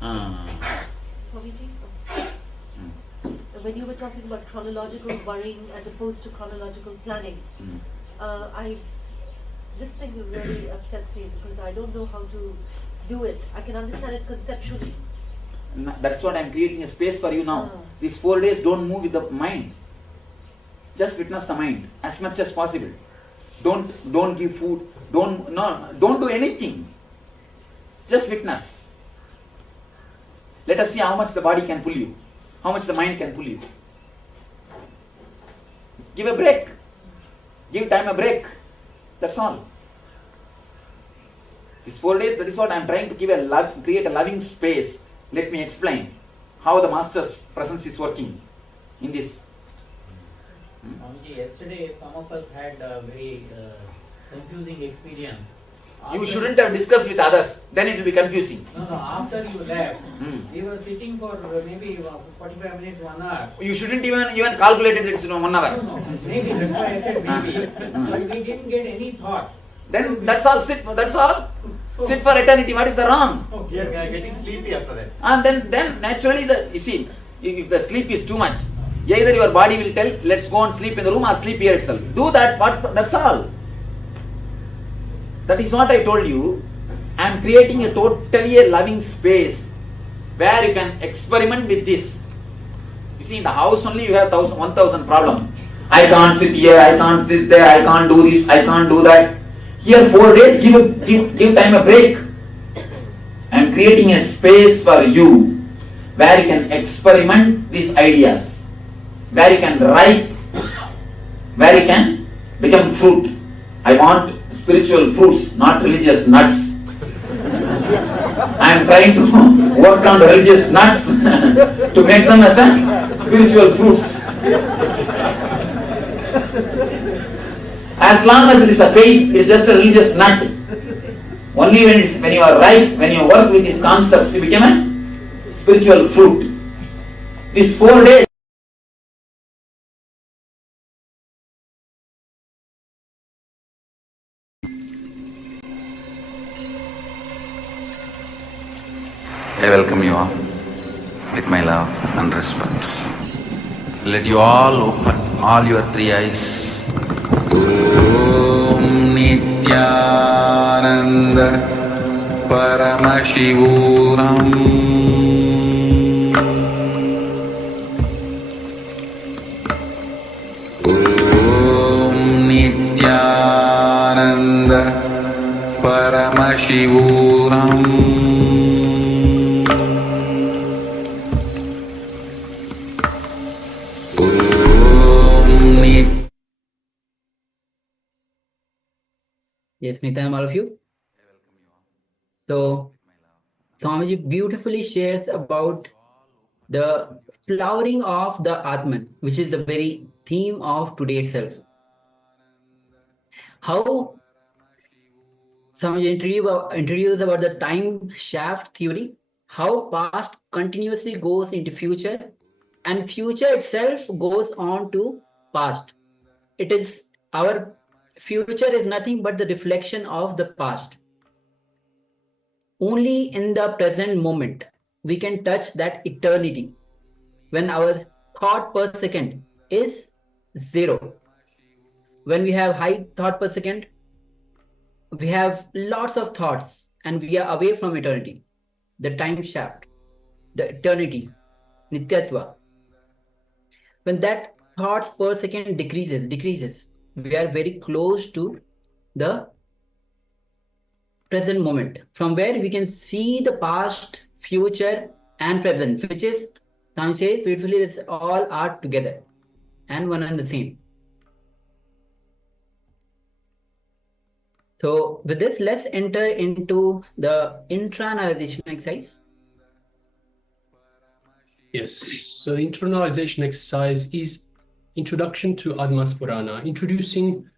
Swamiji, when you were talking about chronological worrying as opposed to chronological planning, this thing really upsets me because I don't know how to do it. I can understand it conceptually. That's what I'm creating a space for you now. These 4 days, don't move with the mind. Just witness the mind as much as possible. Don't give food. Don't do anything. Just witness. Let us see how much the body can pull you, how much the mind can pull you. Give a break. Give time a break. That's all. These 4 days, that is what I'm trying to create a loving space. Let me explain how the Master's presence is working in this. Yesterday, some of us had a very confusing experience. You shouldn't have discussed with others, then it will be confusing. No, after you left, we were sitting for maybe 45 minutes, 1 hour. You shouldn't even calculate it, it's 1 hour. No, maybe, that's why I said maybe. But we didn't get any thought. Then that's all, that's all. Sit for eternity, what is the wrong? We are getting sleepy after that. And then naturally, you see, if the sleep is too much, either your body will tell, let's go and sleep in the room or sleep here itself. Do that, that's all. That is what I told you. I am creating a totally loving space where you can experiment with this. You see, in the house only you have 1,000 problems. I can't sit here, I can't sit there, I can't do this, I can't do that. Here 4 days, give time a break. I am creating a space for you where you can experiment these ideas, where you can ripe, where you can become fruit. I want spiritual fruits, not religious nuts. I am trying to work on the religious nuts to make them as a spiritual fruits. As long as it is a faith, it is just a religious nut. Only when you are ripe, when you work with these concepts, you become a spiritual fruit. These 4 days. I welcome you all with my love and respect. Let you all open all your 3 eyes. Om Nithyananda Paramashivoham Om Nithyananda Paramashivoham Yes, Nithyananda, all of you. So, Swamiji beautifully shares about the flowering of the Atman, which is the very theme of today itself. How Swamiji introduced about the time shaft theory, how past continuously goes into future and future itself goes on to past. It is our future is nothing but the reflection of the past. Only in the present moment we can touch that eternity when our thought per second is 0. When we have high thought per second, we have lots of thoughts and we are away from eternity, the time shaft, the eternity, Nityatva. When that thoughts per second decreases, we are very close to the present moment, from where we can see the past, future, and present, which is, Swami says beautifully, this all are together and one and the same. So with this, let's enter into the internalization exercise. Yes, so the internalization exercise is introduction to Atma Spurana, introducing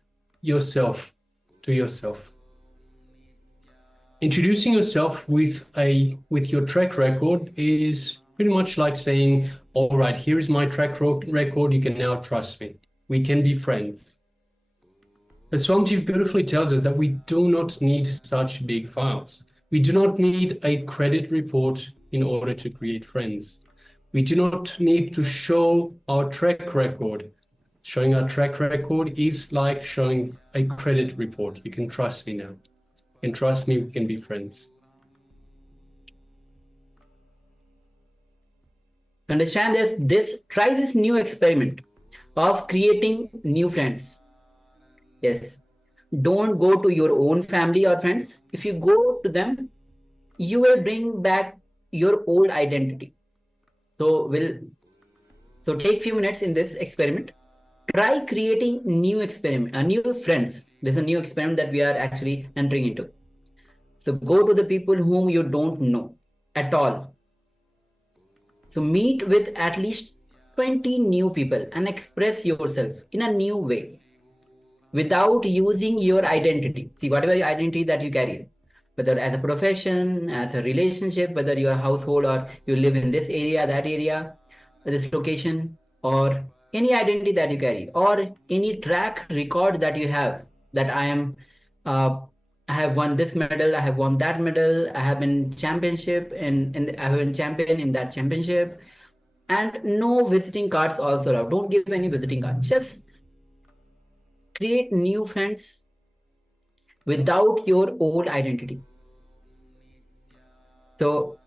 yourself to yourself. Introducing yourself with your track record is pretty much like saying, all right, here is my track record, you can now trust me. We can be friends. But Swamiji beautifully tells us that we do not need such big files. We do not need a credit report in order to create friends. We do not need to show our track record. Showing our track record is like showing a credit report. You can trust me now. And trust me, we can be friends. Understand this, try this new experiment of creating new friends. Yes. Don't go to your own family or friends. If you go to them, you will bring back your old identity. So take few minutes in this experiment. Try creating new friends. There's a new experiment that we are actually entering into. So go to the people whom you don't know at all. So meet with at least 20 new people and express yourself in a new way without using your identity. See, whatever your identity that you carry, whether as a profession, as a relationship, whether you're a household or you live in this area, that area, this location, or any identity that you carry, or any track record that you have, that I have won this medal, I have won that medal, I have been championship and I have been champion in that championship, and no visiting cards also allowed. Don't give any visiting cards. Just create new friends without your old identity. So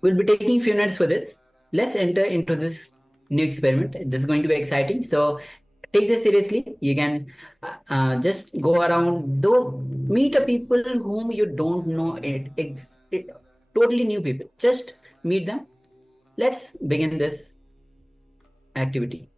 we'll be taking a few minutes for this. Let's enter into this new experiment. This is going to be exciting. So take this seriously. You can just go around, though meet a people whom you don't know, totally new people. Just meet them. Let's begin this activity.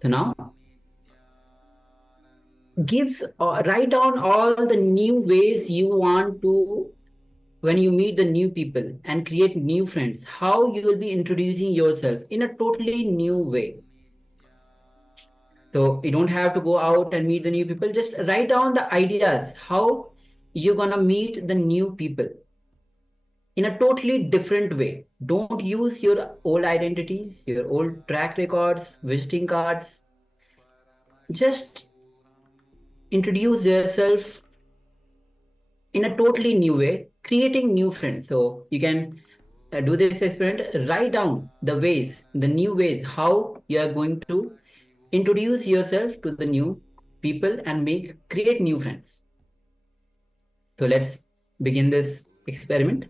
So now, write down all the new ways you want to, when you meet the new people and create new friends, how you will be introducing yourself in a totally new way. So you don't have to go out and meet the new people. Just write down the ideas, how you're going to meet the new people in a totally different way. Don't use your old identities, your old track records, visiting cards. Just introduce yourself in a totally new way, creating new friends. So you can do this experiment, write down the new ways, how you are going to introduce yourself to the new people and create new friends. So let's begin this experiment.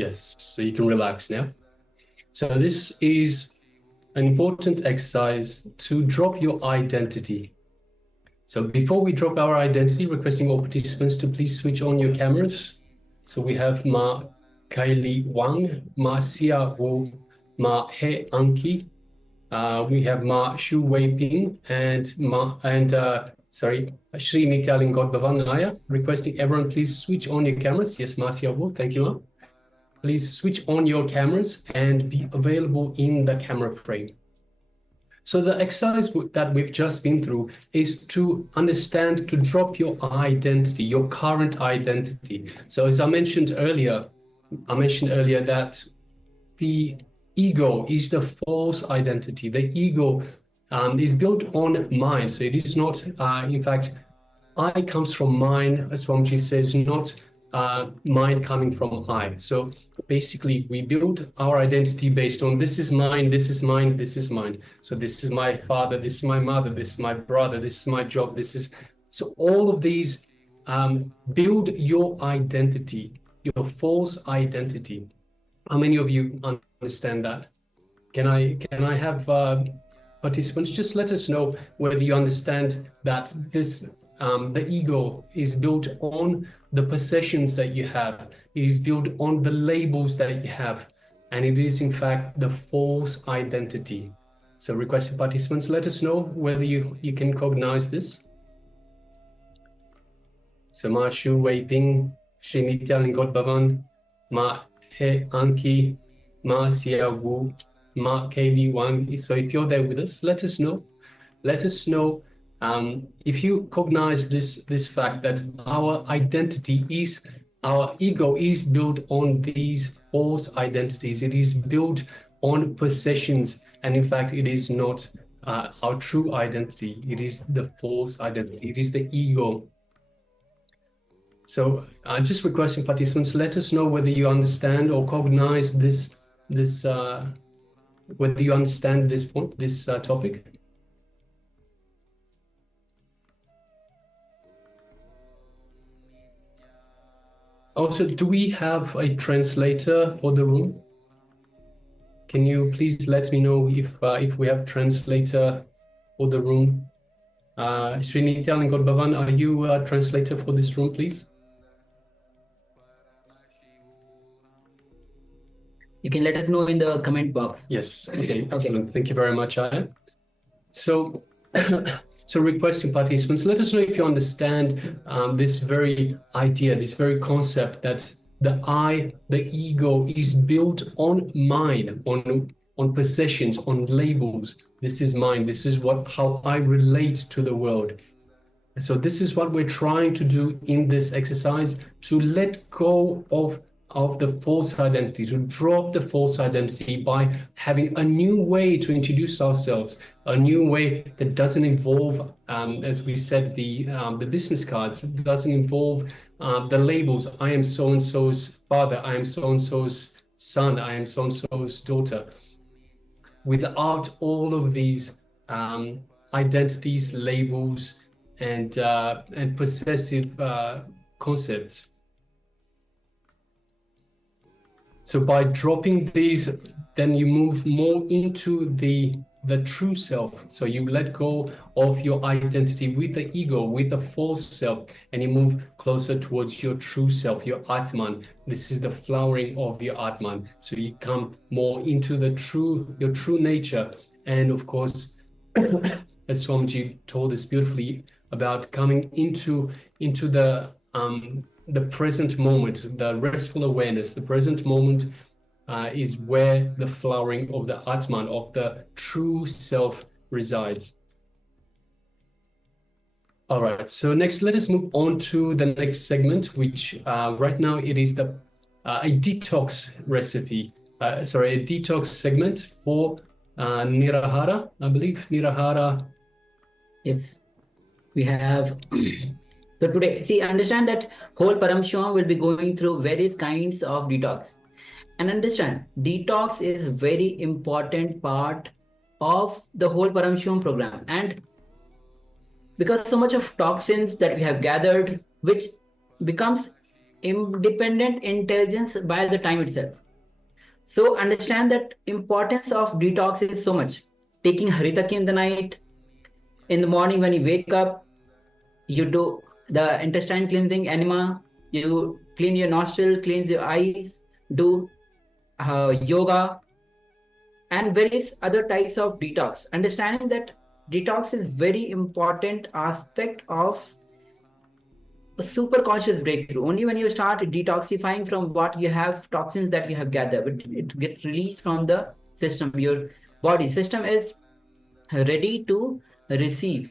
Yes, so you can relax now. So this is an important exercise to drop your identity. So before we drop our identity, requesting all participants to please switch on your cameras. So we have Ma Kaili Wang, Ma Sia Wu, Ma He Anki. We have Ma Shu Wei Ping and Shri Nithyananda Godbhavanaya. Requesting everyone please switch on your cameras. Yes, Ma Sia Wu, thank you, Ma. Please switch on your cameras and be available in the camera frame. So the exercise that we've just been through is to understand, to drop your identity, your current identity. So as I mentioned earlier that the ego is the false identity. The ego is built on mind. So it is not, in fact, I comes from mind, as Swamiji says, not mind coming from I. So basically, we build our identity based on this is mine, this is mine, this is mine. So this is my father, this is my mother, this is my brother, this is my job, this is... So all of these build your identity, your false identity. How many of you understand that? Can I have participants just let us know whether you understand that this the ego is built on the possessions that you have. It is built on the labels that you have, and it is in fact the false identity. So requested participants, let us know whether you can cognize this. So Ma Shu Wei Ping, Shri Nithyananda Godbhavan, Ma He Anki, Ma Sia Wu, Ma KD Wang. So if you're there with us, let us know. Let us know if you cognize this fact that our identity is, our ego is built on these false identities. It is built on possessions, and in fact, it is not our true identity. It is the false identity. It is the ego. So just requesting participants, let us know whether you understand or cognize whether you understand this point, this topic. Also, do we have a translator for the room? Can you please let me know if we have translator for the room? Sri Nithyananda Godbhavan, are you a translator for this room, please? You can let us know in the comment box. Yes, okay, excellent. Thank you very much, Aya. So, so requesting participants, let us know if you understand this very idea, this very concept that the I, the ego, is built on mind, on possessions, on labels. This is mine. This is how I relate to the world. And so this is what we're trying to do in this exercise, to let go of the false identity, to drop the false identity by having a new way to introduce ourselves, a new way that doesn't involve, as we said, the business cards, it doesn't involve the labels. I am so-and-so's father, I am so-and-so's son, I am so-and-so's daughter. Without all of these identities, labels, and possessive concepts. So by dropping these, then you move more into the true self. So you let go of your identity with the ego, with the false self, and you move closer towards your true self, your Atman. This is the flowering of your Atman. So you come more into your true nature. And of course, as Swamiji told us beautifully about coming into the present moment, the restful awareness. The present moment is where the flowering of the Atman, of the true self, resides. All right, so next let us move on to the next segment, which right now it is a detox recipe, a detox segment for Nirahara, I believe, Nirahara. Yes, we have... So today, see, understand that whole Paramashivoham will be going through various kinds of detox. And understand, detox is very important part of the whole Paramashivoham program. And because so much of toxins that we have gathered, which becomes independent intelligence by the time itself. So understand that importance of detox is so much. Taking haritaki in the night, in the morning when you wake up, you do the intestine cleansing enema, you clean your nostril, cleanse your eyes, do yoga, and various other types of detox. Understanding that detox is very important aspect of a super conscious breakthrough. Only when you start detoxifying from what you have, toxins that you have gathered, it gets released from the system. Your body system is ready to receive.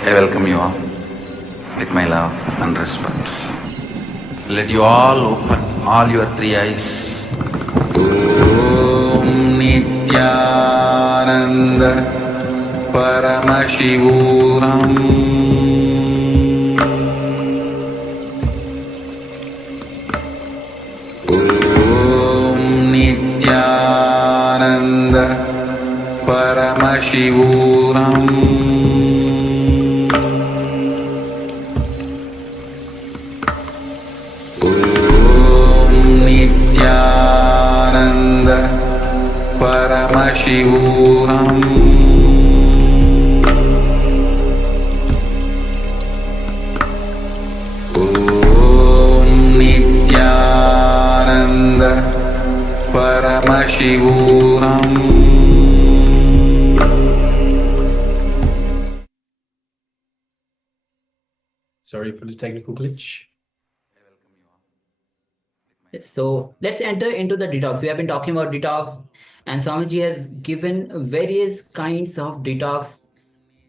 I welcome you all with my love and respect. Let you all open all your three eyes. Om Nithyananda Paramashivoham Om Nithyananda Paramashivoham Nithyananda Paramashivoham Om Nithyananda Paramashivoham. Sorry for the technical glitch. So let's enter into the detox. We have been talking about detox, and Swamiji has given various kinds of detox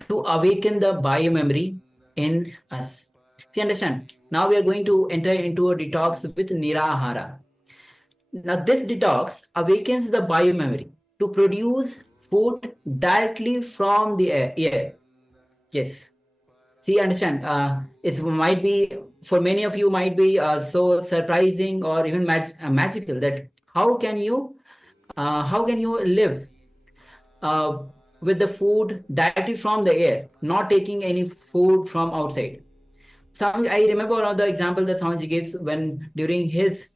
to awaken the biomemory in us. So you understand? Now we are going to enter into a detox with Nirahara. Now this detox awakens the biomemory to produce food directly from the air. Yes. See, understand? It might be for many of you might be so surprising or even magical that how can you live with the food directly from the air, not taking any food from outside. I remember one of the example that Swamiji gives when during his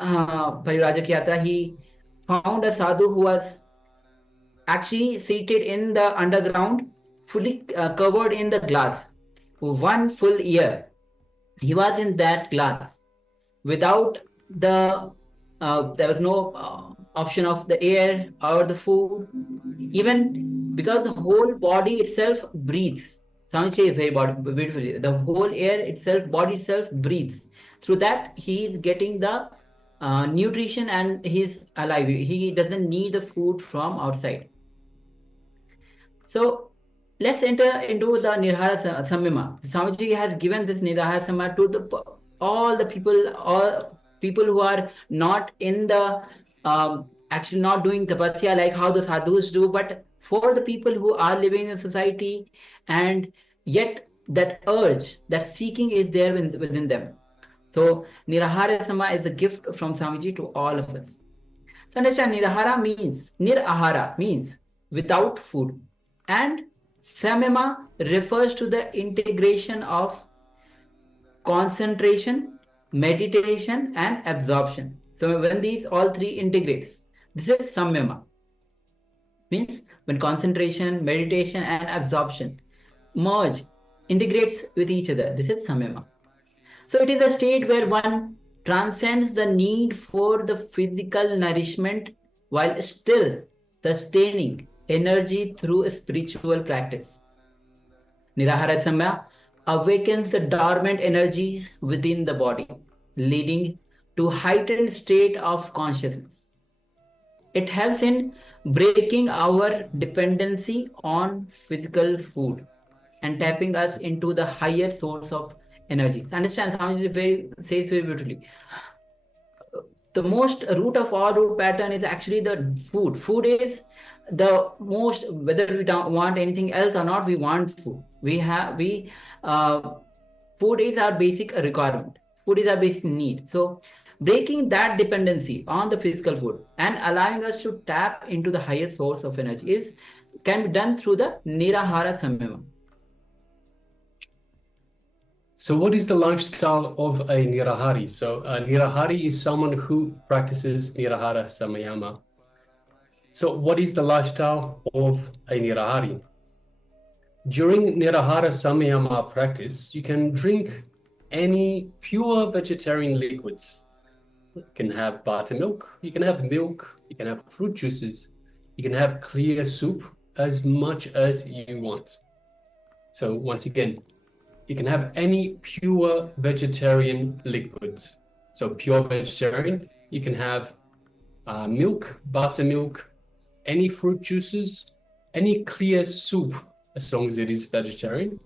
Parirajak Yatra, he found a sadhu who was actually seated in the underground, fully covered in the glass. 1 full year, he was in that glass without the, there was no option of the air or the food, even because the whole body itself breathes. Swamiji is very beautifully. The whole air itself, body itself breathes. Through that, he is getting the nutrition and he's alive. He doesn't need the food from outside. So let's enter into the Nirhara Samyama. Swamiji has given this Nirhara Samyama to all the people who are not in the actually not doing tapasya like how the sadhus do, but for the people who are living in society and yet that urge, that seeking is there within them. So Nirahara Sama is a gift from Swamiji to all of us. So understand, Nirahara means, Nirahara means without food, and Samyama refers to the integration of concentration, meditation, and absorption. So when these all three integrates, this is Samyama. Means when concentration, meditation, and absorption merge, integrates with each other, this is Samyama. So it is a state where one transcends the need for the physical nourishment while still sustaining energy through a spiritual practice. Nirahara Samya awakens the dormant energies within the body, leading to heightened state of consciousness. It helps in breaking our dependency on physical food and tapping us into the higher source of energy. Understand, Swamiji says very beautifully. The most root of all root pattern is actually the food. Food is the most, whether we don't want anything else or not, we want food. Food is our basic requirement. food is our basic need. So breaking that dependency on the physical food and allowing us to tap into the higher source of energy can be done through the Nirahara Samyama. So what is the lifestyle of a Nirahari? So a Nirahari is someone who practices Nirahara Samayama. So what is the lifestyle of a Nirahari? During Nirahara Samayama practice, you can drink any pure vegetarian liquids. You can have buttermilk, you can have milk, you can have fruit juices, you can have clear soup, as much as you want. So once again, you can have any pure vegetarian liquids. So pure vegetarian, you can have milk, buttermilk, any fruit juices, any clear soup, as long as it is vegetarian,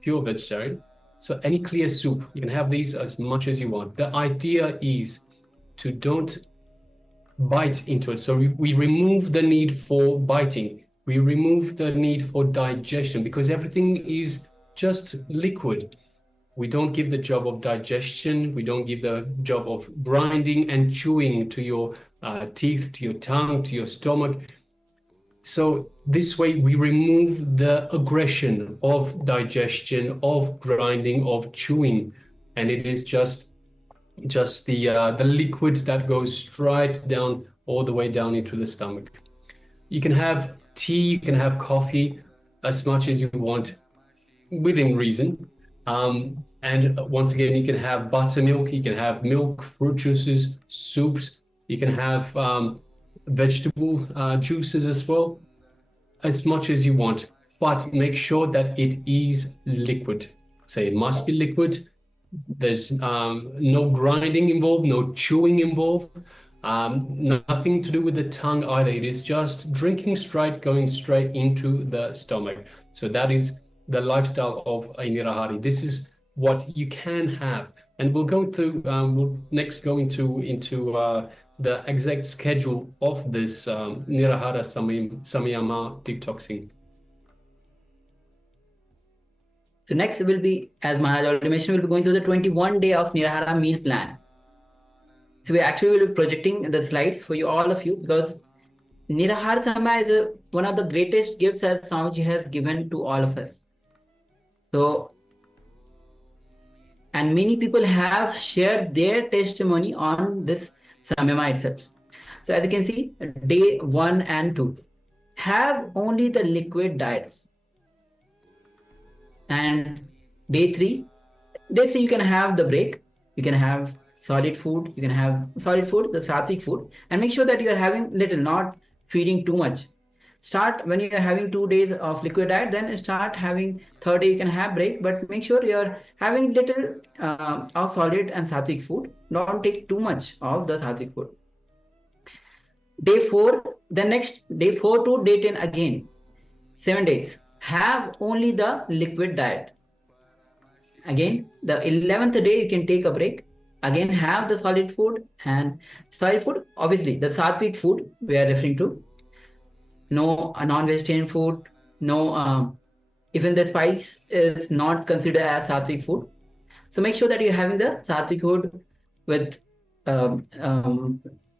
pure vegetarian. So any clear soup, you can have these as much as you want. The idea is to don't bite into it. So we remove the need for biting. We remove the need for digestion, because everything is just liquid. We don't give the job of digestion. We don't give the job of grinding and chewing to your teeth, to your tongue, to your stomach. So this way we remove the aggression of digestion, of grinding, of chewing, and it is just the liquid that goes straight down, all the way down into the stomach. You can have tea, you can have coffee as much as you want, within reason. And once again, you can have buttermilk, you can have milk, fruit juices, soups, you can have vegetable juices as well, as much as you want, but make sure that it is liquid. So it must be liquid. There's no grinding involved, no chewing involved, nothing to do with the tongue either. It is just drinking straight, going straight into the stomach. So that is the lifestyle of a Nirahari. This is what you can have. And we'll go through, we'll next go into the exact schedule of this Nirahara Samayama detoxing. So next will be, as Maharaj already mentioned, we'll be going through the 21-day of Nirahara meal plan. So we actually will be projecting the slides for you, all of you, because Nirahara Samaya is one of the greatest gifts that Swamiji has given to all of us. So, and many people have shared their testimony on this Samyama itself. So as you can see, day 1 and 2 have only the liquid diets. And day 3 you can have the break, you can have solid food, the sattvic food, and make sure that you are having little, not feeding too much. Start when you are having 2 days of liquid diet, then start having third day you can have break, but make sure you are having little of solid and sattvic food. Don't take too much of the sattvic food. Day 4, the next day 4 to day 10 again, 7 days, have only the liquid diet. Again, the 11th day you can take a break. Again, have the solid food, and solid food, obviously the sattvic food we are referring to. No non-vegetarian food, no, even the spice is not considered as sattvic food. So make sure that you're having the sattvic food with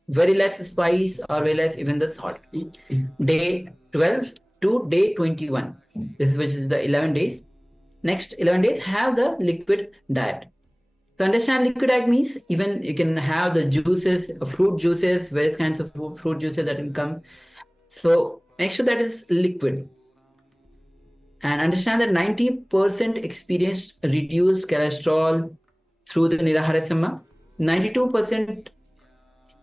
very less spice or very less even the salt. Day 12 to day 21, which is the 11 days. Next 11 days, have the liquid diet. So understand liquid diet means even you can have the juices, fruit juices, various kinds of fruit juices that will come. So make sure that is liquid. And understand that 90% experienced reduced cholesterol through the Nirahara Samyama. 92%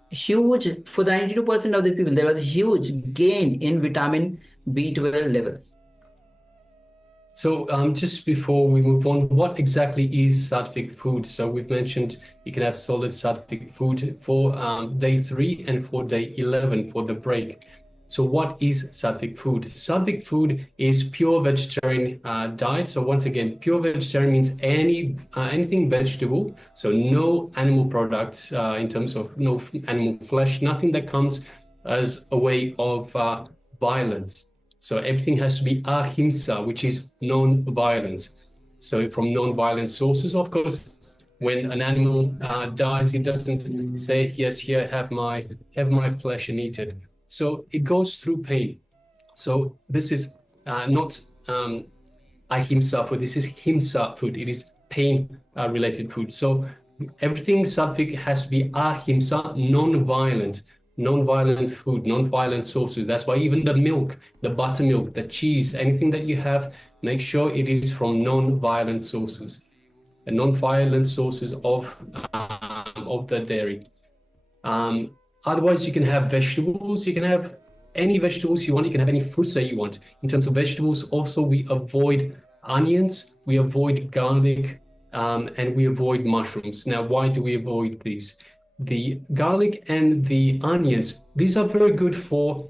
huge, for the 92% of the people, there was huge gain in vitamin B12 levels. So just before we move on, what exactly is sattvic food? So we've mentioned you can have solid sattvic food for day 3 and for day 11 for the break. So what is sattvic food? Sattvic food is pure vegetarian diet. So once again, pure vegetarian means anything vegetable. So no animal products in terms of no animal flesh, nothing that comes as a way of violence. So everything has to be ahimsa, which is non-violence. So from non-violent sources, of course, When an animal dies, it doesn't say, yes, here, have my flesh and eat it. So it goes through pain. So this is not ahimsa food. This is himsa food. It is pain related food. So everything sattvic has to be ahimsa, non-violent food, non-violent sources. That's why even the milk, the buttermilk, the cheese, anything that you have, make sure it is from non-violent sources, and non-violent sources of the dairy. Otherwise, you can have vegetables. You can have any vegetables you want. You can have any fruits that you want. In terms of vegetables, also we avoid onions, we avoid garlic, and we avoid mushrooms. Now, why do we avoid these? The garlic and the onions, these are very good for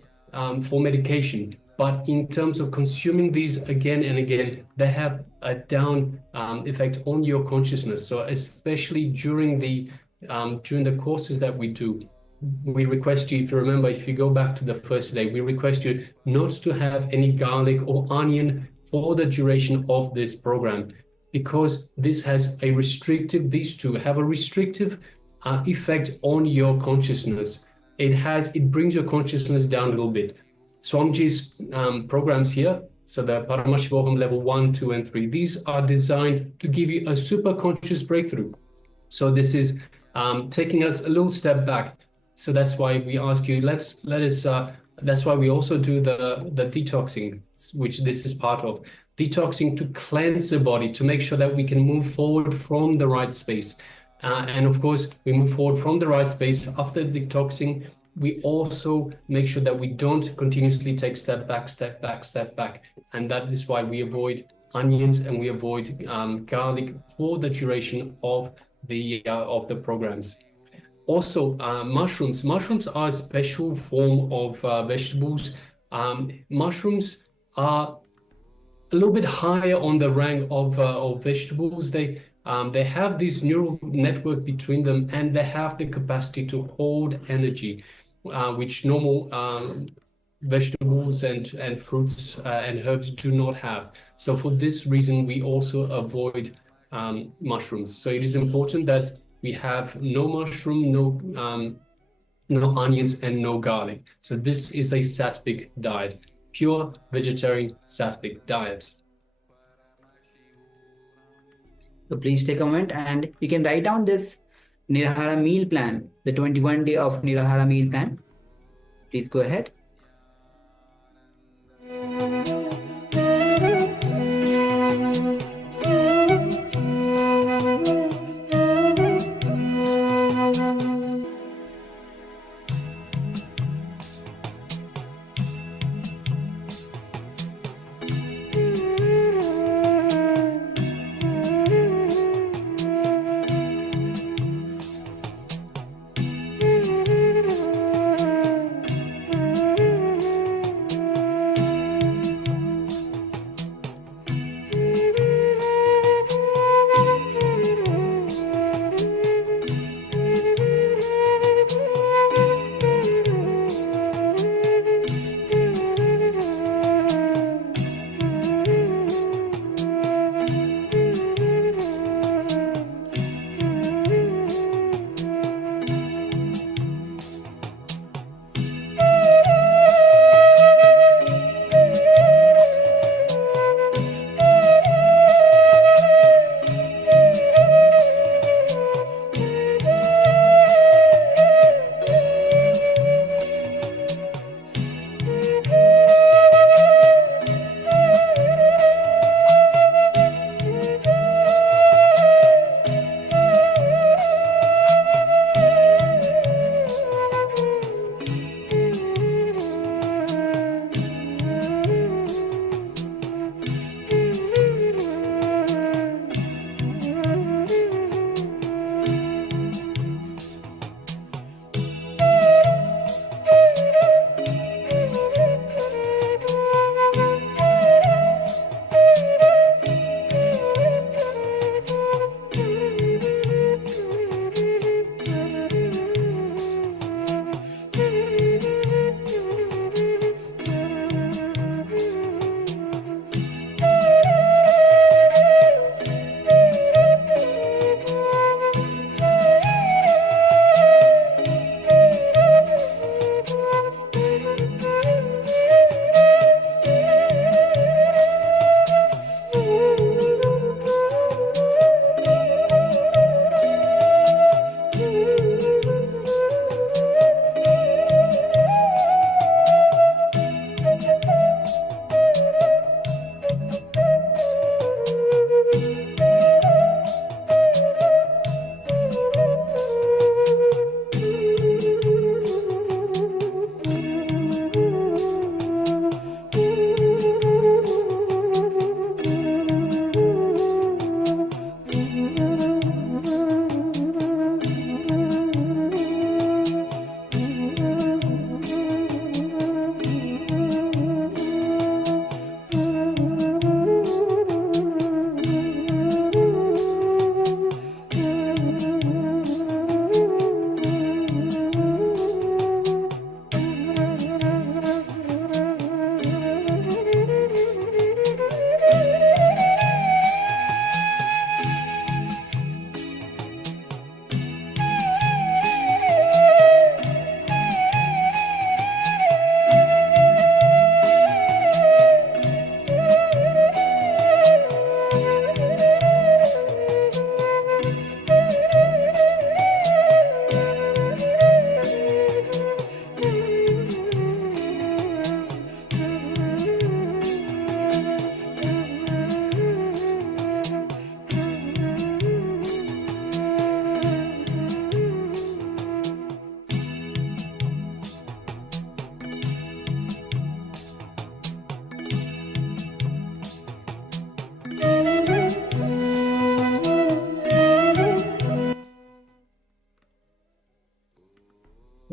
medication, but in terms of consuming these again and again, they have a down effect on your consciousness. So especially during the courses that we do, we request you, if you remember, if you go back to the first day, we request you not to have any garlic or onion for the duration of this program, because this has a restrictive, these two have a restrictive effect on your consciousness. It brings your consciousness down a little bit. Swamiji's programs here, so the Paramashivoham Level 1, 2, and 3, these are designed to give you a super conscious breakthrough. So this is taking us a little step back. So that's why we ask you, that's why we also do the detoxing, which this is part of. Detoxing to cleanse the body, to make sure that we can move forward from the right space. And of course, we move forward from the right space. After detoxing, we also make sure that we don't continuously take step back. And that is why we avoid onions and we avoid garlic for the duration of the programs. Also, mushrooms. Mushrooms are a special form of vegetables. Mushrooms are a little bit higher on the rank of vegetables. They have this neural network between them, and they have the capacity to hold energy, which normal vegetables and fruits and herbs do not have. So for this reason, we also avoid mushrooms. So it is important that we have no mushroom, no onions, and no garlic. So this is a sattvic diet, pure vegetarian sattvic diet. So please take a moment and you can write down this Nirahara meal plan, the 21-day of Nirahara meal plan. Please go ahead.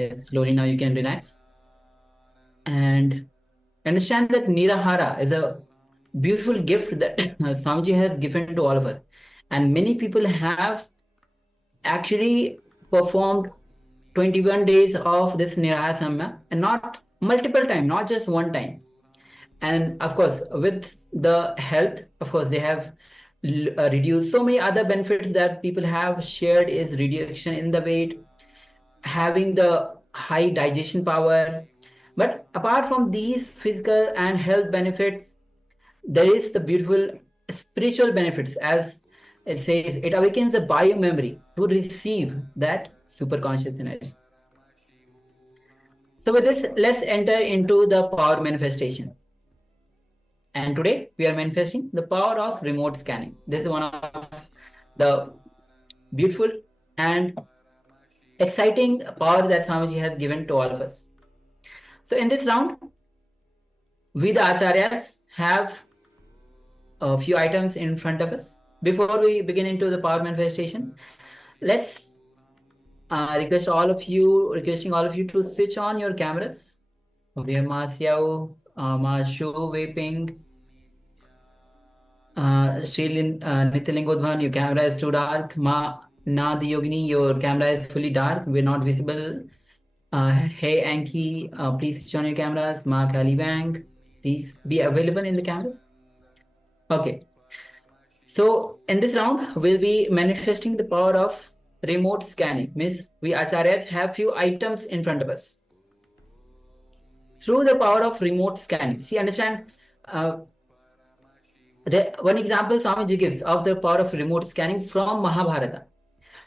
Yes, slowly now you can relax. And understand that Nirahara is a beautiful gift that Swamiji has given to all of us. And many people have actually performed 21 days of this Nirahara Samya, and not multiple times, not just one time. And of course, with the health, of course, they have reduced so many other benefits that people have shared is reduction in the weight, having the high digestion power. But apart from these physical and health benefits, there is the beautiful spiritual benefits, as it says, it awakens the bio memory to receive that super conscious energy. So with this, let's enter into the power manifestation. And today we are manifesting the power of remote scanning. This is one of the beautiful and exciting power that Swamiji has given to all of us. So in this round, we the Acharyas have a few items in front of us. Before we begin into the power manifestation, let's requesting all of you to switch on your cameras. Ma show vaping. Nityalingodvan, your camera is too dark. Ma Nad Yogini, your camera is fully dark. We're not visible. Hey Anki, please switch on your cameras. Ma Kalibang, please be available in the cameras. Okay. So in this round, we'll be manifesting the power of remote scanning. Means we Acharyas have few items in front of us. Through the power of remote scanning. See, understand, one example Swamiji gives of the power of remote scanning from Mahabharata.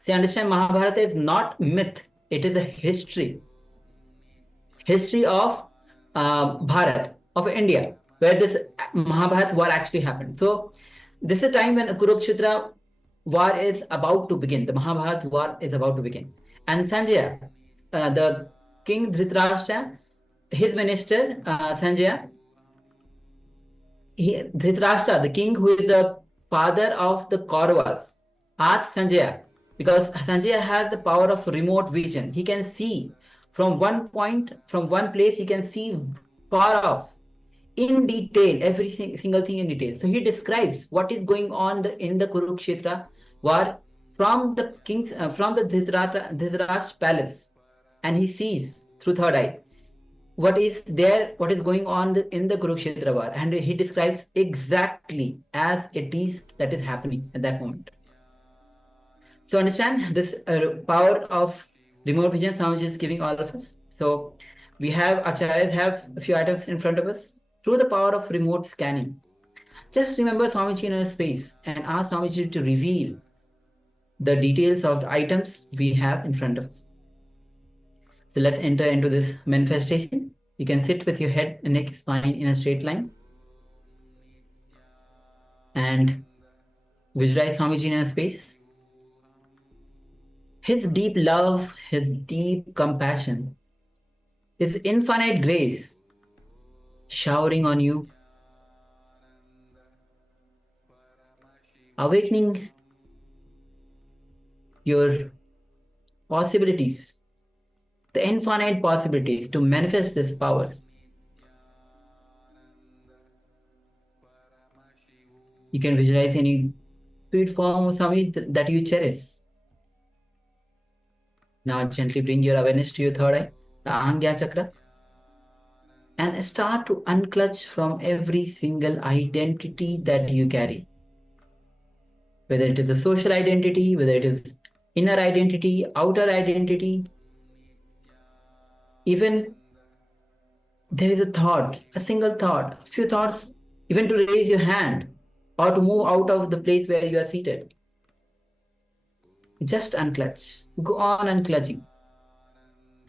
See, understand, Mahabharata is not myth. It is a history. History of Bharat, of India, where this Mahabharata war actually happened. So this is a time when Kurukshetra war is about to begin. The Mahabharata war is about to begin. And Sanjaya, the king Dhritarashtra, his minister Sanjaya, Dhritarashtra, the king who is the father of the Kauravas, asked Sanjaya, because Sanjaya has the power of remote vision. He can see from one point, from one place, he can see far off, in detail, every single thing in detail. So he describes what is going on in the Kurukshetra war from the king's, from the Dhritarashtra's palace, and he sees through third eye what is there, what is going on in the Kurukshetra war, and he describes exactly as it is that is happening at that moment. So understand this power of remote vision Swamiji is giving all of us. So we have Acharyas have a few items in front of us through the power of remote scanning. Just remember Swamiji in a space and ask Swamiji to reveal the details of the items we have in front of us. So let's enter into this manifestation. You can sit with your head and neck spine in a straight line. And visualize Swamiji in a space. His deep love, his deep compassion, his infinite grace showering on you, awakening your possibilities, the infinite possibilities to manifest this power. You can visualize any sweet form of Swamiji that you cherish. Now gently bring your awareness to your third eye, the Ahangya chakra, and start to unclutch from every single identity that you carry. Whether it is a social identity, whether it is inner identity, outer identity, even there is a thought, a single thought, a few thoughts, even to raise your hand or to move out of the place where you are seated. Just unclutch. Go on unclutching.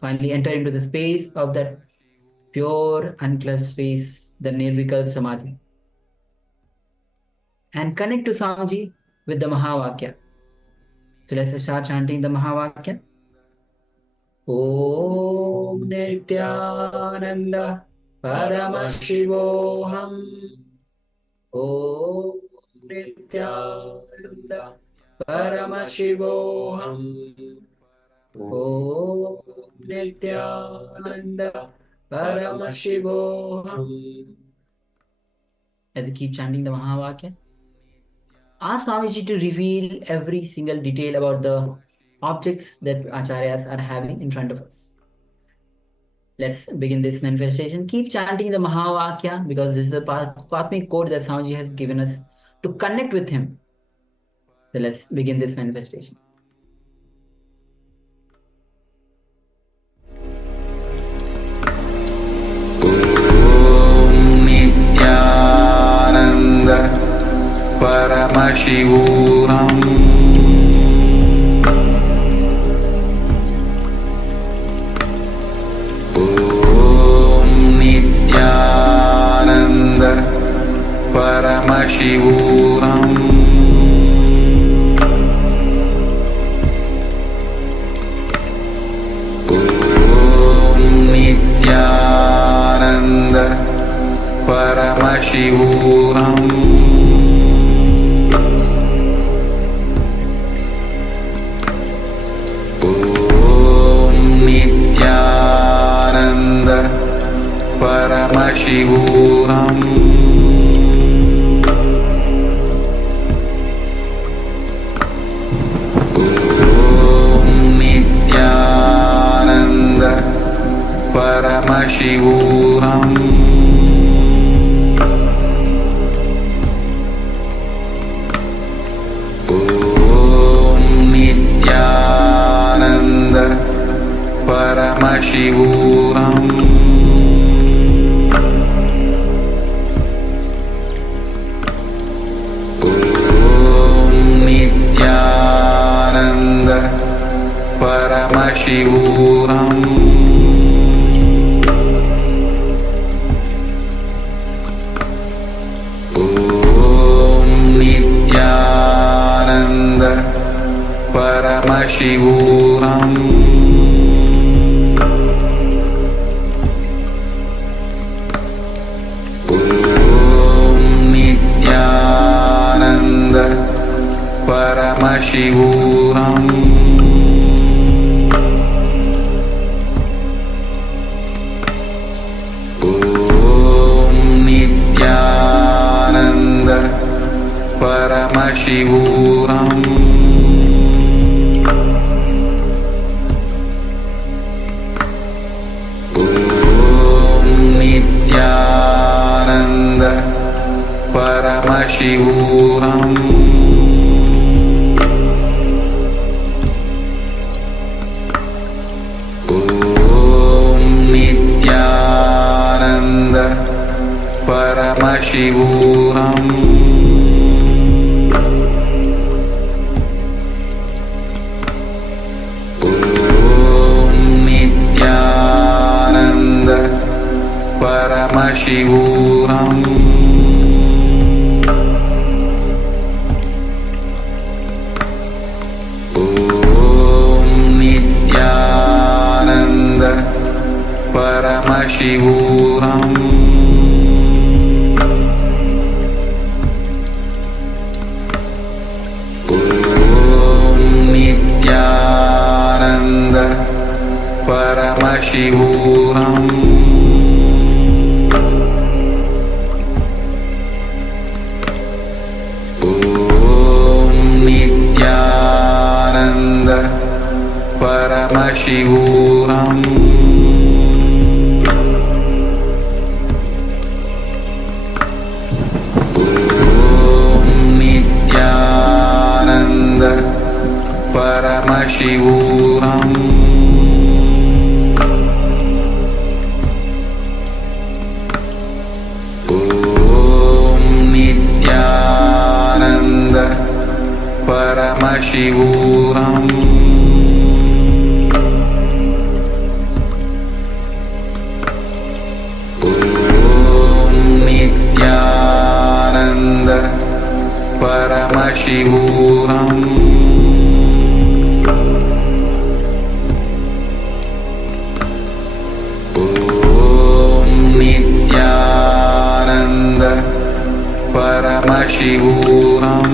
Finally, enter into the space of that pure unclutched space, the Nirvikalpa Samadhi. And connect to Swamiji with the Mahavakya. So let's start chanting the Mahavakya. Om Nithyananda Paramashivoham. Om Nithyananda Paramashivoham. Om Nithyananda Paramashivoham. As you keep chanting the Mahavakya, ask Swamiji to reveal every single detail about the objects that Acharyas are having in front of us. Let's begin this manifestation. Keep chanting the Mahavakya because this is a cosmic code that Swamiji has given us to connect with him. So let's begin this manifestation. Nithyananda Paramashivoham Om Nithyananda Paramashivoham Om Nithyananda Paramashivoham Om Nithyananda Paramashivoham Om Nithyananda Paramashivoham Om Nithyananda Paramashivoham Om Nithyananda Paramashivoham Om Nithyananda Paramashivoham Om Nithyananda Paramashivoham Om Nithyananda Paramashivoham Om Nithyananda Paramashivoham Om Nithyananda Paramashivoham Om Nithyananda Paramashivoham Om Nithyananda Paramashivoham Om Nithyananda Paramashivoham Om Nithyananda Paramashivoham Om Nithyananda Paramashivoham Om Nithyananda Paramashivoham Om Nithyananda Paramashivoham Om Nithyananda Paramashivoham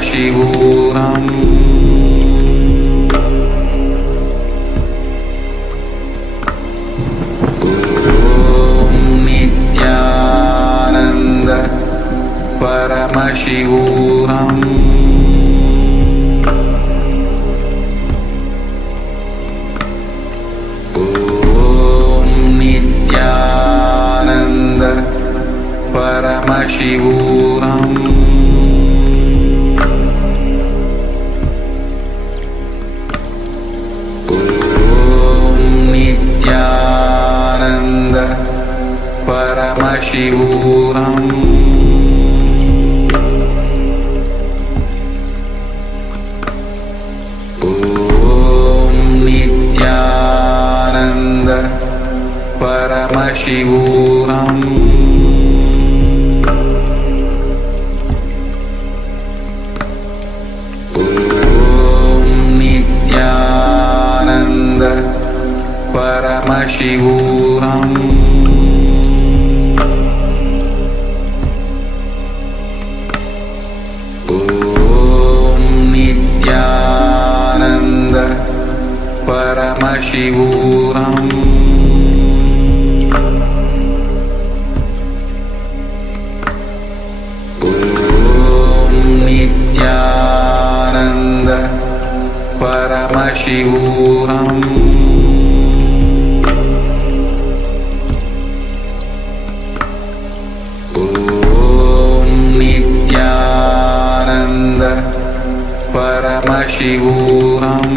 Paramashivoham Om Nithyananda Paramashivoham Om Nithyananda Paramashivoham Om Nithyananda Paramashivoham Om Nithyananda Paramashivoham Om Nithyananda Paramashivoham Om Nithyananda Paramashivoham Om Nithyananda Paramashivoham Om Nithyananda Paramashivoham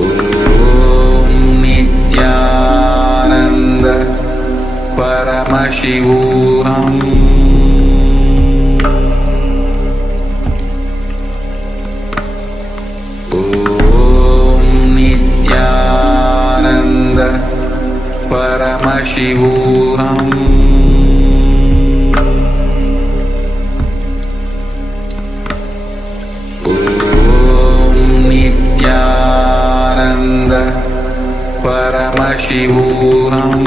Om Nithyananda Paramashivoham Om Nithyananda Paramashivoham Om Nithyananda Paramashivoham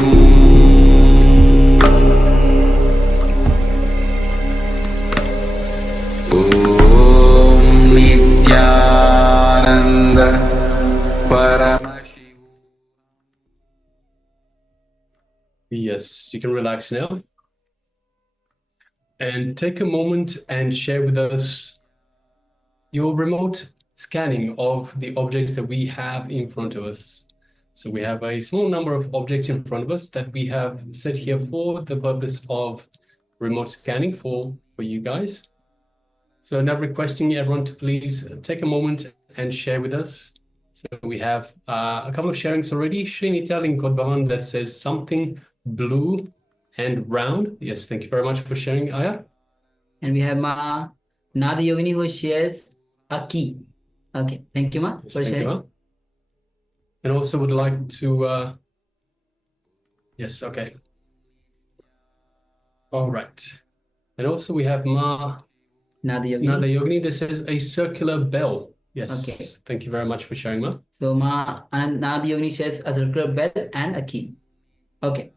Om Nithyananda Paramashivoham. Yes, you can relax now. And take a moment and share with us your remote scanning of the objects that we have in front of us. So we have a small number of objects in front of us that we have set here for the purpose of remote scanning for you guys. So now requesting everyone to please take a moment and share with us. So we have a couple of sharings already. Srinita Linkodbavan that says something blue and round. Yes, thank you very much for sharing, Aya. And we have Ma Nada Yogini who shares a key. Okay, thank you, Ma, Yes, for thank you, sharing. Ma. And also would like to, yes, okay. All right. And also we have Ma Nada Nada Yogini. Yogini that says a circular bell. Yes, Okay. thank you very much for sharing, Ma. So Ma and Nada Yogini shares a circular bell and a key. Okay.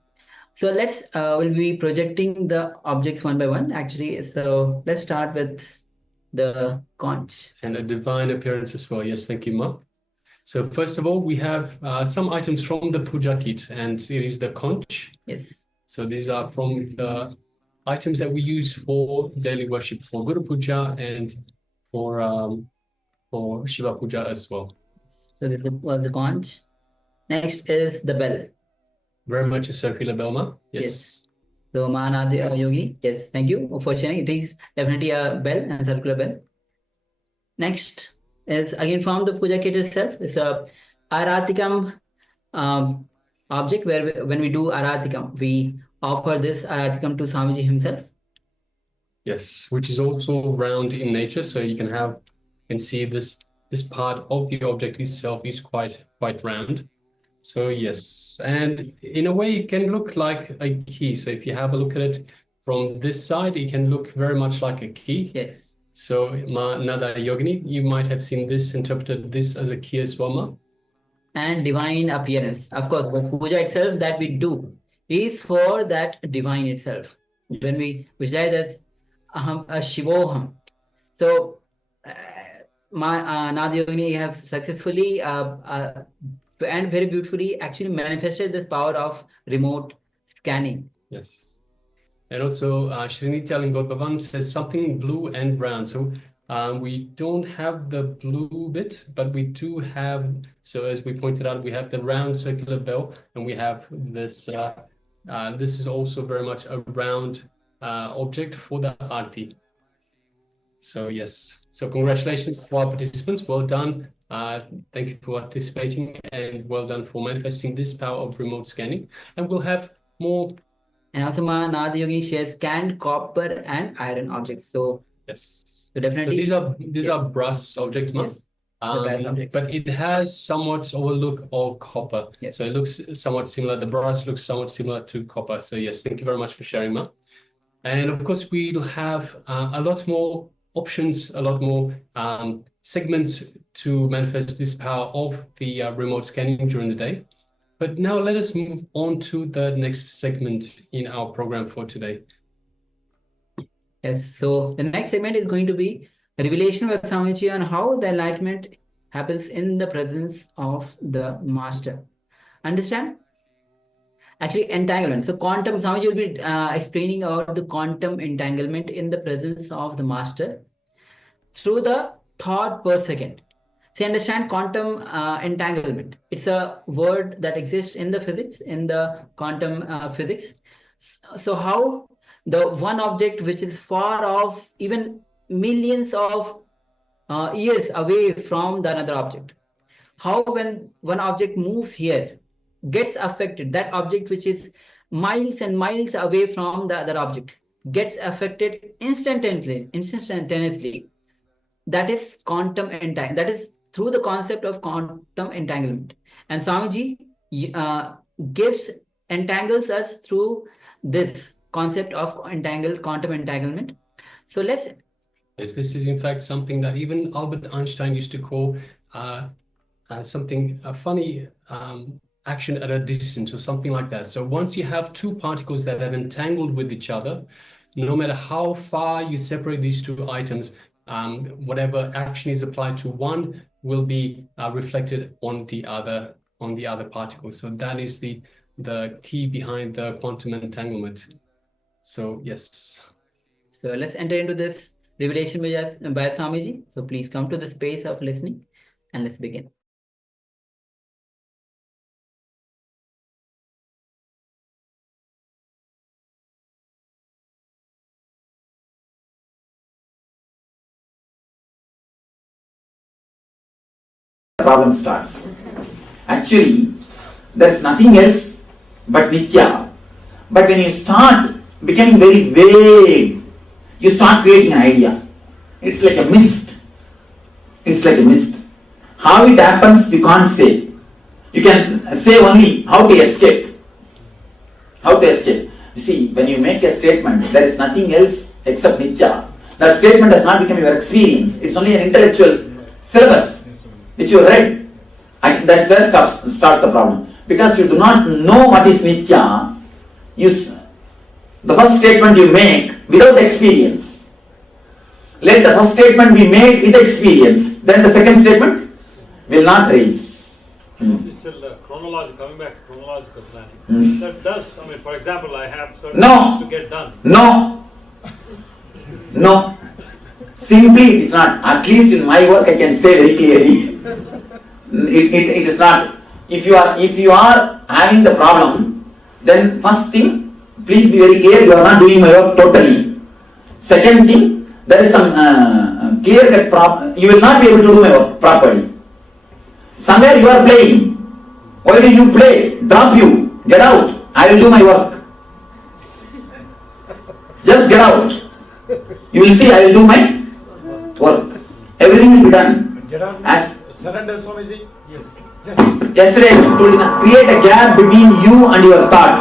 So let's we'll be projecting the objects one by one actually. So let's start with the conch. And a divine appearance as well. Yes, thank you, Ma. So first of all, we have some items from the puja kit, and it is the conch. Yes. So these are from the items that we use for daily worship, for Guru Puja and for Shiva Puja as well. So this was the conch. Next is the bell. Very much a circular bell, Ma. Yes. So Ma Nada Yogi. Yes, thank you for sharing. It is definitely a bell and circular bell. Next is again from the puja kit itself. It's a Aratikam object where when we do Aratikam, we offer this Aratikam to Swamiji himself. Yes, which is also round in nature, so you can see this part of the object itself is quite round. So yes, and in a way it can look like a key. So if you have a look at it from this side, it can look very much like a key. Yes. So Ma Nada Yogini, you might have seen this, interpreted this as a key as well, Ma. And divine appearance. Of course, the puja itself that we do is for that divine itself. Yes. When we visualize as Shivoham. So, Nadi Yogini have successfully and very beautifully actually manifested this power of remote scanning. Yes. And also, Srinitya Lingotvavan says something blue and brown. So we don't have the blue bit, but we do have, so as we pointed out, we have the round circular bell, and we have this, this is also very much a round object for the Aarti. So yes, so congratulations to our participants, well done. Thank you for participating, and well done for manifesting this power of remote scanning. And we'll have more. And also, Nadi Yogini shares scanned copper and iron objects. So Yes. so definitely. So these are brass objects, ma? Yes. Brass objects. But it has somewhat of a look of copper. Yes. So it looks somewhat similar. The brass looks somewhat similar to copper. So yes, thank you very much for sharing, ma. And of course, we'll have a lot more options, a lot more segments to manifest this power of the remote scanning during the day. But now let us move on to the next segment in our program for today. Yes, so the next segment is going to be a revelation by Swamiji on how the enlightenment happens in the presence of the master. Understand? Actually, entanglement. So quantum, Swamiji will be explaining about the quantum entanglement in the presence of the master through the thought per second. See, understand quantum entanglement. It's a word that exists in the physics, in the quantum physics. So how the one object which is far off, even millions of years away from the another object, how when one object moves here, gets affected, that object which is miles and miles away from the other object gets affected instantaneously. That is quantum entanglement. That is through the concept of quantum entanglement. And Swamiji entangles us through this concept of quantum entanglement. So let's. Yes, this is in fact something that even Albert Einstein used to call something a funny action at a distance or something like that. So once you have two particles that have entangled with each other, no matter how far you separate these two items, whatever action is applied to one will be reflected on the other particle. So that is the key behind the quantum entanglement. So yes. So let's enter into this revelation by Swamiji. So please come to the space of listening and let's begin. Problem starts. Actually, there's nothing else but Nithya. But when you start becoming very vague, you start creating an idea. It's like a mist. It's like a mist. How it happens, you can't say. You can say only how to escape. How to escape. You see, when you make a statement, there is nothing else except Nithya. That statement does not become your experience. It's only an intellectual syllabus which you read. And that's where starts the problem. Because you do not know what is Nithya, the first statement you make without experience. Let the first statement be made with experience. Then the second statement will not raise. This is chronological, coming back to chronological planning. That does, I mean, for example, I have certain things to get done. No. Simply it is not. At least in my work I can say very clearly. It is not. If you are having the problem, then first thing, please be very clear, you are not doing my work totally. Second thing, there is some clear-cut problem. You will not be able to do my work properly. Somewhere you are playing. Why do you play? Drop you. Get out. I will do my work. Just get out. You will see I will do my work. Everything will be done. Get out. As Surrender, Swamiji? Yes. yesterday I told you, create a gap between you and your thoughts.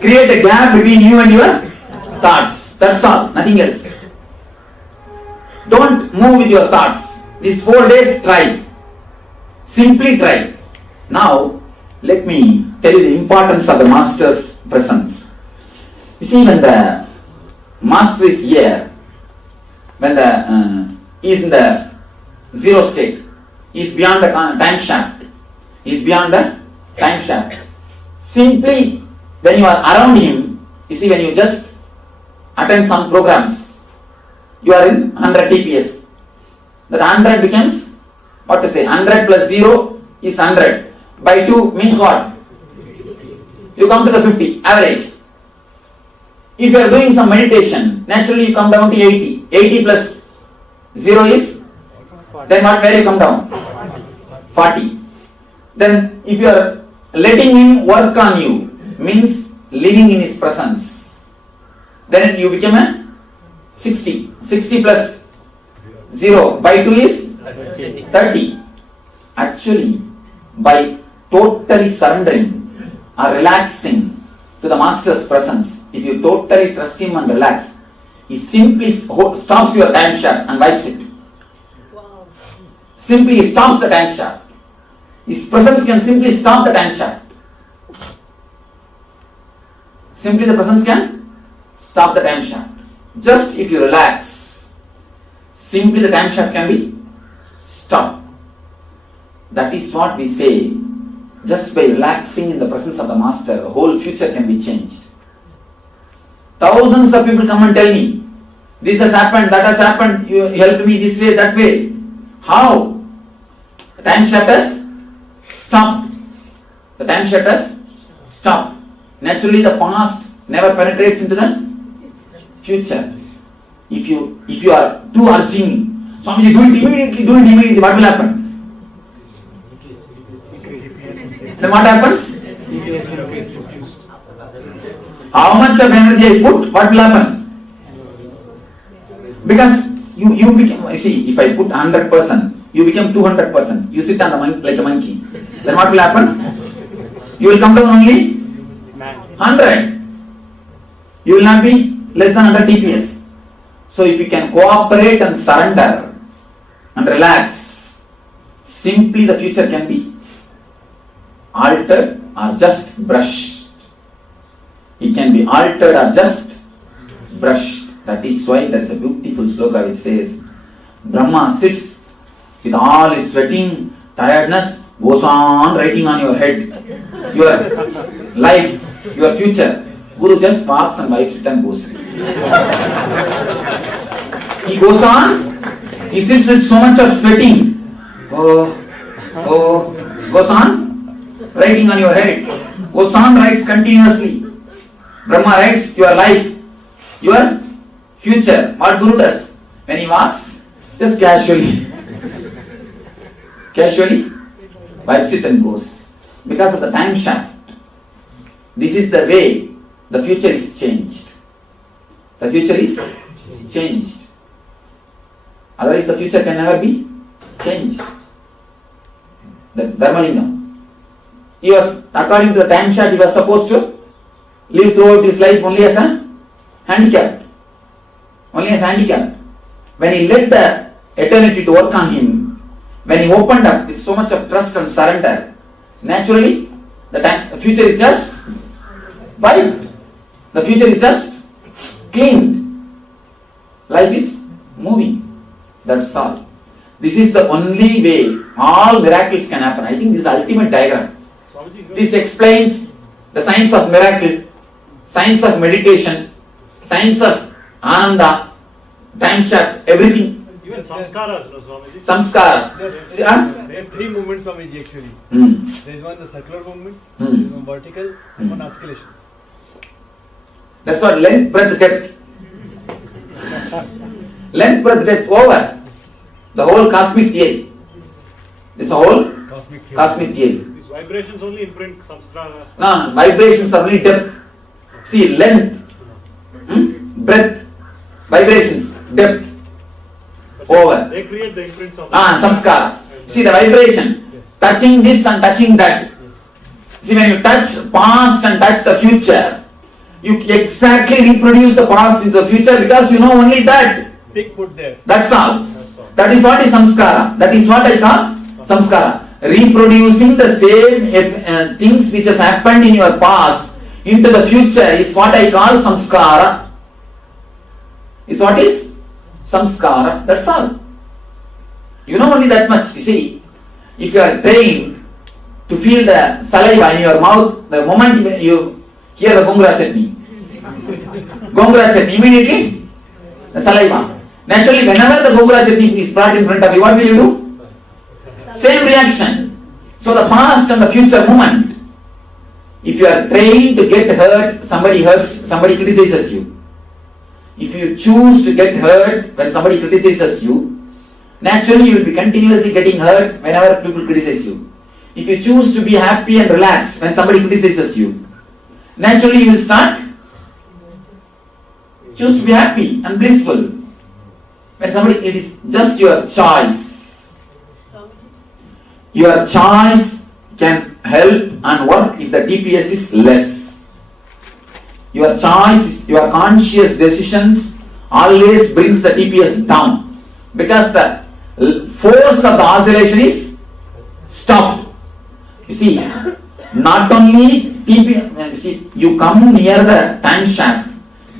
Create a gap between you and your thoughts. That's all. Nothing else. Don't move with your thoughts. These 4 days, try. Simply try. Now, let me tell you the importance of the Master's presence. You see, when the Master is here, when he is in the zero state, he is beyond the time shaft. He is beyond the time shaft. Simply, when you are around him, you see, when you just attend some programs, you are in 100 TPS. That 100 becomes, what to say, 100 plus 0 is 100. By 2 means what? You come to the 50, average. If you are doing some meditation, naturally you come down to 80. 80 plus 0 is? Then what, where you come down? 40. Then if you are letting him work on you, means living in his presence, then you become a 60. 60 plus 0 by 2 is 30. Actually, by totally surrendering or relaxing to the Master's presence, if you totally trust him and relax, he simply stops your time shaft and wipes it. Wow. Simply he stops the time shaft. His presence can simply stop the time shaft. Simply the presence can stop the time shaft. Just if you relax, simply the time shaft can be stopped. That is what we say. Just by relaxing in the presence of the Master, the whole future can be changed. Thousands of people come and tell me, this has happened, that has happened, you helped me this way, that way. How? The time shaft has stopped. The time shaft has stopped. Naturally the past never penetrates into the future. If you are too urging, Swamiji, do it immediately, what will happen? Then what happens? How much of energy I put, what will happen? Because you become, you see, if I put 100%, you become 200%. You sit on the monkey like a monkey. Then what will happen? You will come down only 100. You will not be less than 100 TPS. So if you can cooperate and surrender and relax, simply the future can be altered or just brushed. It can be altered or just brushed. That is why there is a beautiful sloka which says, Brahma sits with all his sweating, tiredness, goes on writing on your head, your life, your future. Guru just walks and wipes it and goes. He goes on, he sits with so much of sweating. Goes on writing on your head. Goes on, writes continuously. Brahma writes your life, your future. What Guru does? When he walks, just casually wipes it and goes. Because of the time shaft. This is the way the future is changed. The future is changed. Otherwise the future can never be changed. The Dharmalingam. He was, according to the time shaft, he was supposed to live throughout his life only as a handicap. Only as handicap. When he let the eternity to work on him, when he opened up with so much of trust and surrender, naturally the future is just wiped. The future is just cleaned. Life is moving. That's all. This is the only way all miracles can happen. I think this is the ultimate diagram. This explains the science of miracle, science of meditation, science of Ananda, time shaft, everything. Even samskaras, no, Swamiji. Samskaras. There are three movements, Swamiji, actually. There is one the circular movement, there is one vertical, and one oscillations. That's what length, breadth, depth. Length, breadth, depth, over. The whole cosmic theory. This whole cosmic theory. These vibrations only imprint samskaras. No, vibrations are only depth. See, length, breadth, vibrations, depth, over. They create the imprints of Samskara. See the vibration, touching this and touching that. See, when you touch past and touch the future, you exactly reproduce the past into the future because you know only that. Tick put there. That's all. That is what is samskara. That is what I call samskara. reproducing the same things which has happened in your past into the future is what I call samskara. Is what is samskara. That's all. You know only that much. You see, if you are trained to feel the saliva in your mouth, the moment you hear the gongura chutney, immediately the saliva. Naturally, whenever the gongura chutney is brought in front of you, what will you do? Same reaction. So the past and the future moment, if you are trained to get hurt, somebody criticizes you. If you choose to get hurt when somebody criticizes you, naturally you will be continuously getting hurt whenever people criticize you. If you choose to be happy and relaxed when somebody criticizes you, naturally you will start choose to be happy and blissful. When somebody, it is just your choice. Your choice can help and work if the TPS is less. Your choice, your conscious decisions always brings the TPS down because the force of the oscillation is stopped. You see, not only TPS, you come near the time shaft,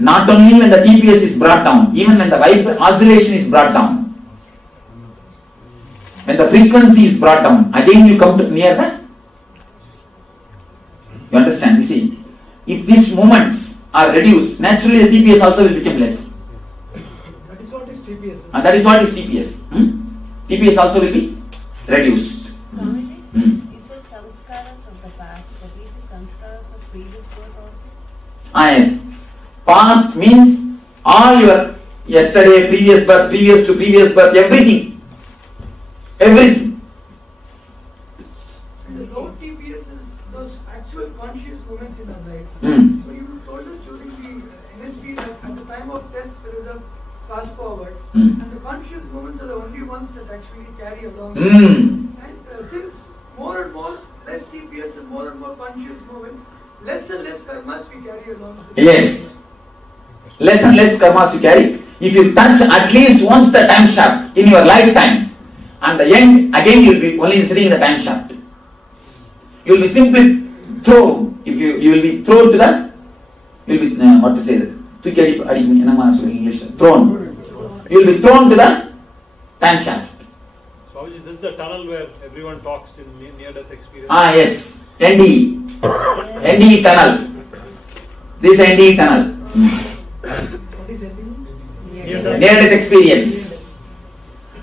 not only when the TPS is brought down, even when the oscillation is brought down. When the frequency is brought down, again you come near the. You understand? You see, if these moments are reduced, naturally the TPS also will become less. That is what is TPS. And that is what is TPS. TPS also will be reduced. You said samskaras of the past, but is it samskaras of previous birth also? Yes. Past means all your yesterday, previous birth, previous to previous birth, everything. Everything. So the low TPS is those actual conscious moments in our life. So you told us during the NSP that at the time of death there is a fast forward, and the conscious moments are the only ones that actually carry along. And since more and more less TPS and more conscious moments, less and less karmas we carry along. Yes. Less and less karmas you carry. If you touch at least once the time shaft in your lifetime, and the end, again you will be only sitting in the time shaft. You will be simply thrown. If you will be thrown to the, you will be, what to say, English, thrown. You will be thrown to the time shaft. So this is the tunnel where everyone talks in near-death experience? Yes. NDE. NDE tunnel. This NDE tunnel. What is NDE? Near-death experience.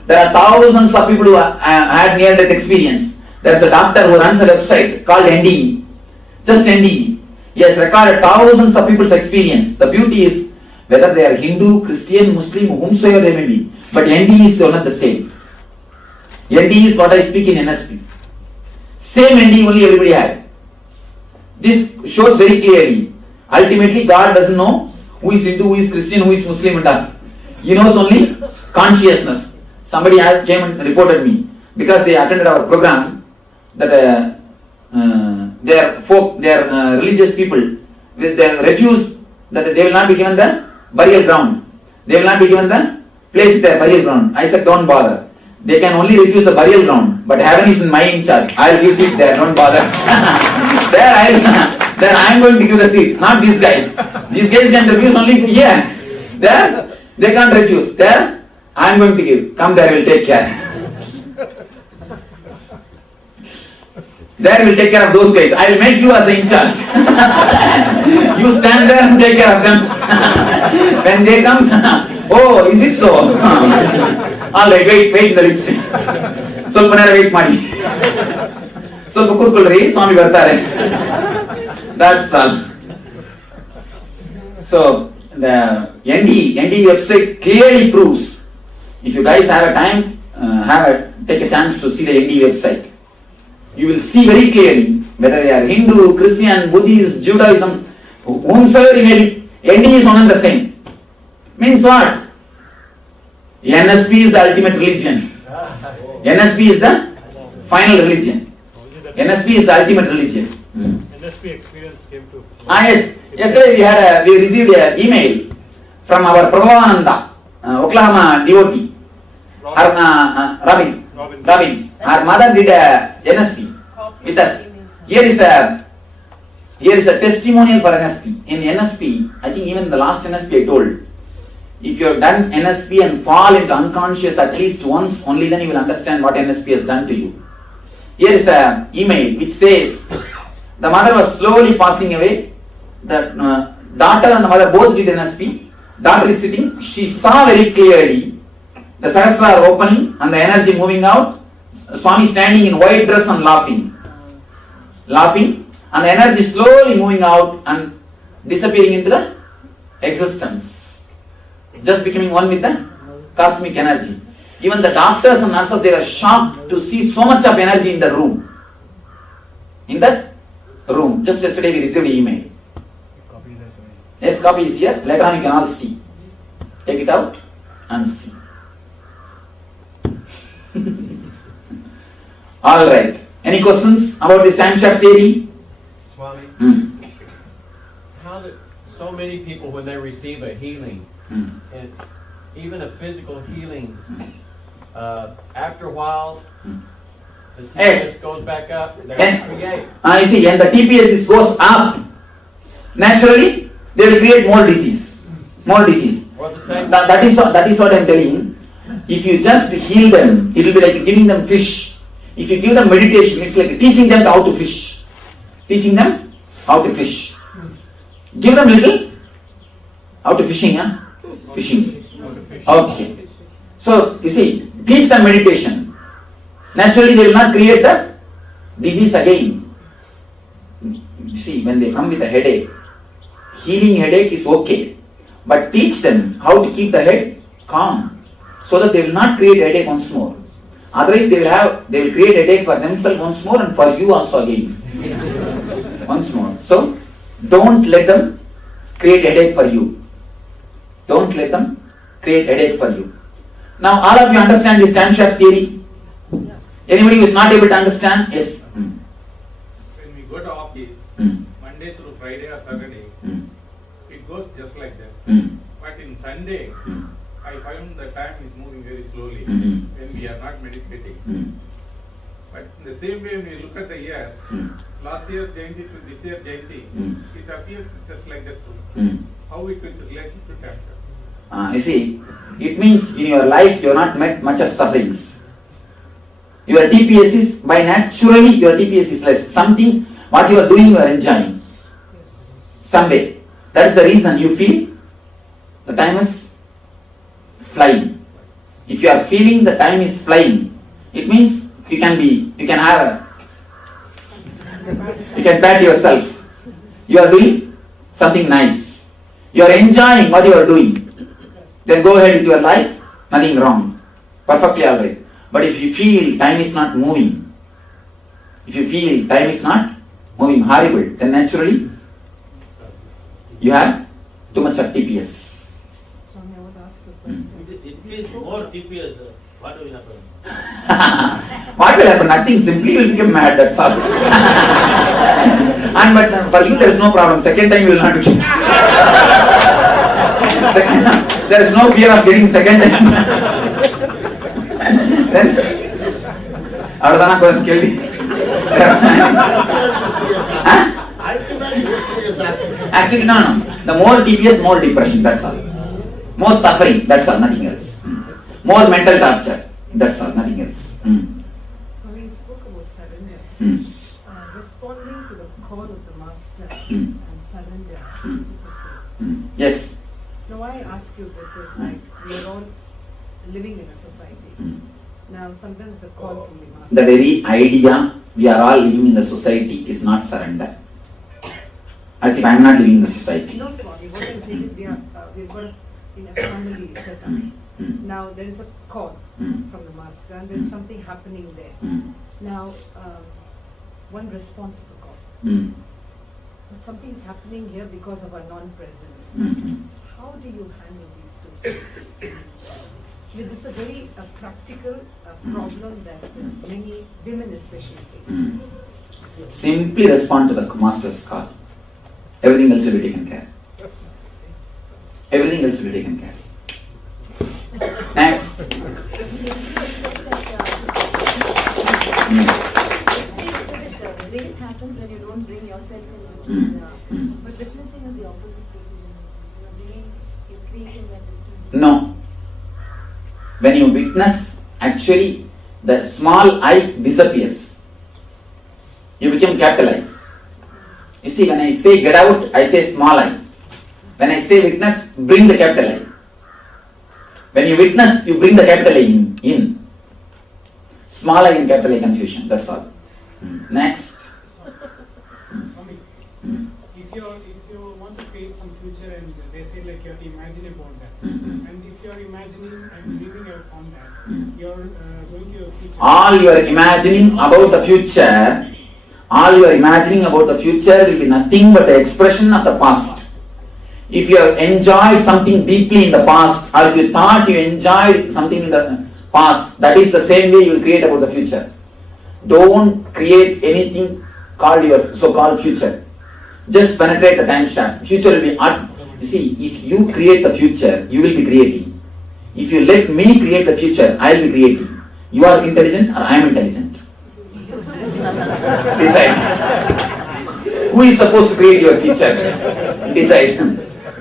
There are thousands of people who had near-death experience. There is a doctor who runs a website called NDE. Just NDE. He has recorded thousands of people's experience. The beauty is whether they are Hindu, Christian, Muslim, whomsoever they may be. But NDE is one and the same. NDE is what I speak in NSP. Same NDE only everybody had. This shows very clearly. Ultimately, God doesn't know who is Hindu, who is Christian, who is Muslim and all. He knows only consciousness. Somebody came and reported me because they attended our program that they are religious people. They refused that they will not be given the burial ground. They will not be given the place their burial ground. I said, don't bother. They can only refuse the burial ground, but heaven is in my in charge. I will give seat there. Don't bother. There I am going to give the seat, not these guys. These guys can refuse only here. There they can't refuse. There I am going to give. Come there, will take care. There will take care of those guys. I will make you as in charge. You stand there and take care of them. When they come, oh, is it so? All right, wait in the list. ಸ್ವಲ್ಪ ನೇರ wait ಮಾಡಿ. ಸ್ವಲ್ಪ ಕೂತ್ಕೊಳ್ಳ್ರಿ, ಸ್ವಾಮಿ ಬರ್ತಾರೆ. That's all. So the NDE website clearly proves. If you guys have a time, take a chance to see the NDE website. You will see very clearly whether they are Hindu, Christian, Buddhist, Judaism, whomsoever you may be, NDE is one and the same. Means what? NSP is the ultimate religion. NSP is the final religion. NSP is the ultimate religion. NSP experience came to. Yes. Yesterday we received an email from our Prabhavananda, Oklahoma devotee. Robin. Her mother did a NSP with us. Here is a testimonial for NSP. In NSP, I think even the last NSP I told, if you have done NSP and fall into unconscious at least once, only then you will understand what NSP has done to you. Here is an email which says, the mother was slowly passing away. The daughter and the mother both did NSP. Daughter is sitting. She saw very clearly the sahasrara opening and the energy moving out. Swami standing in white dress and laughing. And the energy slowly moving out and disappearing into the existence. Just becoming one with the cosmic energy. Even the doctors and nurses, they were shocked to see so much of energy in the room. In that room. Just yesterday we received an email. Yes, copy is here. Later on you can all see. Take it out and see. Alright. Any questions about this time shift theory? Swami, how do so many people, when they receive a healing, and even a physical healing, after a while, the TPS goes back up, they create. You see, when the TPS goes up, naturally, they will create more disease. That is what I am telling. If you just heal them, it will be like giving them fish. If you give them meditation, it's like teaching them how to fish. Give them little, how to fishing, Fishing. Okay. So, you see, teach them meditation. Naturally, they will not create the disease again. You see, when they come with a headache, healing headache is okay. But teach them how to keep the head calm, so that they will not create headache once more. Otherwise, they will create headache for themselves once more and for you also again. Once more. So, don't let them create headache for you. Now, all of you understand this time shift theory? Anybody who is not able to understand? Yes. When we go to office, Monday through Friday or Saturday, it goes just like that. But in Sunday, I find the time is moving very slowly when we are not meditating. But in the same way, when we look at the year, last year Jayanti to this year Jayanti, it appears just like that too. How it is related to chapter? You see, it means in your life you have not met much of sufferings. Your TPS is, by naturally, your TPS is less. Something, what you are doing, you are enjoying. Some way. That is the reason you feel the time is flying. If you are feeling the time is flying, it means you can pat yourself. You are doing something nice. You are enjoying what you are doing. Then go ahead with your life, nothing wrong. Perfectly alright. But if you feel time is not moving, horrible, then naturally you have too much of TPS. Swami, I would ask you a question. It is more TPS. What will happen? What will happen? Nothing. Simply you will become mad, that's all. But for you there is no problem. Second time you will not become. There is no fear of getting second time. Then, actually, no. The more TPS, more depression, that's all. More suffering, that's all, nothing else. More mental torture, that's all, nothing else. So we spoke about surrender. Responding to the call of the Master and surrender. Is it the same? Yes. Now I ask you this is like we are all living in a society. Now sometimes the call from the Master. The very idea we are all living in the society is not surrender. As if I am not living in the society. No, Swami. What I'm saying is we've got in a family setup. Now there is a call from the Master and there is something happening there. Now one responds to the call. But something is happening here because of our non-presence. How do you handle these two things? This is a very practical problem that many women especially face. Simply respond to the Master's call. Everything else will be taken care. Next. grace happens when you don't bring yourself in. But witnessing is the opposite procedure. You're increasing that distance. No. When you witness, actually, the small I disappears. You become capital I. You see, when I say get out, I say small I. When I say witness, bring the capital I. When you witness, you bring the capital I in. Small I and capital I confusion, that's all. Next. Swami, if you want to create some future and they say like you have to imagine about that, and if you are imagining and believing upon that, you are going to your future. All you are imagining about the future will be nothing but the expression of the past. If you have enjoyed something deeply in the past, or if you thought you enjoyed something in the past, that is the same way you will create about the future. Don't create anything called your so-called future. Just penetrate the time shaft. Future will be art. You see, if you create the future, you will be creating. If you let me create the future, I will be creating. You are intelligent or I am intelligent. Decide. Who is supposed to create your future? Decide.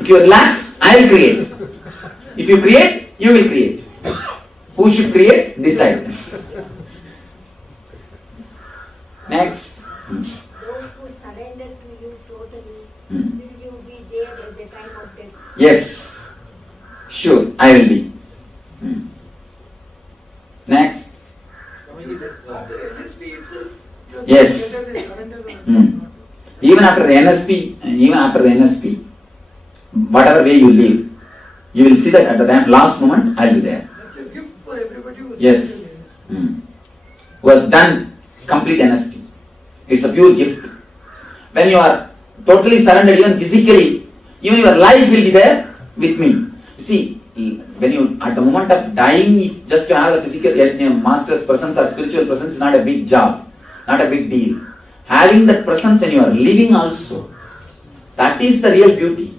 If you relax, I will create. If you create, you will create. Who should create? Decide. Next. Those who surrender to you totally, will you be there at the time of death? Yes. Sure, I will be. Next. Yes. Even after the NSP, whatever way you live, you will see that at the last moment I will be there. That's a gift for everybody who Yes. Who has done complete NSP. It's a pure gift. When you are totally surrendered, even physically, even your life will be there with me. You see, when you, at the moment of dying, just to have a physical master's presence or spiritual presence is not a big job, not a big deal. Having that presence when you are living also, that is the real beauty.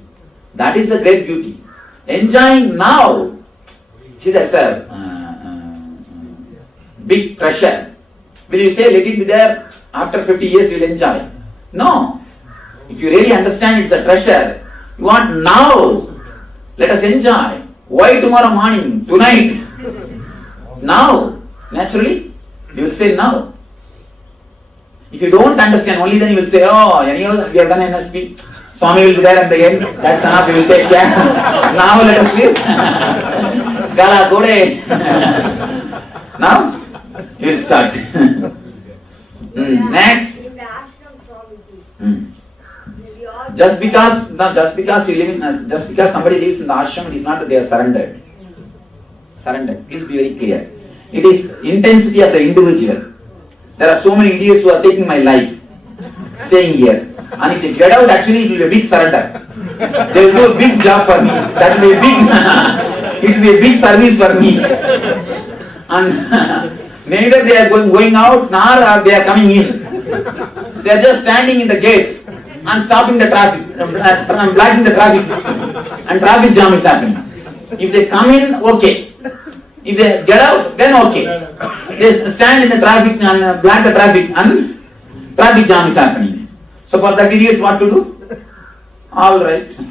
That is the great beauty. Enjoying now, see, that's a big treasure. Will you say, let it be there, after 50 years you will enjoy? No. If you really understand it's a treasure, you want now, let us enjoy. Why tomorrow morning, tonight? Now. Naturally, you will say now. If you don't understand, only then you will say, oh, anyhow, we have done NSP. Swami will be there at the end. That's enough, we will take care. Now let us sleep. Gala, Gode. Now, you will start. Next. In the ashram, Swamiji, Just because you live in, just because somebody lives in the ashram, it is not that they are surrendered. Surrendered. Please be very clear. It is intensity of the individual. There are so many idiots who are taking my life, staying here. And if they get out, actually it will be a big surrender. They will do a big job for me. That will be a big, it will be a big service for me. And neither they are going out, nor are they are coming in. They are just standing in the gate and stopping the traffic, blocking the traffic, and traffic jam is happening. If they come in, okay. If they get out, then okay. They stand in the traffic and block the traffic, and traffic jam is happening. So for that idiots, what to do? All right. The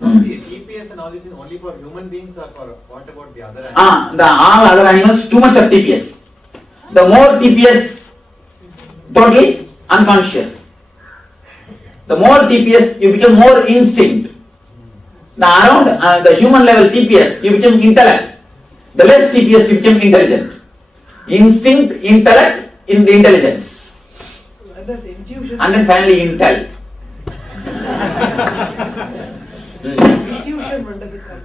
TPS and all this is only for human beings, or for what about the other animals? All other animals, too much of TPS. The more TPS, totally unconscious. The more TPS, you become more instinct. Around the human level TPS, you become intellect. The less TPS, you become intelligent. Instinct, intellect, intelligence. And there's intuition. And then finally intel. Intuition, when does it come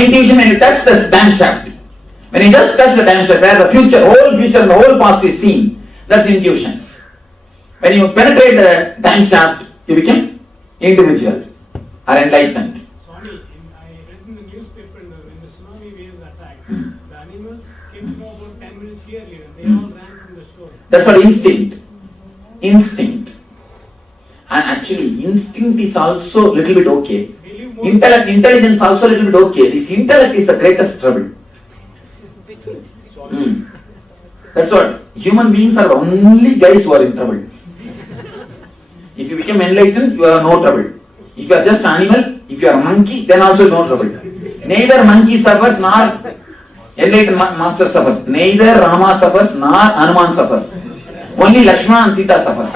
in? Intuition, when you touch the time shaft. When you just touch the time shaft, where the whole future and the whole past is seen, that's intuition. When you penetrate the time shaft, you become individual or enlightened. Swami, I read in the newspaper when the tsunami waves attacked, the animals came to know about 10 minutes earlier and they all ran from the shore. That's what instinct. Instinct. And actually, instinct is also a little bit okay. Intelligence also a little bit okay. This intellect is the greatest trouble. That's what. Human beings are the only guys who are in trouble. If you become enlightened, you have no trouble. If you are just animal, if you are a monkey, then also no trouble. Neither monkey suffers nor enlightened master suffers. Neither Rama suffers nor Hanuman suffers. Only Lakshmana and Sita suffers.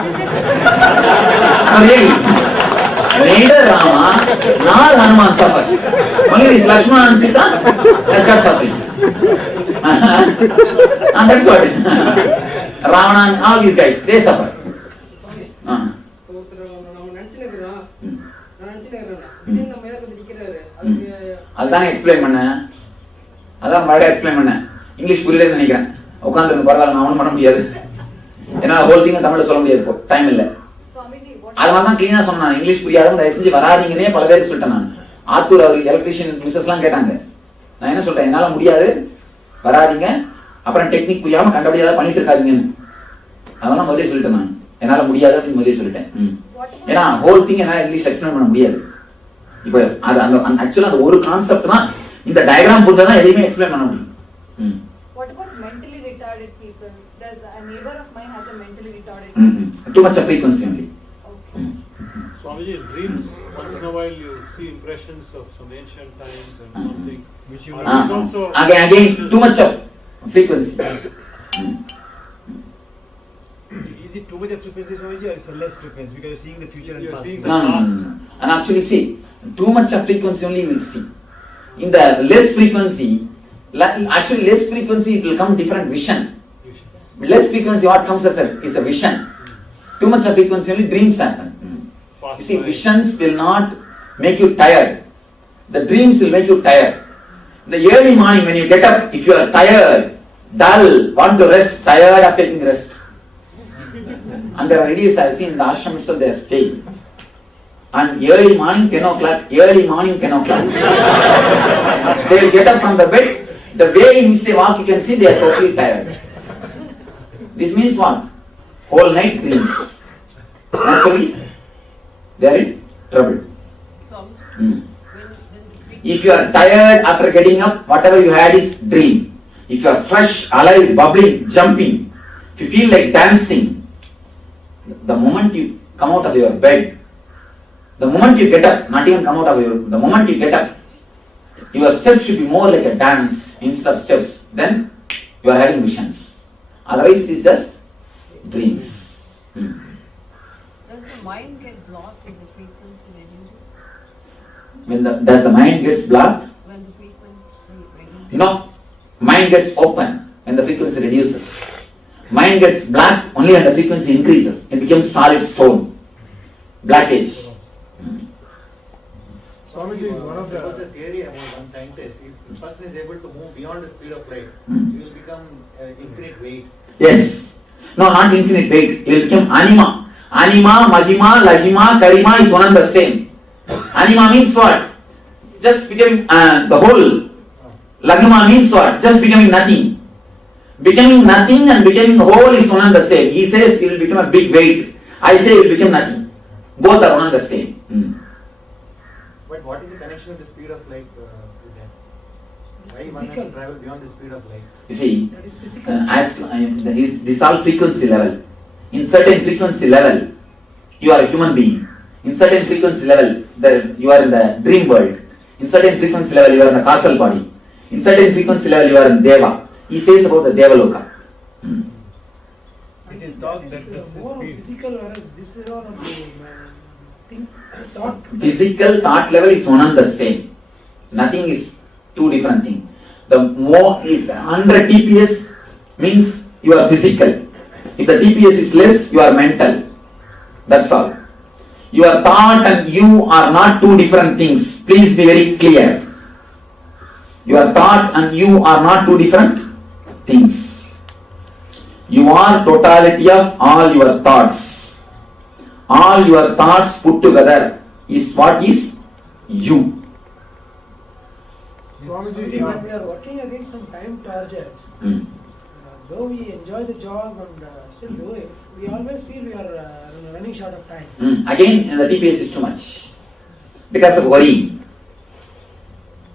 No, really. Neither Rama nor Hanuman suffers. Only this Lakshmana and Sita has got suffering. And that's what. Ravana and all these guys, they suffer. அதுதான் explain பண்ணேன். அதான் மழை explain பண்ணேன். English புரியலன்னு நினைக்கிறேன். உட்காந்துருக்கு பரவாயில்ல, நான் ஒன்றும் பண்ண முடியாது. ஏன்னா ஹோல் திங்க தமிழ்ல சொல்ல முடியாது, இப்போ டைம் இல்லை. அதனால தான் கிளீனா சொன்னேன். இங்கிலீஷ் புரியாதவங்க தயவு செஞ்சு வராதிங்கன்னே பல பேருக்கு சொல்லிட்டேன் நான். ஆத்தூர் அவருக்கு எலக்ட்ரிஷியன் மிஸ்ஸஸ்லாம் கேட்டாங்க. நான் என்ன சொல்றேன், என்னால முடியாது, வராதிங்க, அப்புறம் டெக்னிக் புரியாம கண்டபடியாத பண்ணிட்டு இருக்காதீங்கன்னு. அதெல்லாம் முதலே சொல்லிட்டேன் நான். என்னால முடியாது அப்படின்னு முதலே சொல்லிட்டேன். ஏன்னா ஹோல் திங் என்னால இங்கிலீஷ் எக்ஸ்பிளைன் பண்ண முடியாது. இப்போ அது அந்த ஆக்சுவலா அந்த ஒரு கான்செப்ட் தான் இந்த டயகிராம் புரிஞ்சா தான் எதையுமே எக்ஸ்பிளைன் பண்ண முடியும். What about mentally retarded people? There's a neighbor of mine has a mentally retarded. Too much of frequency only. Swamiji's dreams, once in a while you see impressions of some ancient times and something which you also again too much of frequency. Is it too much of frequency, Swamiji, or is it less frequency because you're seeing the future and past? No. And actually see, too much of frequency only you will see. In the less frequency, actually less frequency it will come different vision. Less frequency what comes as is a vision. Too much of frequency only dreams happen. You see, visions will not make you tired. The dreams will make you tired. In the early morning when you get up, if you are tired, dull, want to rest, tired of taking rest. And there are idiots I have seen in the ashram itself, they are staying. And early morning 10 o'clock, they will get up from the bed. The way in which they walk, you can see they are totally tired. This means what? Whole night dreams. Naturally, they are in trouble. If you are tired after getting up, whatever you had is dream. If you are fresh, alive, bubbling, jumping, if you feel like dancing, the moment you come out of your bed, the moment you get up, not even come out of your, the moment you get up, your steps should be more like a dance instead of steps. Then you are having visions. Otherwise, it is just dreams. Does the mind get blocked if the frequency reduces? Does the mind gets blocked? When the frequency reduces. You know, mind gets open when the frequency reduces. Mind gets black only when the frequency increases. It becomes solid stone. Blackage. Swamiji, there was a theory about one scientist. If the person is able to move beyond the speed of light, he will become infinite weight. Yes. No, not infinite weight. It will become anima. Anima, Mahima, Lajima, Karima is one and the same. Anima means what? Just becoming the whole. Lagima means what? Just becoming nothing. Becoming nothing and becoming whole is one and the same. He says it will become a big weight. I say it will become nothing. Both are one and the same. But what is the connection with the speed of light to that? Why one has to travel beyond the speed of light? You see, this all frequency level. In certain frequency level, you are a human being. In certain frequency level, you are in the dream world. In certain frequency level, you are in the causal body. In certain frequency level, you are in Deva. He says about the Devaloka. It is thought that this more speed. physical, whereas this is all of the thought. Physical thought level is one and the same. Nothing is two different things. The more, if 100 TPS means you are physical. If the TPS is less, you are mental. That's all. Your thought and you are not two different things. Please be very clear. Your thought and you are not two different things. You are totality of all your thoughts. All your thoughts put together is what is you. Swamiji, when we are working against some time targets, though we enjoy the job and still do it, we always feel we are running short of time. Again, the TPS is too much because of worry.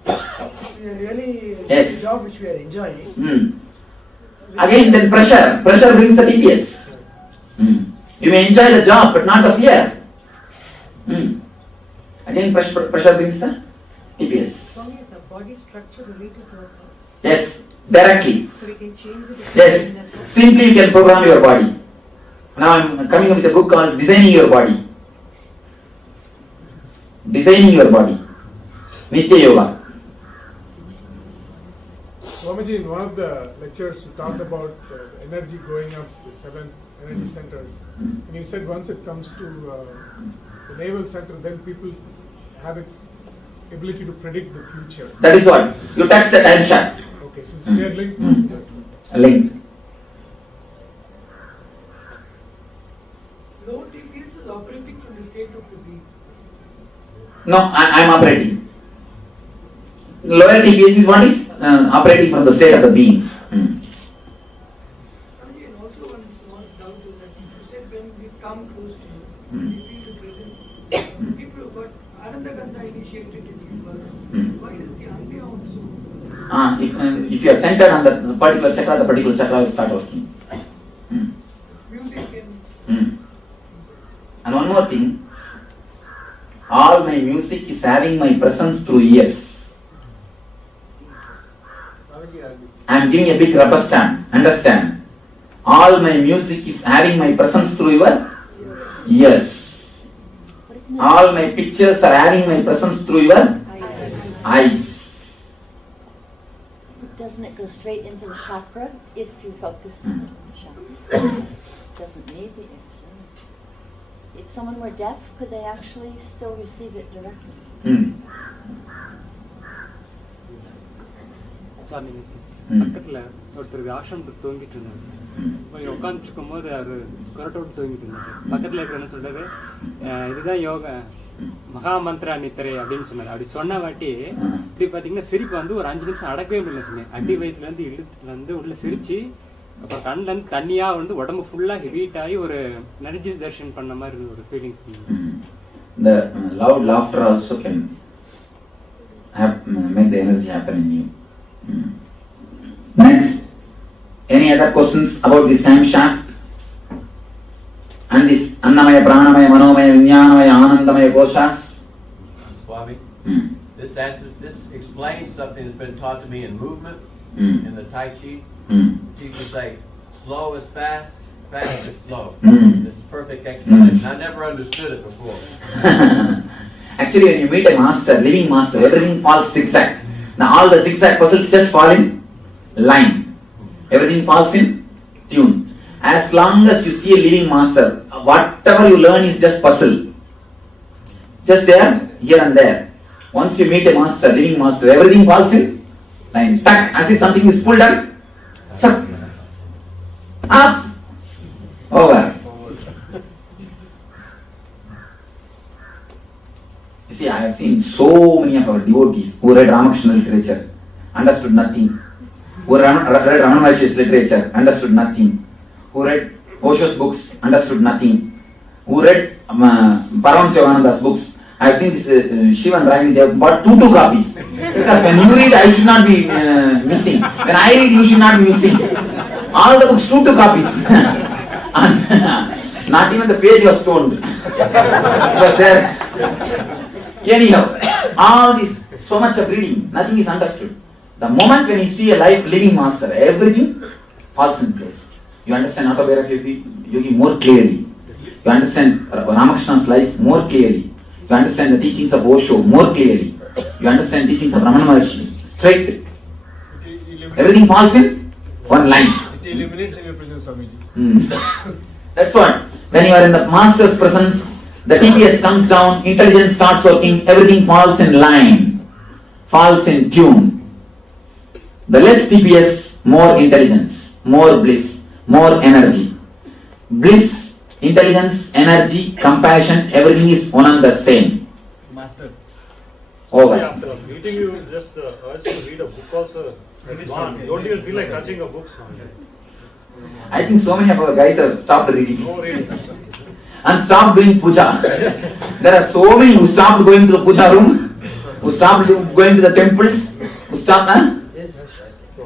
We are really Yes. the job which we are enjoying. Again, then pressure brings the TPS. You may enjoy the job, but not the fear. Again, pressure brings the TPS. Swami, is a body structure related to our thoughts? Yes, directly. So we can change it. Yes, simply you can program your body. Now I'm coming up with a book called Designing Your Body. Designing Your Body. Nitya Yoga. Swamiji, in one of the lectures, you talked about energy going up, the 7 energy centers. And you said once it comes to the naval center, then people have the ability to predict the future. That is what? You touch the time shaft. Okay, so they are linked. Linked. Low TPS is operating from the state of the being. No, I am operating. Lower TPS is what is operating from the state of the being. And also one small doubt is that you said when we come close to you, we feel the presence. People who got Anandagandha initiated in universe. Why does the Anya also? If you are centered on the particular chakra will start working. Music and And one more thing, all my music is having my presence through ears. I am giving a big rubber stamp. Understand? All my music is having my presence through your ears. All my pictures are having my presence through your eyes. Doesn't it go straight into the chakra if you focus on the chakra? Doesn't need the ears. If someone were deaf, could they actually still receive it directly? பக்கத்தில் ஒருத்தருக்கு ஆசிரமத்துக்கு தூங்கிட்டு இருந்தாங்க. போய் உட்காந்துருக்கும் போது அவர் கொரட்டோடு தூங்கிட்டு இருந்தார். பக்கத்தில் இருக்கிற என்ன சொல்றாரு, இதுதான் யோகா மகா மந்திரா நித்திரை அப்படின்னு சொன்னார். அப்படி சொன்ன வாட்டி இப்படி பார்த்தீங்கன்னா சிரிப்பு வந்து ஒரு 5 நிமிஷம் அடக்கவே முடியல. சொன்னேன் அடி வயிற்றுலேருந்து இழுத்துலேருந்து உள்ள சிரிச்சு அப்புறம் கண்ணிலேருந்து தண்ணியாக வந்து உடம்பு ஃபுல்லாக ஹீட் ஆகி ஒரு எனர்ஜி தர்ஷன் பண்ண மாதிரி ஒரு feelings. The loud laughter also can make the energy happen in you. Next, any other questions about this time shaft and this Annamaya, Pranamaya, Manomaya, Vijnanamaya, Anandamaya Koshas? Swami, this explains something that's been taught to me in movement, in the Tai Chi. Teachers say, slow is fast, fast is slow. This is perfect explanation. I never understood it before. Actually, when you meet a master, living master, everything falls zigzag. Now all the zigzag puzzles just fall in line. Everything falls in tune. As long as you see a living master, whatever you learn is just puzzle. Just there, here and there. Once you meet a master, living master, everything falls in line. Tack, as if something is pulled up. Suck. Up. Over. You see, I have seen so many of our devotees who read Ramakrishna literature, understood nothing. Who read Ramana Maharshi's literature, understood nothing. Who read Koshas books, understood nothing. Who read Paramashivoham books. I have seen this Shiva and Ravi, they have bought two copies. Because when you read, I should not be missing. When I read, you should not be missing. All the books, two copies. And not even the page was torn. It was there. Anyhow, all this, so much of reading, nothing is understood. The moment when you see a living master, everything falls in place. You understand Atma Yogi more clearly. You understand Ramakrishna's life more clearly. You understand the teachings of Osho more clearly. You understand teachings of Ramana Maharshi straight. Everything falls in one line. It eliminates your presence, Swamiji. That's what. When you are in the master's presence, the TPS comes down, intelligence starts working, everything falls in line, falls in tune. The less TPS, more intelligence, more bliss, more energy. Bliss, intelligence, energy, compassion, everything is one and the same. Master. Over. After meeting you, just the urge to read a book also is gone. You don't even feel like touching a book. I think so many of our guys have stopped reading. No reading. And stopped doing puja. There are so many who stopped going to the puja room, who stopped going to the temples, who stopped. Yes.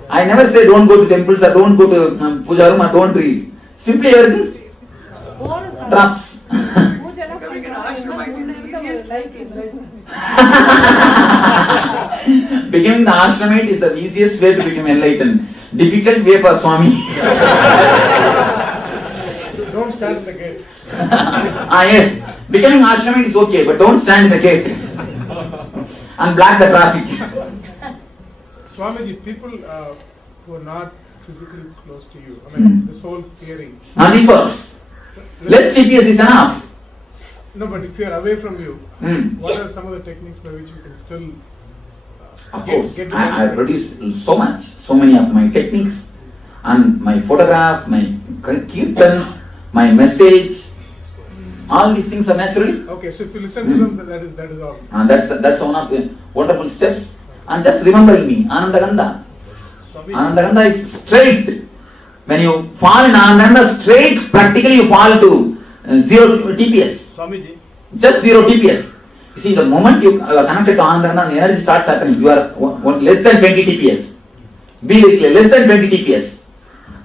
I never say don't go to temples or don't go to puja room or don't read. Simply everything drops. Becoming an ashramite is the easiest way to enlighten. Becoming the ashramite is the easiest way to become enlightened. Difficult way for Swami. Don't stand in the gate. Yes. Becoming ashramite is okay, but don't stand in the gate and block the traffic. Swamiji, people who are not physically close to you, I mean, this whole theory. And this works. Less TPS is enough. No, but if you are away from you, what are some of the techniques by which you can still Of course, I produced so many of my techniques and my photograph, my kirtans, my message. All these things are naturally. Okay, so if you listen to them, that is all. And that's one of the wonderful steps. And just remembering me, Anandagandha. Anandagandha is straight. When you fall in Anandagandha straight, practically you fall to 0 TPS. Swamiji. Just 0 TPS. You see, the moment you are connected to Anandagandha, the energy starts happening. You are less than 20 TPS. Be very clear, less than 20 TPS.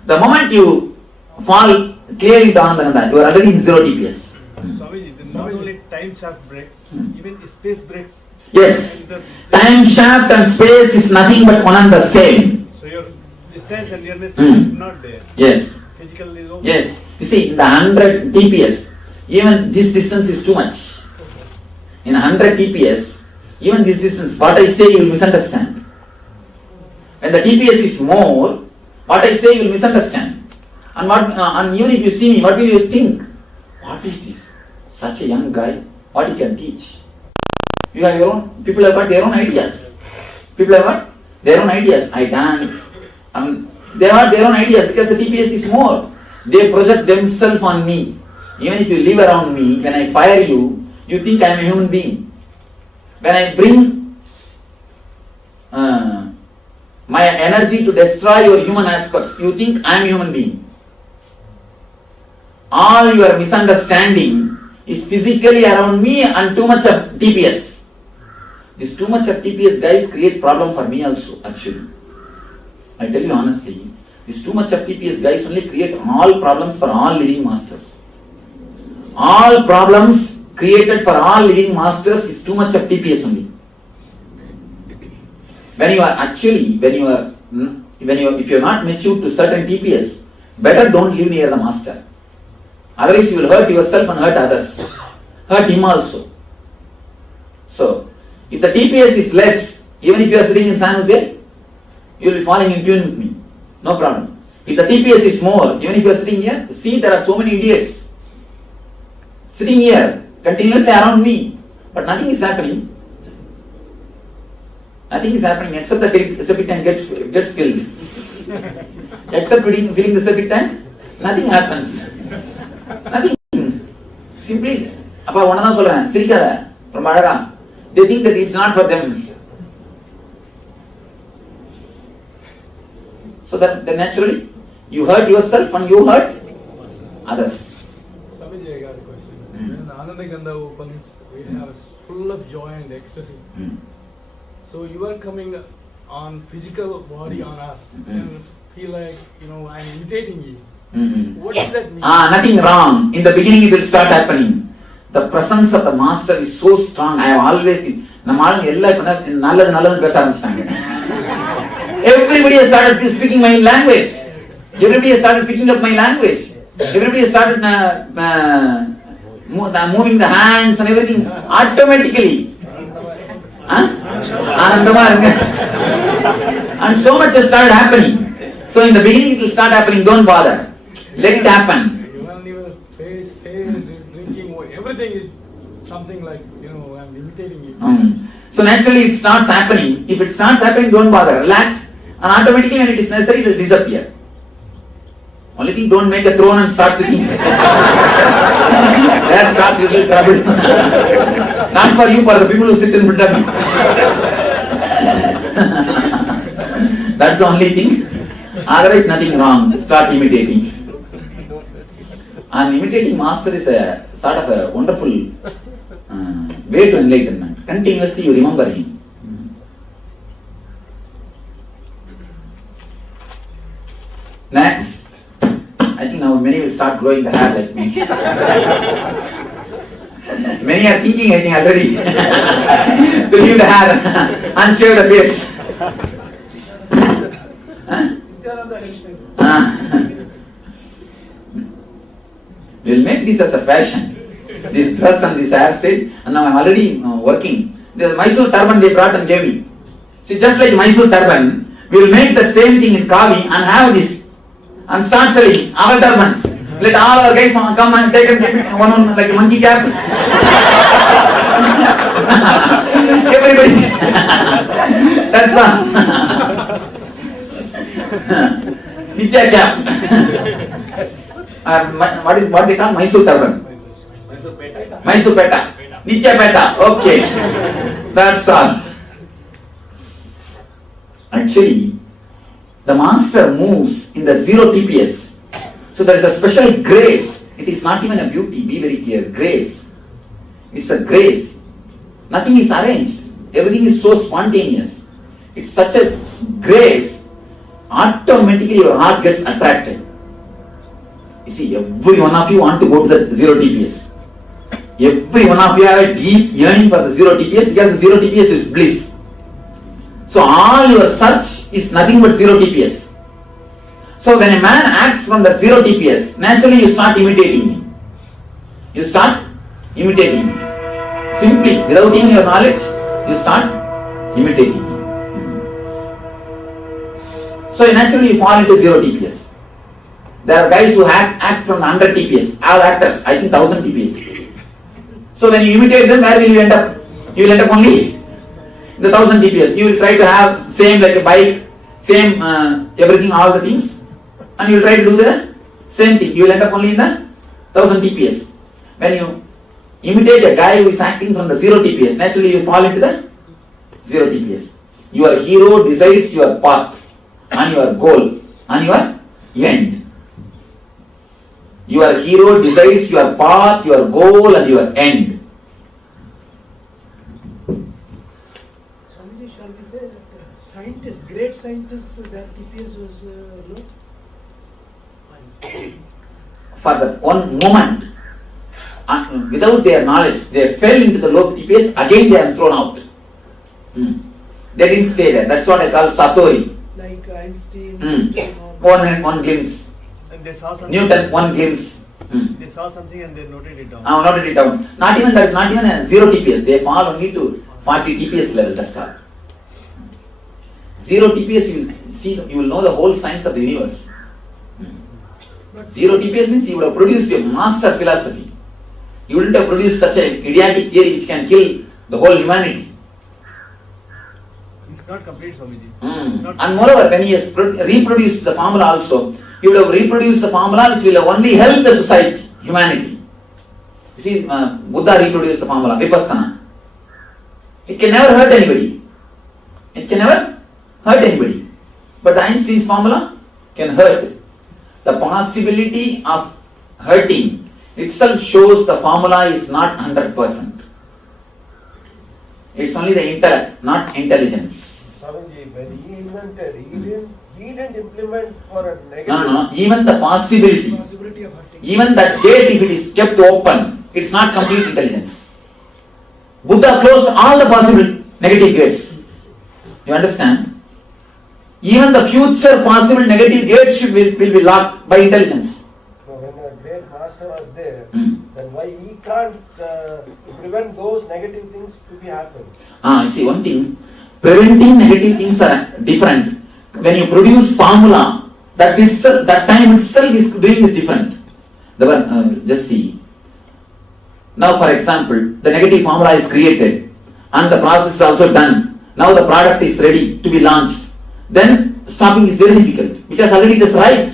The moment you fall clearly to Anandagandha, you are already in 0 TPS. Swamiji, not only time shaft breaks, even space breaks. Yes. Time shaft and space is nothing but one and the same. So your distance and nearness is not there. Yes. Physical is okay. Yes. You see, in the 100 TPS, even this distance is too much. In 100 TPS, even this distance, what I say you will misunderstand. When the TPS is more, what I say you will misunderstand. And even if you see me, what will you think? What is this? Such a young guy, what he can teach? You have your own, people have got their own ideas. People have got their own ideas. I dance. They have their own ideas because the TPS is more. They project themselves on me. Even if you live around me, when I fire you, you think I am a human being. When I bring my energy to destroy your human aspects, you think I am a human being. All your misunderstanding is physically around me and too much of TPS. This too much of TPS guys create problem for me also, actually. I tell you honestly, this too much of TPS guys only create all problems for all living masters. All problems created for all living masters is too much of TPS only. When you are actually, if you are not mature to certain TPS, better don't live near the master. Otherwise you will hurt yourself and hurt others. Hurt him also. So, if the TPS is less, even if you are sitting in San Jose, you will be falling in tune with me. No problem. If the TPS is more, even if you are sitting here, see there are so many idiots sitting here, continuously around me, but nothing is happening. Nothing is happening except the septic tank gets filled. Except filling the septic tank, nothing happens. Nothing. Simply, appa one da solren, sirikada, romba alaga. They think that it's not for them. So that naturally, you hurt yourself and you hurt others. Swamiji, I got a question. When the Anandagandha opens, we have full of joy and ecstasy. So you are coming on physical body on us and feel like, I'm imitating you. What does that mean? Nothing wrong. In the beginning it will start happening. The presence of the master is so strong. I have always seen. Everybody has started speaking my language. Everybody has started picking up my language. Everybody has started moving the hands and everything automatically. And so much has started happening. So in the beginning it will start happening. Don't bother. Let it happen. Your face, hair, drinking, everything is something like, I'm imitating you. So naturally it starts happening. If it starts happening, don't bother. Relax. And automatically when it is necessary, it will disappear. Only thing, don't make a throne and start sitting. That starts little trouble. Not for you, for the people who sit in front of you. That's the only thing. Otherwise, nothing wrong. Start imitating. And imitating master is a sort of a wonderful way to enlightenment. Continuously you remember him. Next. I think now many will start growing the hair like me. Many are thinking, I think, already to leave the hair and shave the face. We'll make this as a fashion. This dress and this hairstyle, and now I'm already working. The Mysore turban they brought and gave me. See, just like Mysore turban, we'll make the same thing in Kavi and have this and start selling our turbans. Let all our guys come and take one like a monkey cap. Everybody. That's all. Nithya cap. What they call Mysore turban? Mysore peta. Nithya peta. Okay. That's all. Actually, the master moves in the 0 TPS. So there is a special grace. It is not even a beauty. Be very clear. Grace. It's a grace. Nothing is arranged. Everything is so spontaneous. It's such a grace. Automatically your heart gets attracted. You see, every one of you want to go to the 0 TPS. Every one of you have a deep yearning for the 0 TPS because the 0 TPS is bliss. So all your search is nothing but 0 TPS. So when a man acts from that 0 TPS, naturally you start imitating him. You start imitating him. Simply, without even your knowledge, you start imitating him. So naturally you fall into 0 TPS. There are guys who act from 100 TPS. All actors, I think 1000 TPS. So when you imitate them, where will you end up? You will end up only in the 1000 TPS. You will try to have same like a bike, same everything, all the things. And you will try to do the same thing. You will end up only in the 1000 TPS. When you imitate a guy who is acting from the 0 TPS, naturally you fall into the 0 TPS. Your hero decides your path and your goal and your end. Your hero decides your path, your goal and your end. Swamiji, shall we say that scientists, great scientists, their TPS was low? For that one moment, without their knowledge, they fell into the low TPS, again they are thrown out. They didn't stay there. That's what I call Satori. Like Einstein. One glimpse. And they saw something. Newton, one glimpse. They saw something and they noted it down. Noted it down. Not even, that is not even a 0 TPS. They fall only to 40 TPS level, that's all. 0 TPS, you will know the whole science of the universe. 0 TPS means you would have produced a master philosophy. You wouldn't have produced such an idiotic theory which can kill the whole humanity. It's not complete, Swamiji. And moreover, when he has reproduced the formula also, he would have reproduced the formula which will have only help the society, humanity. You see, Buddha reproduced the formula, Vipassana. It can never hurt anybody. It can never hurt anybody. But Einstein's formula can hurt. The possibility of hurting itself shows the formula is not 100%. It's only the intellect, not intelligence. Swamiji, when he invented, he didn't implement for a negative. No. Even the possibility of hurting. Even that gate, if it is kept open, it's not complete intelligence. Buddha closed all the possible negative gates. You understand? Even the future possible negative gates will be locked by intelligence. So when a great master was there, then why he can't prevent those negative things to be happening? See, one thing, preventing negative things are different. When you produce formula, that time itself is doing is different. Just see. Now, for example, the negative formula is created and the process is also done. Now the product is ready to be launched. Then stopping is very difficult because already it is ripe.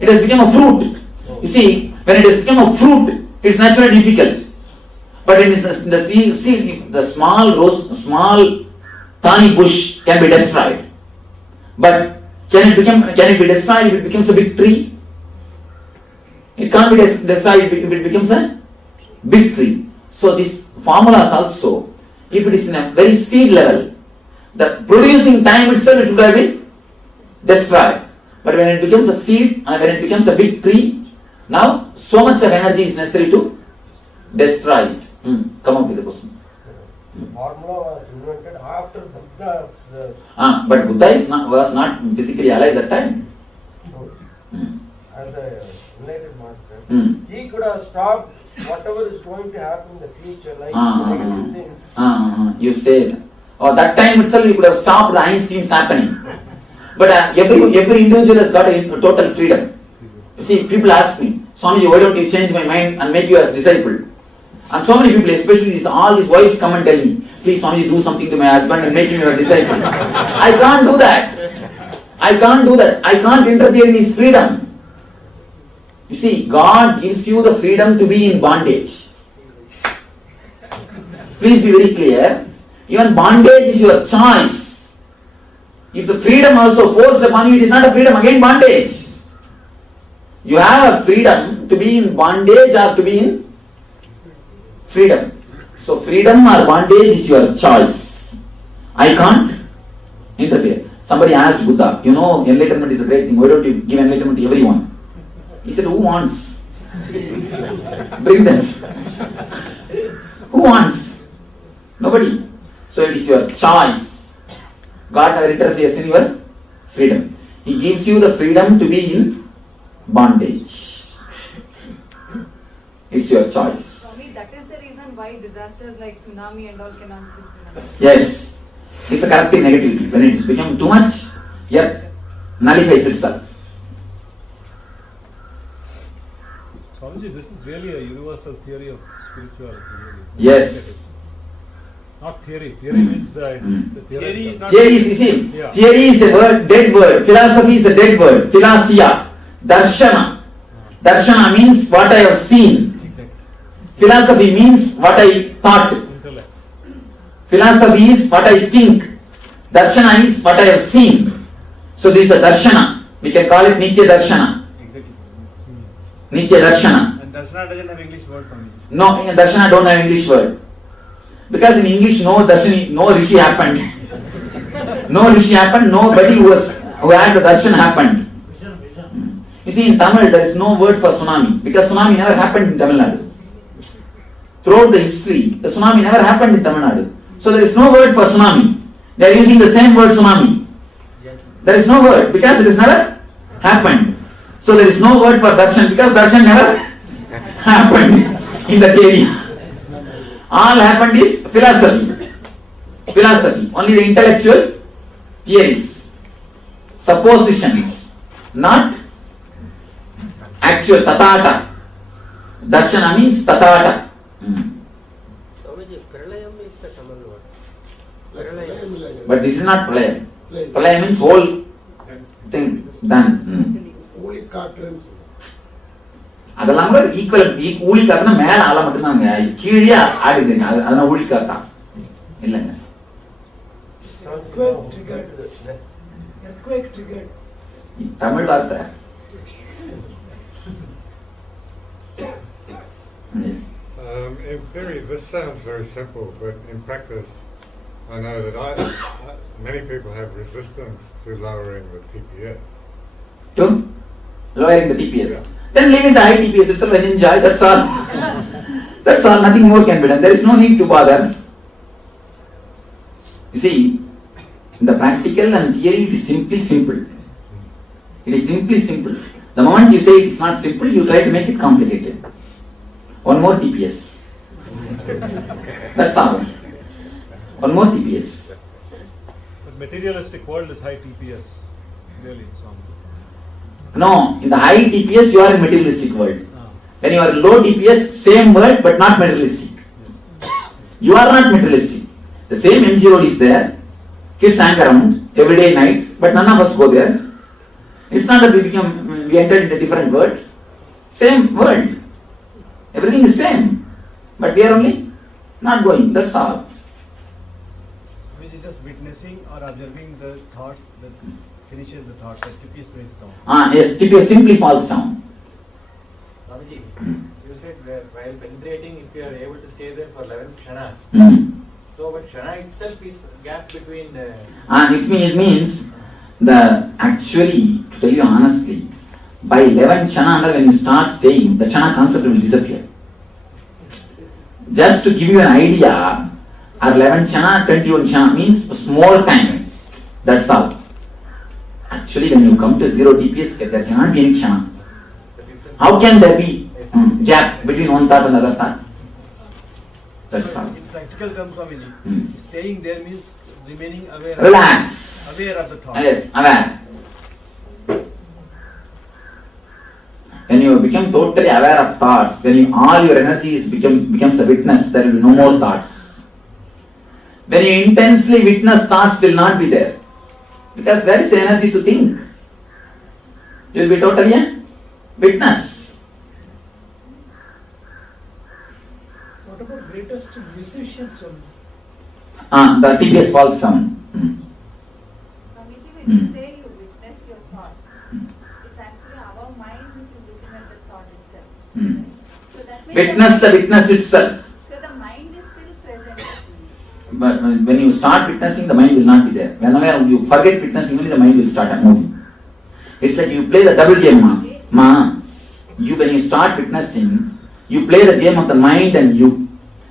It has become a fruit. You see, when it has become a fruit, it's naturally difficult. But in the seed, the small thorny bush can be destroyed. But can it be destroyed if it becomes a big tree? It can't be destroyed if it becomes a big tree. So these formulas also, if it is in a very seed level, the producing time itself it would have been destroyed. But when it becomes a seed, and when it becomes a big tree, now so much of energy is necessary to destroy it. Come up with the question. Formula was invented after Buddha's. But Buddha was not physically alive at that time. As a enlightened master, he could have stopped whatever is going to happen in the future, like negative things. You said, that time itself you could have stopped the Einstein's happening. But every individual has got a total freedom. You see, people ask me, Swamiji, why don't you change my mind and make you as disciple? And so many people, especially all these wives, come and tell me, please Swamiji, do something to my husband and make him your disciple. I can't do that. I can't do that. I can't interfere in his freedom. You see, God gives you the freedom to be in bondage. Please be very clear. Even bondage is your choice. If the freedom also forced upon you, it is not a freedom, again bondage. You have a freedom to be in bondage or to be in freedom. So freedom or bondage is your choice. I can't interfere. Somebody asked Buddha, enlightenment is a great thing. Why don't you give enlightenment to everyone? He said, who wants? Bring them. Who wants? Nobody. So it is your choice. God never interferes in your freedom. He gives you the freedom to be in bondage. It's your choice. Swami, that is the reason why disasters like tsunami and all cannot happen. Yes. It's a corrective negativity. When it is become too much, earth nullifies itself. Swamiji, this is really a universal theory of spirituality. Really. Yes. Not theory. Theory means the theory is not. Theory is, you see, theory is a word, dead word. Philosophy is a dead word. Philosia. Darshana. Darshana means what I have seen. Exactly. Philosophy means what I thought. Intellect. Philosophy is what I think. Darshana is what I have seen. So this is a darshana. We can call it Nitya Darshana. Exactly. Nitya Darshana. And Darshana doesn't have English word for me. No, in Darshana don't have English word. Because in English no Rishi happened. No Rishi happened, nobody who had the darshan happened. You see, in Tamil there is no word for tsunami, because tsunami never happened in Tamil Nadu. Throughout the history, the tsunami never happened in Tamil Nadu. So there is no word for tsunami. They are using the same word tsunami. There is no word, because it has never happened. So there is no word for darshan, because darshan never happened in that area. All happened is philosophy. Philosophy. Only the intellectual theories. Suppositions. Not actual tatata. Darshana means tatata. Swamiji, pralayam is a Tamil word. But this is not pralayam. Pralayam means whole thing done. அதெல்லாம் கூட equal ஊழி காத்துனா மேல ஆள மட்டும்தாங்க, கீழே ஆடுதுங்க, அதெல்லாம் ஊழி காத்தா இல்லைங்க. தமிழ் வார்த்தை. This sounds very simple, but in practice, I know that many people have resistance to lowering the TPS. To lowering the TPS? Yeah. Then leaving the high TPS itself and enjoy, that's all. That's all, nothing more can be done. There is no need to bother. You see, in the practical and theory, it is simply simple. It is simply simple. The moment you say it is not simple, you try to make it complicated. One more TPS. That's all. One more TPS. But materialistic world is high TPS, really. No, in the high TPS you are in materialistic world. When you are in low TPS, same world but not materialistic. You are not materialistic. The same MG road is there. Kids hang around every day night, but none of us go there. It's not that we entered in a different world. Same world. Everything is same. But we are only not going. That's all. Which is just witnessing or observing the thoughts that finishes the thoughts, that TPS weighs down. Yes, TPS simply falls down. Swamiji, you said while penetrating, if you are able to stay there for 11 kshanas. So, but kshana itself is gap between. It means Actually, to tell you honestly, by 11 chana, when you start staying, the chana concept will disappear. Just to give you an idea, our 11 chana, 21 chana means a small time. That's all. Actually, when you come to 0 DPS, there cannot be any chana. How can there be gap between one thought and another thought? That's all. In practical terms, Swamiji, staying there means remaining aware. Relax. Aware of the thought. Yes, aware. When you become totally aware of thoughts, when all your energy becomes a witness, there will be no more thoughts. When you intensely witness, thoughts will not be there. Because where is the energy to think? You will be totally a witness. What about greatest musicians? The TPS falls down. When you say you witness your thoughts, it's actually our mind which is looking at the thought itself. So that means Witness the witness itself. So the mind is still present. But when you start witnessing, the mind will not be there. Whenever you forget witnessing, only the mind will start moving. It's like you play the double game, ma. When you start witnessing, you play the game of the mind and you.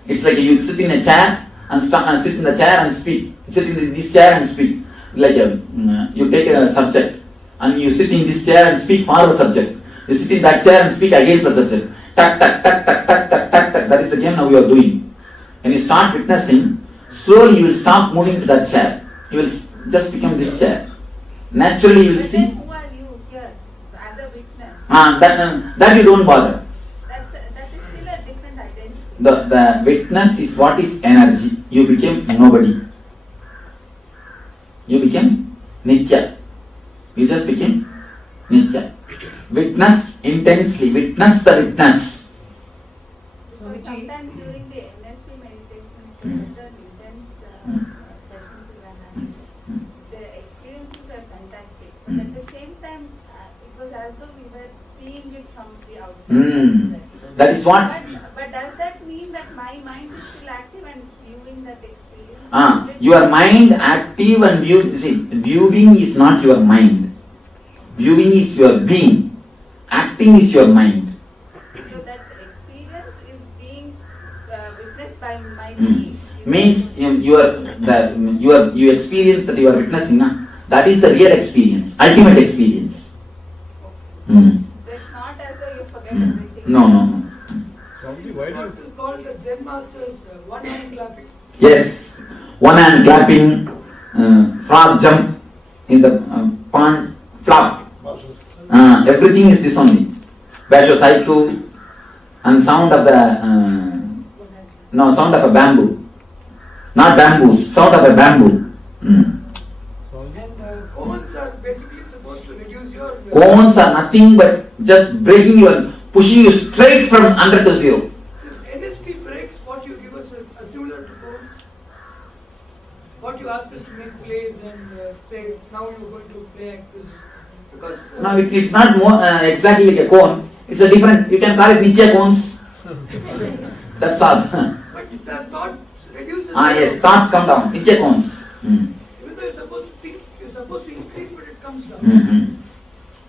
It's like you sit in a chair and sit in the chair and speak. Sit in this chair and speak. Like you take a subject and you sit in this chair and speak for the subject. You sit in that chair and speak against the subject. Tak, tak, tak, tak, tak, tak, tak, tak. That is the game now you are doing. When you start witnessing, slowly you will stop moving to that chair. You will just become this chair. Naturally you will see. Who are you here as a witness? That you don't bother. That is still a different identity. The witness is what is energy. You became nobody. You became Nithya. You just became Nithya. Witness intensely. Witness the witness. So sometimes during the NSP meditation, the intense sessions we were having, the experiences were fantastic. But at the same time, it was as though we were seeing it from the outside. That is what? But does that mean that my mind is still active and it's viewing that experience? Your mind active and viewing is not your mind. Viewing is your being. Acting is your mind. So that experience is being witnessed by my being. Means you experience that you are witnessing. That is the real experience, ultimate experience. So it's not as though you forget everything. No. Why do you call the Zen masters one hand clapping? Yes, one hand clapping, frog jump in the pond, flop. Everything is this only. Basho Saiku and sound of a bamboo. Not bamboos, sound of a bamboo. And cones are basically supposed to reduce your... Cones are nothing but just breaking you, pushing you straight from 100 to 0. This NSP breaks what you give us a similar to cones. What you ask us to make plays and say, now you're going to play like this. Because, no, it's not more exactly like a cone. It's a different, you can call it Nithya cones. That's all. But if that thought reduces... Yes, thoughts come down. Nithya cones. Even though you're supposed to think, you're supposed to increase, but it comes down.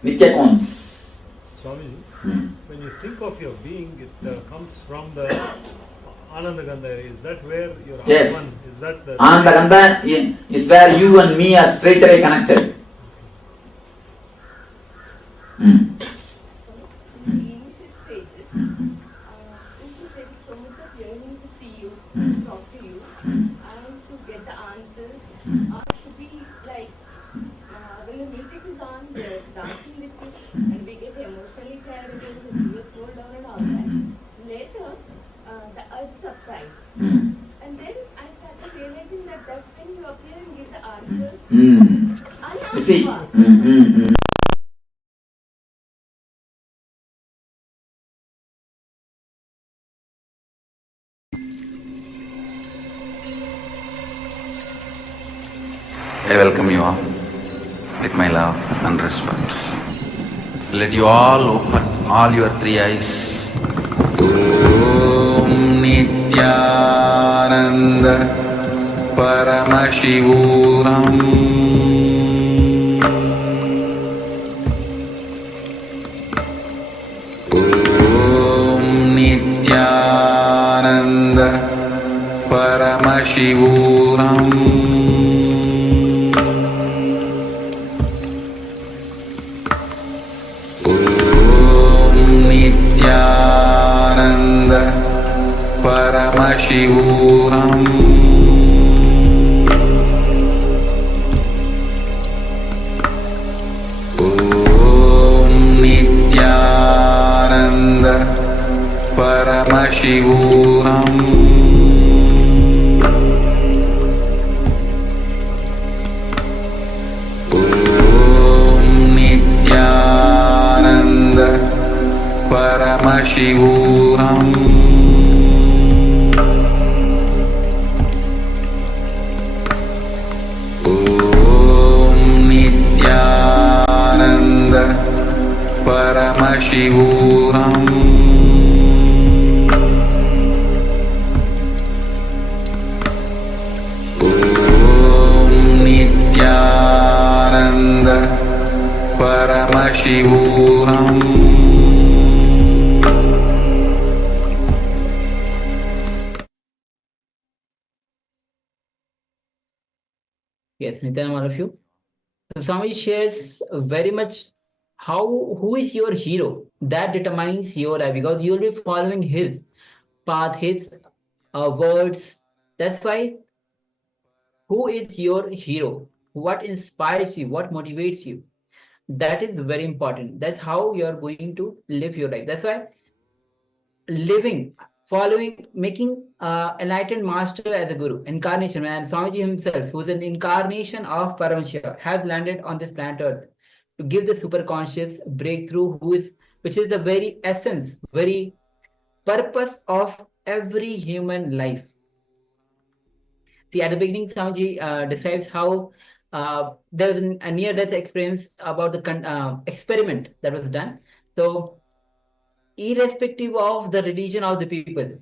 Nithya cones. Swamiji, when you think of your being, it comes from the Anandagandha. Is that where your Yes. Atman, is that the... Anandagandha is where you and me are straight away connected. In the initial stages, since there is so much of yearning to see you, to talk to you, and to get the answers, or to be like, when the music is on, they're dancing with you, and we get emotionally carried away with you, slow down and all that. Later, the urge subsides. And then I started realizing that that's when you appear and give the answers. You see? I welcome you all with my love and respect. Let you all open all your three eyes. Om Nithyananda Paramashivoham Paramashivoham Om Nithyananda Paramashivoham Om Nithyananda Paramashivoham Om Nithyananda Paramashivoham Om Nithyananda Paramashivoham Om Nithyananda Paramashivoham Yes, Nithyananda, all of you. So Swami shares very much who is your hero. That determines your life because you'll be following his path, his words. That's why who is your hero? What inspires you? What motivates you? That is very important. That's how you're going to live your life. That's why living, following, making enlightened master as a guru, incarnation, and Swamiji himself, who's an incarnation of Paramashiva, has landed on this planet Earth to give the superconscious breakthrough, which is the very essence, very purpose of every human life. See, at the beginning, Swamiji describes how there's a near-death experience about the experiment that was done. So, irrespective of the religion of the people,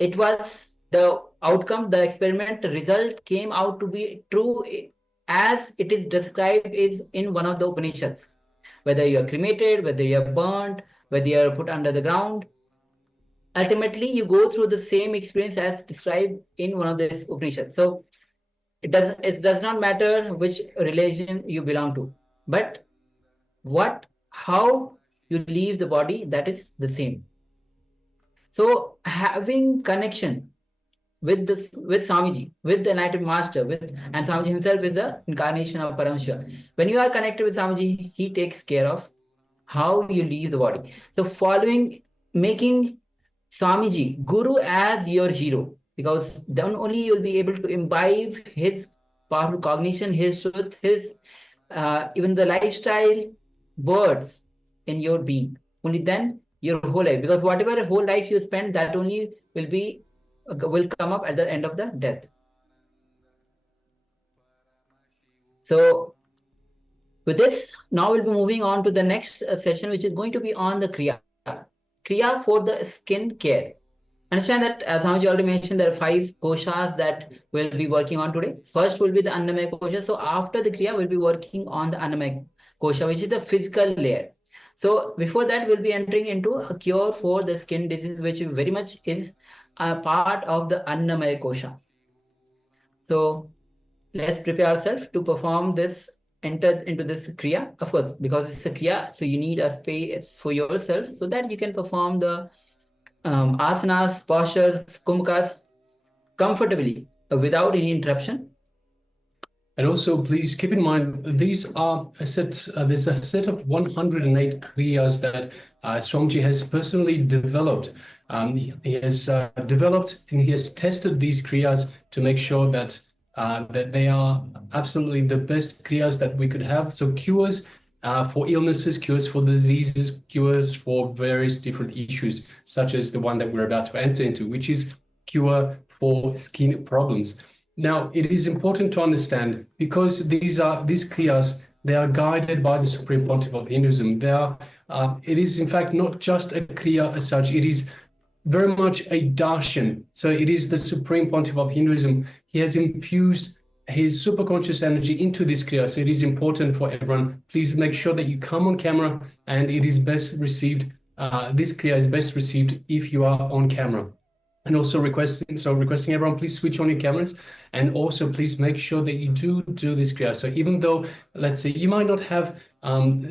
it was the outcome, the experiment result came out to be true as it is described is in one of the Upanishads. Whether you are cremated, whether you are burnt, whether you are put under the ground, ultimately you go through the same experience as described in one of these Upanishads. So it does not matter which religion you belong to, but how you leave the body, that is the same. So having connection with Swamiji, with the enlightened master, and Swamiji himself is the incarnation of Paramashiva. When you are connected with Swamiji, he takes care of how you leave the body. So making Swamiji Guru as your hero, because then only you'll be able to imbibe his powerful cognition, his truth, his even the lifestyle words in your being. Only then your whole life, because whatever whole life you spend, that only will come up at the end of the death. So with this, now we'll be moving on to the next session, which is going to be on the Kriya for the skin care. Understand that, as Swamiji already mentioned, there are 5 koshas that we'll be working on today. First will be the Annamaya kosha. So after the Kriya, we'll be working on the Annamaya kosha, which is the physical layer. So before that, we'll be entering into a cure for the skin disease, which very much is a part of the Annamaya kosha. So let's prepare ourselves to perform this, enter into this Kriya. Of course, because it's a Kriya, so you need a space for yourself so that you can perform the asanas, postures, kumkas comfortably without any interruption. And also, please keep in mind, these are a set. There's a set of 108 kriyas that Swamiji has personally developed. He has developed and he has tested these kriyas to make sure that that they are absolutely the best kriyas that we could have. So cures for illnesses, cures for diseases, cures for various different issues, such as the one that we're about to enter into, which is cure for skin problems. Now, it is important to understand, because these kriyas, they are guided by the Supreme Pontiff of Hinduism. It is in fact not just a kriya as such, it is very much a darshan. So it is the Supreme Pontiff of Hinduism. He has infused his superconscious energy into this kriya. So it is important for everyone. Please make sure that you come on camera, and it is best received. This kriya is best received if you are on camera. And also requesting everyone, please switch on your cameras, and also please make sure that you do this kriya. So even though, let's say, you might not have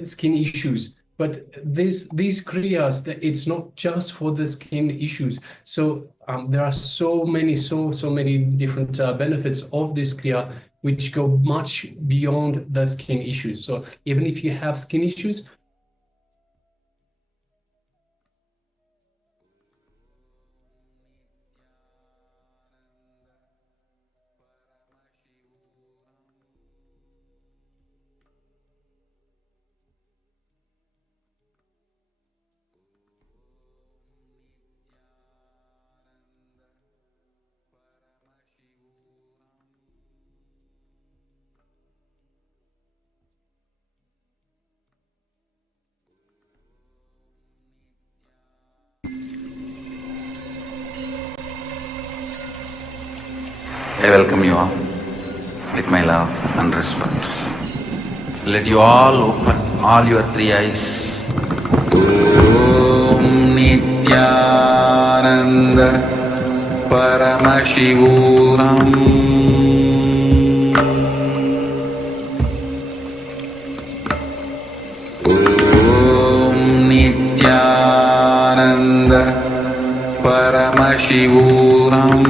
skin issues, but these kriyas, it's not just for the skin issues. So there are so many different benefits of this kriya, which go much beyond the skin issues. So even if you have skin issues, I welcome you all with my love and respects. Let you all open all your three eyes. Om Nithyananda Paramashivoham Om Nithyananda Paramashivoham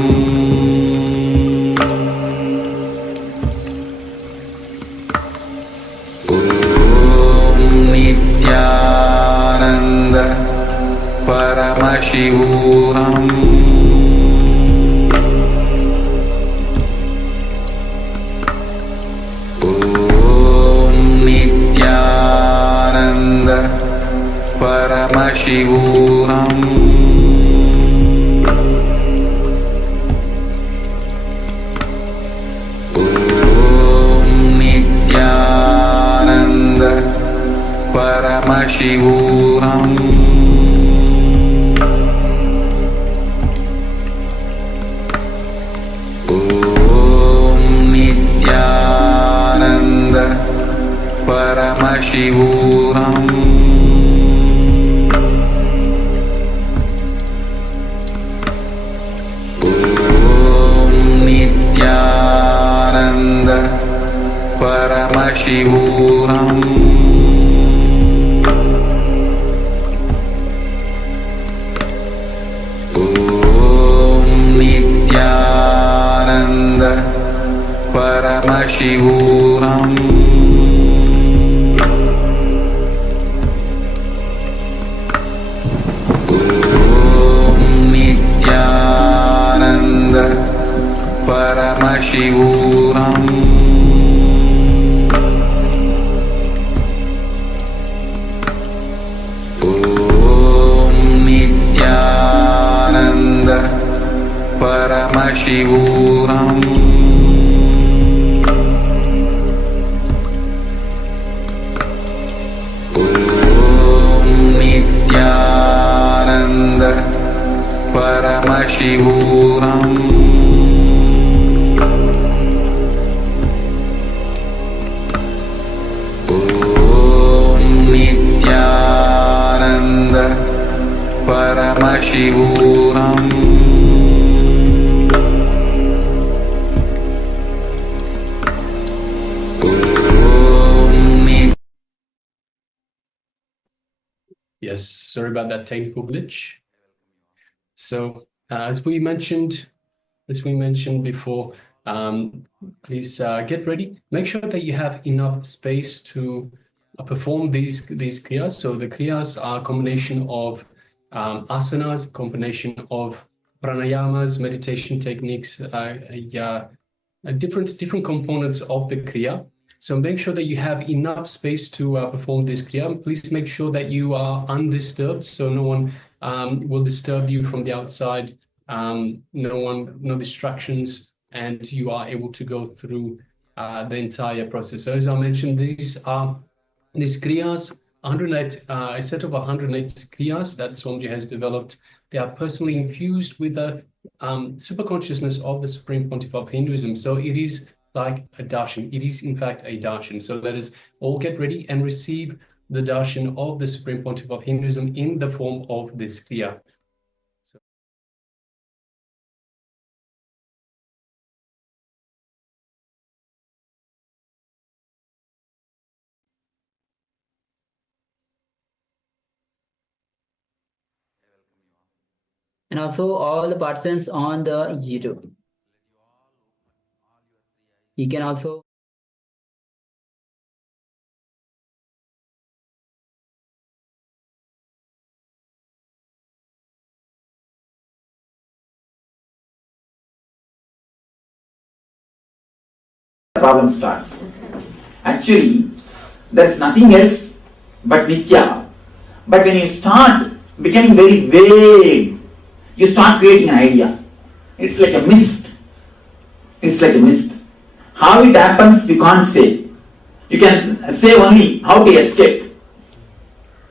Paramashivoham Om Nithyananda Paramashivoham Om Nithyananda Paramashivoham Paramashivoham Om Nithyananda Paramashivoham Om Nithyananda Paramashivoham Paramashivoham Om Nithyananda Paramashivoham Om Nithyananda Paramashivoham Paramashivoham yes, sorry about that technical glitch. So as we mentioned before, please get ready. Make sure that you have enough space to perform these kriyas. So the kriyas are a combination of asanas, combination of pranayamas, meditation techniques, different components of the kriya. So make sure that you have enough space to perform this kriya. Please make sure that you are undisturbed, so no one will disturb you from the outside. No distractions, and you are able to go through the entire process. So as I mentioned, these kriyas, 108, a set of 108 kriyas that Swamiji has developed. They are personally infused with the super consciousness of the Supreme Pontiff of Hinduism. So it is like a darshan. It is in fact a darshan. So let us all get ready and receive the darshan of the Supreme Pontiff of Hinduism in the form of this kriya. and also all the participants on the YouTube. You can also the problem starts. Actually, there's nothing else but Nithya. But when you start becoming very vague, you start creating an idea. It's like a mist. It's like a mist. How it happens, you can't say. You can say only how to escape.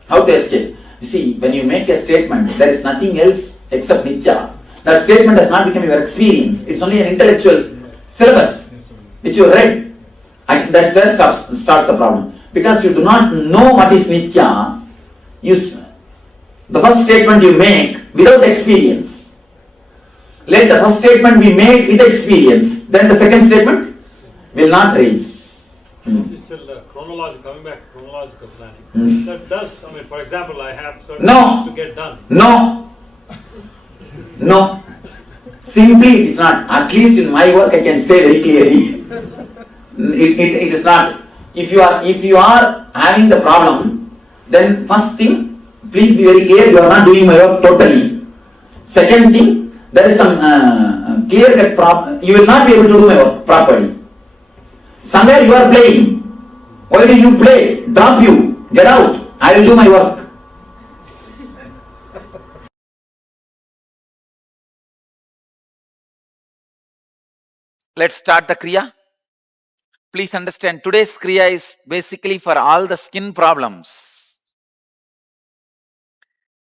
How to escape. You see, when you make a statement, there is nothing else except Nithya. That statement does not become your experience. It's only an intellectual syllabus which you read. That's where starts the problem. Because you do not know what is Nithya, the first statement you make without experience. Let the first statement be made with experience. Then the second statement will not raise. It's still coming back to chronological planning. That does, for example, I have certain things to get done. No. Simply it is not. At least in my work I can say very clearly. It is not. If you are having the problem, then first thing, please be very clear, you are not doing my work totally. Second thing, there is some clear-cut problem. You will not be able to do my work properly. Somewhere you are playing. Why do you play? Drop you. Get out. I will do my work. Let's start the Kriya. Please understand, today's Kriya is basically for all the skin problems.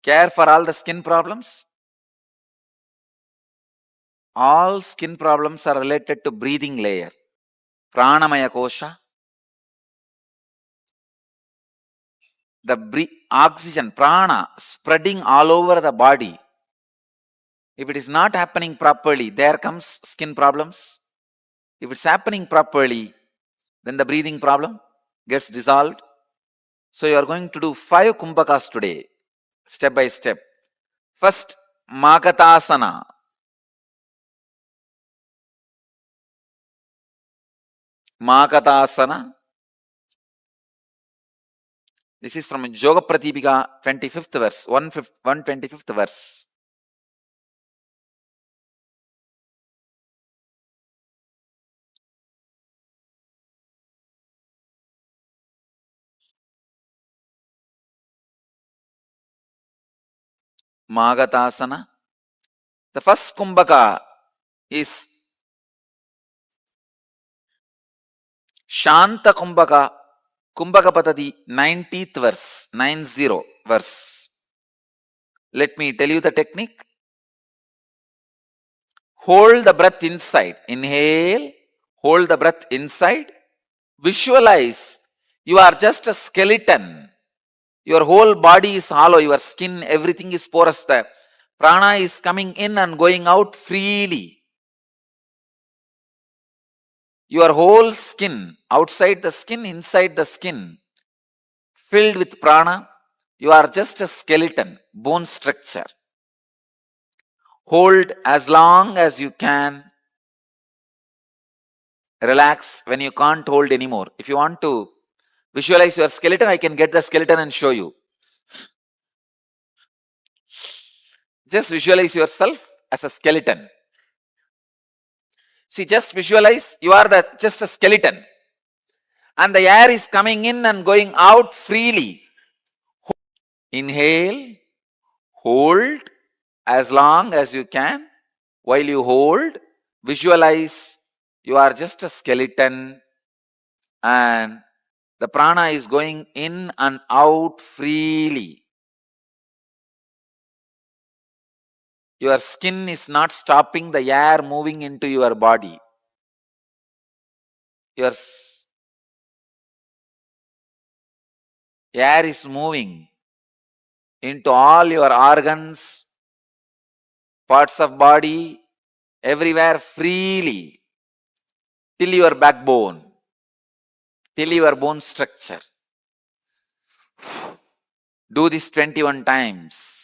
Care for all the skin problems. All skin problems are related to breathing layer. Pranamaya Kosha. The oxygen, prana, spreading all over the body. If it is not happening properly, there comes skin problems. If it's happening properly, then the breathing problem gets dissolved. So you are going to do 5 kumbhakas today, step by step. First, Magatasana. Magatasana. This is from Yoga Pratipika, 25th verse, 125th verse. Magatasana. The first kumbhaka is Shanta Kumbhaka, Kumbhaka Patadi, 90th verse, 90 verse. Let me tell you the technique. Hold the breath inside. Inhale, hold the breath inside. Visualize you are just a skeleton. Your whole body is hollow, your skin, everything is porous there. Prana is coming in and going out freely. Your whole skin, outside the skin, inside the skin, filled with prana. You are just a skeleton, bone structure. Hold as long as you can. Relax when you can't hold anymore. If you want to visualize your skeleton, I can get the skeleton and show you. Just visualize yourself as a skeleton. See, just visualize you are just a skeleton. And the air is coming in and going out freely. Inhale, hold as long as you can. While you hold, visualize you are just a skeleton and the prana is going in and out freely. Your skin is not stopping the air moving into your body. Your air is moving into all your organs, parts of body, everywhere freely, till your backbone, till your bone structure. Do this 21 times.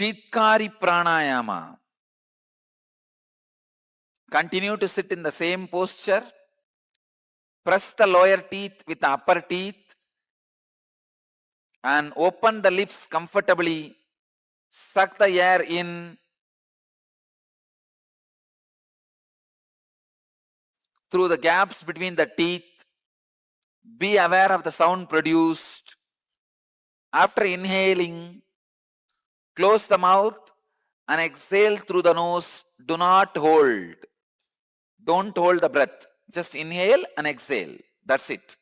Shitkari pranayama. Continue to sit in the same posture. Press the lower teeth with the upper teeth and open the lips comfortably. Suck the air in through the gaps between the teeth. Be aware of the sound produced. After inhaling, close the mouth and exhale through the nose. Do not hold. Don't hold the breath. Just inhale and exhale. That's it.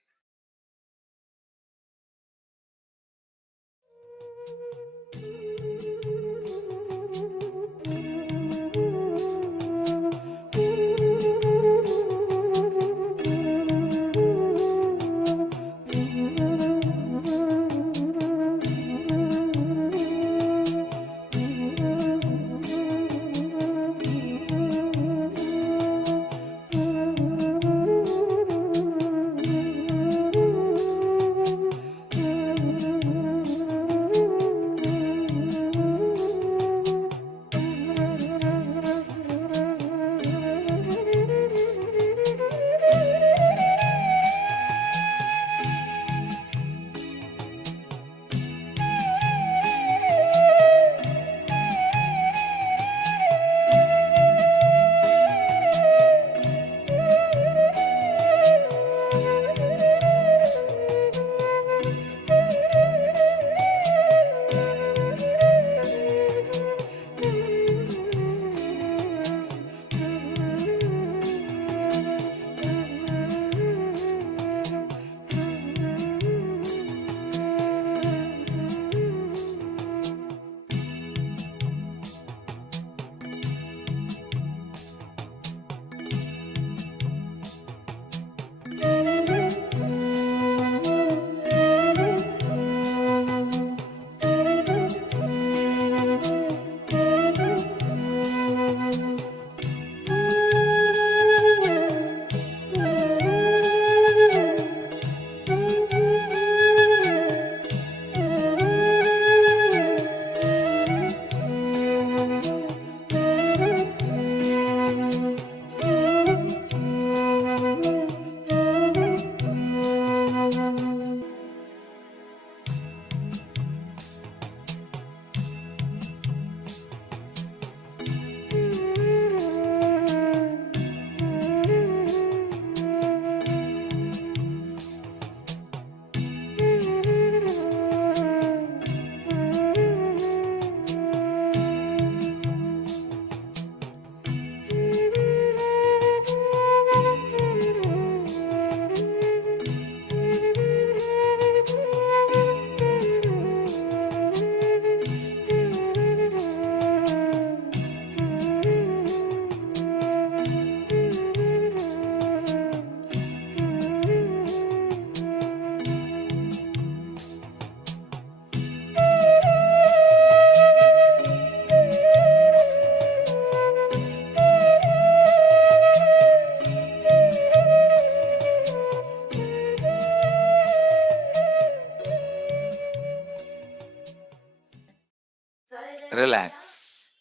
Relax.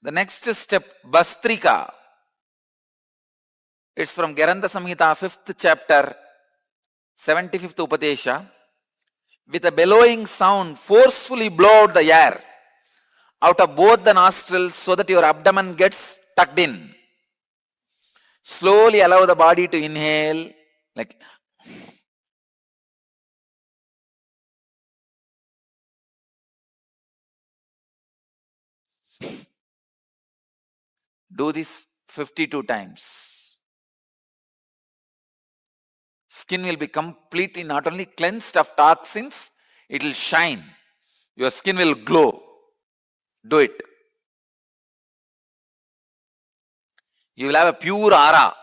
The next step, Bastrika. It's from Garanda Samhita, 5th chapter, 75th Upadesha. With a bellowing sound, forcefully blow out the air out of both the nostrils so that your abdomen gets tucked in. Slowly allow the body to inhale, like do this 52 times. Skin will be completely not only cleansed of toxins, it will shine. Your skin will glow. Do it. You will have a pure aura.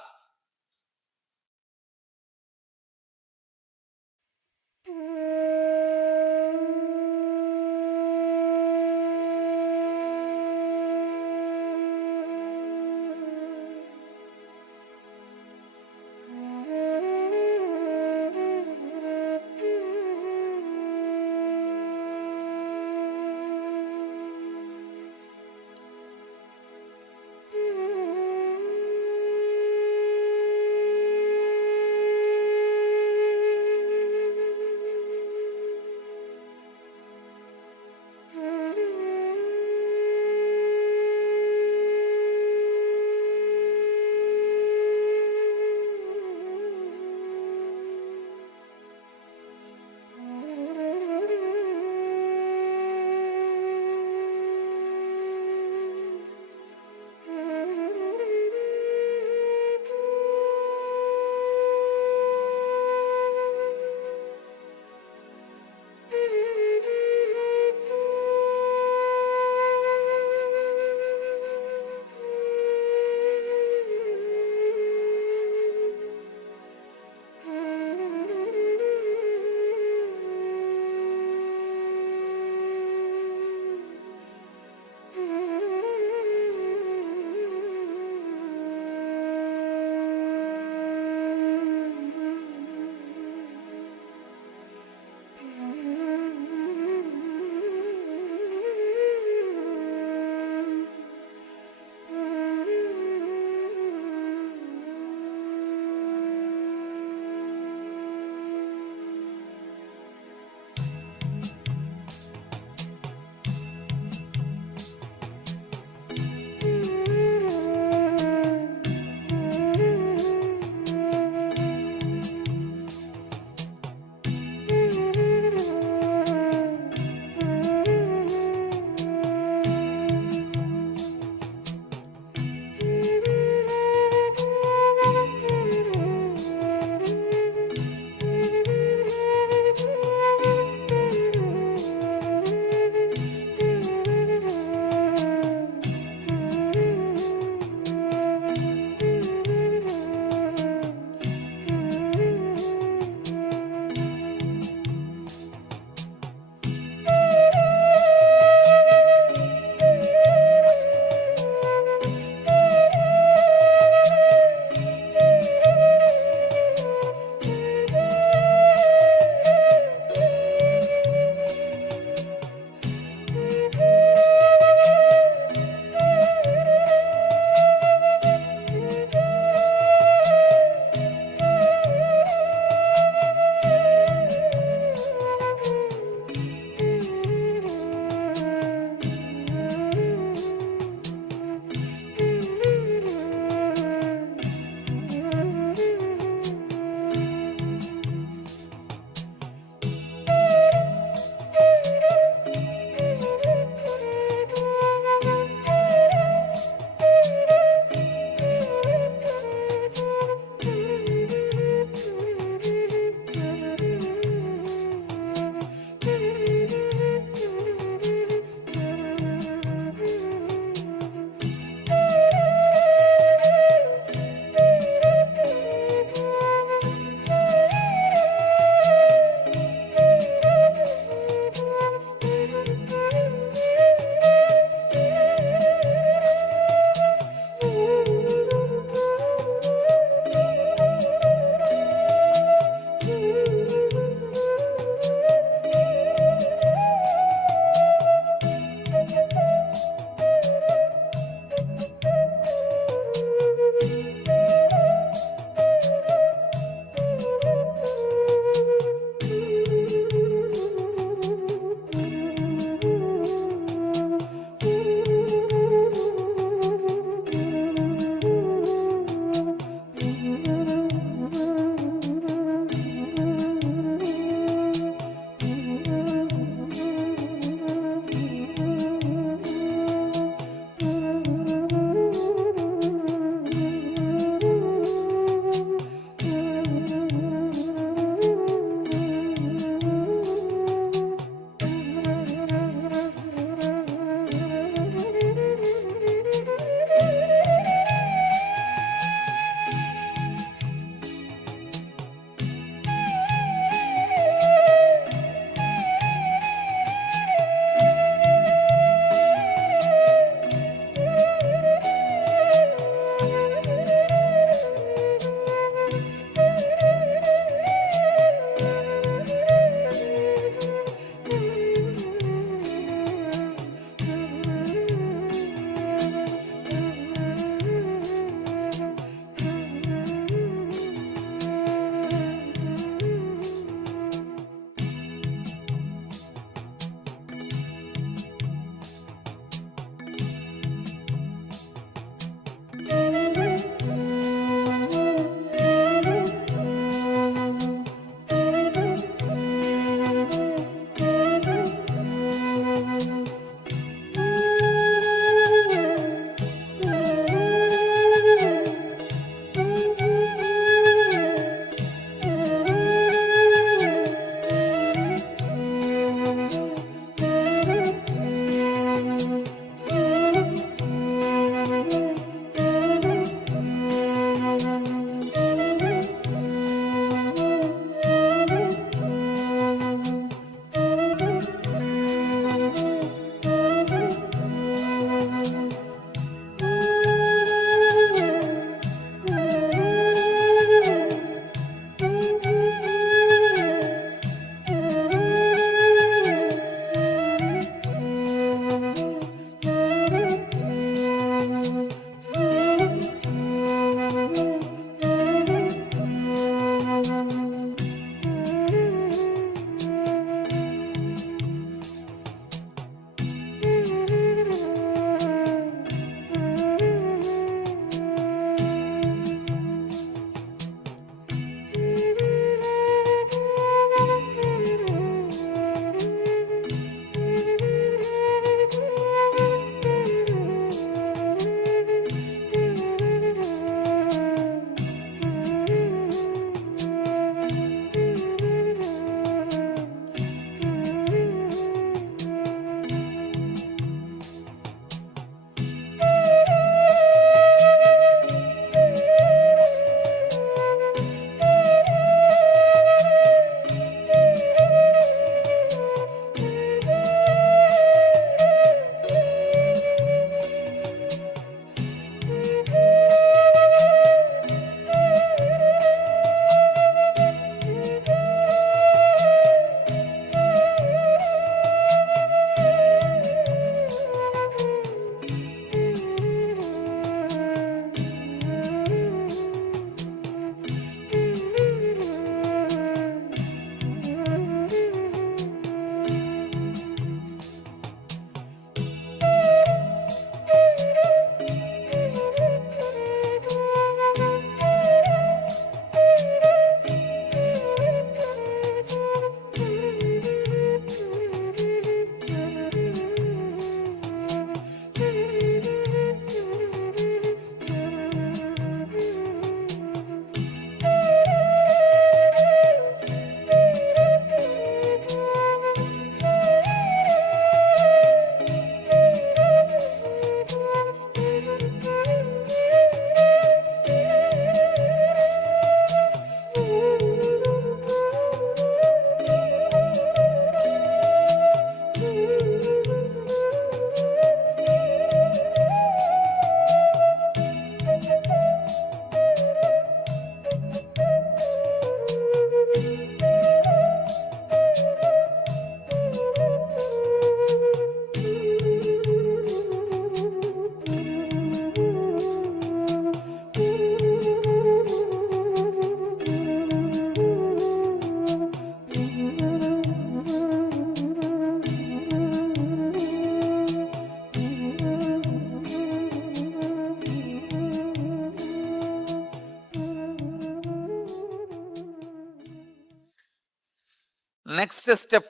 Next step,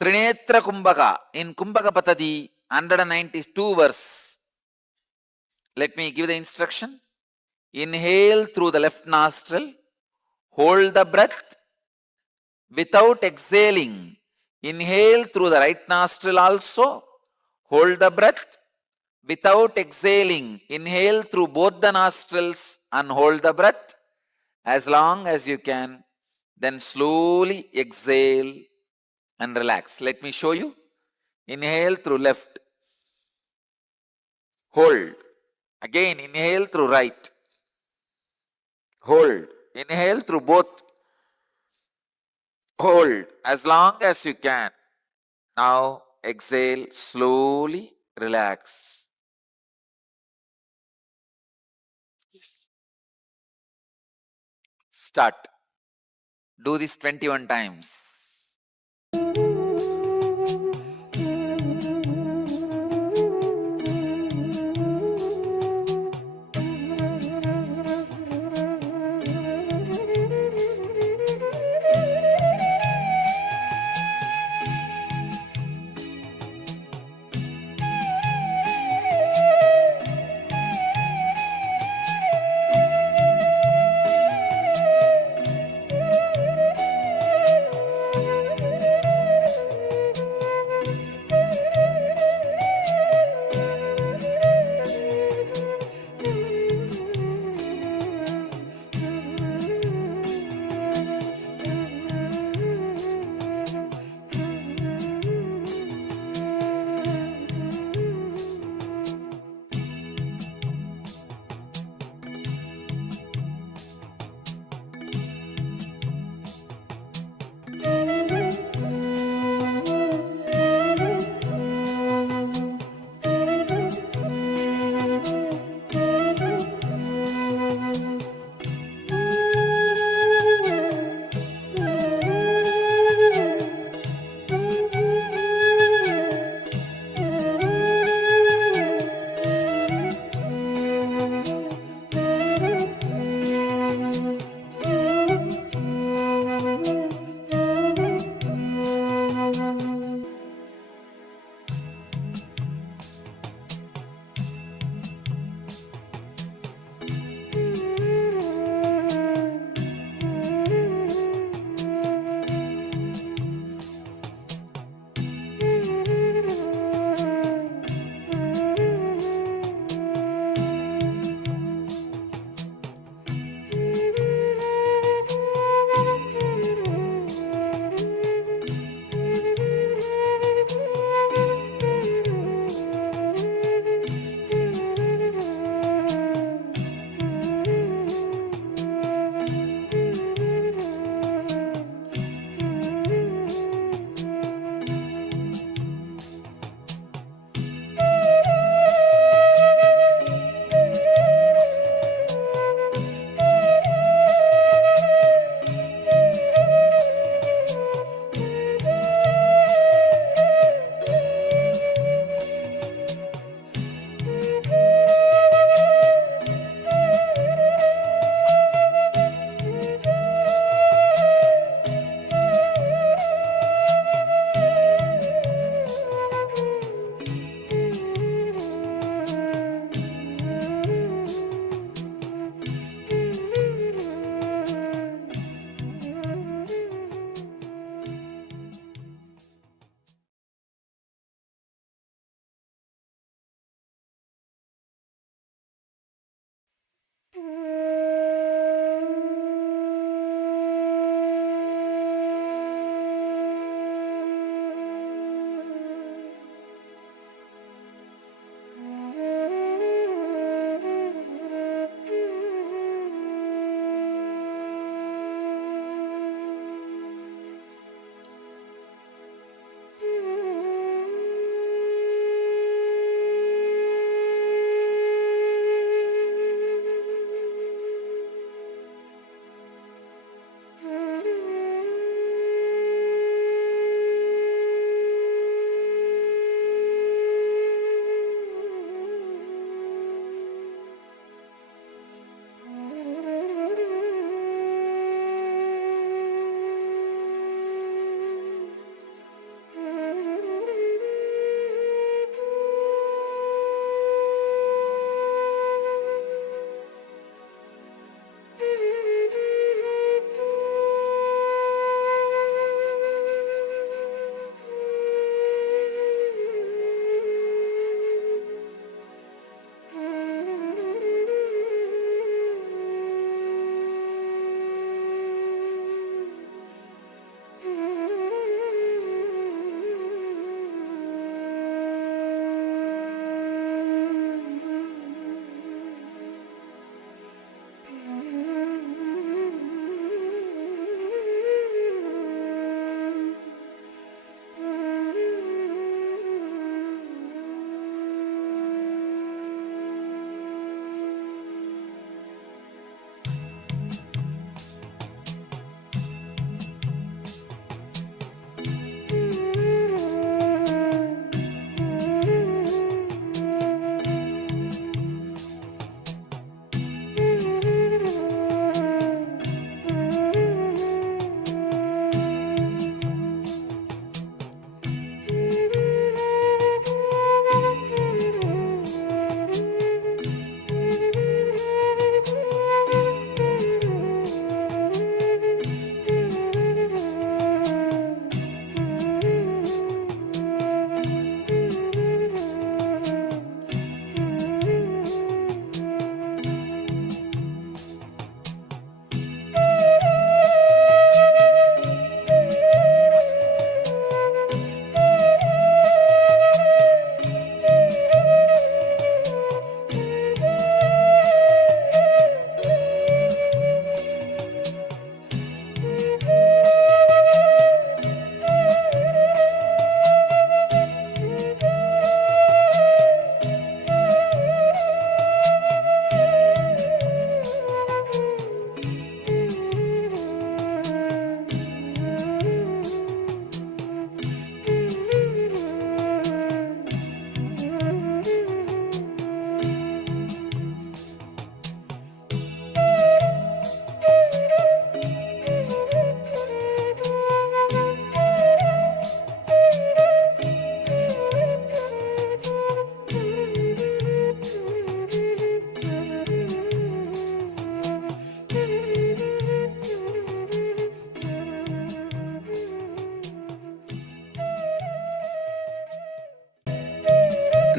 Trinetra Kumbhaka. In Kumbhaka Patadi, 192 verse. Let me give the instruction. Inhale through the left nostril. Hold the breath. Without exhaling, inhale through the right nostril also. Hold the breath. Without exhaling, inhale through both the nostrils and hold the breath as long as you can. Then slowly exhale and relax. Let me show you. Inhale through left. Hold. Again, inhale through right. Hold. Inhale through both. Hold as long as you can. Now exhale, slowly relax. Start. Do this 21 times.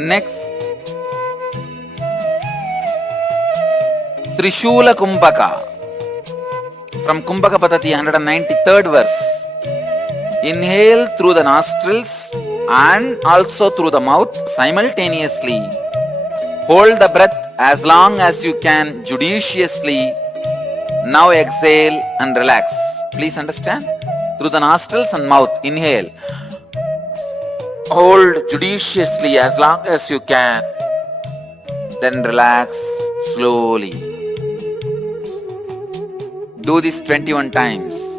Next, Trishula Kumbhaka. From Kumbhaka Patati, 193rd verse. Inhale through the nostrils and also through the mouth simultaneously. Hold the breath as long as you can judiciously. Now exhale and relax. Please understand? Through the nostrils and mouth. Inhale. Hold judiciously as long as you can. Then relax slowly. Do this 21 times.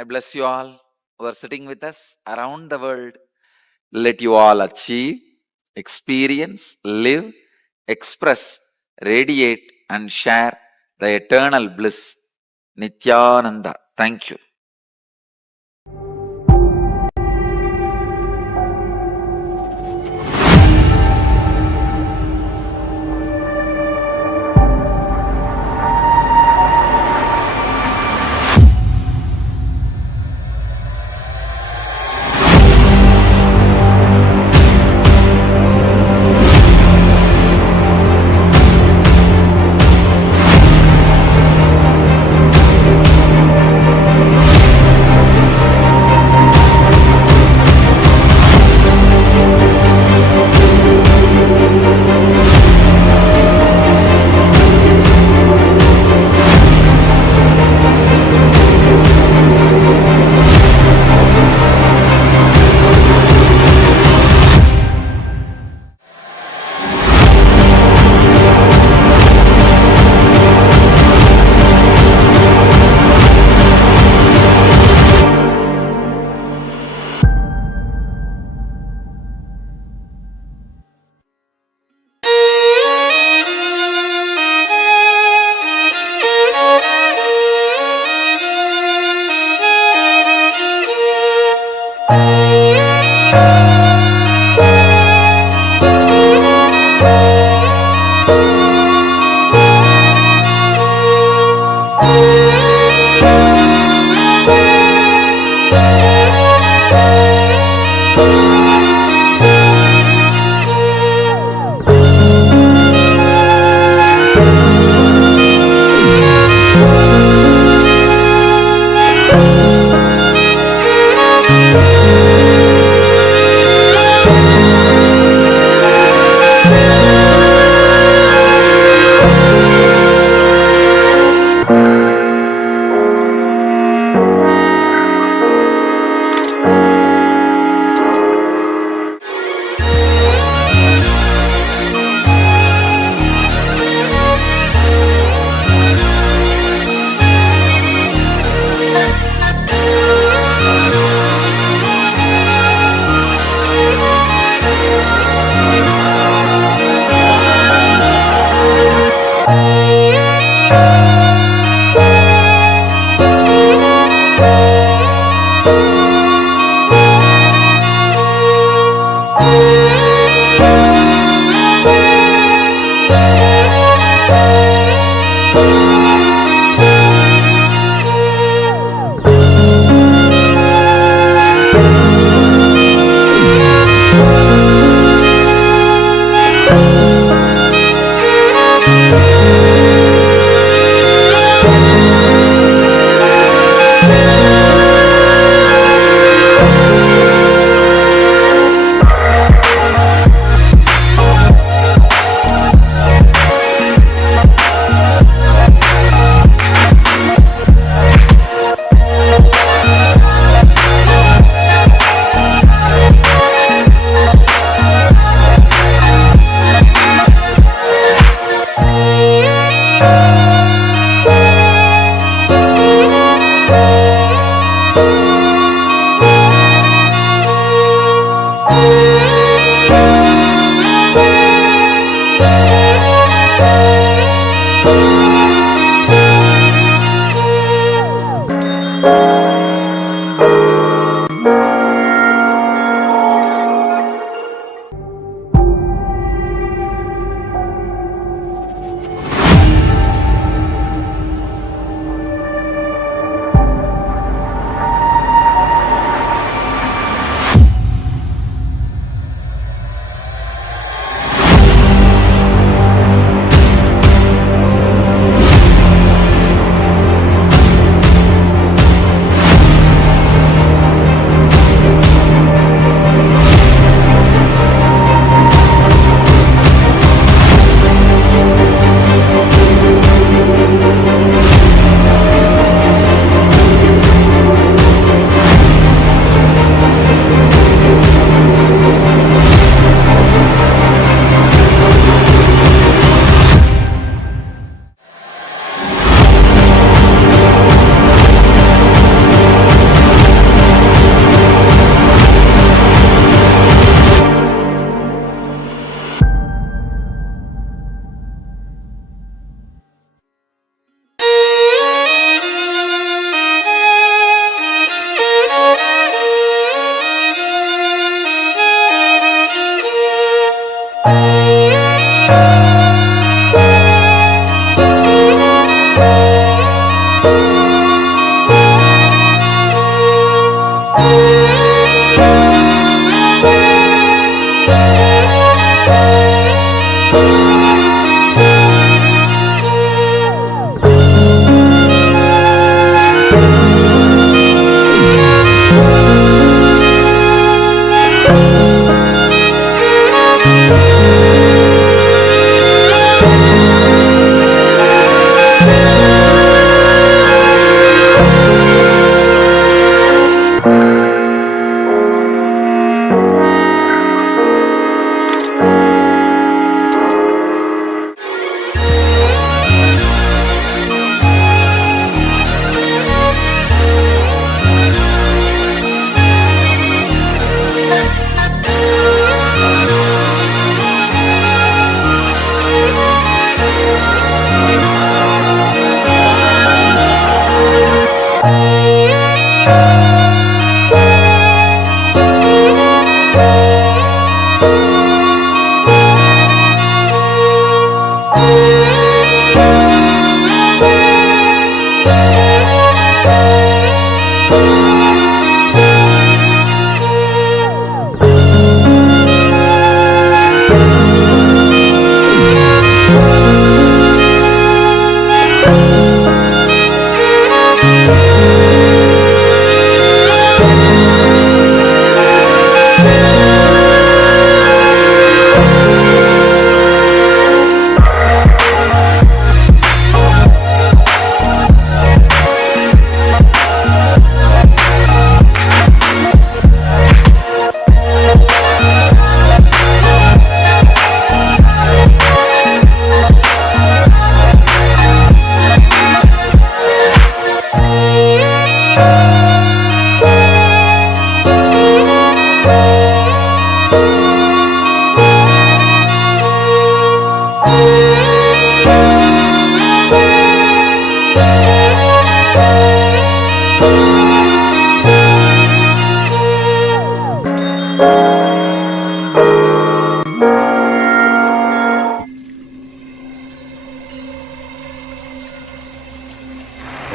I bless you all who are sitting with us around the world. Let you all achieve, experience, live, express, radiate, and share the eternal bliss. Nithyananda. Thank you.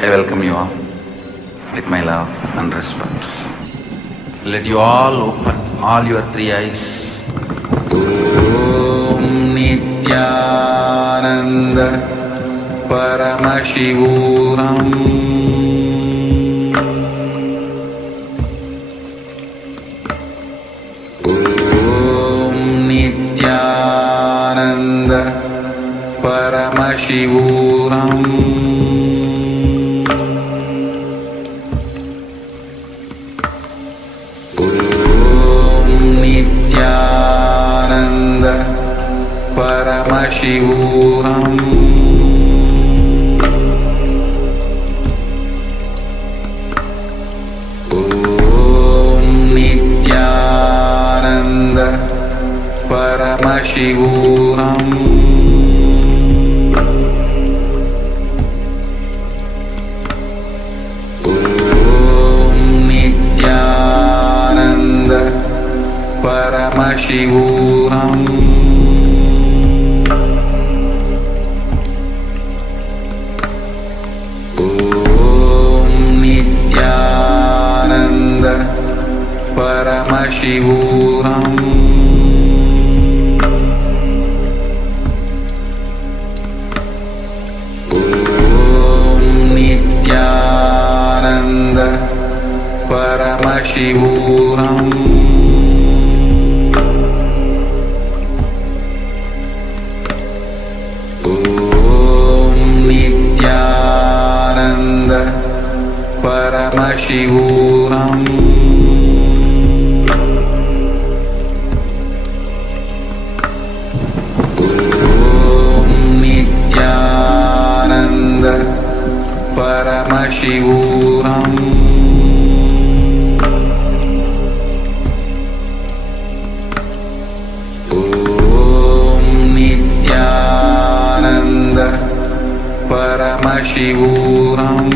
I welcome you all with my love and respect. Let you all open all your three eyes. Om Nithyananda Paramashivoham Om Nithyananda Paramashivoham Nithyananda Paramashivoham Om Nithyananda Paramashivoham Om Nithyananda Paramashivoham Om Nithyananda Paramashivoham Om Nithyananda Paramashivoham Om Nithyananda Paramashivoham Om Nithyananda Paramashivoham Om Nithyananda Paramashivoham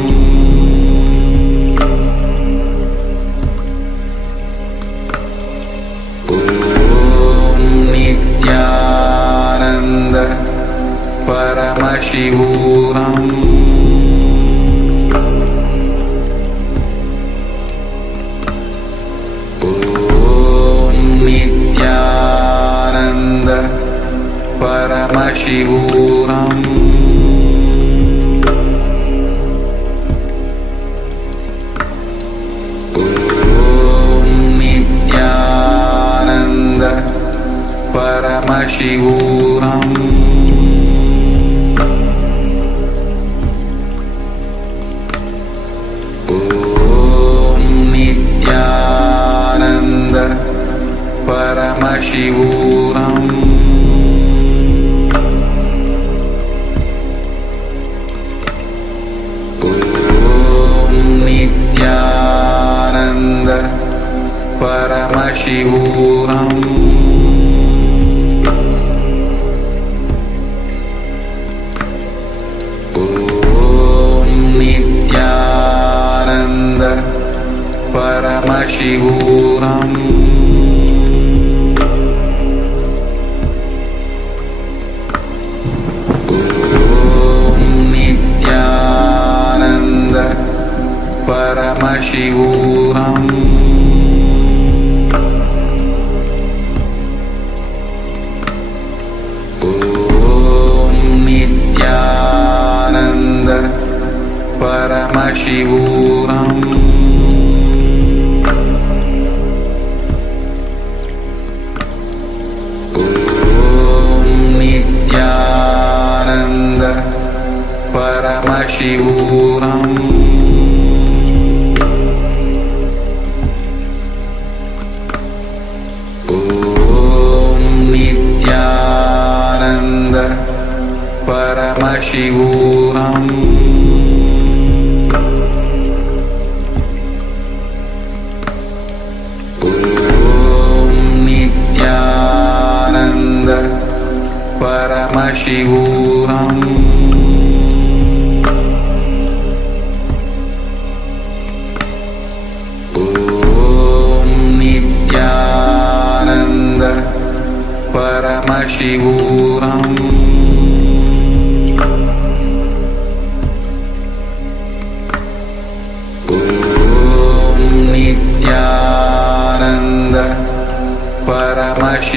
Om Nithyananda Paramashivoham Om Nithyananda Paramashivoham Om Nithyananda Paramashivoham Om Nithyananda Paramashivoham Om Nithyananda Paramashivoham Om Nithyananda Paramashivoham Om Nithyananda Paramashivoham Om Nithyananda Paramashivoham Om Nithyananda Paramashivoham Om Nithyananda Paramashivoham Om Nithyananda Paramashivoham Om Nithyananda Paramashivoham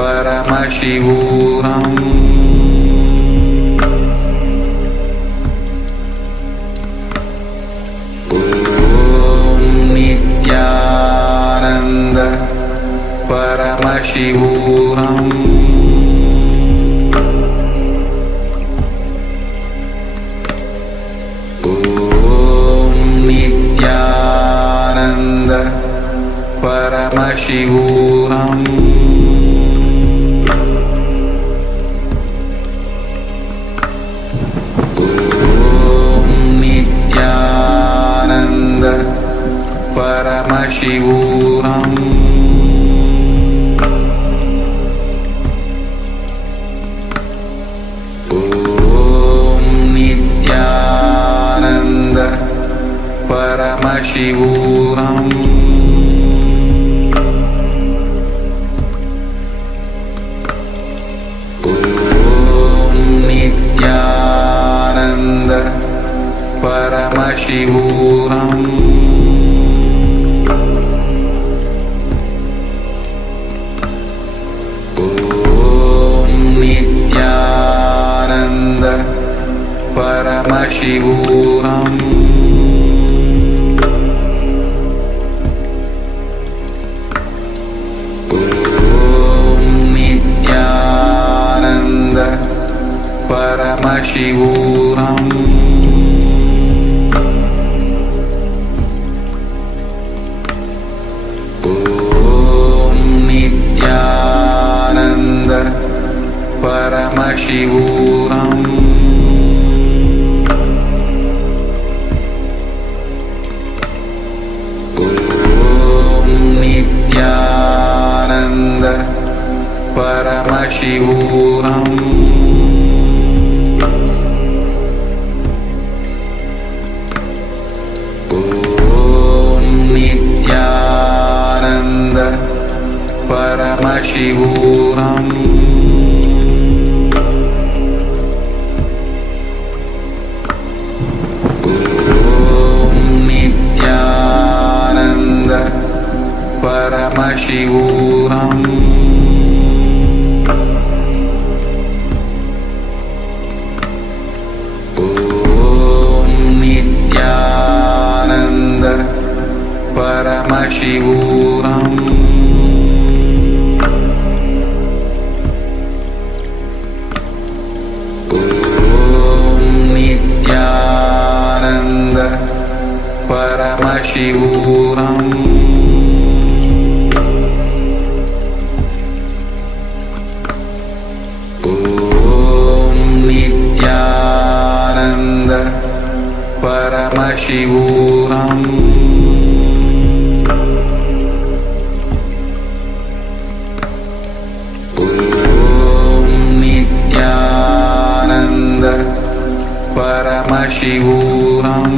Paramashivoham Om Nithyananda Paramashivoham Om Nithyananda Paramashivoham Nithyananda Paramashivoham Om Nithyananda Paramashivoham Om Nithyananda Paramashivoham Om Nithyananda Paramashivoham Om Nithyananda Paramashivoham Om Nithyananda Paramashivoham Om Nithyananda Paramashivoham Om Nithyananda Paramashivoham Om Nithyananda Paramashivoham Om Nithyananda Paramashivoham Om Nithyananda Paramashivoham Om Nithyananda Paramashivoham Om Nithyananda Paramashivoham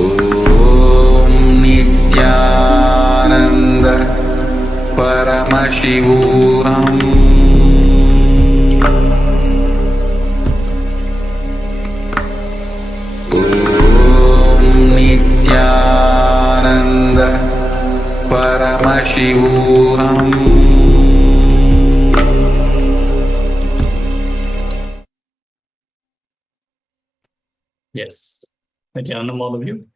Om Nithyananda Paramashivoham Om Nithyananda Paramashivoham Yes. Nithyananda, all of you.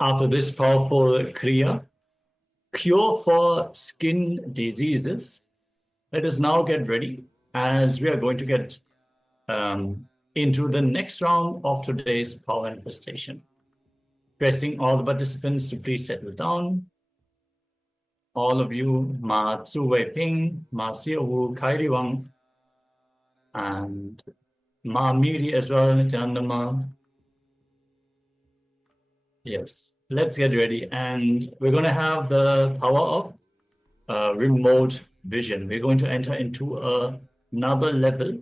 After this powerful Kriya, cure for skin diseases, let us now get ready as we are going to get into the next round of today's power manifestation. Requesting all the participants to please settle down. All of you, Ma Tzu Wei Ping, Ma Xiao Wu, Kairi Wang, and Ma Miri as well, Nithyananda Ma. Yes, let's get ready. And we're going to have the power of remote vision. We're going to enter into another level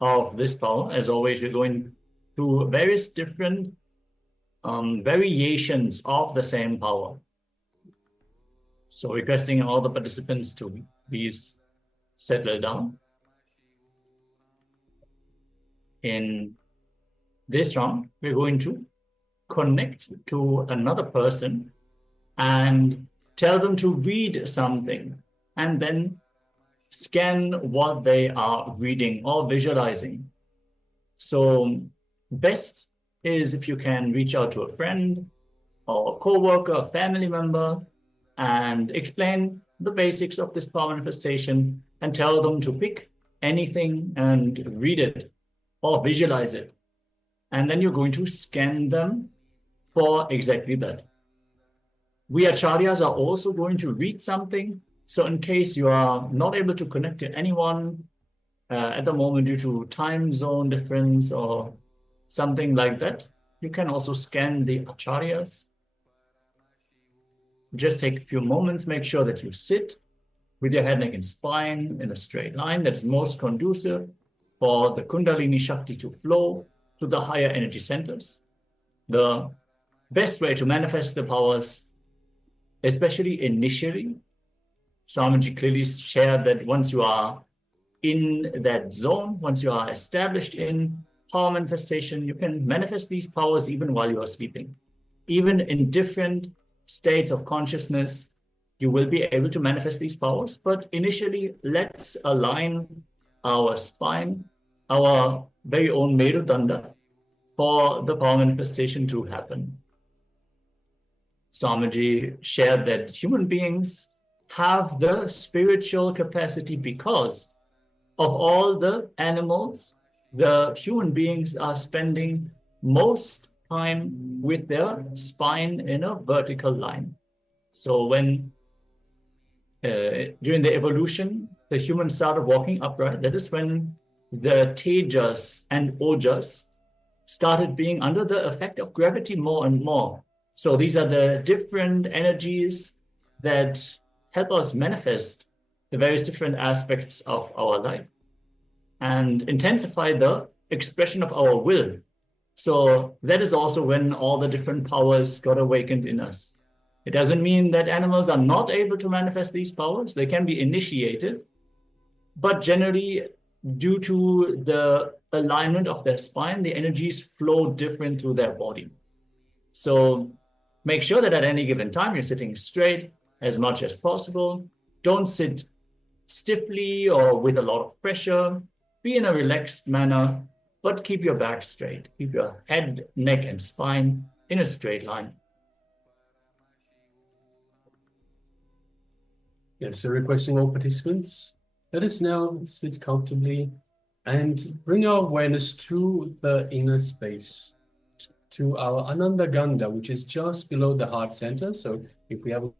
of this power. As always, we're going to various different variations of the same power. So requesting all the participants to please settle down. In this round, we're going to connect to another person and tell them to read something, and then scan what they are reading or visualizing. So best is if you can reach out to a friend or a co-worker, a family member, and explain the basics of this power manifestation and tell them to pick anything and read it or visualize it. And then you're going to scan them for exactly that. We acharyas are also going to read something. So in case you are not able to connect to anyone at the moment due to time zone difference or something like that, you can also scan the acharyas. Just take a few moments, make sure that you sit with your head, neck, and spine in a straight line that is most conducive for the Kundalini Shakti to flow to the higher energy centers. The best way to manifest the powers, especially initially, Swamiji clearly shared that once you are in that zone, once you are established in power manifestation, you can manifest these powers even while you are sleeping. Even in different states of consciousness, you will be able to manifest these powers. But initially, let's align our spine, our very own Merudanda, for the power manifestation to happen. Swamiji shared that human beings have the spiritual capacity because of all the animals. The human beings are spending most time with their spine in a vertical line. So when during the evolution, the humans started walking upright, that is when the tejas and ojas started being under the effect of gravity more and more. So these are the different energies that help us manifest the various different aspects of our life and intensify the expression of our will. So that is also when all the different powers got awakened in us. It doesn't mean that animals are not able to manifest these powers. They can be initiated, but generally, due to the alignment of their spine, the energies flow different through their body. So make sure that at any given time, you're sitting straight as much as possible. Don't sit stiffly or with a lot of pressure. Be in a relaxed manner, but keep your back straight. Keep your head, neck, and spine in a straight line. Yes, so requesting all participants, let us now sit comfortably and bring our awareness to the inner space, to our Ananda Gandha, which is just below the heart center. So if we have a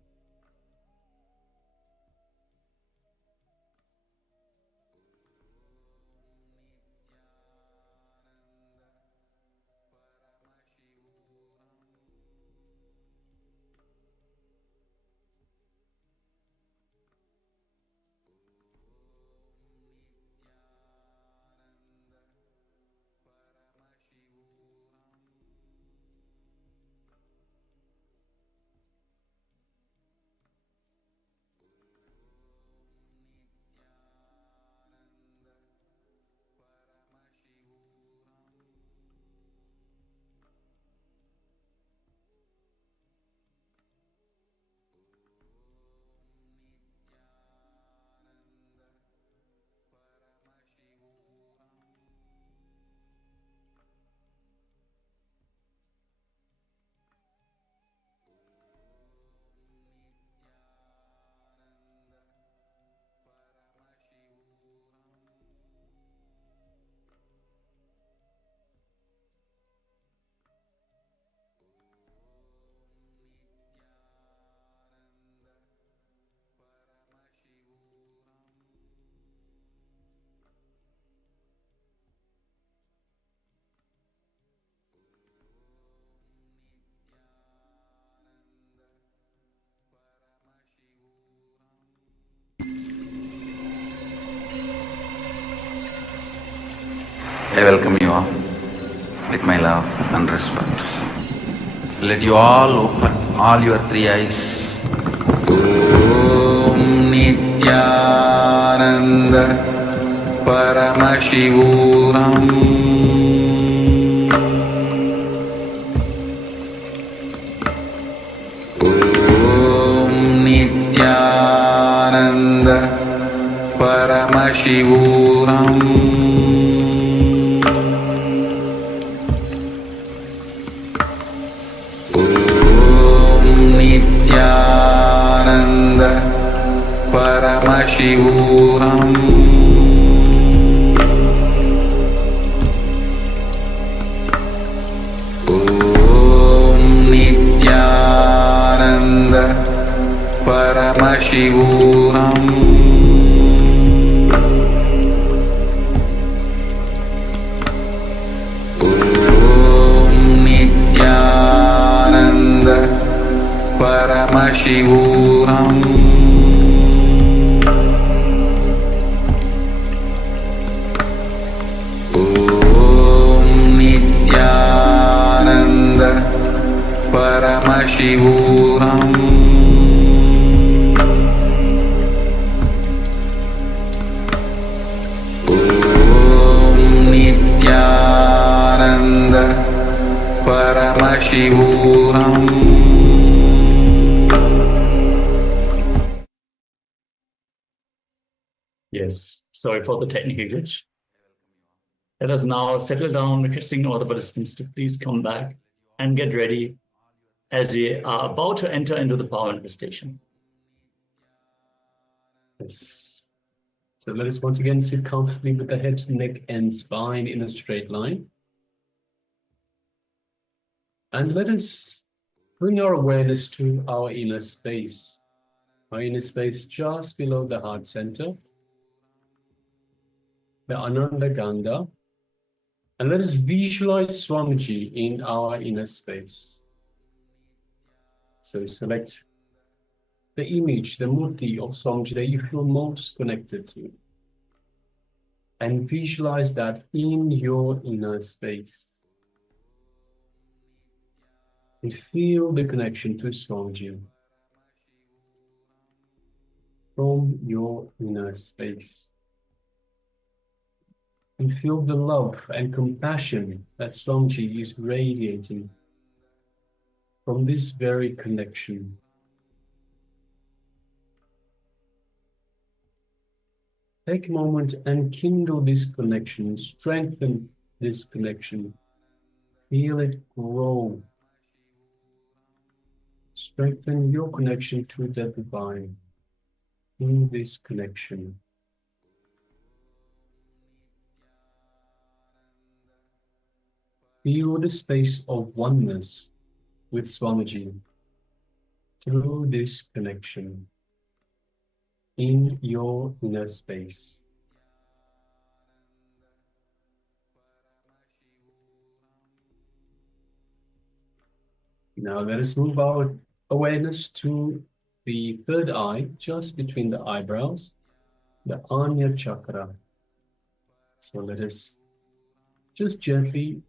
I welcome you all with my love and respect. Let you all open all your three eyes. Om Nithyananda Paramashivoham Paramashivoham Nithyananda Paramashivoham Nithyananda Paramashivoham Nithyananda Paramashivoham Nithyananda Paramashivoham Nithyananda Paramashivoham. Yes, sorry for the technical glitch. Let us now settle down, requesting all the participants to please come back and get ready as we are about to enter into the power manifestation. Yes. So let us once again sit comfortably with the head, neck, and spine in a straight line. And let us bring our awareness to our inner space. Our inner space just below the heart center, the Ananda Gandha. And let us visualize Swamiji in our inner space. So select the image, the murti of Swamiji that you feel most connected to. And visualize that in your inner space. And feel the connection to Swamiji from your inner space. And feel the love and compassion that Swamiji is radiating from this very connection. Take a moment and kindle this connection, strengthen this connection. Feel it grow. Strengthen your connection to the divine in this connection. Feel the space of oneness with Swamiji through this connection in your inner space. Now let us move our awareness to the third eye, just between the eyebrows, the Anya chakra. So let us just gently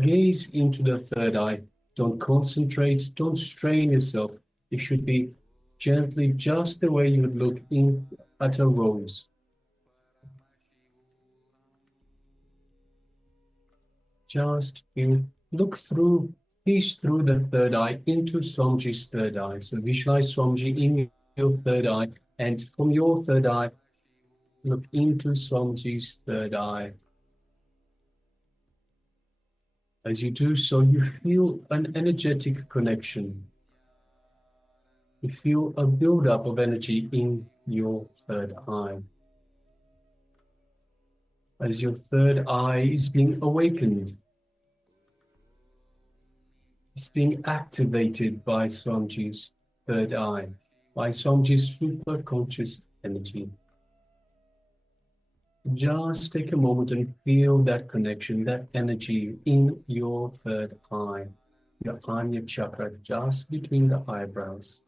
gaze into the third eye. Don't concentrate, don't strain yourself. It should be gently, just the way you would look in at a rose. Just look through, gaze through the third eye into Swamiji's third eye. So visualize Swamiji in your third eye, and from your third eye, look into Swamiji's third eye. As you do so, you feel an energetic connection. You feel a buildup of energy in your third eye. As your third eye is being awakened, it's being activated by Swamiji's third eye, by Swamiji's super conscious energy. Just take a moment and feel that connection, that energy in your third eye, your Anya chakra, just between the eyebrows.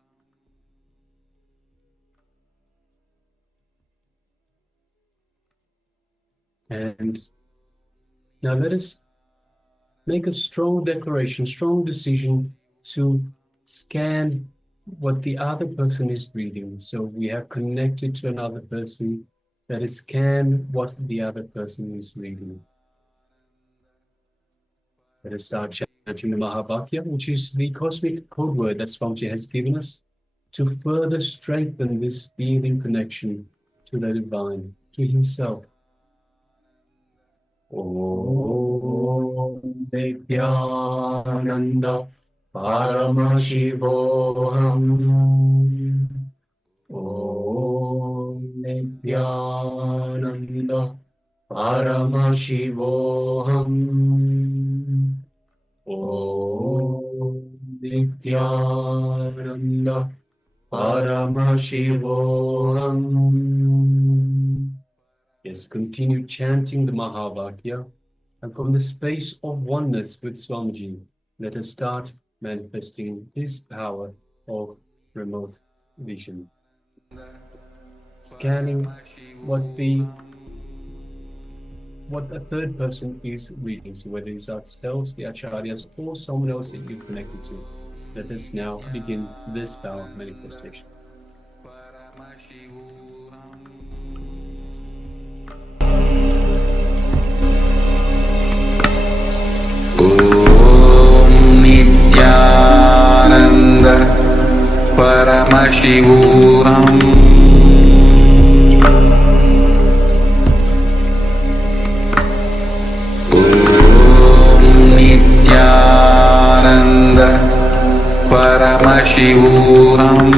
And now let us make a strong declaration, strong decision to scan what the other person is reading. So we have connected to another person. That is, scan what the other person is reading. Let us start chanting the Mahavakya, which is the cosmic code word that Swamiji has given us to further strengthen this feeling connection to the divine. to himself. Om Nithyananda Paramashivoham. Om Nithyananda Paramashivoham. Om Nithyananda Paramashivoham. Yes, continue chanting the Mahavakya, and from the space of oneness with Swamiji, let us start manifesting his power of remote vision. Scanning what a third person is reading, so whether it's ourselves, the acharyas, or someone else that you're connected to. Let us now begin this power manifestation. Nithyananda Paramashivoham. Nithyananda Paramashivoham.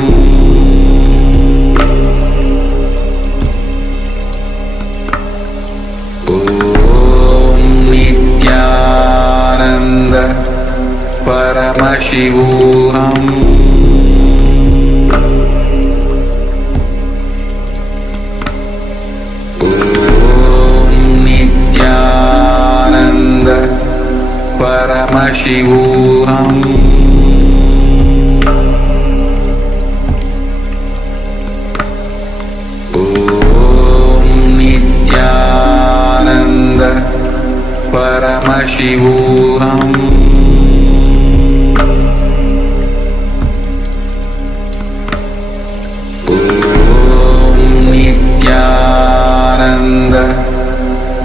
Nithyananda Paramashivoham. Nithyananda Paramashivoham. Nithyananda Paramashivoham. Nithyananda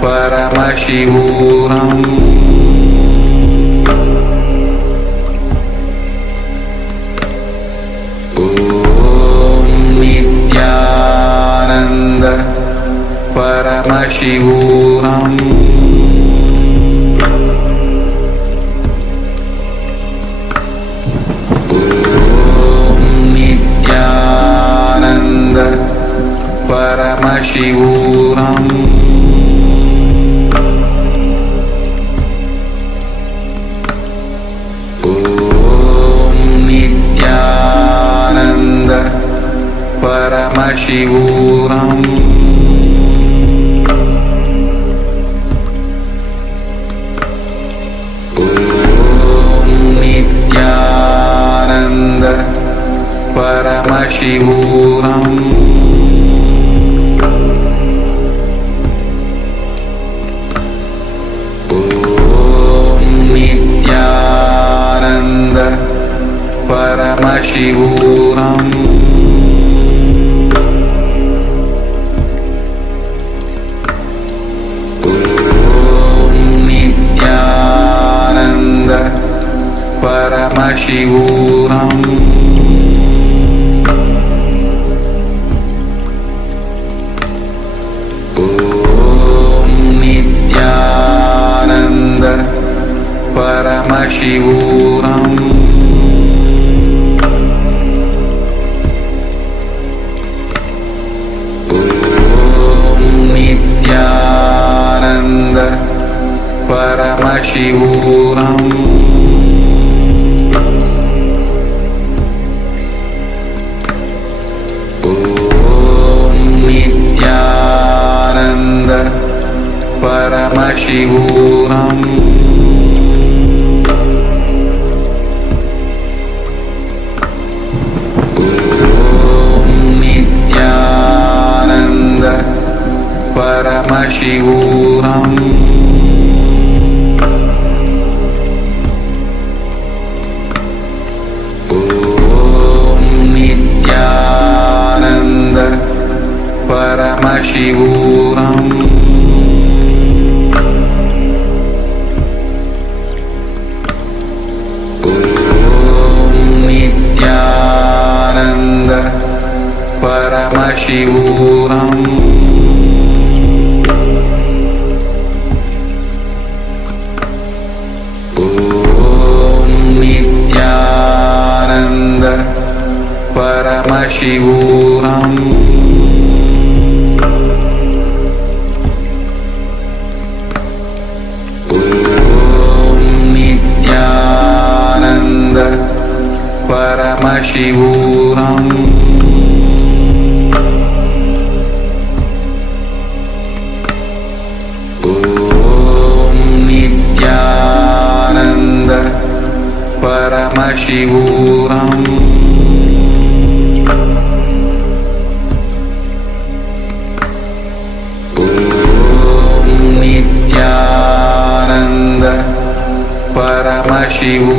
Paramashivoham. Nithyananda Paramashivoham. Nithyananda Paramashivoham. Nithyananda Paramashivoham. Nithyananda Paramashivoham. Nithyananda Paramashivoham. Nithyananda Paramashivoham. Nithyananda Paramashivoham. Nithyananda Paramashivoham. Nithyananda Paramashivoham. Nithyananda Paramashivoham. Nithyananda Paramashivoham. Nithyananda Paramashivoham. Paramashivoham Om Nithyananda Paramashivoham Om Nithyananda Paramashivoham Nithyananda Paramashivoham Om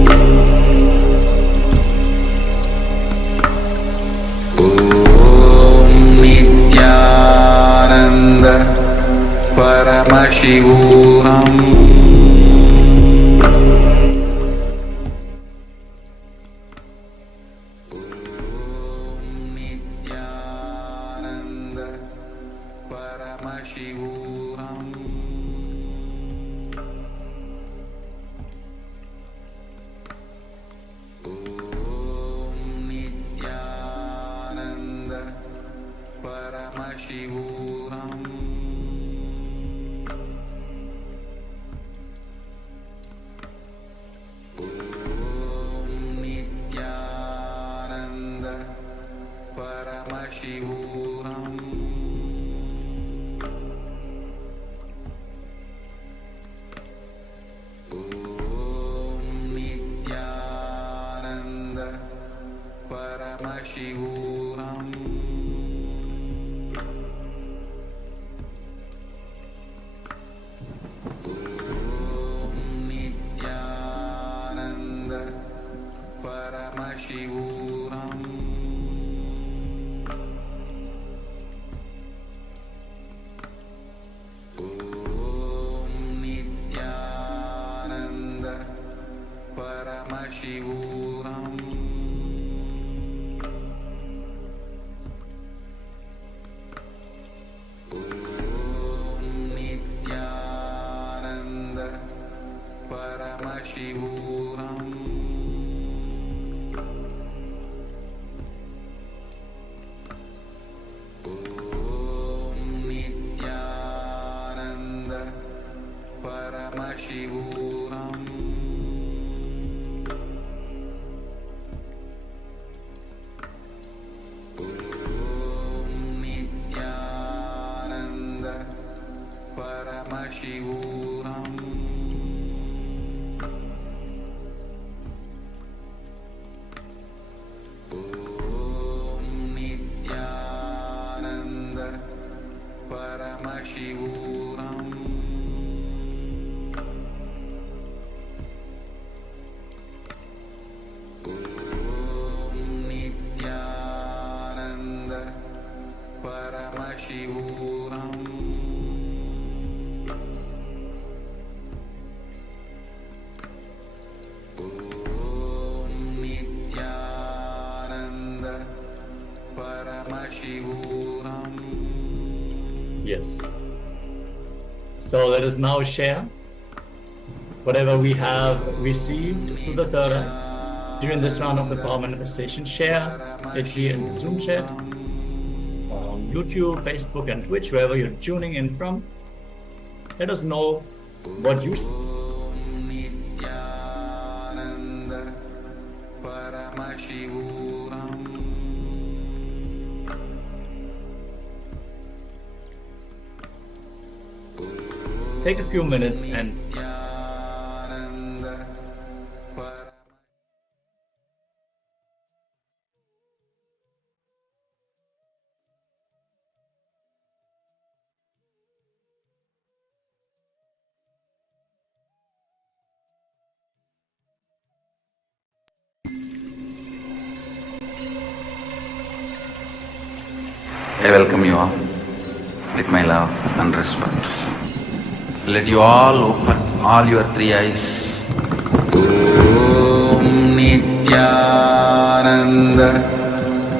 Nithyananda Paramashivoham Yes. So let us now share whatever we have received through the third eye during this round of the power manifestation. Share it here in the Zoom chat, on YouTube, Facebook, and Twitch, wherever you're tuning in from. Let us know what you see. Take a few minutes and I welcome you all with my love and respect. Let you all open all your three eyes. Om Nithyananda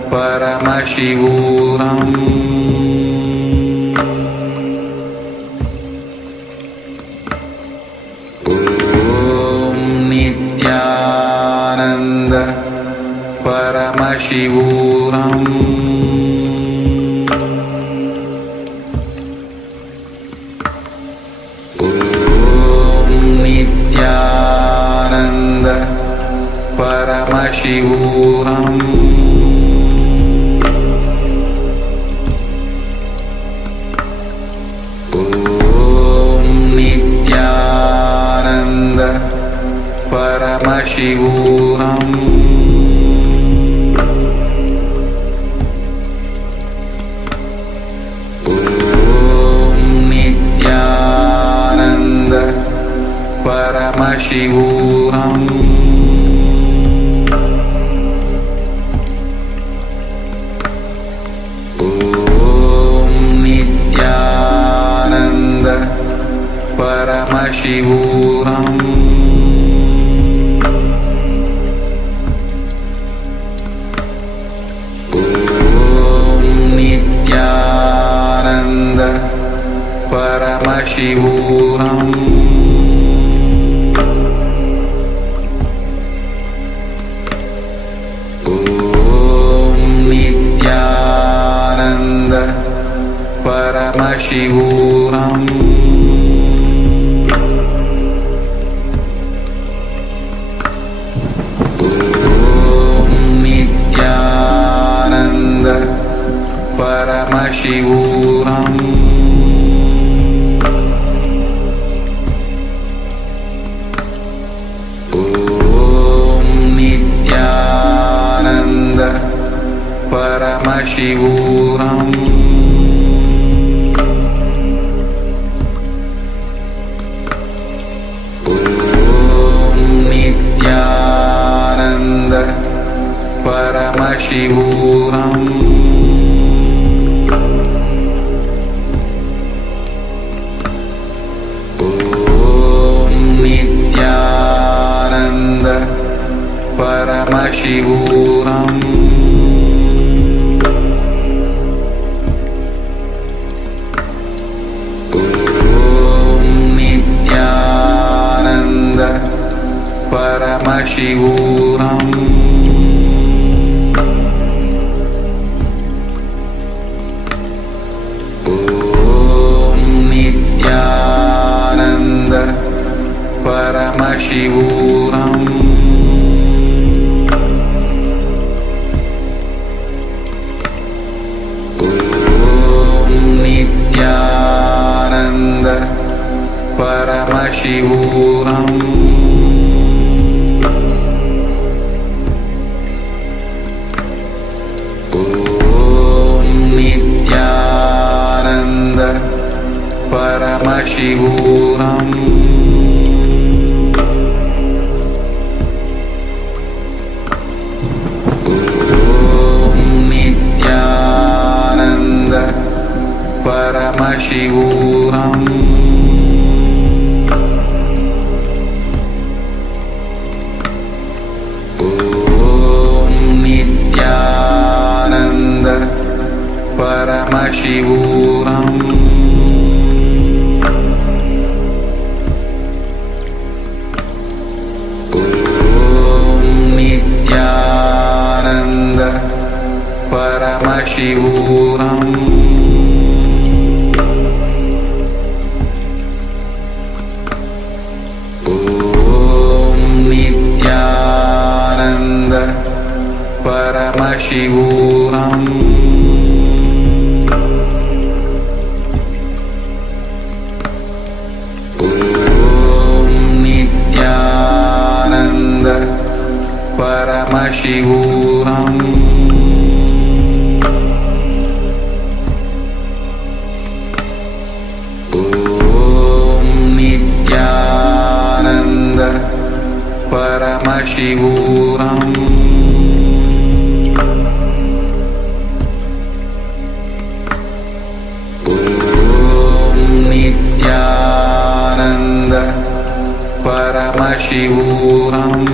Paramashivoham Om Nithyananda Paramashivoham Om Nithyananda Paramashivoham Om Nithyananda Paramashivoham Paramashivoham Om Nithyananda Paramashivoham Om Nithyananda Paramashivoham Paramashivoham Om Nithyananda Paramashivoham Om Nithyananda Paramashivoham Paramashivoham Om Nithyananda Paramashivoham Om Nithyananda Paramashivoham Paramashivoham Om Nithyananda Paramashivoham Om Nithyananda Paramashivoham Paramashivoham Om Nithyananda Paramashivoham Om Nithyananda Paramashivoham Paramashivoham Om Nithyananda Paramashivoham Om Nithyananda Paramashivoham Nithyananda Paramashivoham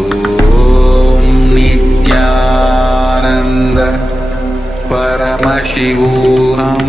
Om Nithyananda Paramashivoham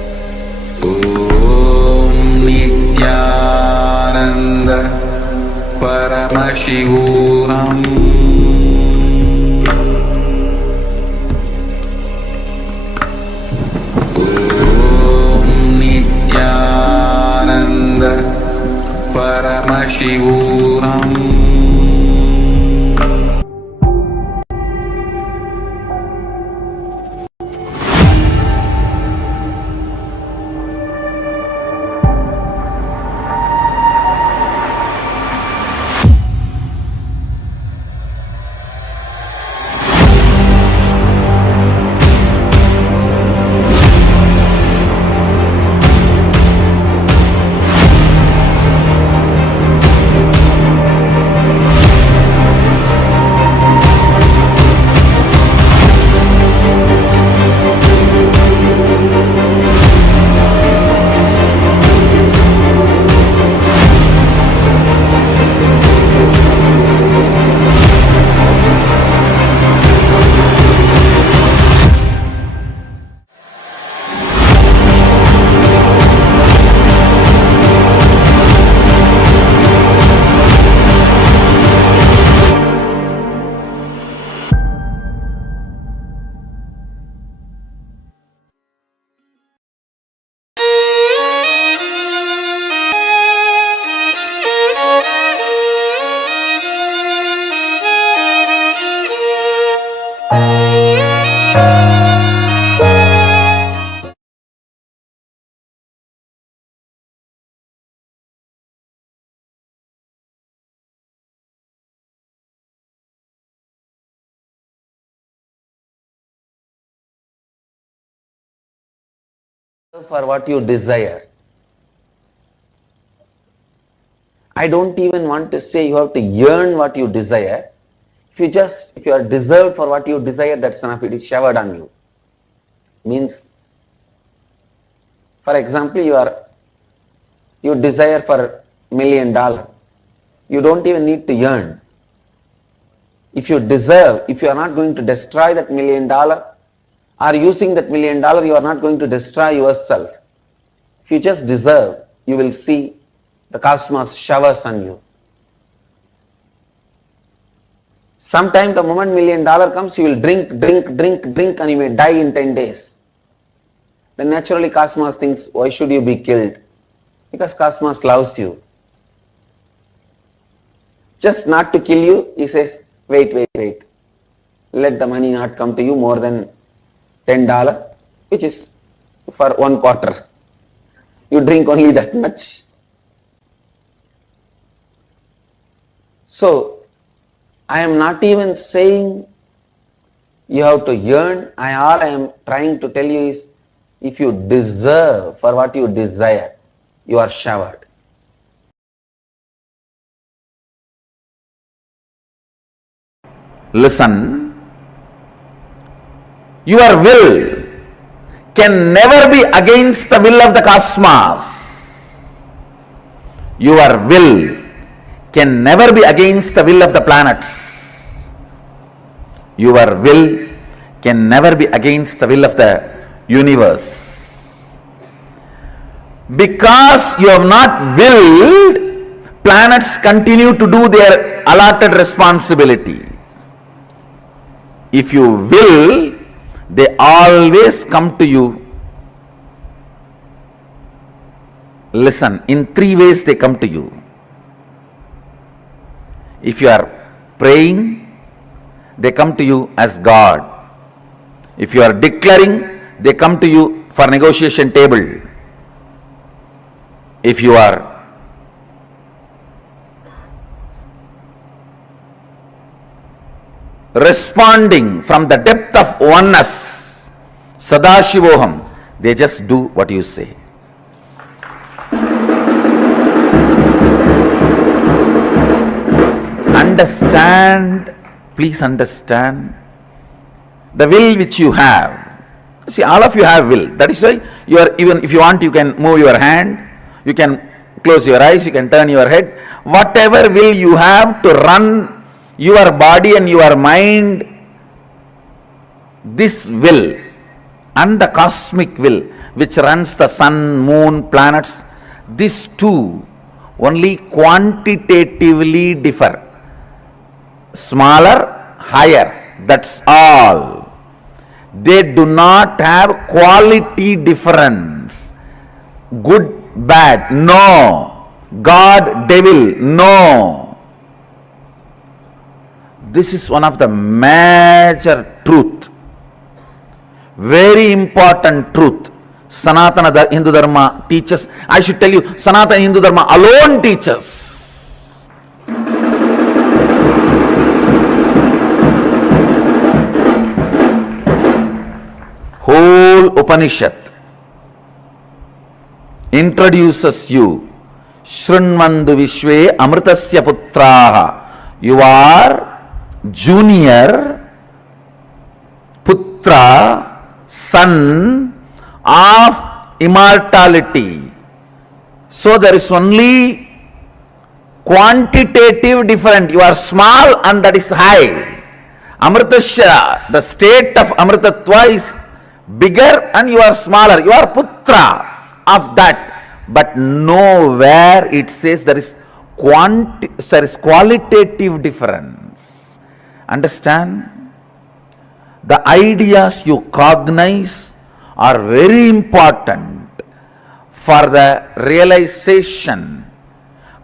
Paramashivoham Om Nithyananda Paramashivoham. For what you desire. I don't even want to say you have to yearn what you desire. If you are deserved for what you desire, that's enough. It is showered on you. Means, for example, you desire for $1 million. You don't even need to yearn. If you deserve, if you are not going to destroy that $1 million, or using that $1 million, you are not going to destroy yourself. If you just deserve, you will see the cosmos showers on you. Sometime the moment $1 million comes, you will drink, and you may die in 10 days. Then naturally cosmos thinks, why should you be killed? Because cosmos loves you. Just not to kill you, he says, wait. Let the money not come to you more than $10, which is for 1 quarter. You drink only that much. So, I am not even saying you have to yearn. All I am trying to tell you is, if you deserve for what you desire, you are showered. Listen, your will can never be against the will of the cosmos. Your will can never be against the will of the planets. Your will can never be against the will of the universe. Because you have not willed, planets continue to do their allotted responsibility. If you will, they always come to you. Listen, in 3 ways they come to you. If you are praying, they come to you as God. If you are declaring, they come to you for negotiation table. If you are responding from the depth of oneness, Sadashivoham, they just do what you say. Understand, please understand the will which you have. See, all of you have will. That is why you are, even if you want, you can move your hand, you can close your eyes, you can turn your head. Whatever will you have to run your body and your mind, this will and the cosmic will which runs the sun, moon, planets, these two only quantitatively differ. Smaller, higher, that's all. They do not have quality difference. Good, bad, no. God, devil, no. This is one of the major truth. Very important truth. Sanatana Hindu Dharma teaches. I should tell you, Sanatana Hindu Dharma alone teaches. Whole Upanishad introduces you. Shrunmandu Vishwe Amritasya Putraha. You are junior Putra, son of immortality. So there is only quantitative difference. You are small and that is high. Amritasya, the state of Amritatva is bigger and you are smaller. You are Putra of that. But nowhere it says there is qualitative difference. Understand? The ideas you cognize are very important for the realization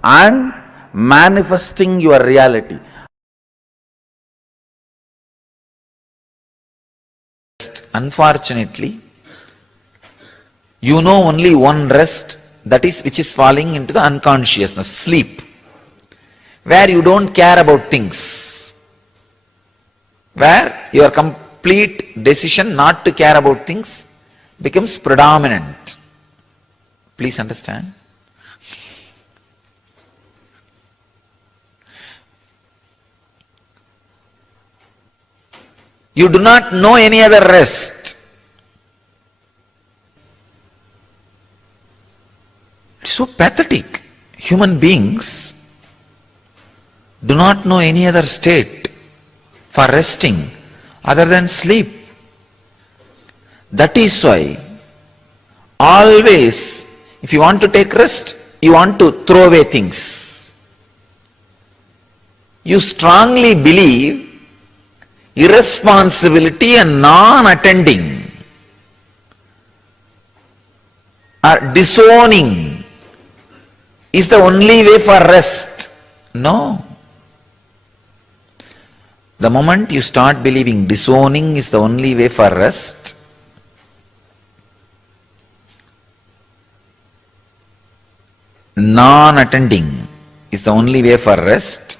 and manifesting your reality. Unfortunately, you know only one rest, that is which is falling into the unconsciousness, sleep, where you don't care about things, where your complete decision not to care about things becomes predominant. Please understand. You do not know any other rest. It's so pathetic. Human beings do not know any other state for resting other than sleep. That is why always, if you want to take rest, you want to throw away things. You strongly believe irresponsibility and non-attending or disowning is the only way for rest. No. The moment you start believing disowning is the only way for rest, non-attending is the only way for rest,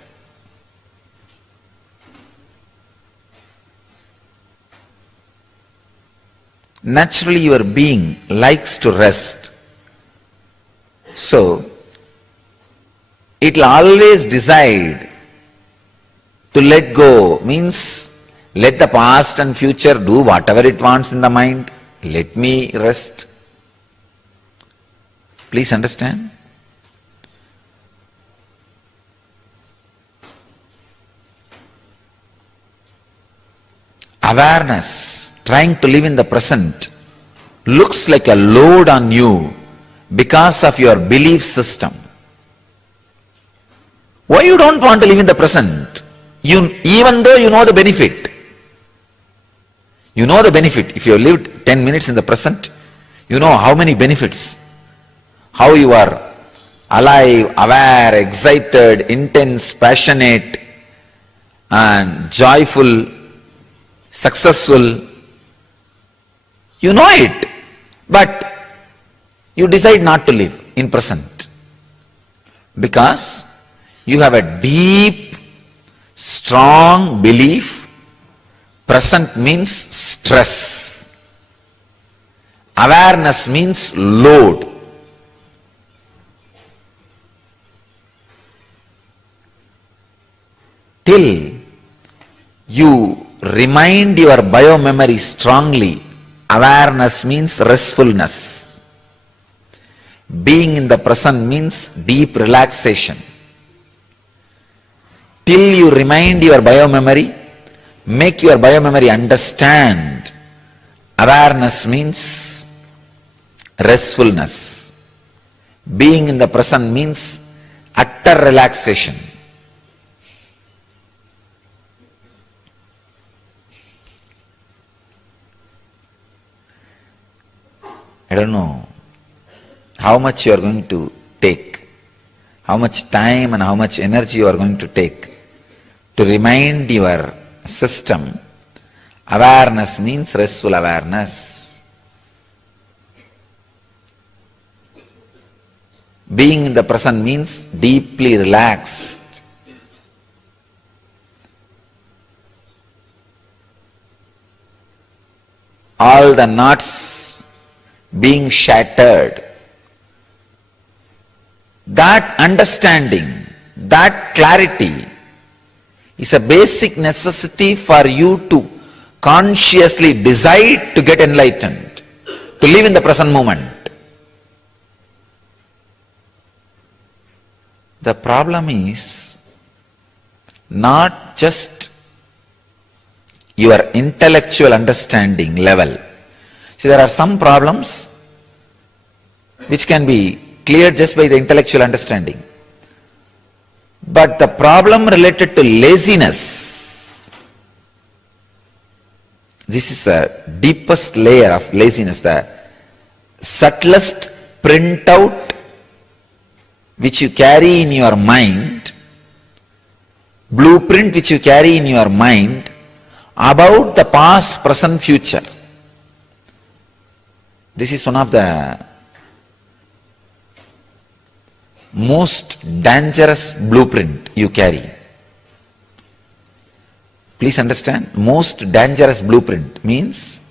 naturally your being likes to rest. So, it will always decide to let go, means let the past and future do whatever it wants in the mind. Let me rest. Please understand. Awareness, trying to live in the present, looks like a load on you because of your belief system. Why you don't want to live in the present? Even though you know the benefit. You know the benefit. If you have lived 10 minutes in the present, you know how many benefits. How you are alive, aware, excited, intense, passionate, and joyful, successful. You know it, but you decide not to live in present because you have a deep, strong belief. Present means stress. Awareness means load. Till you remind your biomemory strongly, awareness means restfulness. Being in the present means deep relaxation. Till you remind your biomemory, make your biomemory understand, awareness means restfulness. Being in the present means utter relaxation. I don't know how much you are going to take, how much time and how much energy you are going to take to remind your system awareness means restful awareness. Being in the present means deeply relaxed. All the knots being shattered. That understanding, that clarity is a basic necessity for you to consciously decide to get enlightened, to live in the present moment. The problem is not just your intellectual understanding level. See, there are some problems which can be cleared just by the intellectual understanding. But the problem related to laziness, this is the deepest layer of laziness, the subtlest printout which you carry in your mind, blueprint which you carry in your mind about the past, present, future. This is one of the most dangerous blueprint you carry. Please understand, most dangerous blueprint means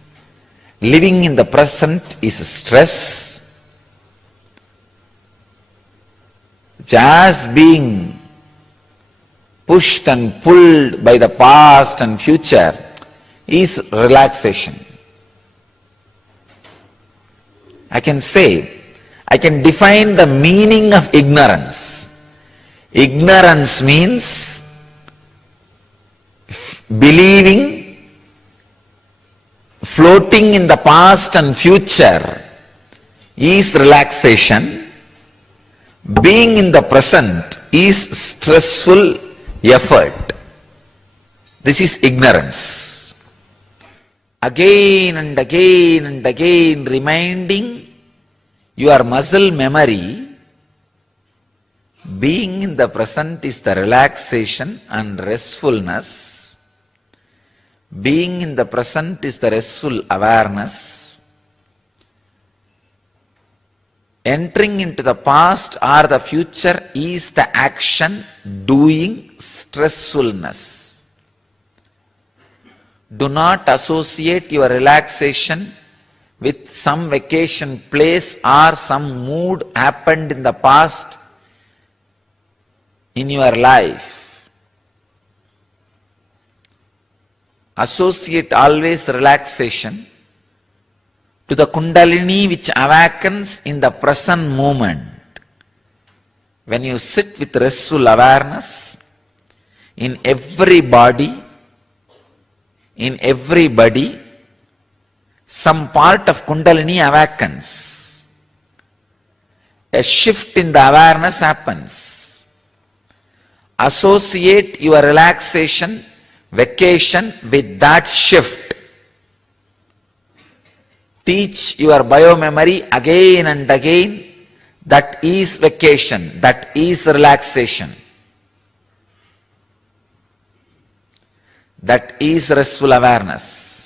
living in the present is stress, just being pushed and pulled by the past and future is relaxation. I can define the meaning of ignorance. Ignorance means believing, floating in the past and future is relaxation. Being in the present is stressful effort. This is ignorance. Again and again and again reminding your muscle memory, being in the present is the relaxation and restfulness. Being in the present is the restful awareness. Entering into the past or the future is the action, doing, stressfulness. Do not associate your relaxation with some vacation place or some mood happened in the past in your life. Associate always relaxation to the Kundalini which awakens in the present moment. When you sit with restful awareness, in every body, some part of Kundalini awakens. A shift in the awareness happens. Associate your relaxation, vacation with that shift. Teach your biomemory again and again, that is vacation, that is relaxation. That is restful awareness.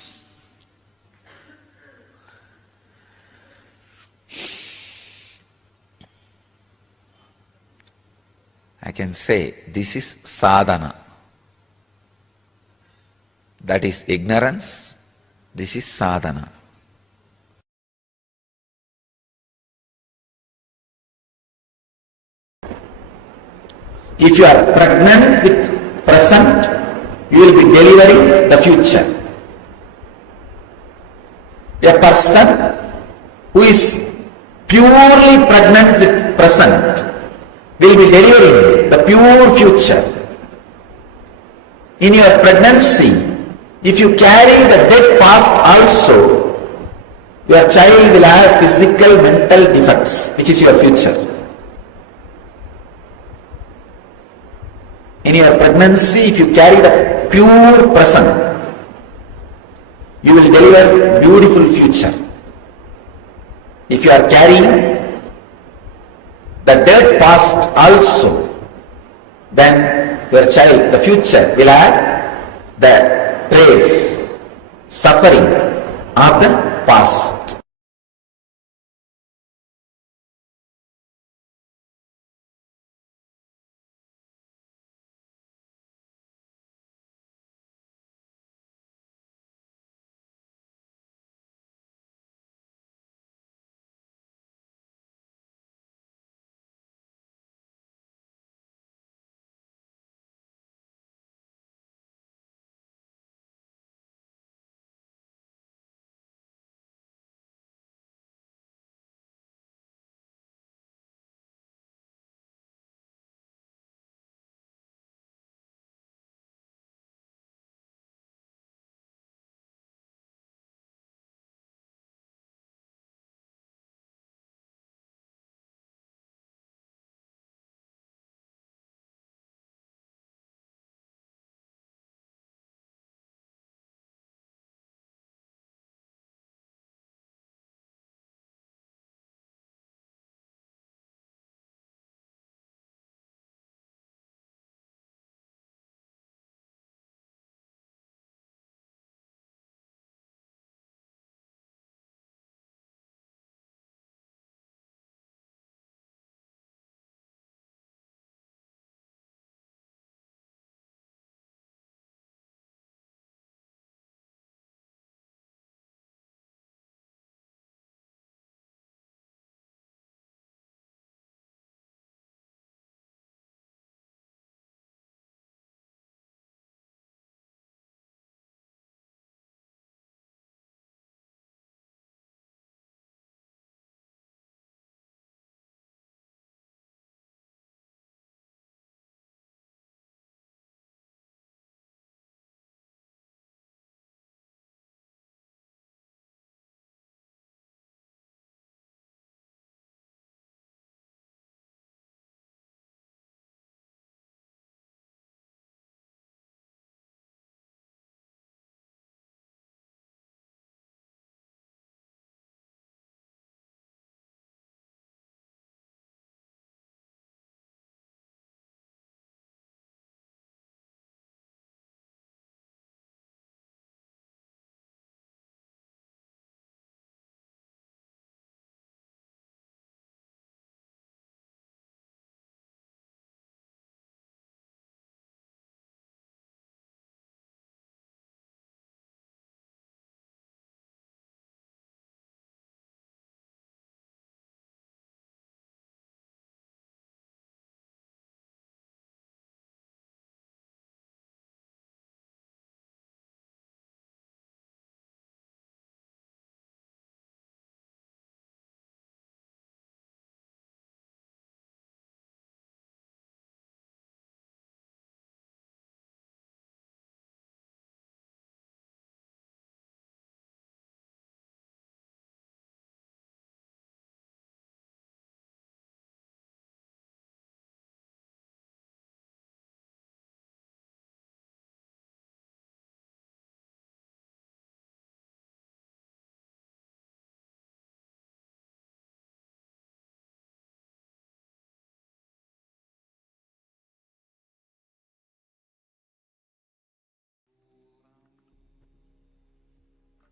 I can say this is sadhana. That is ignorance, this is sadhana. If you are pregnant with present, you will be delivering the future. A person who is purely pregnant with present will be delivering the pure future. In your pregnancy, if you carry the dead past also, your child will have physical, mental defects, which is your future. In your pregnancy, if you carry the pure present, you will deliver beautiful future. If you are carrying the dirt past also, then your child, the future, will have the trace, suffering of the past.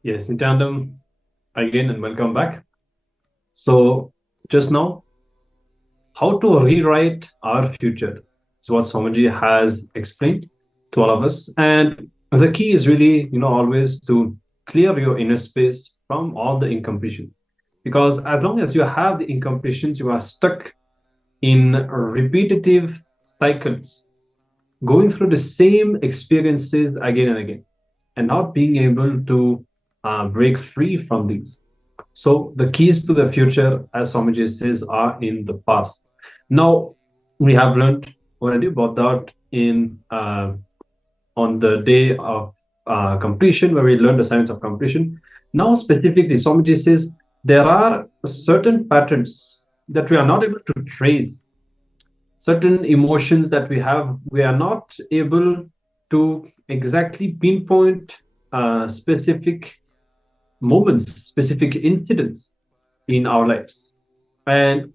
Yes, Nithyananda, again and welcome back. So just now, how to rewrite our future is what Swamiji has explained to all of us. And the key is really, always to clear your inner space from all the incompletion. Because as long as you have the incompletions, you are stuck in repetitive cycles, going through the same experiences again and again, and not being able to break free from these. So the keys to the future, as Swamiji says, are in the past. Now, we have learned already about that in on the day of completion, where we learned the science of completion. Now, specifically, Swamiji says there are certain patterns that we are not able to trace certain emotions that we have, we are not able to exactly pinpoint specific moments, specific incidents in our lives. And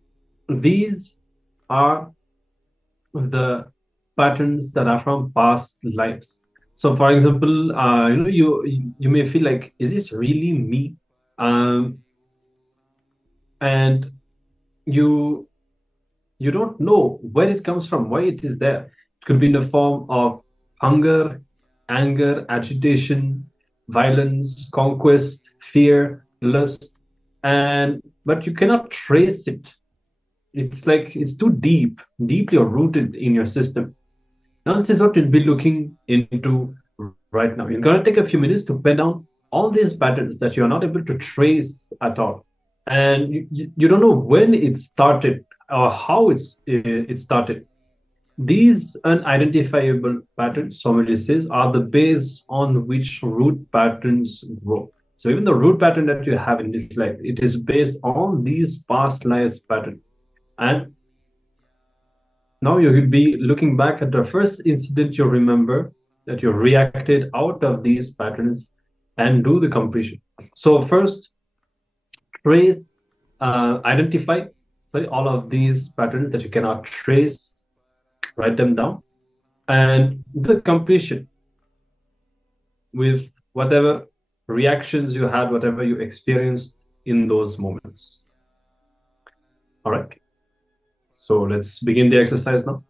these are the patterns that are from past lives. So, for example, you may feel like, is this really me? And you don't know where it comes from, why it is there. It could be in the form of hunger, anger, agitation, violence, conquest, fear, lust, but you cannot trace it. It's like it's too deeply rooted in your system. Now, this is what we'll be looking into right now. You're going to take a few minutes to pen down all these patterns that you're not able to trace at all. And you don't know when it started or how it started. These unidentifiable patterns, Swamiji says, are the base on which root patterns grow. So even the root pattern that you have in this life, it is based on these past lives patterns. And now you will be looking back at the first incident you remember that you reacted out of these patterns and do the completion. So first, trace, identify all of these patterns that you cannot trace, write them down, and the completion with whatever reactions you had, whatever you experienced in those moments. All right. So let's begin the exercise now.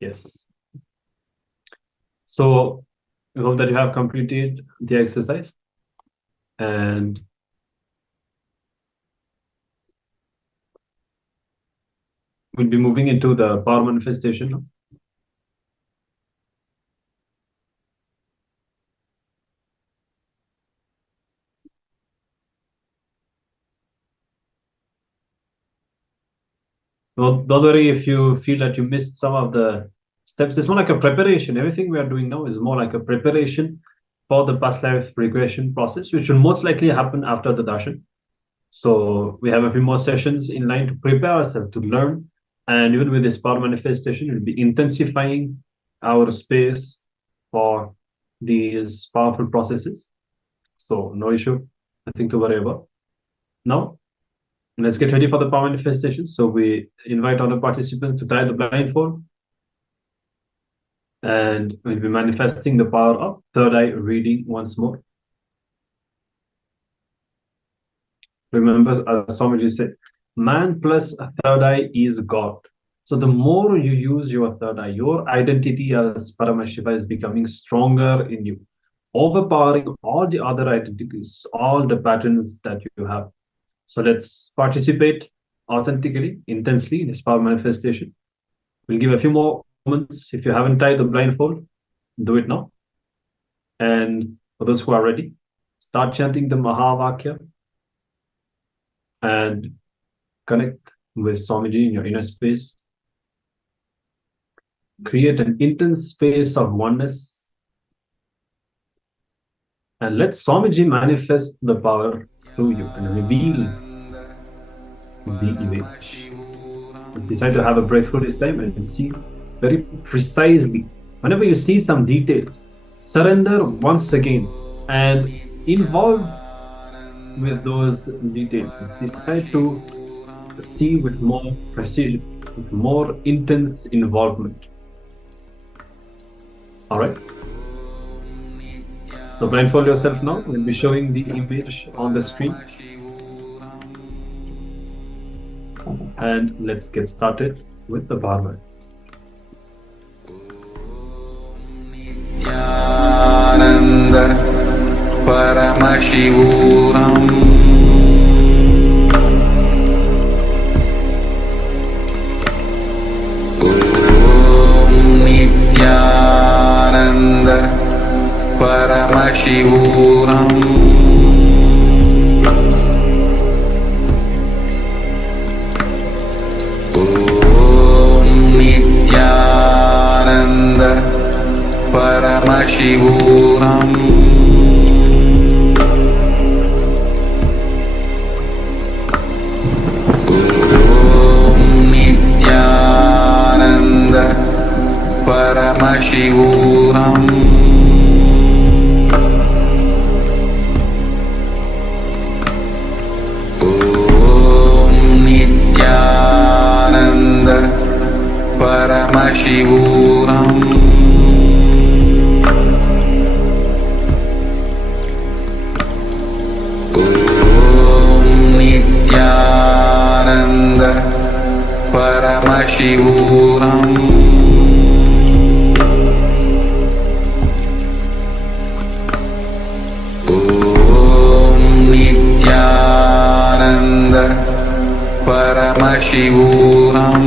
Yes. So I hope that you have completed the exercise, and we'll be moving into the power manifestation now. Well, don't worry if you feel that you missed some of the steps. It's more like a preparation. Everything we are doing now is more like a preparation for the past life regression process, which will most likely happen after the darshan. So we have a few more sessions in line to prepare ourselves to learn. And even with this power manifestation, we'll be intensifying our space for these powerful processes. So no issue, nothing to worry about. Now, let's get ready for the power manifestation. So we invite all the participants to tie the blindfold. And we'll be manifesting the power of third eye reading once more. Remember, as Swamiji said, man plus a third eye is God. So the more you use your third eye, your identity as Paramashiva is becoming stronger in you, overpowering all the other identities, all the patterns that you have. So let's participate authentically, intensely in this power manifestation. We'll give a few more moments. If you haven't tied the blindfold, do it now. And for those who are ready, start chanting the Mahavakya and connect with Swamiji in your inner space. Create an intense space of oneness. And let Swamiji manifest the power through you and reveal the image. Decide to have a breakthrough this time and see very precisely. Whenever you see some details, surrender once again and involve with those details. Decide to see with more precision, with more intense involvement. All right. So blindfold yourself now. We'll be showing the image on the screen. And let's get started with the power. Nithyananda Paramashivoham Nithyananda Paramashivoham Nithyananda Paramashivoham Nithyananda Paramashivoham Nithyananda Paramashivoham Nithyananda Paramashivoham Nithyananda Paramashivoham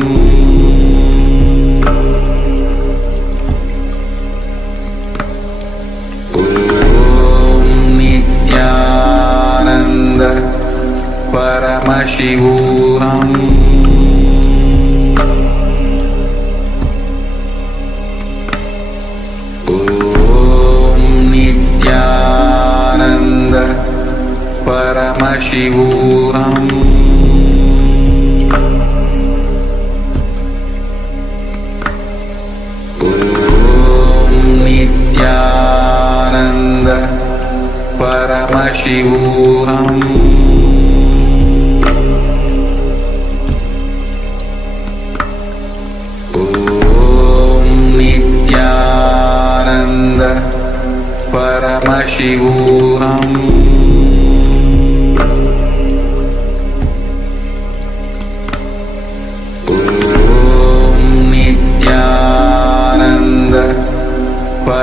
Nithyananda Paramashivoham Nithyananda Paramashivoham Nithyananda Paramashivoham Nithyananda Paramashivoham Nithyananda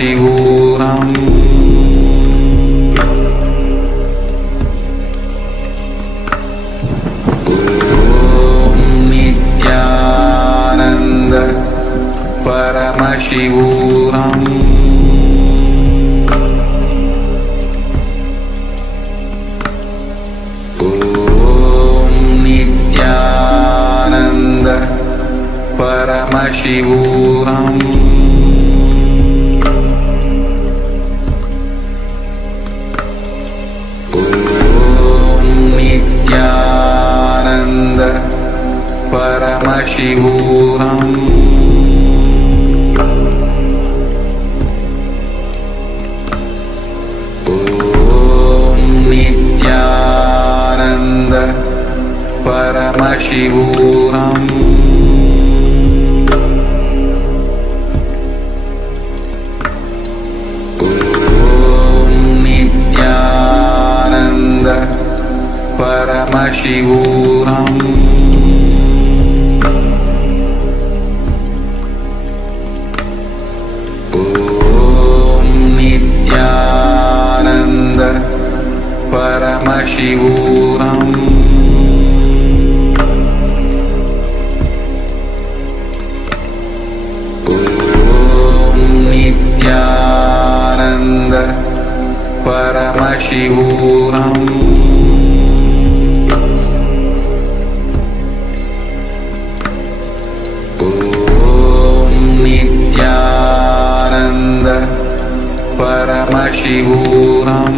Paramashivoham Om Nithyananda Paramashivoham Om Nithyananda Paramashivoham Om Nithyananda Paramashivoham Om Nithyananda Paramashivoham Om Nithyananda Paramashivoham Om Nithyananda Paramashivoham Om Nithyananda Paramashivoham Om Nithyananda Paramashivoham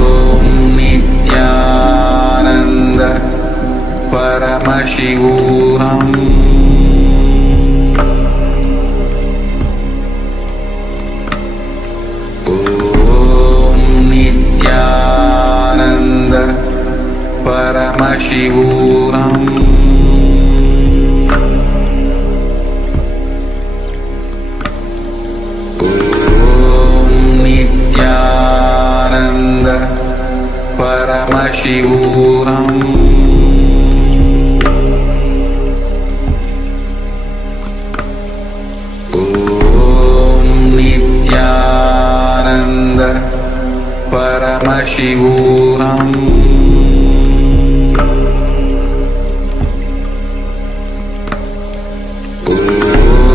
Om Nithyananda Paramashivoham Om Nithyananda Paramashivoham Om Nithyananda Paramashivoham Om Nithyananda Paramashivoham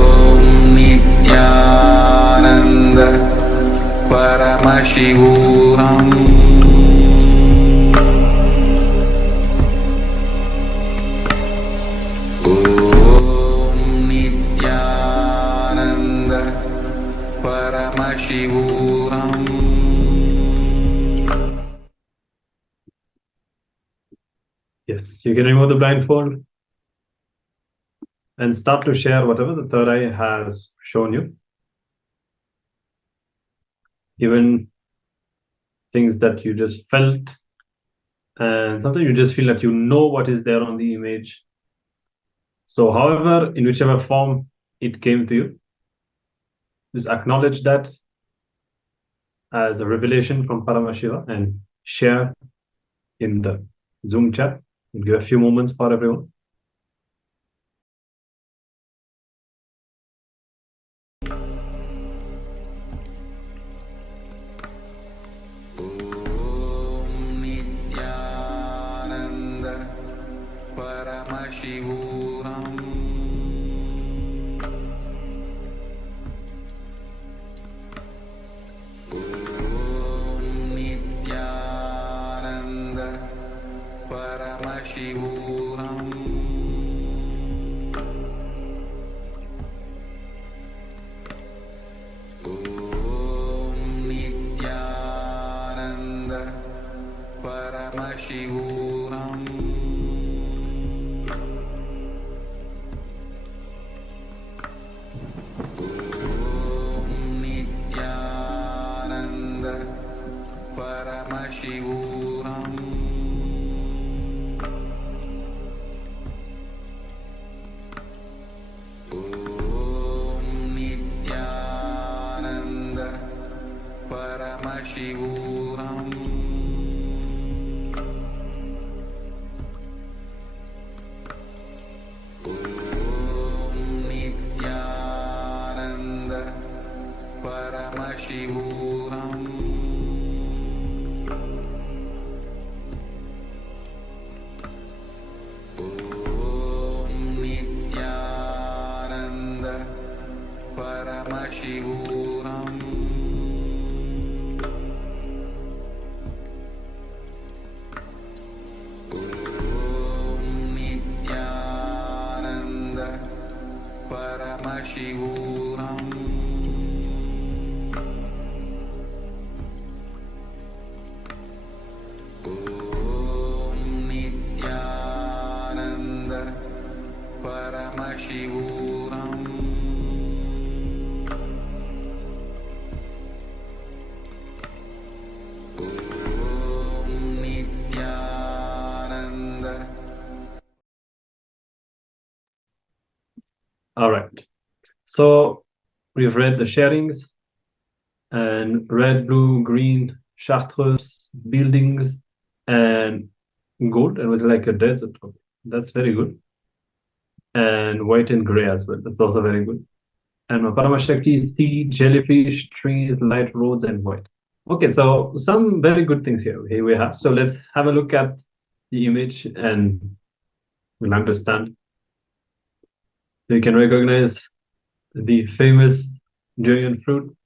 Om Nithyananda Paramashivoham Om Nithyananda Paramashivoham Yes, you can remove the blindfold and start to share whatever the third eye has shown you. Even things that you just felt, and sometimes you just feel like you know what is there on the image. So however, in whichever form it came to you, just acknowledge that as a revelation from Paramashiva and share in the Zoom chat. We'll give a few moments for everyone. Om Nithyananda Paramashivoham Om Nithyananda Paramashivoham Om Nithyananda Paramashivoham Om Nithyananda Paramashivoham Om Nithyananda Paramashivoham Paramashivoham Om Nithyananda Paramashivoham Om Nithyananda Paramashivoham Om Nithyananda Paramashivoham Om Nithyananda. All right. So we've read the sharings and red, blue, green, chartreuse, buildings, and gold, and it was like a desert. That's very good. And white and gray as well. That's also very good. And Paramashakti is sea, jellyfish, trees, light roads, and white. Okay, so some very good things here we have. So let's have a look at the image and we'll understand. You can recognize the famous durian fruit,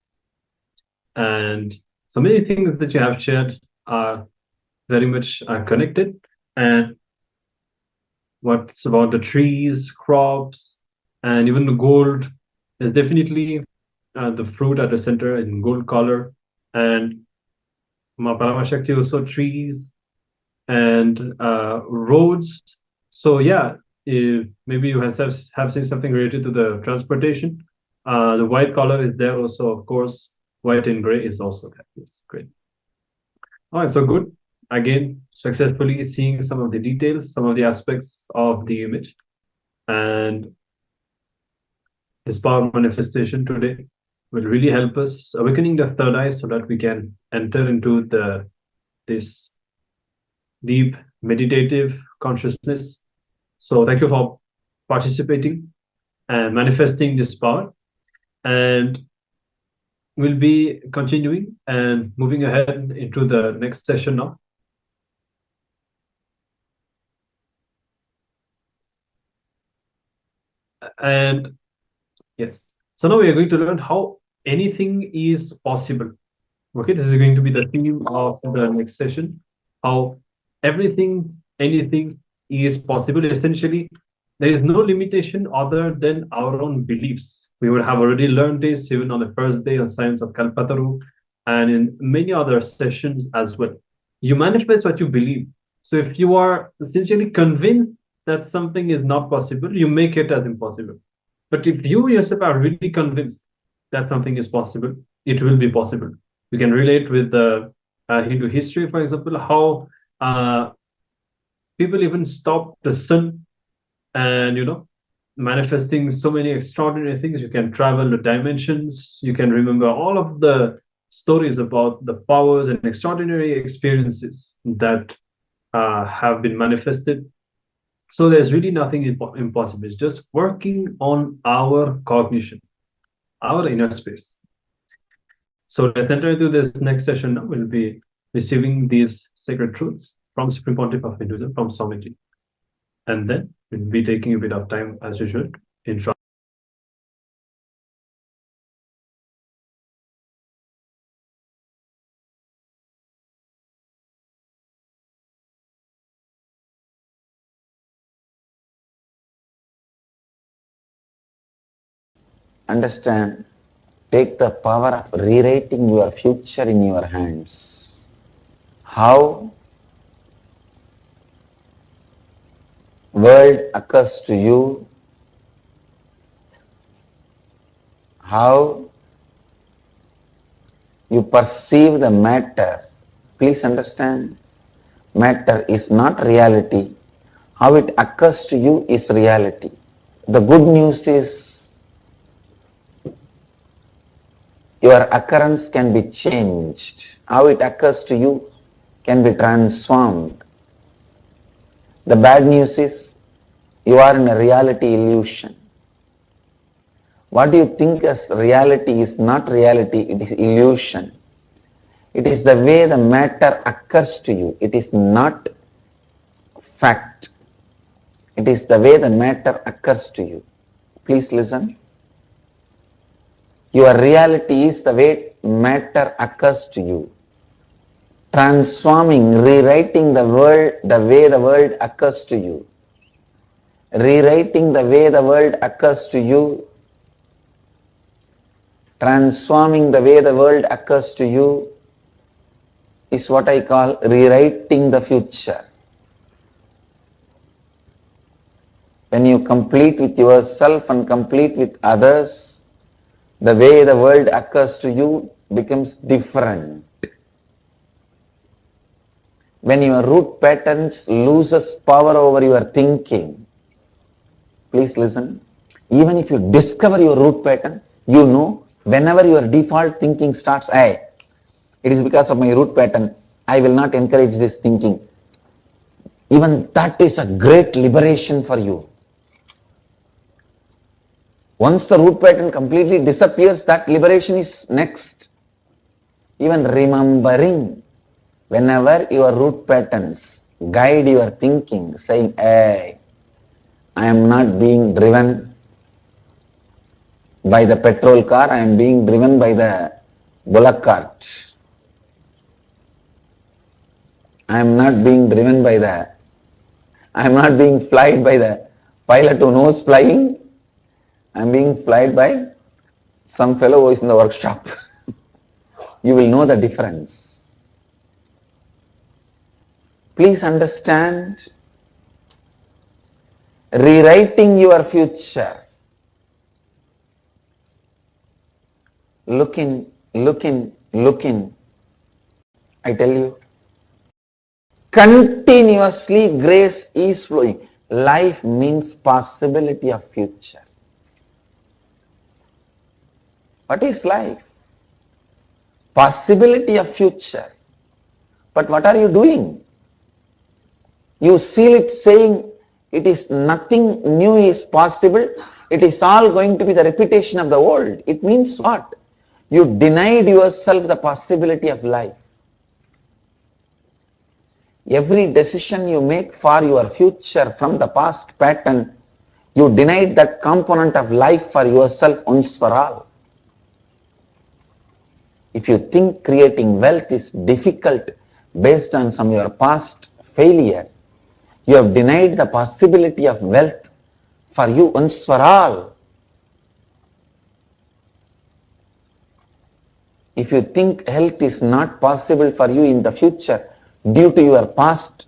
and so many things that you have shared are very much connected. And what's about the trees, crops, and even the gold is definitely the fruit at the center in gold color. And Paramashakti also trees and roads. So yeah, if maybe you have seen something related to the transportation. The white color is there also, of course. White and gray is also there. Yes, great. All right, so good. Again, successfully seeing some of the details, some of the aspects of the image. And this power manifestation today will really help us awakening the third eye so that we can enter into this deep meditative consciousness. So thank you for participating and manifesting this power. And we'll be continuing and moving ahead into the next session now. And yes, so now we are going to learn how anything is possible. Okay, this is going to be the theme of the next session. How everything, anything is possible. Essentially, there is no limitation other than our own beliefs. We would have already learned this even on the first day on Science of Kalpataru and in many other sessions as well. You manifest what you believe. So if you are essentially convinced that something is not possible, you make it as impossible. But if you yourself are really convinced that something is possible, it will be possible. You can relate with the Hindu history, for example, how people even stop the sun and, manifesting so many extraordinary things. You can travel to dimensions. You can remember all of the stories about the powers and extraordinary experiences that have been manifested. So there's really nothing impossible. It's just working on our cognition, our inner space. So let's enter into this next session now. We'll be receiving these sacred truths from Supreme Pontiff of Hinduism, from Swamiji. And then we'll be taking a bit of time, as usual, in Understand, take the power of rewriting your future in your hands. How world occurs to you, how you perceive the matter. Please understand, matter is not reality. How it occurs to you is reality. The good news is your occurrence can be changed. How it occurs to you can be transformed. The bad news is you are in a reality illusion. What you think as reality is not reality, it is illusion. It is the way the matter occurs to you. It is not fact. It is the way the matter occurs to you. Please listen. Your reality is the way matter occurs to you. Transforming, rewriting the world the way the world occurs to you. Rewriting the way the world occurs to you. Transforming the way the world occurs to you is what I call rewriting the future. When you complete with yourself and complete with others, the way the world occurs to you becomes different. When your root patterns loses power over your thinking, please listen, even if you discover your root pattern, you know whenever your default thinking starts, it is because of my root pattern, I will not encourage this thinking. Even that is a great liberation for you. Once the root pattern completely disappears, that liberation is next. Even remembering, whenever your root patterns guide your thinking, saying, I am not being driven by the petrol car, I am being driven by the bullock cart. I am not being driven by I am not being flied by the pilot who knows flying. I am being flied by some fellow who is in the workshop. You will know the difference. Please understand, rewriting your future. Look in. I tell you, continuously grace is flowing. Life means possibility of future. What is life? Possibility of future. But what are you doing? You seal it saying it is nothing new is possible. It is all going to be the repetition of the old. It means what? You denied yourself the possibility of life. Every decision you make for your future from the past pattern, you denied that component of life for yourself once for all. If you think creating wealth is difficult based on some your past failure, you have denied the possibility of wealth for you once for all. If you think health is not possible for you in the future due to your past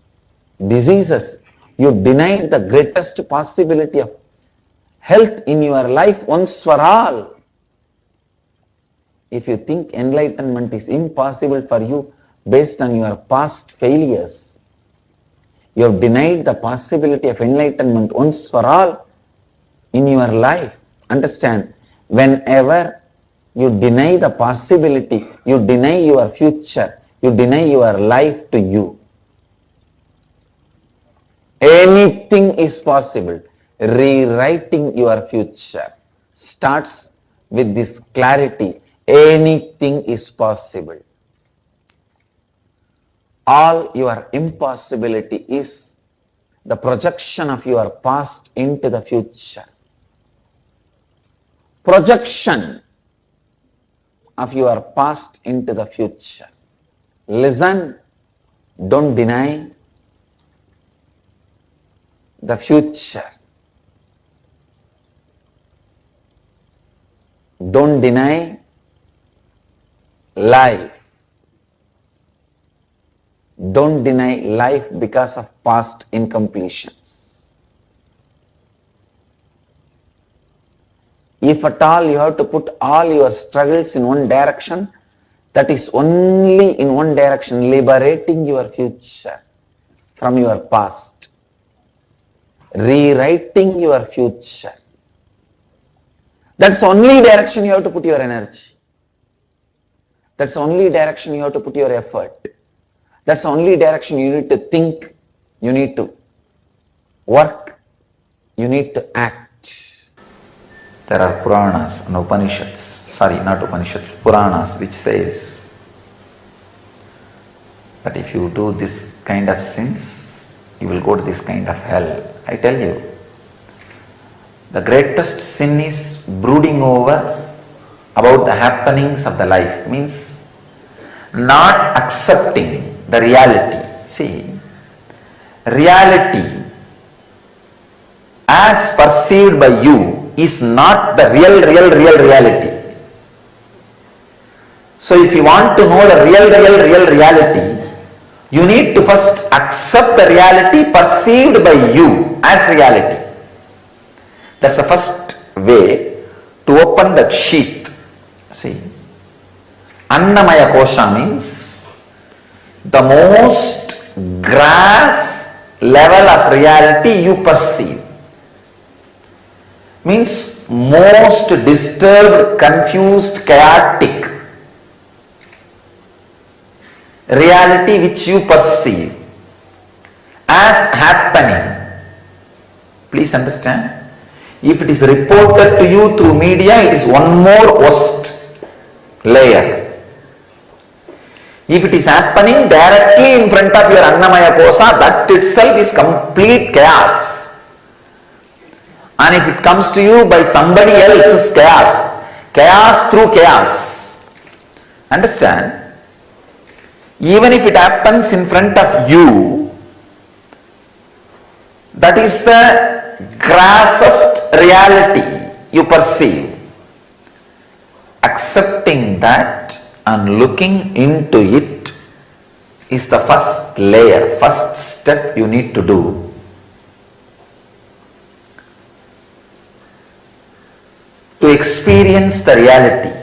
diseases, you denied the greatest possibility of health in your life once for all. If you think enlightenment is impossible for you based on your past failures, you have denied the possibility of enlightenment once for all in your life. Understand, whenever you deny the possibility, you deny your future, you deny your life to you. Anything is possible. Rewriting your future starts with this clarity. Anything is possible. All your impossibility is the projection of your past into the future. Projection of your past into the future. Listen, don't deny the future. Don't deny life. Don't deny life because of past incompletions. If at all you have to put all your struggles in one direction, that is only in one direction, liberating your future from your past. Rewriting your future. That's the only direction you have to put your energy. That's the only direction you have to put your effort. That's the only direction you need to think, you need to work, you need to act. there are Puranas and Upanishads, sorry, not Upanishads, Puranas, which says that if you do this kind of sins, you will go to this kind of hell. I tell you, the greatest sin is brooding over about the happenings of the life, means not accepting the reality. See, reality as perceived by you is not the real reality. So if you want to know the real reality, you need to first accept the reality perceived by you as reality. That's the first way to open that sheath. See, Annamaya Kosha means the most grass level of reality you perceive. Means most disturbed, confused, chaotic reality which you perceive as happening. Please understand. If it is reported to you through media, it is one more worst layer. If it is happening directly in front of your Annamaya Kosha, that itself is complete chaos. And if it comes to you by somebody else's chaos, chaos through chaos. Understand? Even if it happens in front of you, that is the grassest reality you perceive. Accepting that and looking into it is the first layer, first step you need to do. To experience the reality,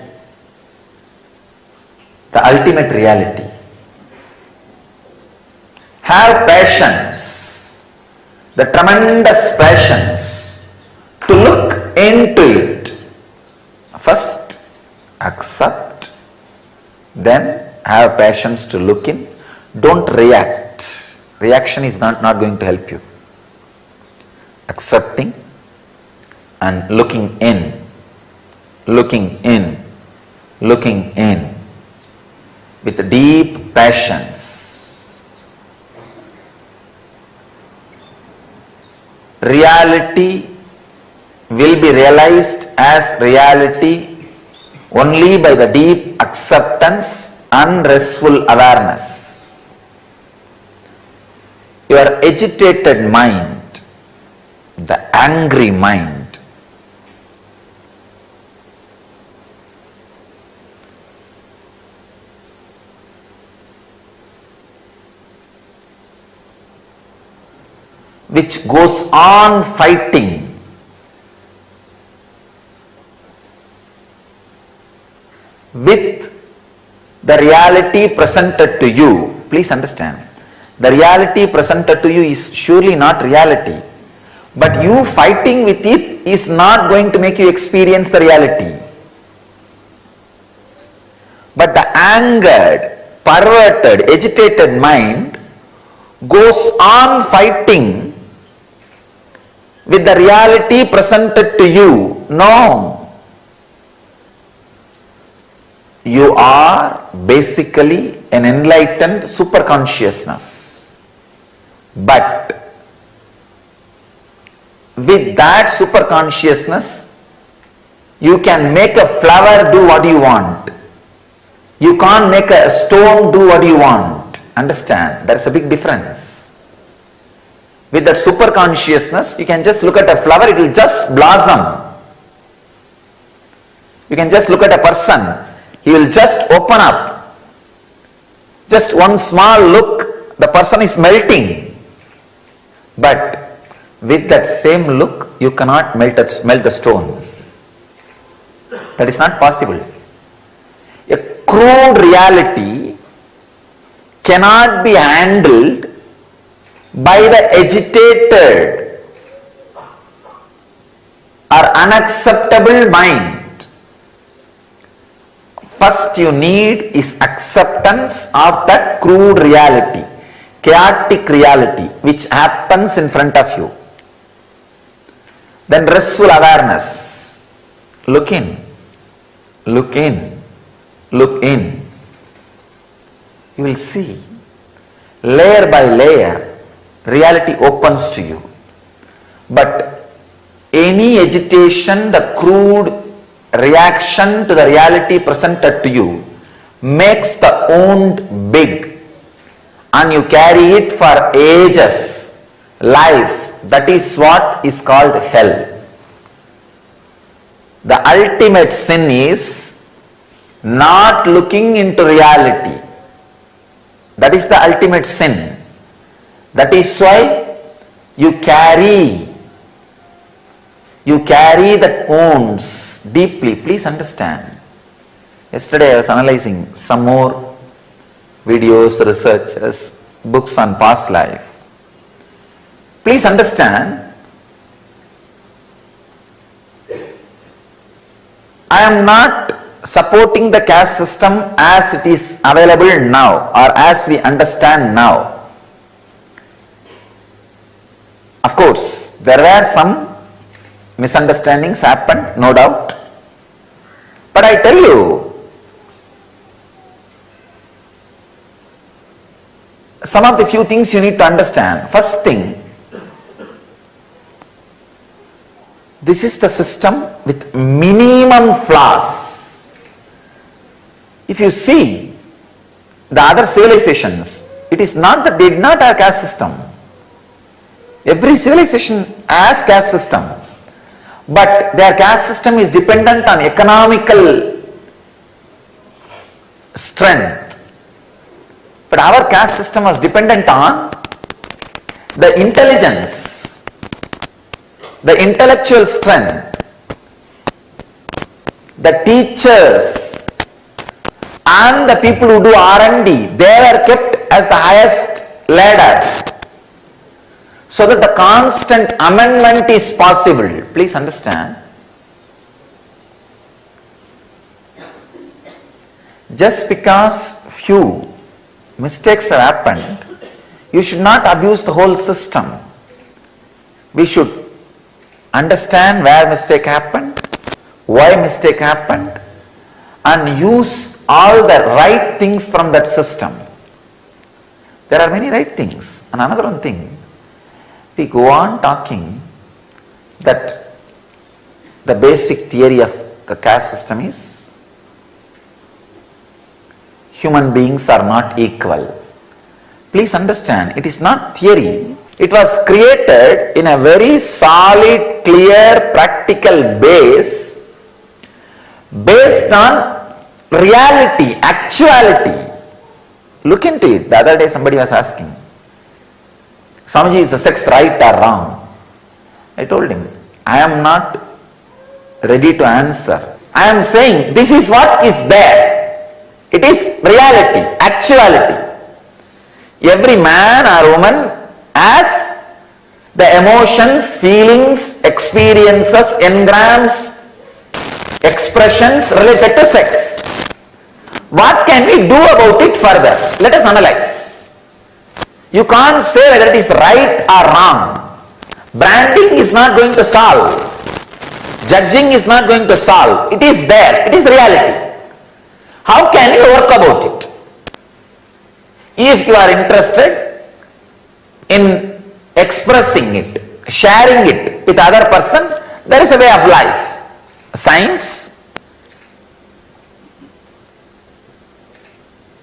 the ultimate reality. Have patience, the tremendous patience to look into it. First, accept, then have patience to look in. Don't react. Reaction is not going to help you. Accepting and looking in. Looking in with deep patience. Reality will be realized as reality only by the deep acceptance and restful awareness. Your agitated mind, the angry mind, which goes on fighting with the reality presented to you. Please understand, the reality presented to you is surely not reality, but you fighting with it is not going to make you experience the reality. But the angered, perverted, agitated mind goes on fighting with the reality presented to you. No. You are basically an enlightened superconsciousness. But with that superconsciousness, you can make a flower do what you want. You can't make a stone do what you want. Understand? There is a big difference. With that super consciousness, you can just look at a flower, it will just blossom. You can just look at a person, he will just open up. Just one small look, the person is melting. But with that same look, you cannot melt the stone. That is not possible. A crude reality cannot be handled by the agitated or unacceptable mind. First you need is acceptance of that crude reality, chaotic reality which happens in front of you. Then restful awareness. look in, look in, look in. You will see, layer by layer, reality opens to you. But any agitation, the crude reaction to the reality presented to you makes the wound big, and you carry it for ages, lives. That is what is called hell. The ultimate sin is not looking into reality. That is the ultimate sin. That is why you carry the wounds deeply. Please understand. Yesterday I was analyzing some more videos, researches, books on past life. Please understand, I am not supporting the caste system as it is available now or as we understand now. Of course, there were some misunderstandings happened, no doubt. But I tell you, some of the few things you need to understand. First thing, this is the system with minimum flaws. If you see the other civilizations, it is not that they did not have caste system. Every civilization has caste system, but their caste system is dependent on economical strength. But our caste system was dependent on the intelligence, the intellectual strength, the teachers and the people who do R&D. They were kept as the highest ladder, so that the constant amendment is possible. Please understand. Just because few mistakes have happened, you should not abuse the whole system. We should understand where mistake happened, why mistake happened, and use all the right things from that system. There are many right things. And another one thing, we go on talking that the basic theory of the caste system is human beings are not equal. Please understand, it is not theory. It was created in a very solid, clear, practical base, based on reality, actuality. Look into it. The other day somebody was asking, Swamiji, is the sex right or wrong? I told him, I am not ready to answer. I am saying this is what is there. It is reality, actuality. Every man or woman has the emotions, feelings, experiences, engrams, expressions related to sex. What can we do about it further? Let us analyze. You can't say whether it is right or wrong. Branding is not going to solve. Judging is not going to solve. It is there. It is reality. How can you work about it? If you are interested in expressing it, sharing it with other person, there is a way of life. Science,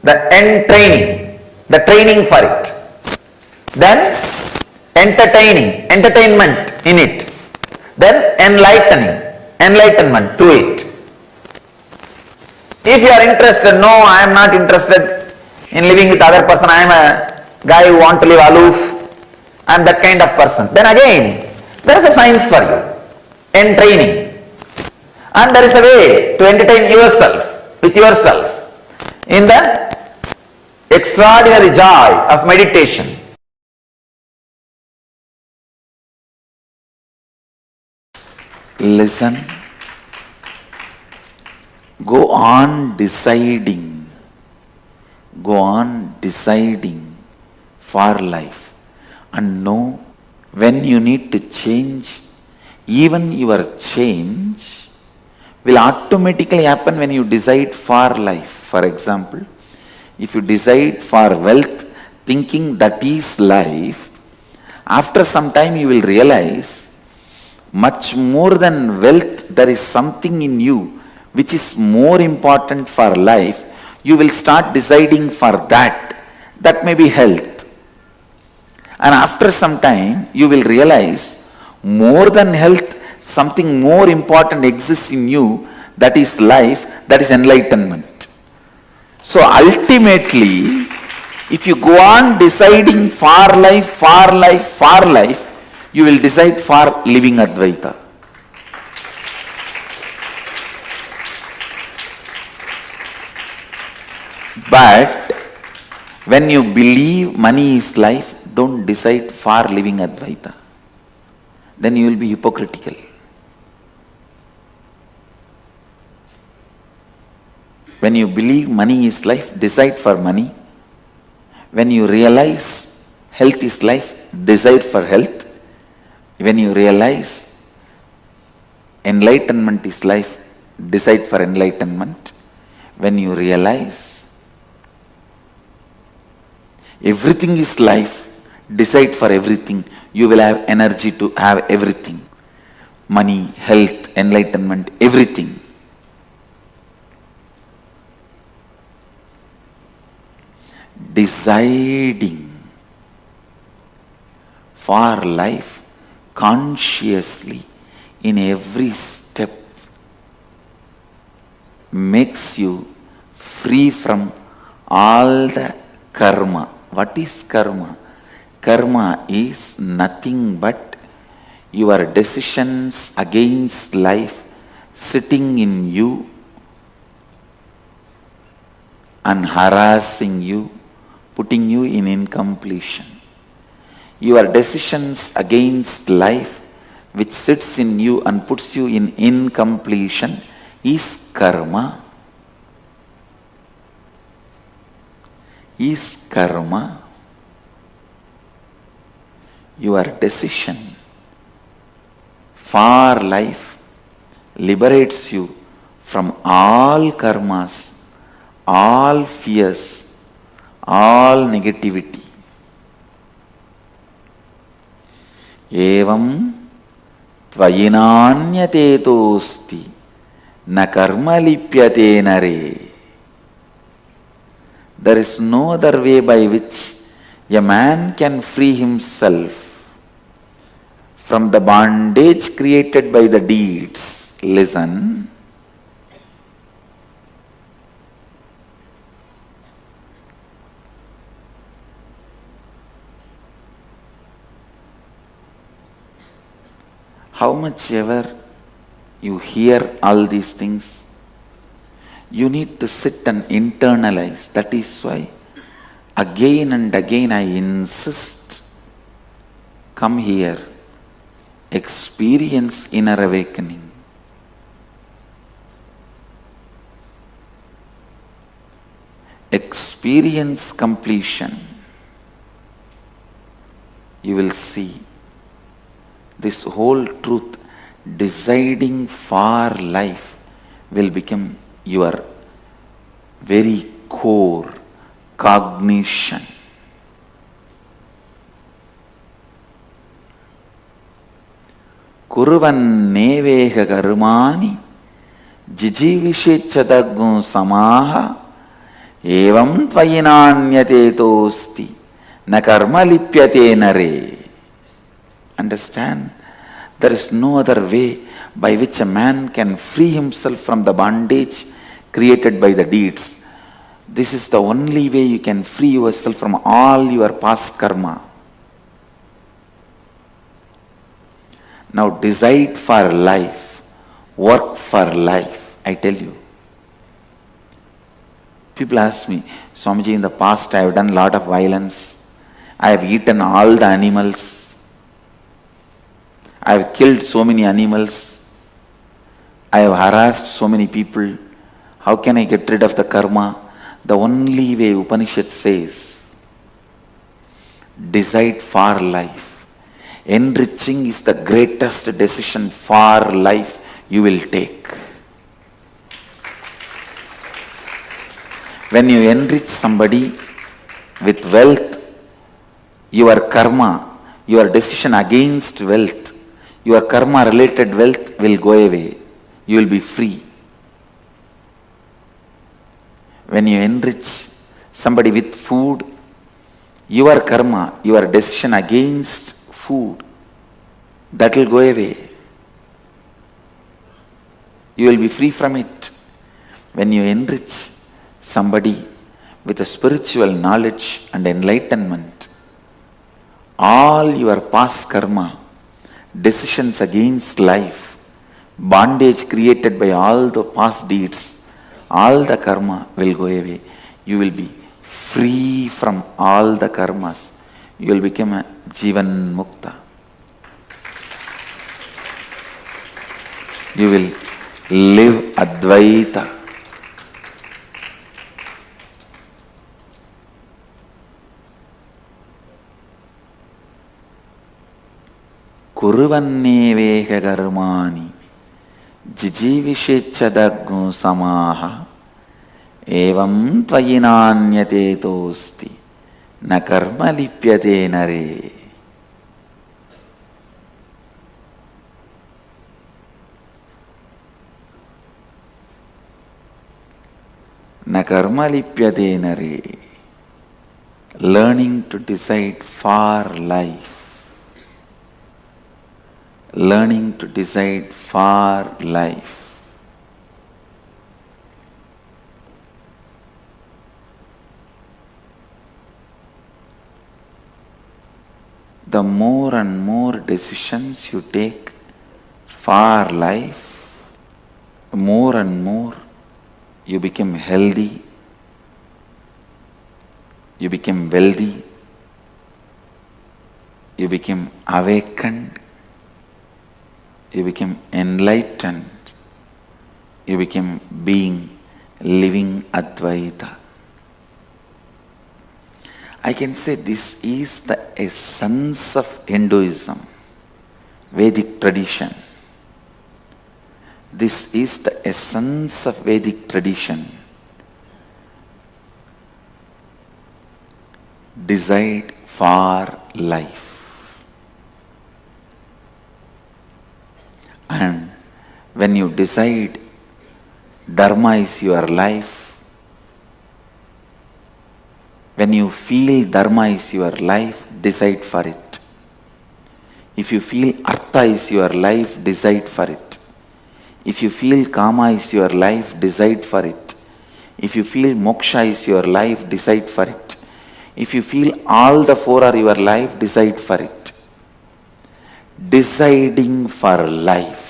the end training, the training for it. Then entertainment in it. Then enlightenment through it. If you are interested, no, I am not interested in living with other person, I am a guy who want to live aloof, I am that kind of person. Then again, there is a science for you, training. And there is a way to entertain yourself, with yourself, in the extraordinary joy of meditation. Listen. Go on deciding. Go on deciding for life. And know when you need to change, even your change will automatically happen when you decide for life. For example, if you decide for wealth, thinking that is life, after some time you will realize much more than wealth, there is something in you which is more important for life. You will start deciding for that. That may be health. And after some time, you will realize more than health, something more important exists in you, that is life, that is enlightenment. So ultimately, if you go on deciding for life, you will decide for living Advaita. But when you believe money is life, don't decide for living Advaita. Then you will be hypocritical. When you believe money is life, decide for money. When you realize health is life, decide for health. When you realize enlightenment is life, decide for enlightenment. When you realize everything is life, decide for everything. You will have energy to have everything. Money, health, enlightenment, everything. Deciding for life consciously in every step makes you free from all the karma. What is karma? Karma is nothing but your decisions against life sitting in you and harassing you, putting you in incompletion. Your decisions against life which sits in you and puts you in incompletion is karma. Is karma. Your decision for life liberates you from all karmas, all fears, all negativity. Evam tvayinanyate tosti na karma lipyate nare. There is no other way by which a man can free himself from the bondage created by the deeds. Listen. How much ever you hear all these things, you need to sit and internalize. That is why again and again I insist, come here, experience inner awakening. Experience completion. You will see this whole truth, deciding for life, will become your very core cognition. Kuruvan neveha karmani jijivishechadagun samaha evam tvayinanyate tosti na karma lipyate nare. Understand? There is no other way by which a man can free himself from the bondage created by the deeds. This is the only way you can free yourself from all your past karma. Now decide for life, work for life. I tell you. People ask me, Swamiji, in the past I have done a lot of violence. I have eaten all the animals. I have killed so many animals. I have harassed so many people. How can I get rid of the karma? The only way, Upanishad says, decide for life. Enriching is the greatest decision for life you will take. When you enrich somebody with wealth, your karma, your decision against wealth, your karma related wealth will go away. You will be free. When you enrich somebody with food, your karma, your decision against food, that will go away. You will be free from it. When you enrich somebody with a spiritual knowledge and enlightenment, all your past karma, decisions against life, bondage created by all the past deeds, all the karma will go away. You will be free from all the karmas. You will become a Jivan Mukta. You will live Advaita. Kuruvanneveka karmani jijivishechadaggu samaha evam tvayinanyate tosti na karma lipyate nare. Na karma lipyate nare. Learning to decide for life. Learning to decide for life. The more and more decisions you take for life, more and more you become healthy, you become wealthy, you become awakened, you become enlightened, you become being, living Advaita. I can say this is the essence of Hinduism, Vedic tradition. This is the essence of Vedic tradition. Decide for life. And when you decide Dharma is your life, when you feel Dharma is your life, decide for it. If you feel Artha is your life, decide for it. If you feel Kama is your life, decide for it. If you feel Moksha is your life, decide for it. If you feel all the four are your life, decide for it. Deciding for life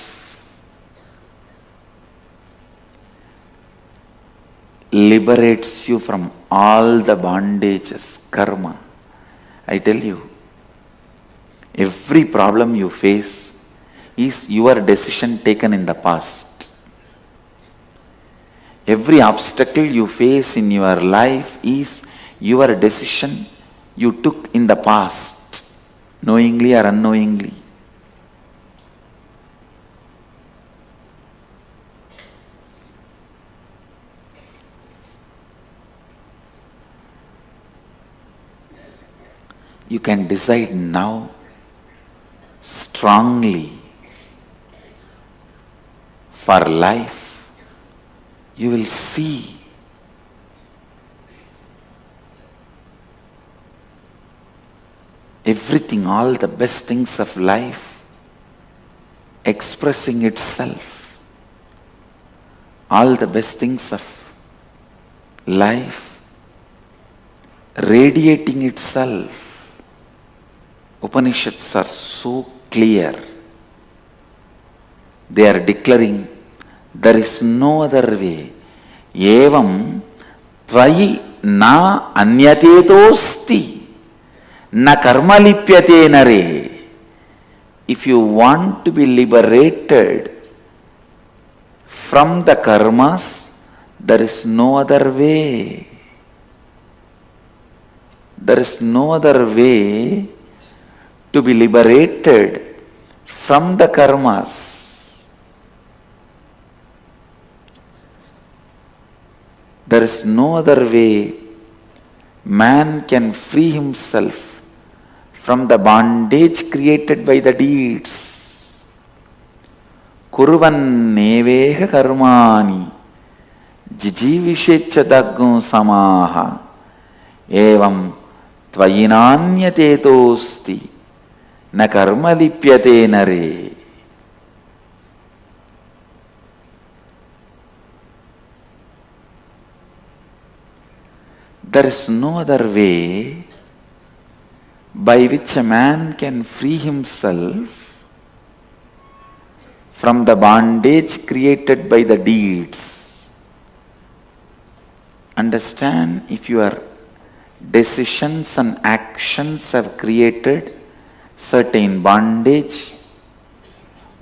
liberates you from all the bondages, karma. I tell you, every problem you face is your decision taken in the past. Every obstacle you face in your life is your decision you took in the past, knowingly or unknowingly. You can decide now strongly for life. You will see everything, all the best things of life expressing itself. All the best things of life radiating itself. Upanishads are so clear. They are declaring there is no other way. Evam tvayi na anyatetosti na karma lipyate nare. If you want to be liberated from the karmas, there is no other way. There is no other way to be liberated from the karmas. there is no other way man can free himself from the bondage created by the deeds. Kuruvan neveha karmani jijivishechadagum samaha evam tvayinanyate tosti na karma lipyate nare. There is no other way by which a man can free himself from the bondage created by the deeds. Understand, if your decisions and actions have created certain bondage,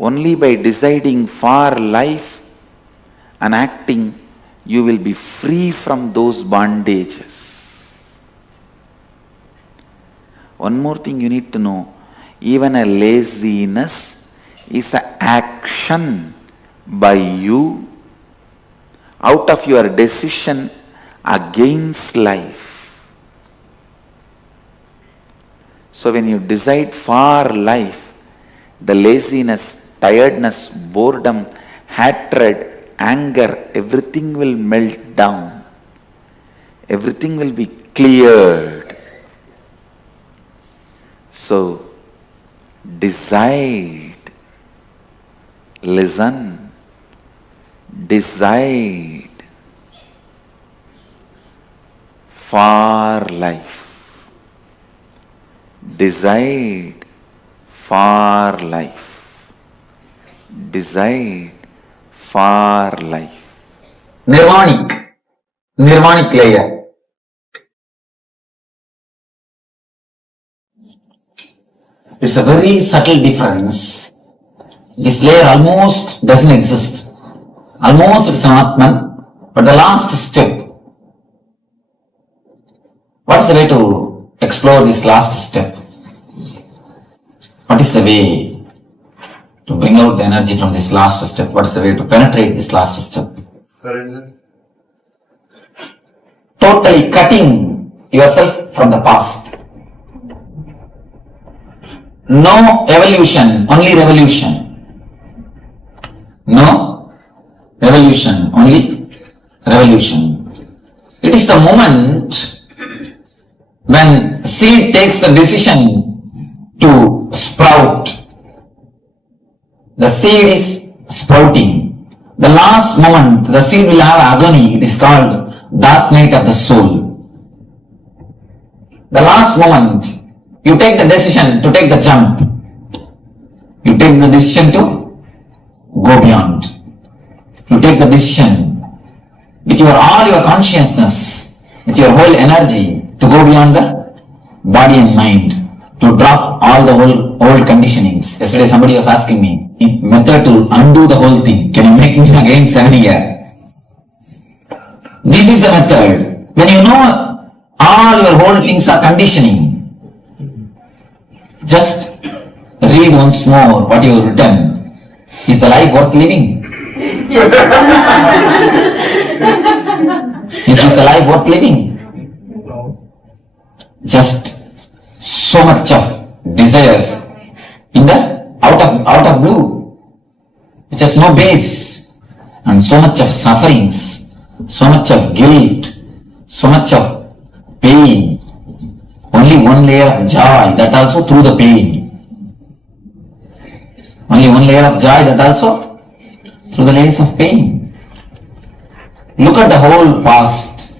only by deciding for life and acting, you will be free from those bondages. One more thing you need to know, even a laziness is an action by you out of your decision against life. So when you decide for life, the laziness, tiredness, boredom, hatred, anger, everything will melt down. Everything will be cleared. So, decide, listen, decide for life. Decide for life. Decide for life. Nirvanic layer. It's a very subtle difference. This layer almost doesn't exist. Almost it's an Atman, but the last step. What's the way to explore this last step? What is the way to bring out the energy from this last step? What is the way to penetrate this last step? Surrender. Totally cutting yourself from the past. No evolution, only revolution. No evolution, only revolution. It is the moment when seed takes the decision to sprout. The seed is sprouting. The last moment the seed will have agony. It is called dark night of the soul. The last moment you take the decision to take the jump. You take the decision to go beyond. You take the decision with all your consciousness, with your whole energy to go beyond the body and mind, to drop all the old conditionings. Yesterday somebody was asking me, method to undo the whole thing. Can you make me again 7 years? This is the method. When you know all your whole things are conditioning, just read once more what you have written. Is the life worth living? Is the life worth living? Just so much of desires in the out of blue, which has no base, and so much of sufferings, so much of guilt, so much of pain. Only one layer of joy, that also through the pain. Only one layer of joy, that also through the layers of pain. Look at the whole past.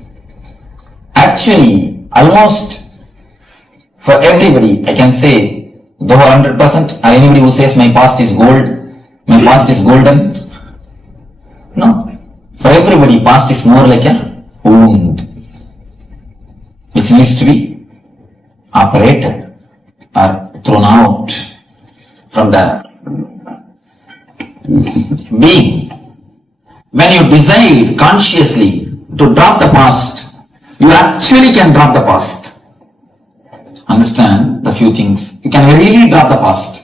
Actually, almost for everybody, I can say, the whole 100%, or anybody who says my past is gold, my past is golden. No. For everybody, past is more like a wound, which needs to be operated or thrown out from the being. When you decide consciously to drop the past, you actually can drop the past. Understand the few things. You can really drop the past.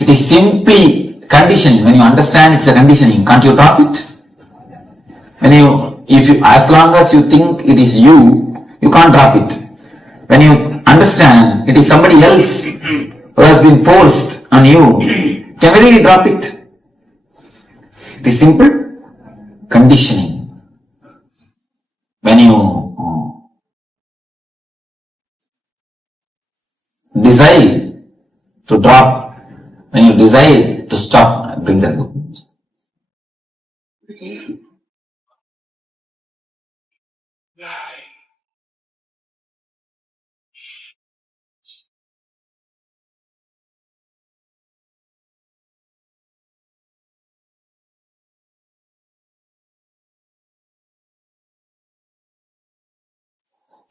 It is simply conditioning. When you understand it's a conditioning, can't you drop it? When you as long as you think it is you can't drop it. When you understand it is somebody else who has been forced on you, can we really drop it? It is simple conditioning. When you desire to drop, when you desire to stop, bring that book.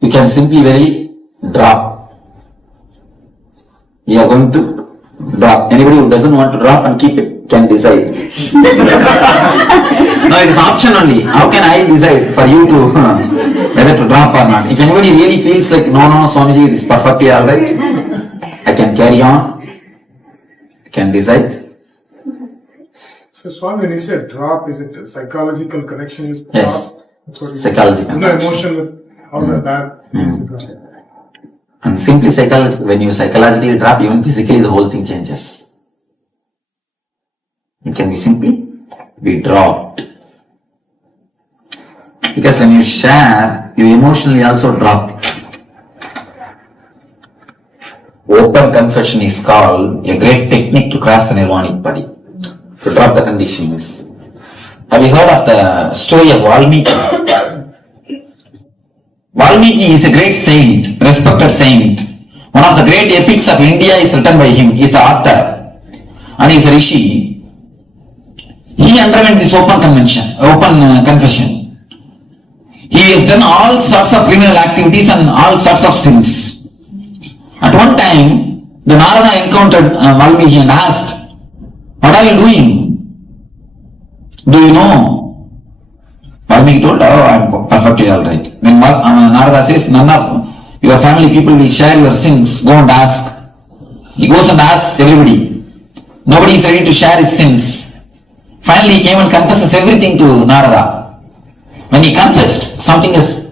You can simply drop. You are going to drop. Anybody who doesn't want to drop and keep it can decide. No, it is option only. How can I decide for you to whether to drop or not? If anybody really feels like no, Swamiji, it is perfectly alright, I can carry on, I can decide. So Swami, when you said drop, is it a psychological connection with drop? Yes, that's what psychological. There's no emotion with all that. And simply when you psychologically drop, even physically the whole thing changes. It can be simply be dropped. Because when you share, you emotionally also drop. Open confession is called a great technique to cross the nirvanic body, to drop the conditionings. Have you heard of the story of Valmiki? Valmiki is a great saint, respected saint. One of the great epics of India is written by him. He is the author and he is a rishi. He underwent this open confession. He has done all sorts of criminal activities and all sorts of sins. At one time, the Narada encountered Valmiki and asked, "What are you doing? Do you know?" Valmiki told, "Oh, I am perfectly alright." Then Narada says, "None of your family people will share your sins. Go and ask." He goes and asks everybody. Nobody is ready to share his sins. Finally, he came and confesses everything to Narada. When he confessed, something has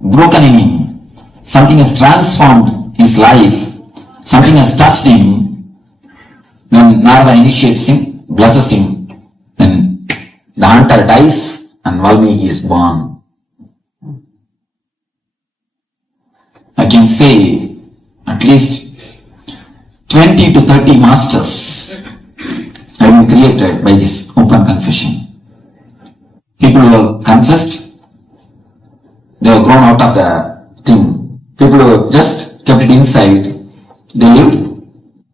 broken in him. Something has transformed his life. Something has touched him. Then Narada initiates him, blesses him. Then the hunter dies and Valmiki is born. I can say at least 20 to 30 masters have been created by this open confession. People who have confessed, they have grown out of the thing. People who have just kept it inside, they lived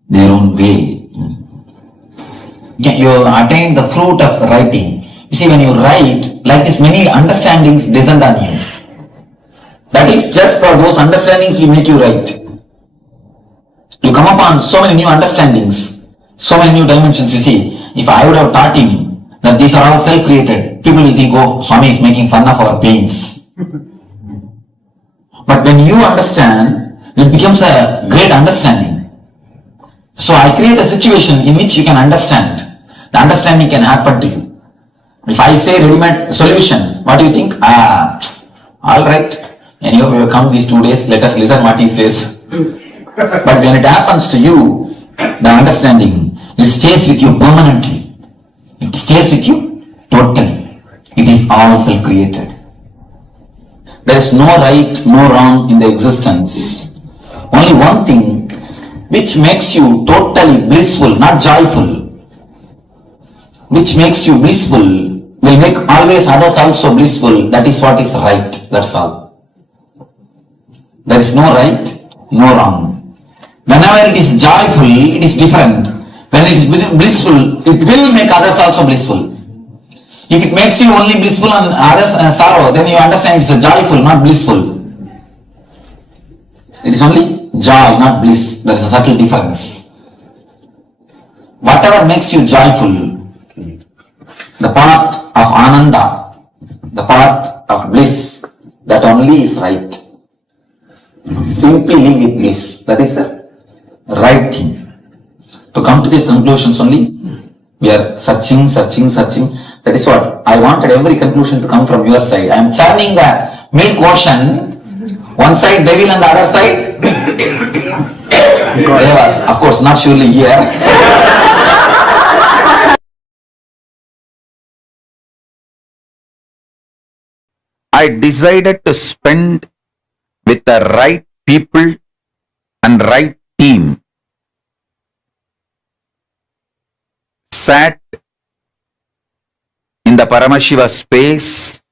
their own way. You attain the fruit of writing. You see, when you write, like this, many understandings descend on you. That is just for those understandings will make you write. You come upon so many new understandings, so many new dimensions. You see, if I would have taught him that these are all self-created, people will think, "Oh, Swami is making fun of our pains." But when you understand, it becomes a great understanding. So I create a situation in which you can understand. The understanding can happen to you. If I say ready-made solution, what do you think? Alright. Anyway, we have come these 2 days, let us listen what he says. But when it happens to you, the understanding, it stays with you permanently. It stays with you totally. It is all self-created. There is no right, no wrong in the existence. Only one thing which makes you totally blissful, not joyful, which makes you blissful, will make always others also blissful. That is what is right. That's all. There is no right, no wrong. Whenever it is joyful, it is different. When it is blissful, it will make others also blissful. If it makes you only blissful and others sorrow, then you understand it's a joyful, not blissful. It is only joy, not bliss. There is a subtle difference. Whatever makes you joyful, the path of Ananda, the path of bliss, that only is right. Simply live with bliss. That is the right thing. To come to these conclusions only, we are searching. That is what I wanted every conclusion to come from your side. I am churning the milk ocean. One side devil and the other side devas. Of course, not surely here. I decided to spend with the right people and right team. Sat in the Paramashiva space,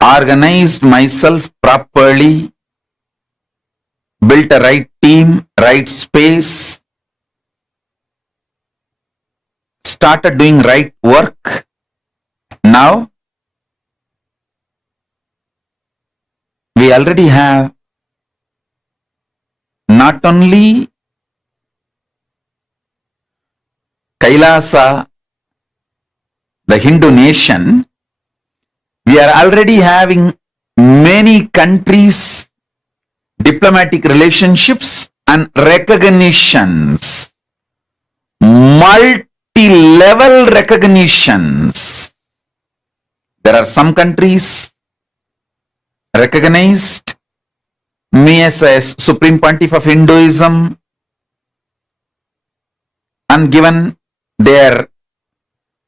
organized myself properly, built a right team, right space, started doing right work. Now, we already have not only KAILASA, the Hindu nation, we are already having many countries, diplomatic relationships and recognitions, multi-level recognitions. There are some countries recognized me as a Supreme Pontiff of Hinduism and given their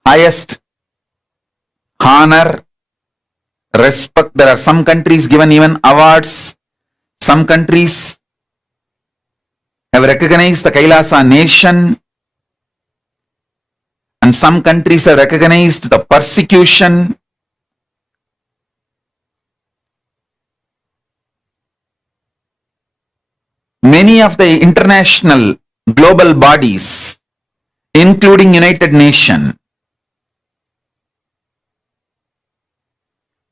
highest honor, respect. There are some countries given even awards. Some countries have recognized the KAILASA nation, and some countries have recognized the persecution. Many of the international global bodies, including United Nations,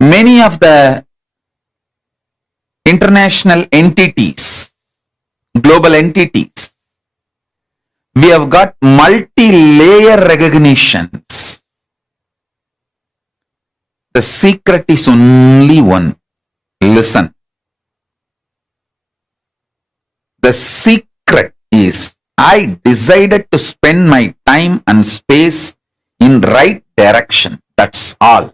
many of the international entities, global entities, we have got multi-layer recognitions. The secret is only one. Listen. The secret is I decided to spend my time and space in right direction. That's all.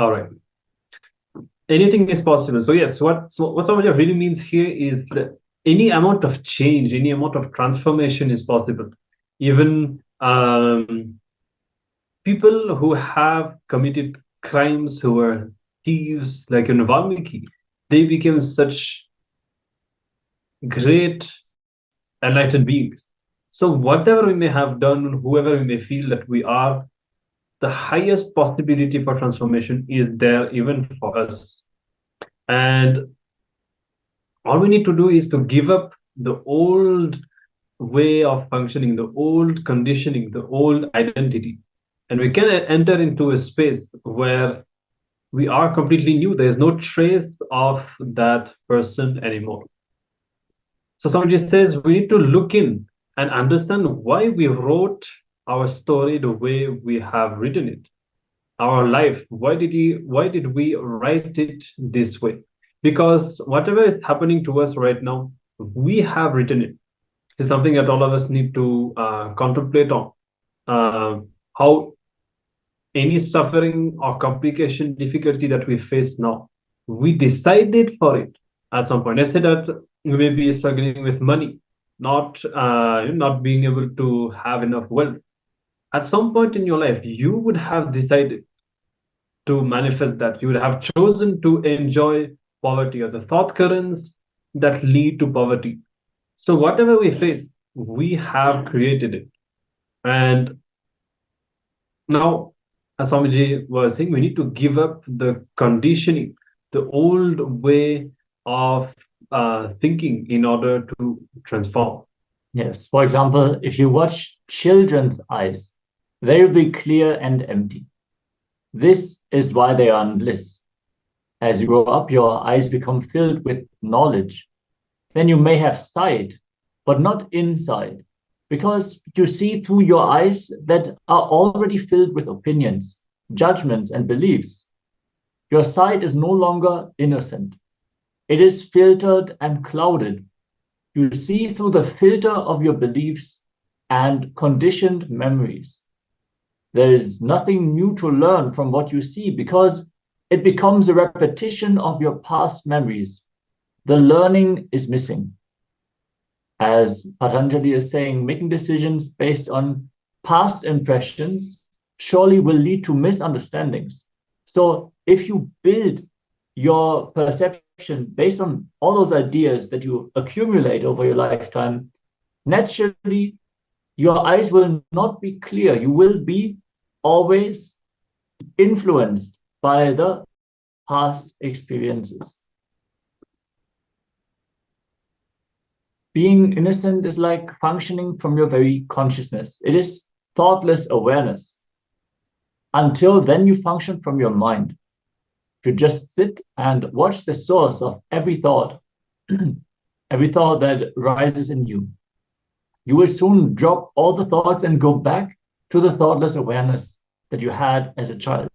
All right. Anything is possible. So yes, what Swamiji really means here is that any amount of change, any amount of transformation is possible. Even people who have committed crimes, who are thieves, like in Valmiki, they became such great enlightened beings. So whatever we may have done, whoever we may feel that we are, the highest possibility for transformation is there even for us. And all we need to do is to give up the old way of functioning, the old conditioning, the old identity. And we can enter into a space where we are completely new. There's no trace of that person anymore. So somebody says we need to look in and understand why we wrote our story the way we have written it. Our life, why did we write it this way? Because whatever is happening to us right now, we have written it. It's something that all of us need to contemplate on. How any suffering or complication, difficulty that we face now, we decided for it at some point. Let's say that we may be struggling with money, not being able to have enough wealth. At some point in your life, you would have decided to manifest that. You would have chosen to enjoy poverty or the thought currents that lead to poverty. So whatever we face, we have created it. And now, as Swamiji was saying, we need to give up the conditioning, the old way of thinking in order to transform. Yes. For example, if you watch children's eyes, they will be clear and empty. This is why they are in bliss. As you grow up, your eyes become filled with knowledge. Then you may have sight, but not insight, because you see through your eyes that are already filled with opinions, judgments, and beliefs. Your sight is no longer innocent. It is filtered and clouded. You see through the filter of your beliefs and conditioned memories. There is nothing new to learn from what you see because it becomes a repetition of your past memories. The learning is missing. As Patanjali is saying, making decisions based on past impressions surely will lead to misunderstandings. So if you build your perception based on all those ideas that you accumulate over your lifetime, naturally, your eyes will not be clear. You will be always influenced by the past experiences. Being innocent is like functioning from your very consciousness. It is thoughtless awareness. Until then, you function from your mind. If you just sit and watch the source of every thought, every thought that rises in you, you will soon drop all the thoughts and go back to the thoughtless awareness that you had as a child.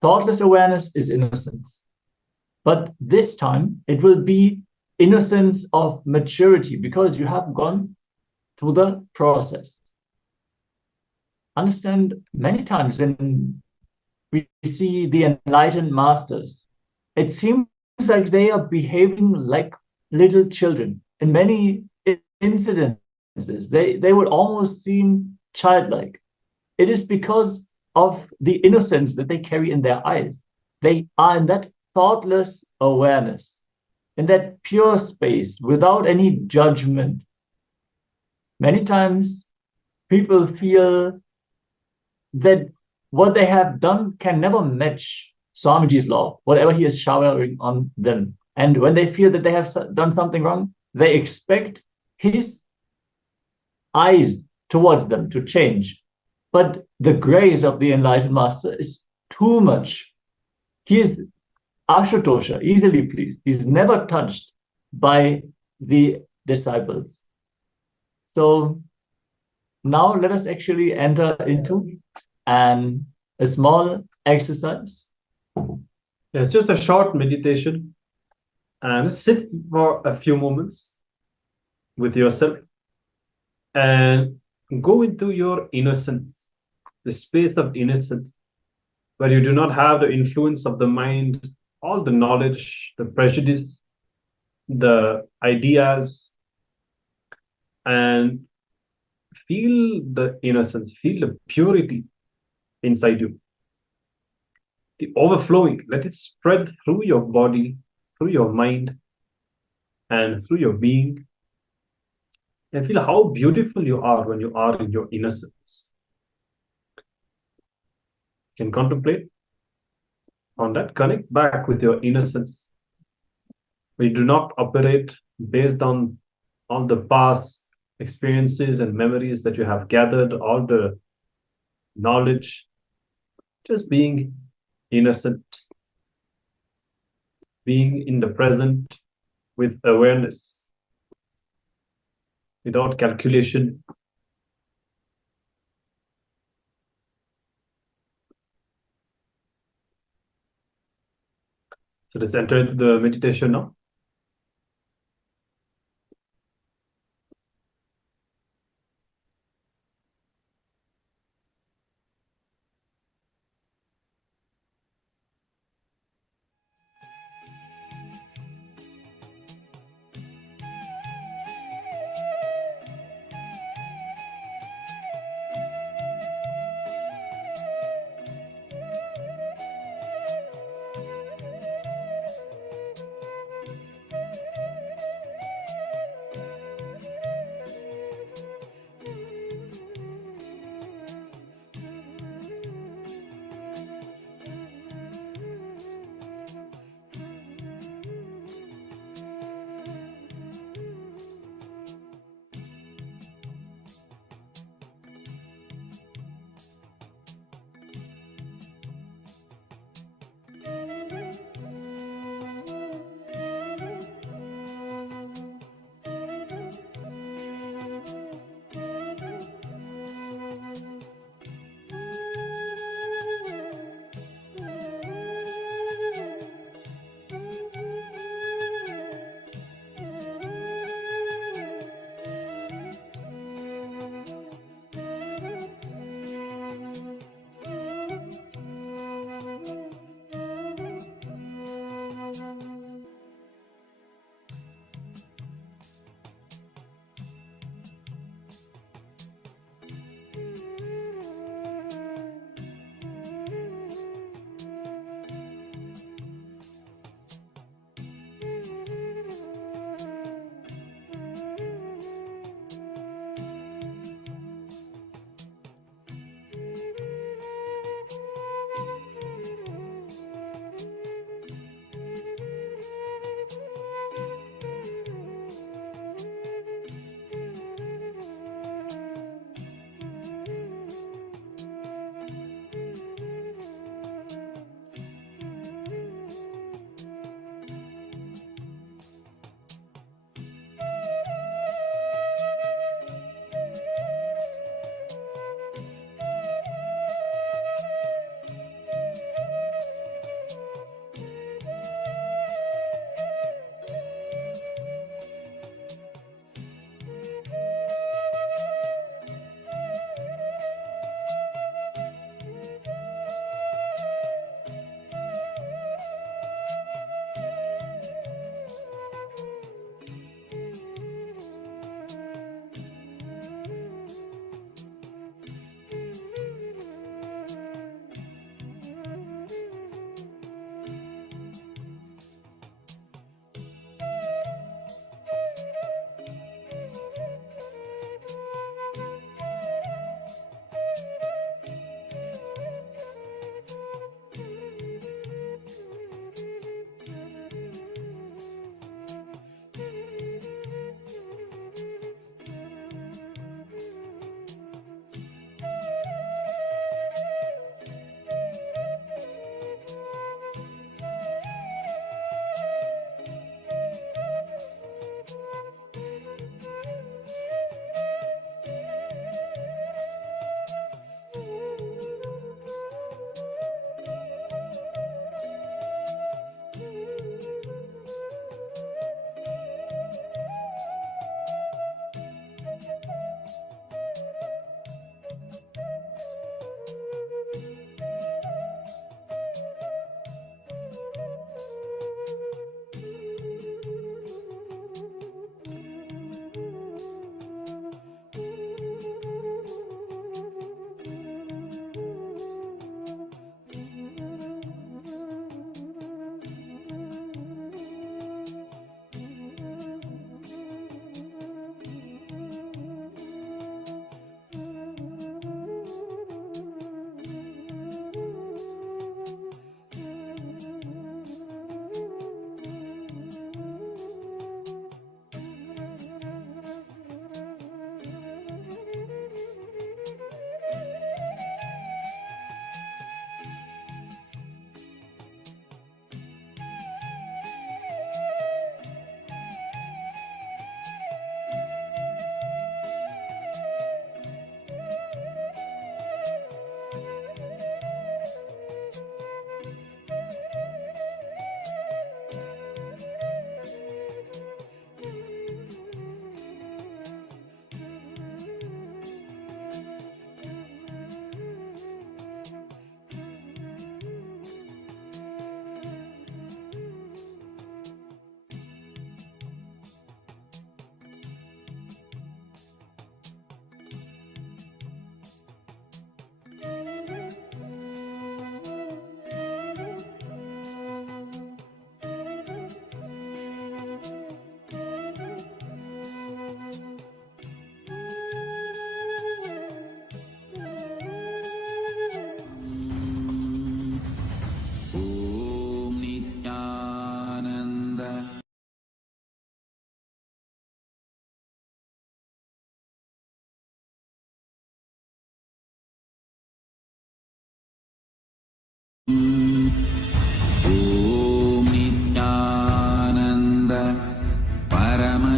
Thoughtless awareness is innocence. But this time, it will be innocence of maturity because you have gone through the process. Understand, many times when we see the enlightened masters, it seems like they are behaving like little children. In many incidences, they would almost seem childlike. It is because of the innocence that they carry in their eyes. They are in that thoughtless awareness, in that pure space without any judgment. Many times people feel that what they have done can never match Swamiji's law, whatever he is showering on them. And when they feel that they have done something wrong, they expect his eyes towards them to change. But the grace of the enlightened master is too much. He is Ashatosha, easily pleased. He's never touched by the disciples. So now let us actually enter into a small exercise. It's just a short meditation, and sit for a few moments with yourself and go into your innocence, the space of innocence. where you do not have the influence of the mind, all the knowledge, the prejudice, the ideas, and feel the innocence, feel the purity inside you. The overflowing, let it spread through your body, through your mind, and through your being. And feel how beautiful you are when you are in your innocence. You can contemplate on that, connect back with your innocence. We do not operate based on all the past experiences and memories that you have gathered, all the knowledge, just being innocent, being in the present with awareness, without calculation. So let's enter into the meditation now.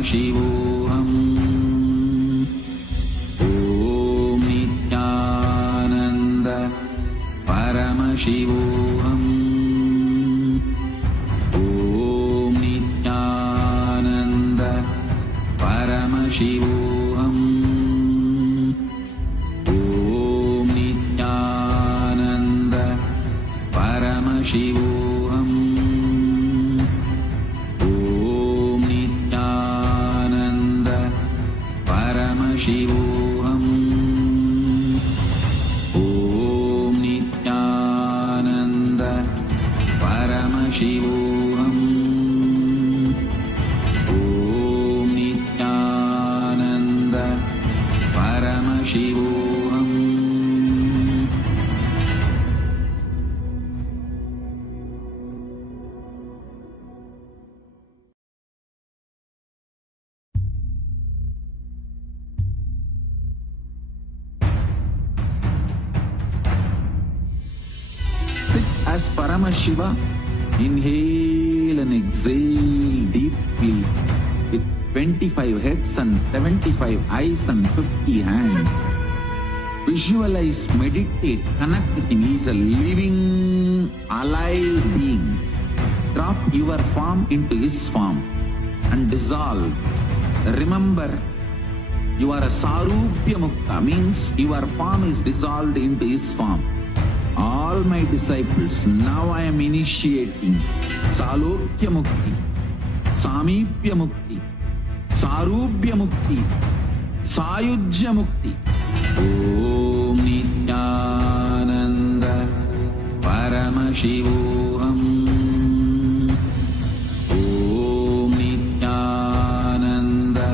Paramashivoham. Om Nithyananda Paramashivoham. Om Nithyananda Paramashivoham. Om Nithyananda Paramashivoham. Om Nithyananda Paramashivoham. Om Nithyananda Paramashivoham. Om Nithyananda Paramashivoham. Sit as Paramashiva. Inhale and exhale deeply with 25 heads and 75 eyes and 50 hands. Visualize, meditate, connect with him. He is a living, alive being. Drop your form into his form and dissolve. Remember, you are a Sarupya Mukta, means your form is dissolved into his form. All my disciples, now I am initiating Salokya Mukti, Samipya Mukti, Sarupya Mukti, Sayujya Mukti. Om Nithyananda Paramashivoham. Om Nithyananda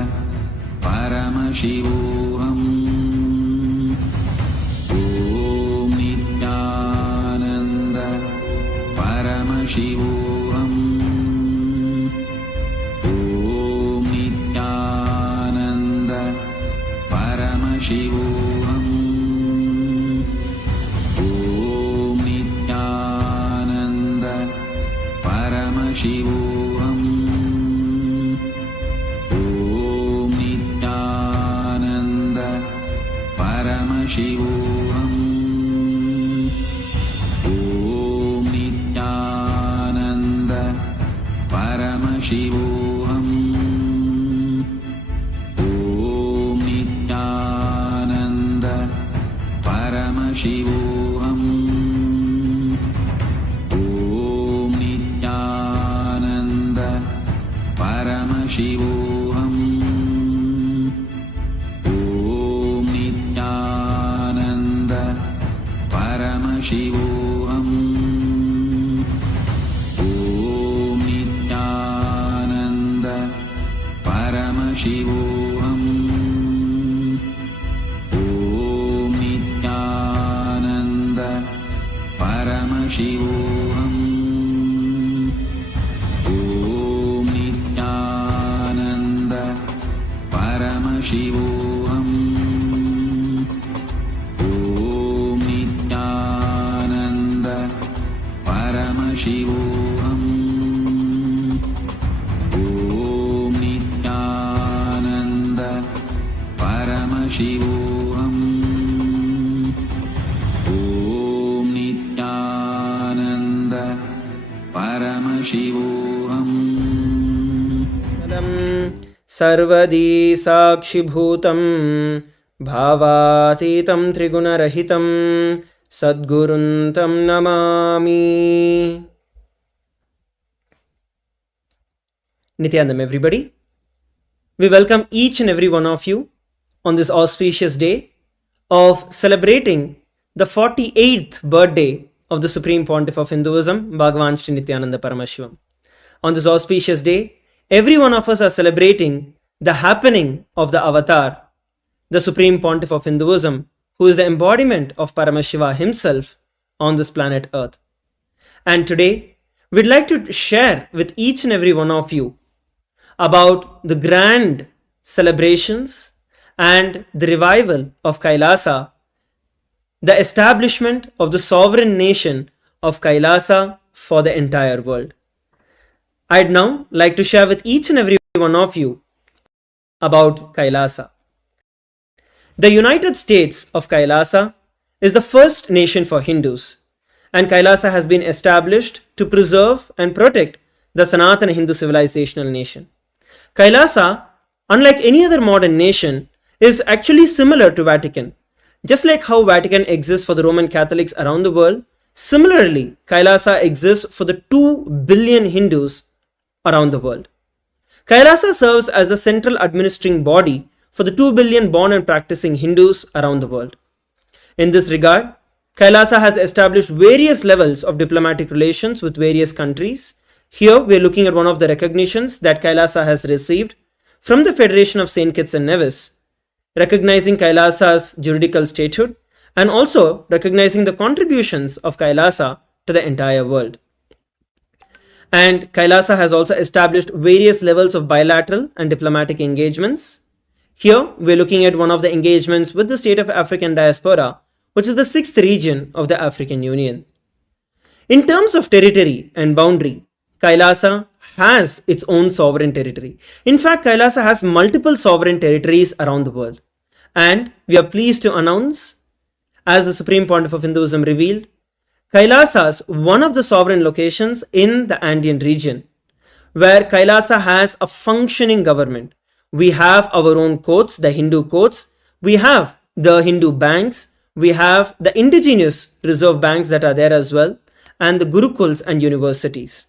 Paramashivoham. Om Nithyananda Paramashivoham. Om Nithyananda Paramashivoham. Om Nithyananda Paramashivoham. Om Nithyananda Paramashivoham. Om Nithyananda Paramashivoham. Om Nithyananda Paramashivoham. Om Nithyananda Paramashivoham. Om Nithyananda Paramashivoham. Om Nithyananda Paramashivoham. Om Nithyananda Paramashivoham. Om Nithyananda Paramashivoham. Om Nithyananda Paramashivoham. Om Nithyananda Paramashivoham. Om Nithyananda Paramashivoham. सर्वदी साक्षिभूतं भावातीतं त्रिगुणरहितं सद्गुरुं तं Namami. Nithyananda, everybody. We welcome each and every one of you on this auspicious day of celebrating the 48th birthday of the Supreme Pontiff of Hinduism, Bhagavan Sri Nithyananda Paramashivam. On this auspicious day, every one of us are celebrating the happening of the avatar, the Supreme Pontiff of Hinduism, who is the embodiment of Paramashiva himself on this planet Earth. And today, we'd like to share with each and every one of you about the grand celebrations and the revival of KAILASA, the establishment of the sovereign nation of KAILASA for the entire world. I'd now like to share with each and every one of you about Kailasa. The United States of Kailasa is the first nation for Hindus, and Kailasa has been established to preserve and protect the Sanatana Hindu civilizational nation. Kailasa, unlike any other modern nation, is actually similar to Vatican. Just like how Vatican exists for the Roman Catholics around the world, similarly, Kailasa exists for the 2 billion Hindus around the world. Kailasa serves as the central administering body for the 2 billion born and practicing Hindus around the world. In this regard, Kailasa has established various levels of diplomatic relations with various countries. Here we are looking at one of the recognitions that Kailasa has received from the Federation of St. Kitts and Nevis, recognizing Kailasa's juridical statehood and also recognizing the contributions of Kailasa to the entire world. And Kailasa has also established various levels of bilateral and diplomatic engagements. Here we are looking at one of the engagements with the state of African diaspora, which is the 6th region of the African Union. In terms of territory and boundary, Kailasa has its own sovereign territory. In fact, Kailasa has multiple sovereign territories around the world. And we are pleased to announce, as the Supreme Pontiff of Hinduism revealed, Kailasa's one of the sovereign locations in the Andean region, where Kailasa has a functioning government. We have our own courts, the Hindu courts. We have the Hindu banks. We have the indigenous reserve banks that are there as well, and the gurukuls and universities.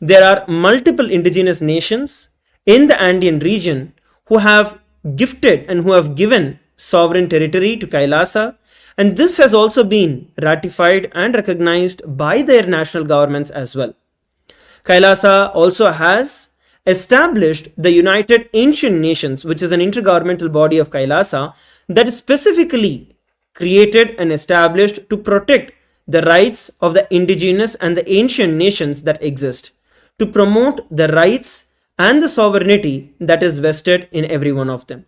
There are multiple indigenous nations in the Andean region who have gifted and who have given sovereign territory to Kailasa, and this has also been ratified and recognized by their national governments as well. Kailasa also has established the United Ancient Nations, which is an intergovernmental body of Kailasa that is specifically created and established to protect the rights of the indigenous and the ancient nations that exist, to promote the rights and the sovereignty that is vested in every one of them.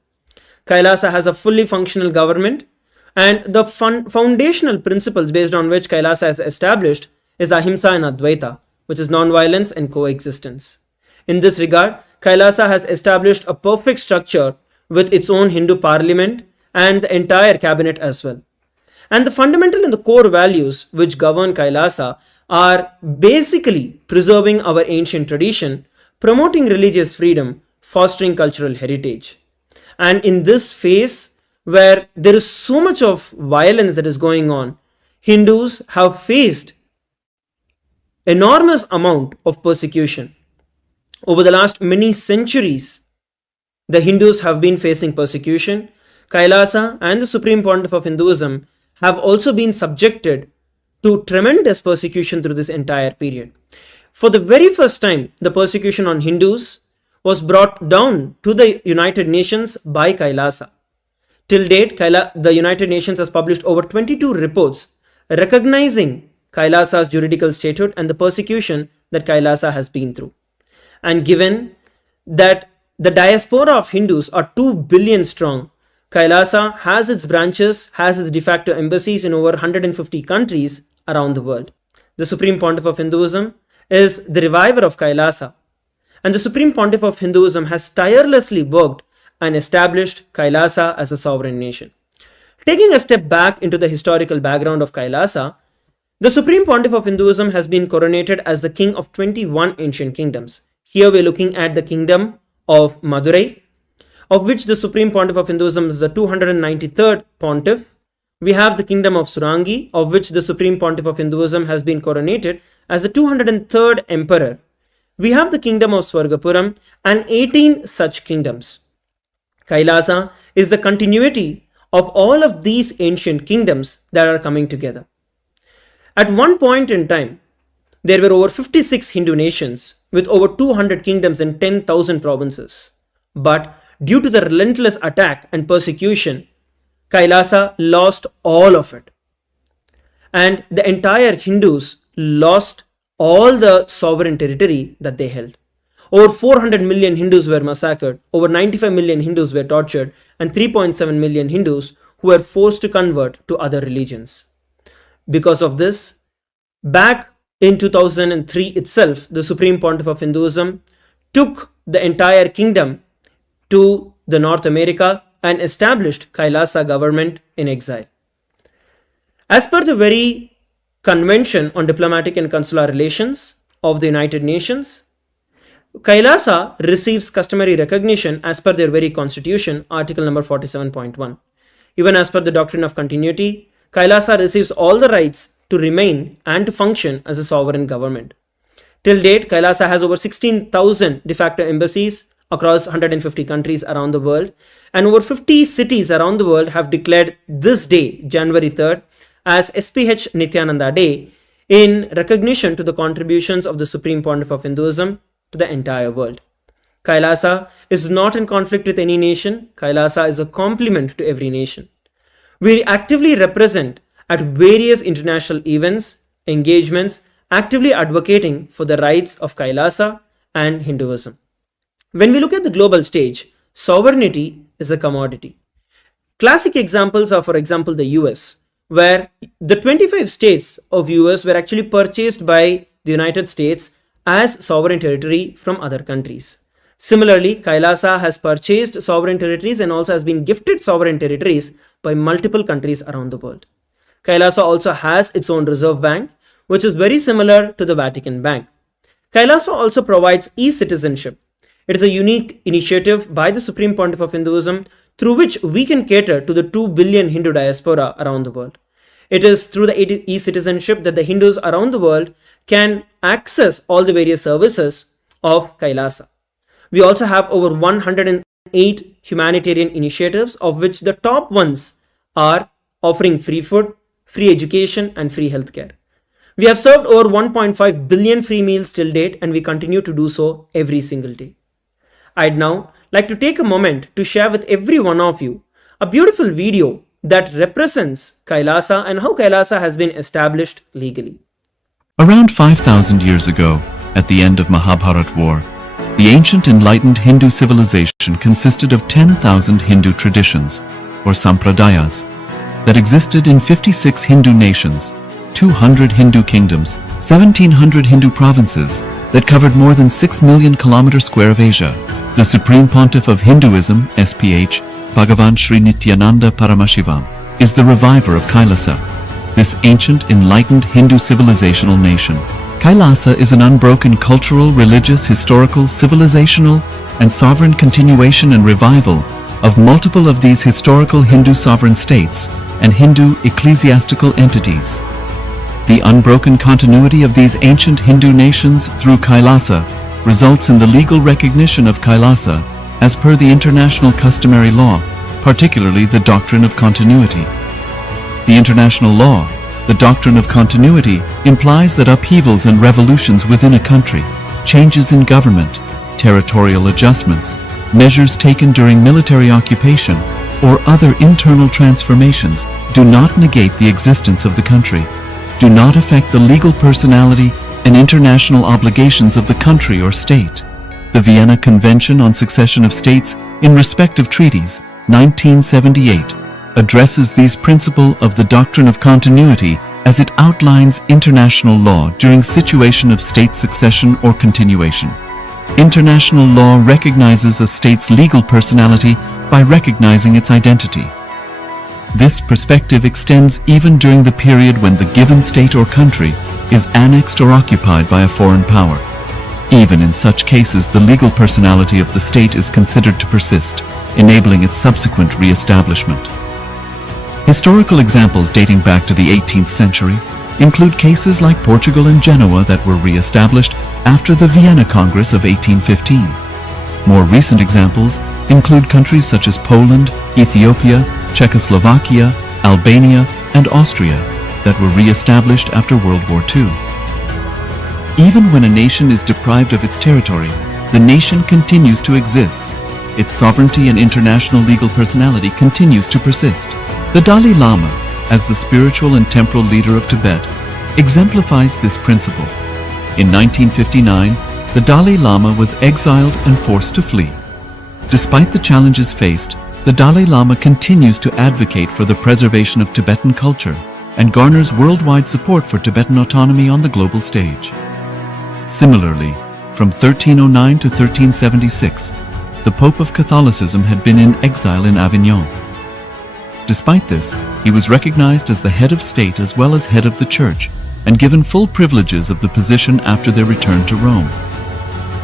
Kailasa has a fully functional government, and the foundational principles based on which Kailasa has established is Ahimsa and Advaita, which is non-violence and coexistence. In this regard, Kailasa has established a perfect structure with its own Hindu parliament and the entire cabinet as well. And the fundamental and the core values which govern Kailasa are basically preserving our ancient tradition, promoting religious freedom, fostering cultural heritage. And in this phase where there is so much of violence that is going on, Hindus have faced enormous amount of persecution. Over the last many centuries, the Hindus have been facing persecution. Kailasa and the Supreme Pontiff of Hinduism have also been subjected to tremendous persecution through this entire period. For the very first time, the persecution on Hindus was brought down to the United Nations by Kailasa. Till date, the United Nations has published over 22 reports recognizing Kailasa's juridical statehood and the persecution that Kailasa has been through. And given that the diaspora of Hindus are 2 billion strong, Kailasa has its branches, has its de facto embassies in over 150 countries around the world. The Supreme Pontiff of Hinduism is the reviver of Kailasa, and the Supreme Pontiff of Hinduism has tirelessly worked and established Kailasa as a sovereign nation. Taking a step back into the historical background of Kailasa, the Supreme Pontiff of Hinduism has been coronated as the king of 21 ancient kingdoms. Here we are looking at the kingdom of Madurai, of which the Supreme Pontiff of Hinduism is the 293rd pontiff. We have the kingdom of Surangi, of which the Supreme Pontiff of Hinduism has been coronated as the 203rd emperor. We have the kingdom of Swargapuram and 18 such kingdoms. Kailasa is the continuity of all of these ancient kingdoms that are coming together. At one point in time, there were over 56 Hindu nations with over 200 kingdoms and 10,000 provinces. But due to the relentless attack and persecution, Kailasa lost all of it. And the entire Hindus lost all the sovereign territory that they held. Over 400 million Hindus were massacred, over 95 million Hindus were tortured, and 3.7 million Hindus who were forced to convert to other religions. Because of this, back in 2003 itself, the Supreme Pontiff of Hinduism took the entire kingdom to the North America and established KAILASA government in exile. As per the very Convention on Diplomatic and Consular Relations of the United Nations, KAILASA receives customary recognition as per their very constitution, article number 47.1. Even as per the doctrine of continuity, KAILASA receives all the rights to remain and to function as a sovereign government. Till date, KAILASA has over 16,000 de facto embassies across 150 countries around the world, and over 50 cities around the world have declared this day, January 3rd, as SPH Nithyananda Day in recognition to the contributions of the Supreme Pontiff of Hinduism to the entire world. KAILASA is not in conflict with any nation. KAILASA is a complement to every nation. We actively represent at various international events, engagements, actively advocating for the rights of KAILASA and Hinduism. When we look at the global stage, sovereignty is a commodity. Classic examples are, for example, the US, where the 25 states of US were actually purchased by the United States as sovereign territory from other countries. Similarly, KAILASA has purchased sovereign territories and also has been gifted sovereign territories by multiple countries around the world. KAILASA also has its own reserve bank, which is very similar to the Vatican Bank. KAILASA also provides e-citizenship. It is a unique initiative by the Supreme Pontiff of Hinduism through which we can cater to the 2 billion Hindu diaspora around the world. It is through the e-citizenship that the Hindus around the world can access all the various services of KAILASA. We also have over 108 humanitarian initiatives, of which the top ones are offering free food, free education, and free healthcare. We have served over 1.5 billion free meals till date, and we continue to do so every single day. I'd now like to take a moment to share with every one of you a beautiful video that represents KAILASA and how KAILASA has been established legally. Around 5,000 years ago, at the end of Mahabharat War, the ancient enlightened Hindu civilization consisted of 10,000 Hindu traditions, or sampradayas, that existed in 56 Hindu nations, 200 Hindu kingdoms, 1,700 Hindu provinces that covered more than 6 million kilometers square of Asia. The Supreme Pontiff of Hinduism, SPH, Bhagavan Sri Nithyananda Paramashivoham, is the reviver of KAILASA, this ancient enlightened Hindu civilizational nation. KAILASA is an unbroken cultural, religious, historical, civilizational, and sovereign continuation and revival of multiple of these historical Hindu sovereign states and Hindu ecclesiastical entities. The unbroken continuity of these ancient Hindu nations through KAILASA results in the legal recognition of KAILASA as per the international customary law, particularly the doctrine of continuity. The international law, the doctrine of continuity, implies that upheavals and revolutions within a country, changes in government, territorial adjustments, measures taken during military occupation, or other internal transformations do not negate the existence of the country, do not affect the legal personality and international obligations of the country or state. The Vienna Convention on Succession of States in Respective Treaties, 1978, addresses these principles of the doctrine of continuity as it outlines international law during situation of state succession or continuation. International law recognizes a state's legal personality by recognizing its identity. This perspective extends even during the period when the given state or country is annexed or occupied by a foreign power. Even in such cases, the legal personality of the state is considered to persist, enabling its subsequent re-establishment. Historical examples dating back to the 18th century include cases like Portugal and Genoa that were re-established after the Vienna Congress of 1815. More recent examples include countries such as Poland, Ethiopia, Czechoslovakia, Albania, and Austria that were re-established after World War II. Even when a nation is deprived of its territory, the nation continues to exist. Its sovereignty and international legal personality continues to persist. The Dalai Lama, as the spiritual and temporal leader of Tibet, exemplifies this principle. In 1959, the Dalai Lama was exiled and forced to flee. Despite the challenges faced, the Dalai Lama continues to advocate for the preservation of Tibetan culture and garners worldwide support for Tibetan autonomy on the global stage. Similarly, from 1309 to 1376, the Pope of Catholicism had been in exile in Avignon. Despite this, he was recognized as the head of state as well as head of the Church, and given full privileges of the position after their return to Rome.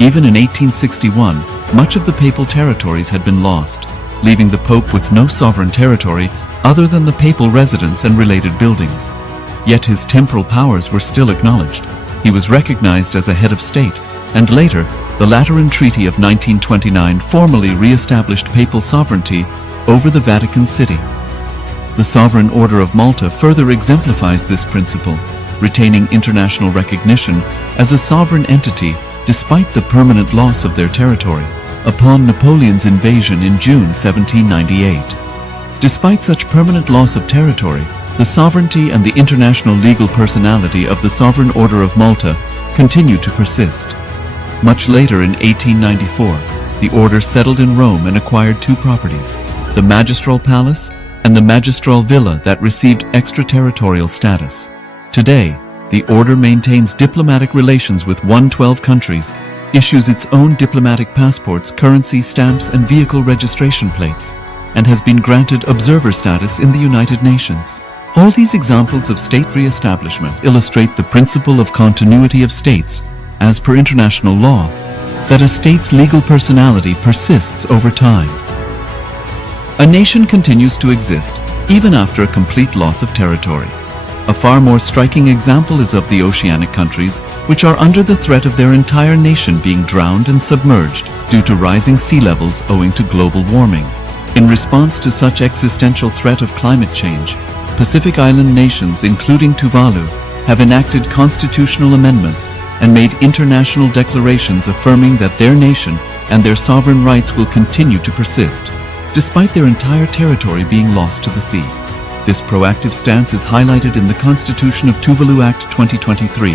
Even in 1861, much of the papal territories had been lost, leaving the Pope with no sovereign territory other than the papal residence and related buildings. Yet his temporal powers were still acknowledged. He was recognized as a head of state, and later, the Lateran Treaty of 1929 formally re-established papal sovereignty over the Vatican City. The Sovereign Order of Malta further exemplifies this principle, retaining international recognition as a sovereign entity despite the permanent loss of their territory upon Napoleon's invasion in June 1798. Despite such permanent loss of territory, the sovereignty and the international legal personality of the Sovereign Order of Malta continue to persist. Much later in 1894, the order settled in Rome and acquired two properties, the Magistral Palace and the Magistral Villa that received extraterritorial status. Today, the order maintains diplomatic relations with 112 countries, issues its own diplomatic passports, currency stamps and vehicle registration plates, and has been granted observer status in the United Nations. All these examples of state re-establishment illustrate the principle of continuity of states, as per international law, that a state's legal personality persists over time. A nation continues to exist even after a complete loss of territory. A far more striking example is of the oceanic countries, which are under the threat of their entire nation being drowned and submerged due to rising sea levels owing to global warming. In response to such existential threat of climate change, Pacific Island nations, including Tuvalu, have enacted constitutional amendments and made international declarations affirming that their nation and their sovereign rights will continue to persist, despite their entire territory being lost to the sea. This proactive stance is highlighted in the Constitution of Tuvalu Act 2023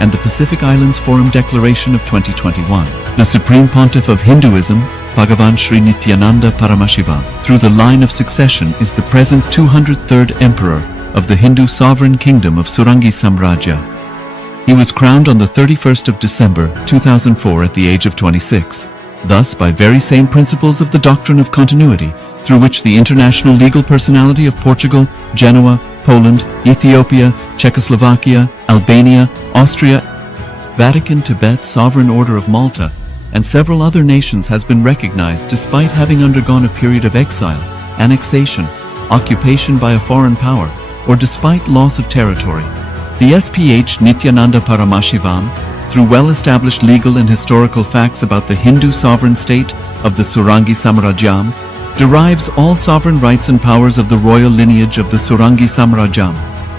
and the Pacific Islands Forum Declaration of 2021. The Supreme Pontiff of Hinduism, Bhagavan Sri Nithyananda Paramashivoham, through the line of succession is the present 203rd Emperor of the Hindu Sovereign Kingdom of Surangi Samrajya. He was crowned on the 31st of December 2004 at the age of 26. Thus, by very same principles of the doctrine of continuity, through which the international legal personality of Portugal, Genoa, Poland, Ethiopia, Czechoslovakia, Albania, Austria, Vatican, Tibet, Sovereign Order of Malta, and several other nations has been recognized despite having undergone a period of exile, annexation, occupation by a foreign power, or despite loss of territory. The SPH Nithyananda Paramashivoham, through well-established legal and historical facts about the Hindu sovereign state of the Surangi Samrajyam, derives all sovereign rights and powers of the royal lineage of the Surangi Samrajyam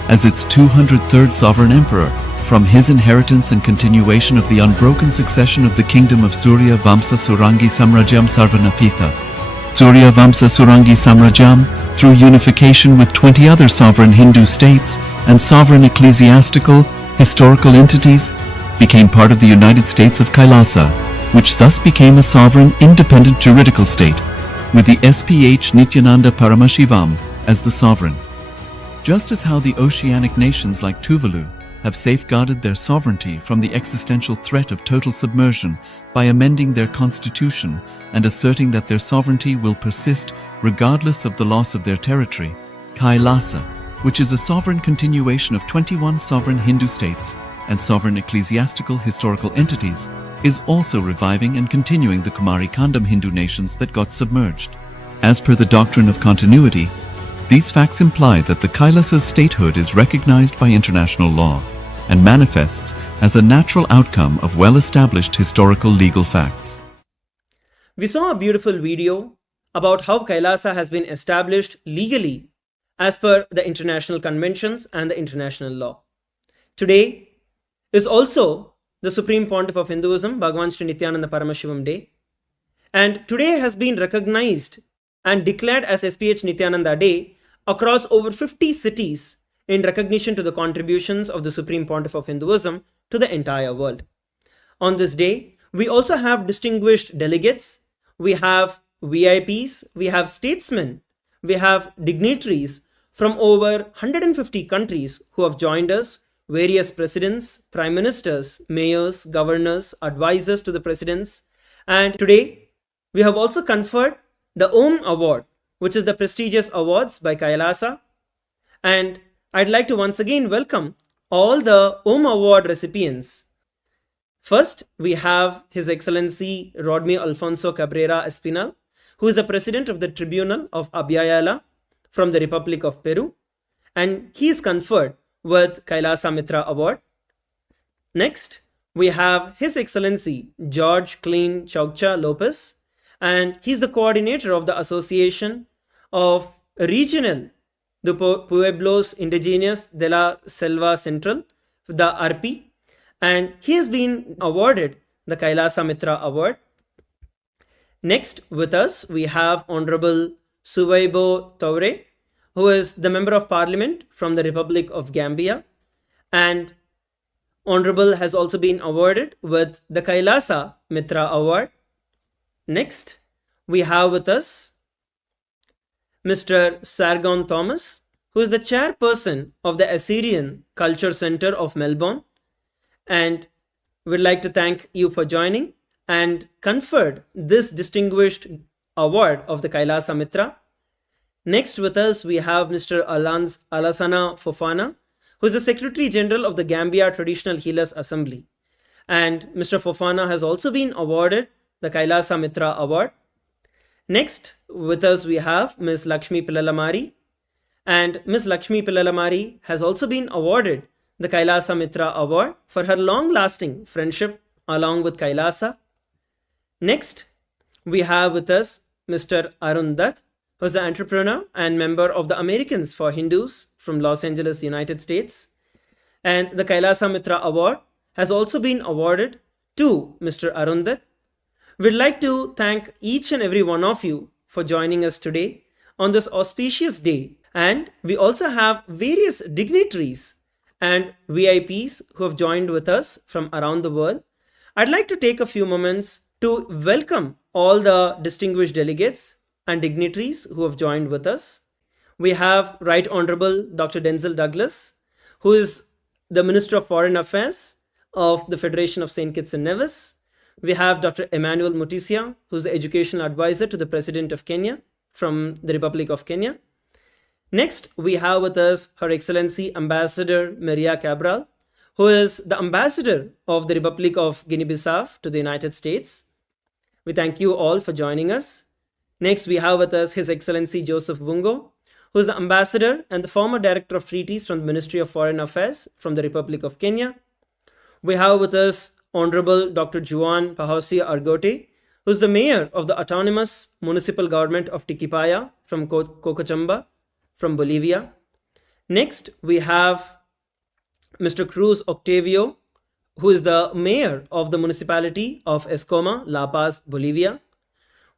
as its 203rd sovereign emperor from his inheritance and continuation of the unbroken succession of the kingdom of Surya Vamsa Surangi Samrajyam Sarvanapitha. Surya Vamsa Surangi Samrajyam, through unification with 20 other sovereign Hindu states and sovereign ecclesiastical, historical entities, became part of the United States of KAILASA, which thus became a sovereign independent juridical state, with the SPH Nithyananda Paramashivoham as the sovereign. Just as how the oceanic nations like Tuvalu have safeguarded their sovereignty from the existential threat of total submersion by amending their constitution and asserting that their sovereignty will persist regardless of the loss of their territory, KAILASA, which is a sovereign continuation of 21 sovereign Hindu states and sovereign ecclesiastical historical entities, is also reviving and continuing the Kumari Kandam Hindu nations that got submerged. As per the doctrine of continuity, these facts imply that the Kailasa's statehood is recognized by international law and manifests as a natural outcome of well-established historical legal facts. We saw a beautiful video about how Kailasa has been established legally as per the international conventions and the international law. Today is also the Supreme Pontiff of Hinduism, Bhagavan Sri Nithyananda Paramashivoham Day, and today has been recognized and declared as SPH Nithyananda Day across over 50 cities in recognition to the contributions of the Supreme Pontiff of Hinduism to the entire world. On this day, we also have distinguished delegates, we have VIPs, we have statesmen, we have dignitaries from over 150 countries who have joined us, various presidents, prime ministers, mayors, governors, advisors to the presidents. And today, We have also conferred the Om Award, which is the prestigious awards by KAILASA. And I'd like to once again welcome all the Om Award recipients. First, we have His Excellency Rodney Alfonso Cabrera Espinal, who is the President of the Tribunal of Abhyayala from the Republic of Peru, and he is conferred with Kailasa Mitra Award. Next, we have His Excellency George Clean Chaukcha Lopez, and he's the coordinator of the Association of Regional de Pueblos Indigenos de la Selva Central, the ARPI, and he has been awarded the Kailasa Mitra Award. Next with us, we have Honorable Suwaibo Toure, who is the Member of Parliament from the Republic of Gambia, and Honorable has also been awarded with the Kailasa Mitra Award. Next, we have with us Mr. Sargon Thomas, who is the chairperson of the Assyrian Culture Center of Melbourne, and we'd like to thank you for joining and conferred this distinguished award of the Kailasa Mitra. Next with us, we have Mr. Alassana Fofana, who is the Secretary General of the Gambia Traditional Healers Assembly. And Mr. Fofana has also been awarded the Kailasa Mitra Award. Next with us, we have Ms. Lakshmi Pillalamari, and Ms. Lakshmi Pillalamari has also been awarded the Kailasa Mitra Award for her long-lasting friendship along with Kailasa. Next, we have with us Mr. Arun Dutt, who is an entrepreneur and member of the Americans for Hindus from Los Angeles, United States. And the Kailasa Mitra Award has also been awarded to Mr. Arun Dutt. We'd like to thank each and every one of you for joining us today on this auspicious day. And we also have various dignitaries and VIPs who have joined with us from around the world. I'd like to take a few moments to welcome all the distinguished delegates and dignitaries who have joined with us. We have Right Honorable Dr. Denzel Douglas, who is the Minister of Foreign Affairs of the Federation of St. Kitts and Nevis. We have Dr. Emmanuel Mutisia, who is the Educational Advisor to the President of Kenya from the Republic of Kenya. Next, we have with us Her Excellency Ambassador Maria Cabral, who is the Ambassador of the Republic of Guinea-Bissau to the United States. We thank you all for joining us. Next, we have with us His Excellency Joseph Bungo, who is the Ambassador and the former Director of Treaties from the Ministry of Foreign Affairs from the Republic of Kenya. We have with us Honorable Dr. Juan Pahosia Argote, who is the Mayor of the Autonomous Municipal Government of Tiquipaya from Cochabamba, from Bolivia. Next, we have Mr. Cruz Octavio, who is the Mayor of the Municipality of Escoma, La Paz, Bolivia.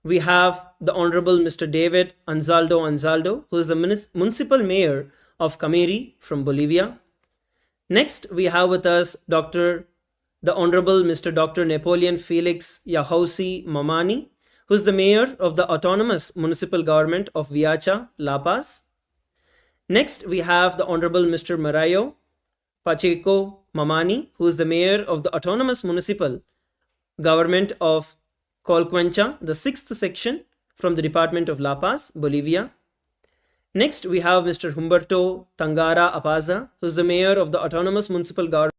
We have the Honorable Mr. David Anzaldo, who is the Municipal Mayor of Camiri from Bolivia. Next, we have with us the Honorable Mr. Dr. Napoleon Felix Yahousi Mamani, who is the Mayor of the Autonomous Municipal Government of Viacha, La Paz. Next, we have the Honorable Mr. Marayo Pacheco Mamani, who is the Mayor of the Autonomous Municipal Government of Colquencha, the 6th section from the Department of La Paz, Bolivia. Next, we have Mr. Humberto Tangara Apaza, who is the Mayor of the Autonomous Municipal Government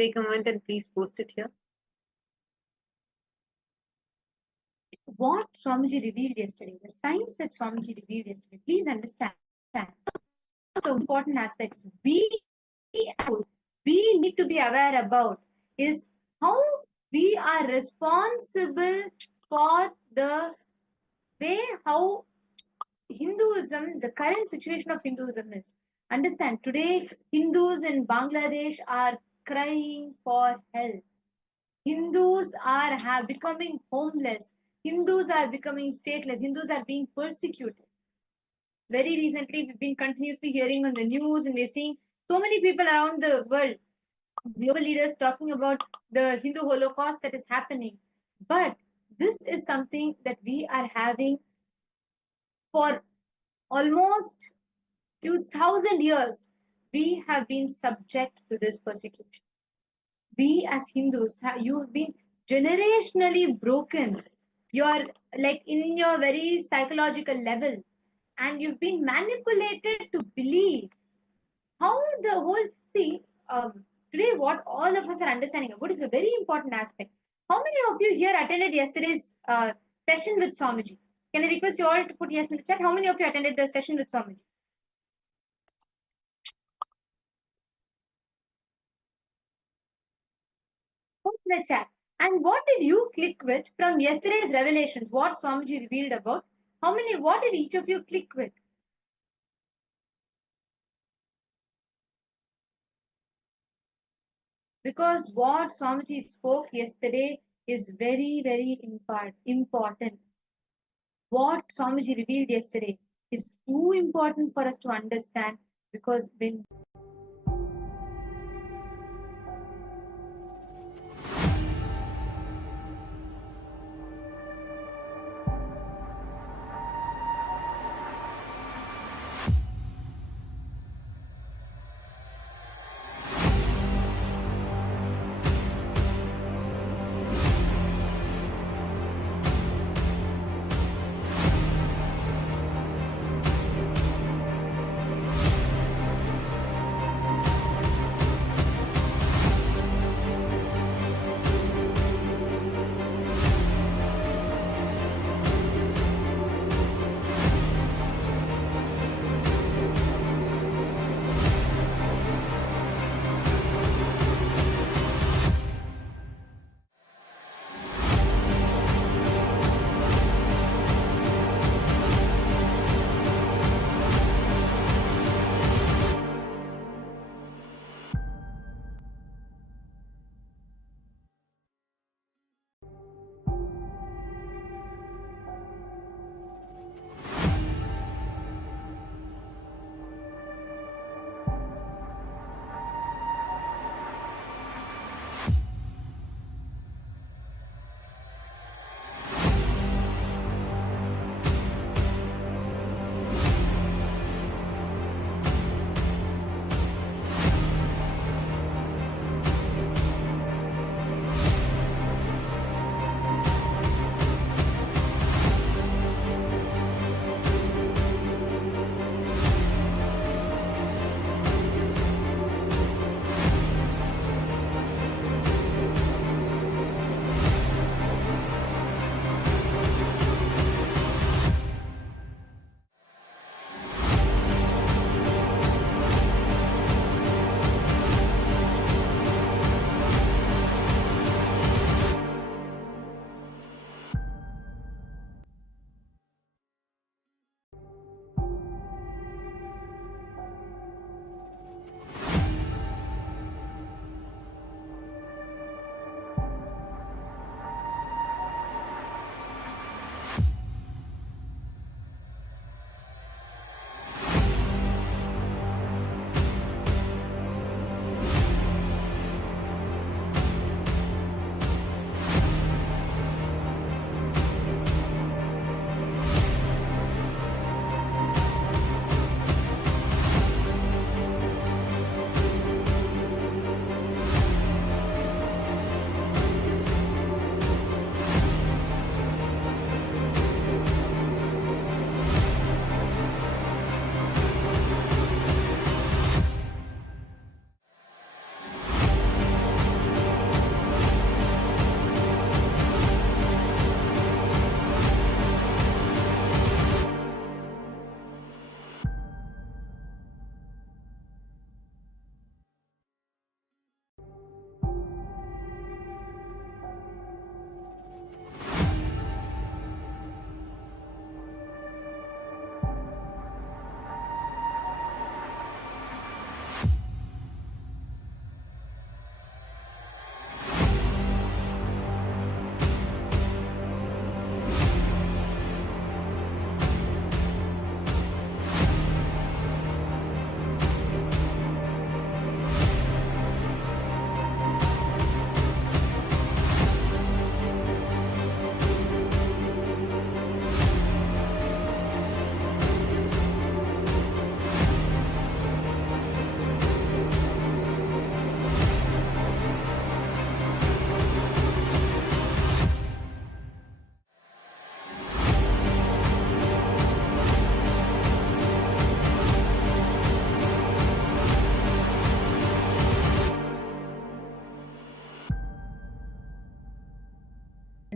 take a moment and please post it here. What Swamiji revealed yesterday, the science that Swamiji revealed yesterday, please understand that the important aspects we need to be aware about is how we are responsible for the way how Hinduism, the current situation of Hinduism is. Understand, today Hindus in Bangladesh are crying for help. Hindus are becoming homeless. Hindus are becoming stateless. Hindus are being persecuted. Very recently, we've been continuously hearing on the news, and we're seeing so many people around the world, global leaders talking about the Hindu Holocaust that is happening. But this is something that we are having for almost 2000 years. We have been subject to this persecution. We as Hindus, you've been generationally broken. You're like in your very psychological level, and you've been manipulated to believe how the whole today what all of us are understanding about is a very important aspect. How many of you here attended yesterday's session with Swamiji? Can I request you all to put yes in the chat? How many of you attended the session with Swamiji? Put in the chat. And what did you click with from yesterday's revelations? What Swamiji revealed about? What did each of you click with? Because what Swamiji spoke yesterday is very, very important. What Swamiji revealed yesterday is too important for us to understand, because when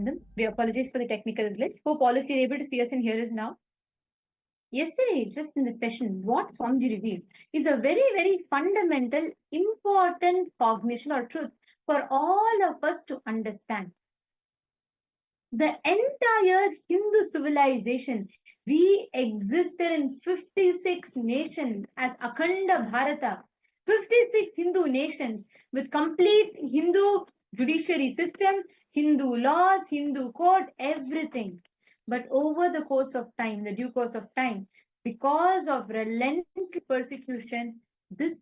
random. We apologize for the technical glitch. Hope all of you are able to see us and hear us now. Yesterday, just in the session, what Swamiji revealed is a very, very fundamental, important cognition or truth for all of us to understand. The entire Hindu civilization, we existed in 56 nations as Akhanda Bharata, 56 Hindu nations with complete Hindu judiciary system, Hindu laws, Hindu code, everything. But over the course of time, the due course of time, because of relentless persecution, this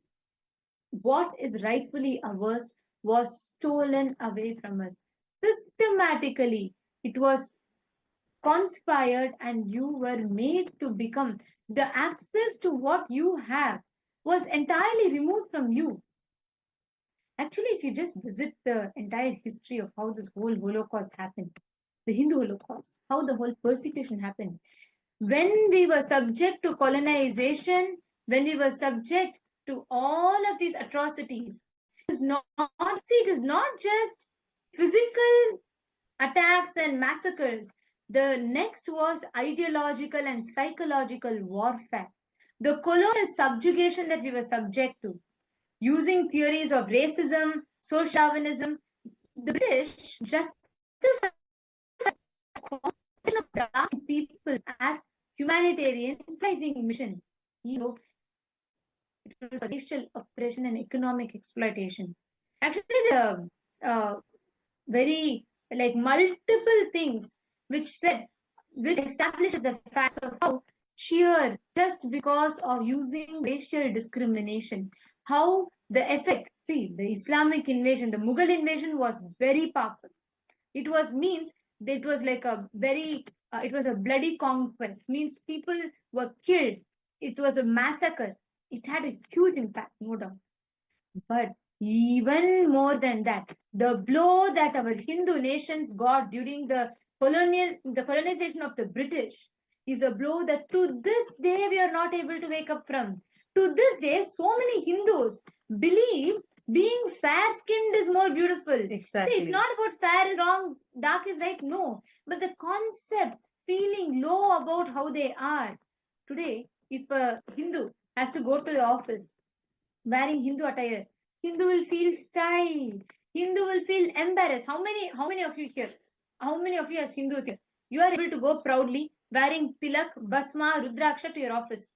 what is rightfully ours was stolen away from us. Systematically, it was conspired and you were made to become the access to what you have was entirely removed from you. Actually, if you just visit the entire history of how this whole Holocaust happened, the Hindu Holocaust, how the whole persecution happened, when we were subject to colonization, when we were subject to all of these atrocities, it is not just physical attacks and massacres. The next was ideological and psychological warfare. The colonial subjugation that we were subject to, using theories of racism, social chauvinism, the British justified of dark peoples as humanitarian civilizing mission. It was racial oppression and economic exploitation. Actually, the very multiple things which establishes the facts of how sheer just because of using racial discrimination, how the effect, see, the Islamic invasion, the Mughal invasion was very powerful. It was like a very, it was a bloody conquest, means people were killed. It was a massacre. It had a huge impact, no doubt. But even more than that, the blow that our Hindu nations got during the colonization of the British is a blow that to this day we are not able to wake up from. To this day, so many Hindus believe being fair-skinned is more beautiful. Exactly. See, it's not about fair is wrong, dark is right, no. But the concept, feeling low about how they are. Today, if a Hindu has to go to the office wearing Hindu attire, Hindu will feel shy. Hindu will feel embarrassed. How many of you here? How many of you as Hindus here? You are able to go proudly wearing tilak, basma, rudraksha to your office.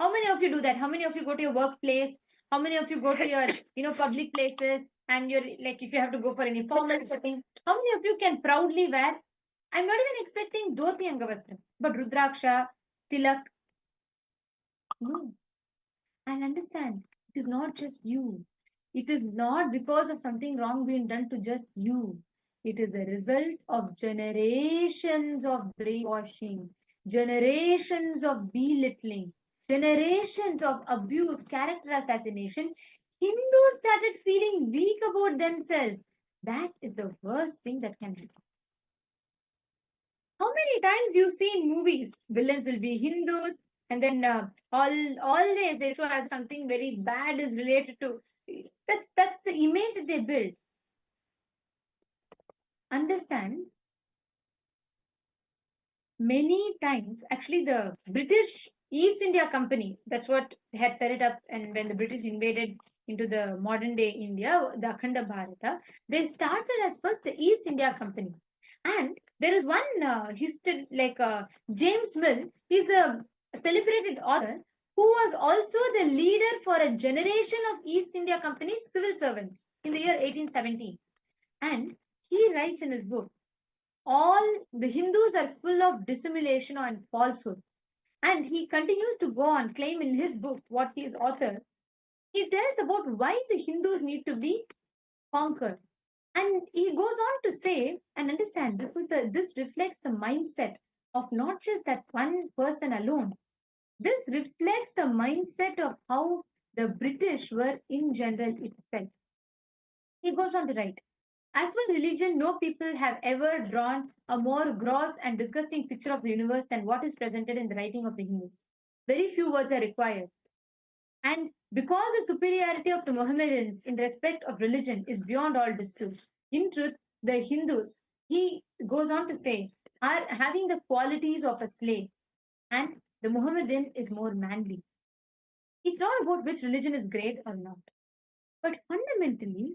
How many of you do that? How many of you go to your workplace? How many of you go to your public places and you're like if you have to go for any formal setting? How many of you can proudly wear? I'm not even expecting dhoti and gavatra, but rudraksha, tilak. No. And understand, it is not just you. It is not because of something wrong being done to just you. It is the result of generations of brainwashing, generations of belittling, generations of abuse, character assassination. Hindus started feeling weak about themselves. That is the worst thing that can happen. How many times you see in movies, villains will be Hindus, and then always they show as something very bad is related to. That's the image that they build. Understand? Many times, actually, the British East India Company, that's what had set it up, and when the British invaded into the modern day India, the Akhanda Bharata, they started as first the East India Company. And there is one James Mill, he's a celebrated author who was also the leader for a generation of East India Company civil servants in the year 1817. And he writes in his book, all the Hindus are full of dissimulation and falsehood. And he continues to go on claim in his book, what he is author. He tells about why the Hindus need to be conquered. And he goes on to say, and understand, this reflects the mindset of not just that one person alone. This reflects the mindset of how the British were in general itself. He goes on to write, as for religion, no people have ever drawn a more gross and disgusting picture of the universe than what is presented in the writing of the Hindus. Very few words are required. And because the superiority of the Mohammedans in respect of religion is beyond all dispute, in truth, the Hindus he goes on to say, are having the qualities of a slave, and the Mohammedan is more manly. It's not about which religion is great or not, but fundamentally,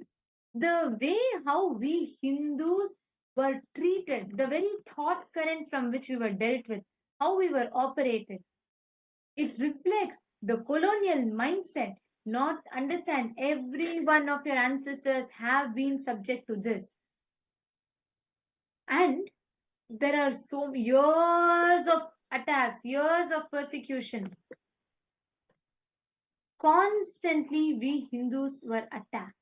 the way how we Hindus were treated, the very thought current from which we were dealt with, how we were operated, it reflects the colonial mindset. Not understand every one of your ancestors have been subject to this. And there are so years of attacks, years of persecution. Constantly, we Hindus were attacked.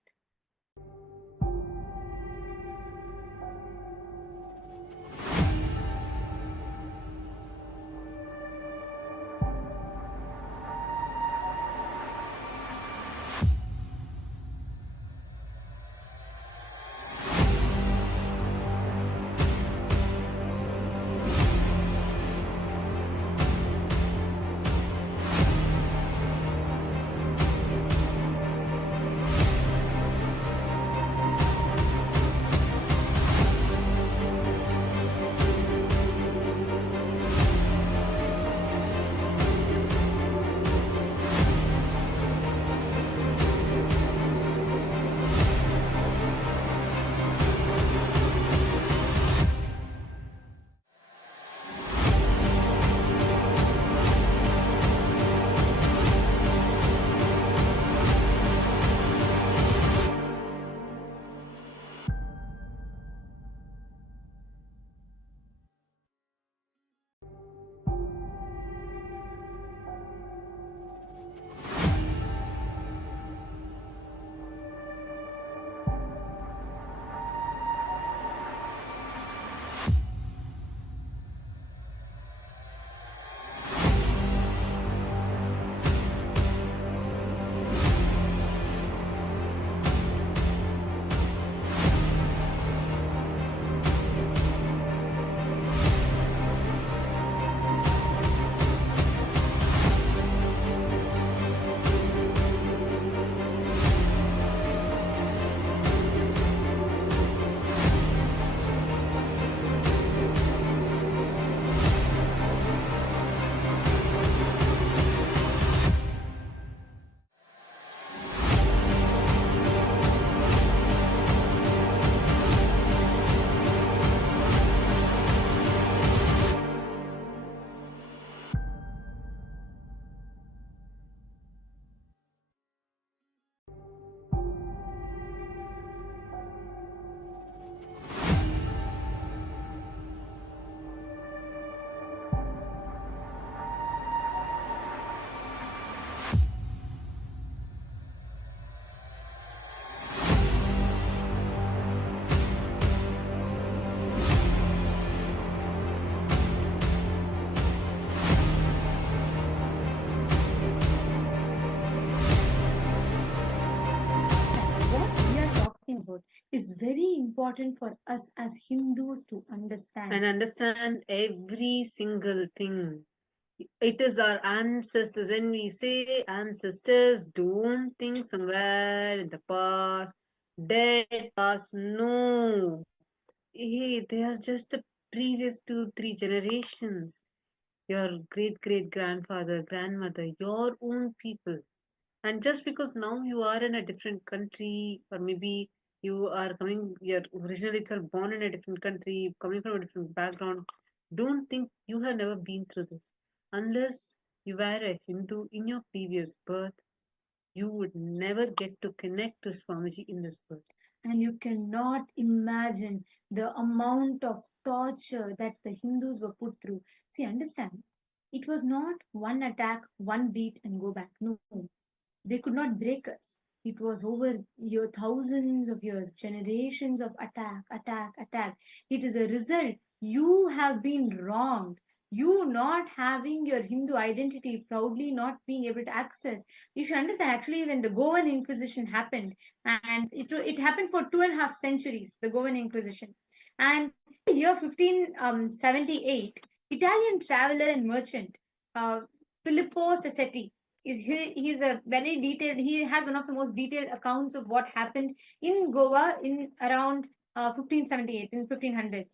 About is very important for us as Hindus to understand. And understand every single thing. It is our ancestors. When we say ancestors, don't think somewhere in the past, dead past. No. Hey, they are just the previous 2, 3 generations. Your great great grandfather, grandmother, your own people. And just because now you are in a different country, or maybe you're originally itself born in a different country, coming from a different background, don't think you have never been through this. Unless you were a Hindu in your previous birth, you would never get to connect to Swamiji in this birth. And you cannot imagine the amount of torture that the Hindus were put through. See, understand, it was not one attack, one beat, and go back. No, they could not break us. It was over thousands of years, generations of attack, attack, attack. It is a result. You have been wronged. You not having your Hindu identity, proudly not being able to access. You should understand, actually, when the Goan Inquisition happened, and it happened for 2.5 centuries, the Goan Inquisition. And in the year 1578, Italian traveler and merchant Filippo Sassetti, he's a very detailed, he has one of the most detailed accounts of what happened in Goa in around 1578, in 1500s.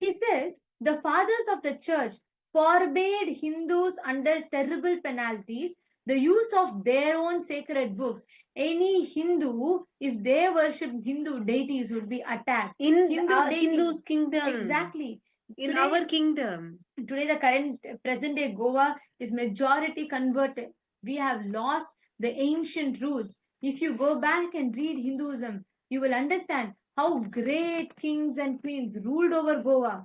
He says, the fathers of the church forbade Hindus under terrible penalties the use of their own sacred books. Any Hindu, if they worship Hindu deities, would be attacked. In deities. Hindu's kingdom. Exactly. In Today, our kingdom. Today, the current present day Goa is majority converted. We have lost the ancient roots. If you go back and read Hinduism, you will understand how great kings and queens ruled over Goa.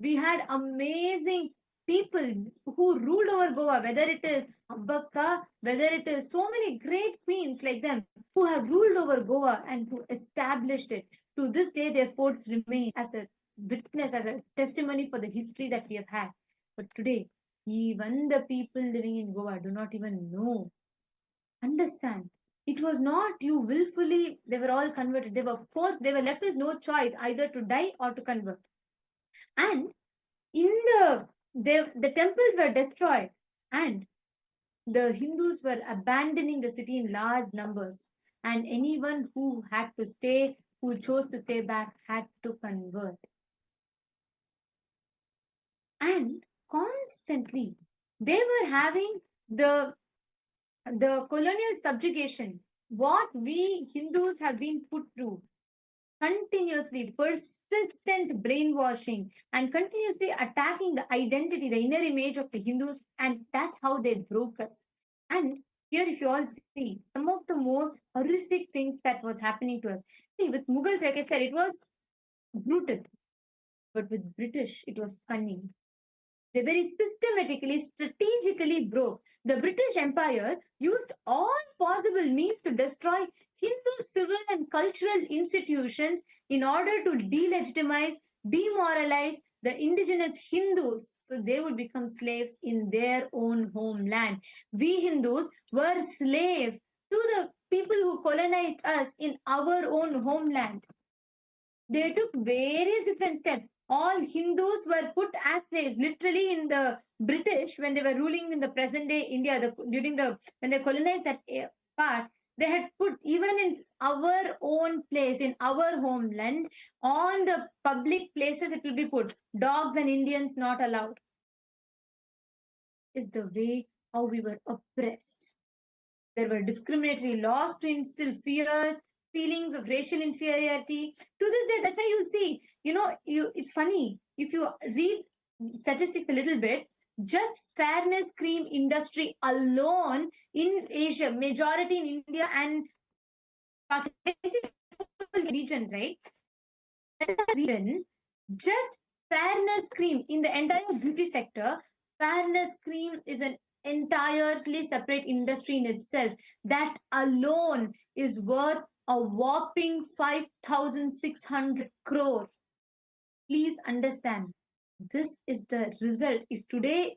We had amazing people who ruled over Goa, whether it is Ambakka, whether it is so many great queens like them who have ruled over Goa and who established it. To this day, their forts remain as a witness, as a testimony for the history that we have had. But today, even the people living in Goa do not even know, understand. It was not you willfully, they were all converted. They were forced, they were left with no choice either to die or to convert. And in the temples were destroyed and the Hindus were abandoning the city in large numbers, and anyone who had to stay, who chose to stay back, had to convert. And constantly they were having the colonial subjugation, what we Hindus have been put through. Continuously persistent brainwashing and continuously attacking the identity, the inner image of the Hindus, and that's how they broke us. And here, if you all see, some of the most horrific things that was happening to us. See, with Mughals, like I said, it was brutal, but with British, it was cunning. They very systematically, strategically broke. The British Empire used all possible means to destroy Hindu civil and cultural institutions in order to delegitimize, demoralize the indigenous Hindus, so they would become slaves in their own homeland. We Hindus were slaves to the people who colonized us in our own homeland. They took various different steps. All Hindus were put as slaves, literally in the British, when they were ruling in the present day India, when they colonized that part, they had put, even in our own place, in our homeland, on the public places, it will be put, dogs and Indians not allowed. Is the way how we were oppressed. There were discriminatory laws to instill fears, feelings of racial inferiority. To this day, that's why you'll see, it's funny. If you read statistics a little bit, just fairness cream industry alone in Asia, majority in India and region, right? Region, just fairness cream in the entire beauty sector, fairness cream is an entirely separate industry in itself. That alone is worth a whopping 5,600 crore. Please understand, this is the result. If today,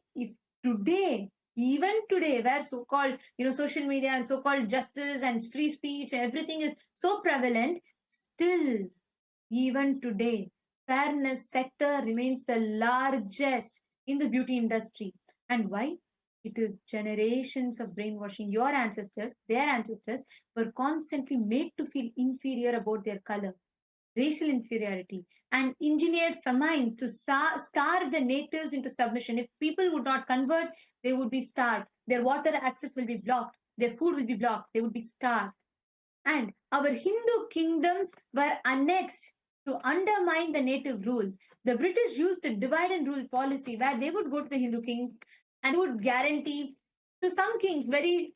even today, where so-called, social media and so-called justice and free speech and everything is so prevalent, still, even today, fairness sector remains the largest in the beauty industry. And why? It is generations of brainwashing. Your ancestors, their ancestors, were constantly made to feel inferior about their color, racial inferiority, and engineered famines to starve the natives into submission. If people would not convert, they would be starved. Their water access will be blocked. Their food will be blocked. They would be starved. And our Hindu kingdoms were annexed to undermine the native rule. The British used a divide and rule policy where they would go to the Hindu kings and would guarantee to some kings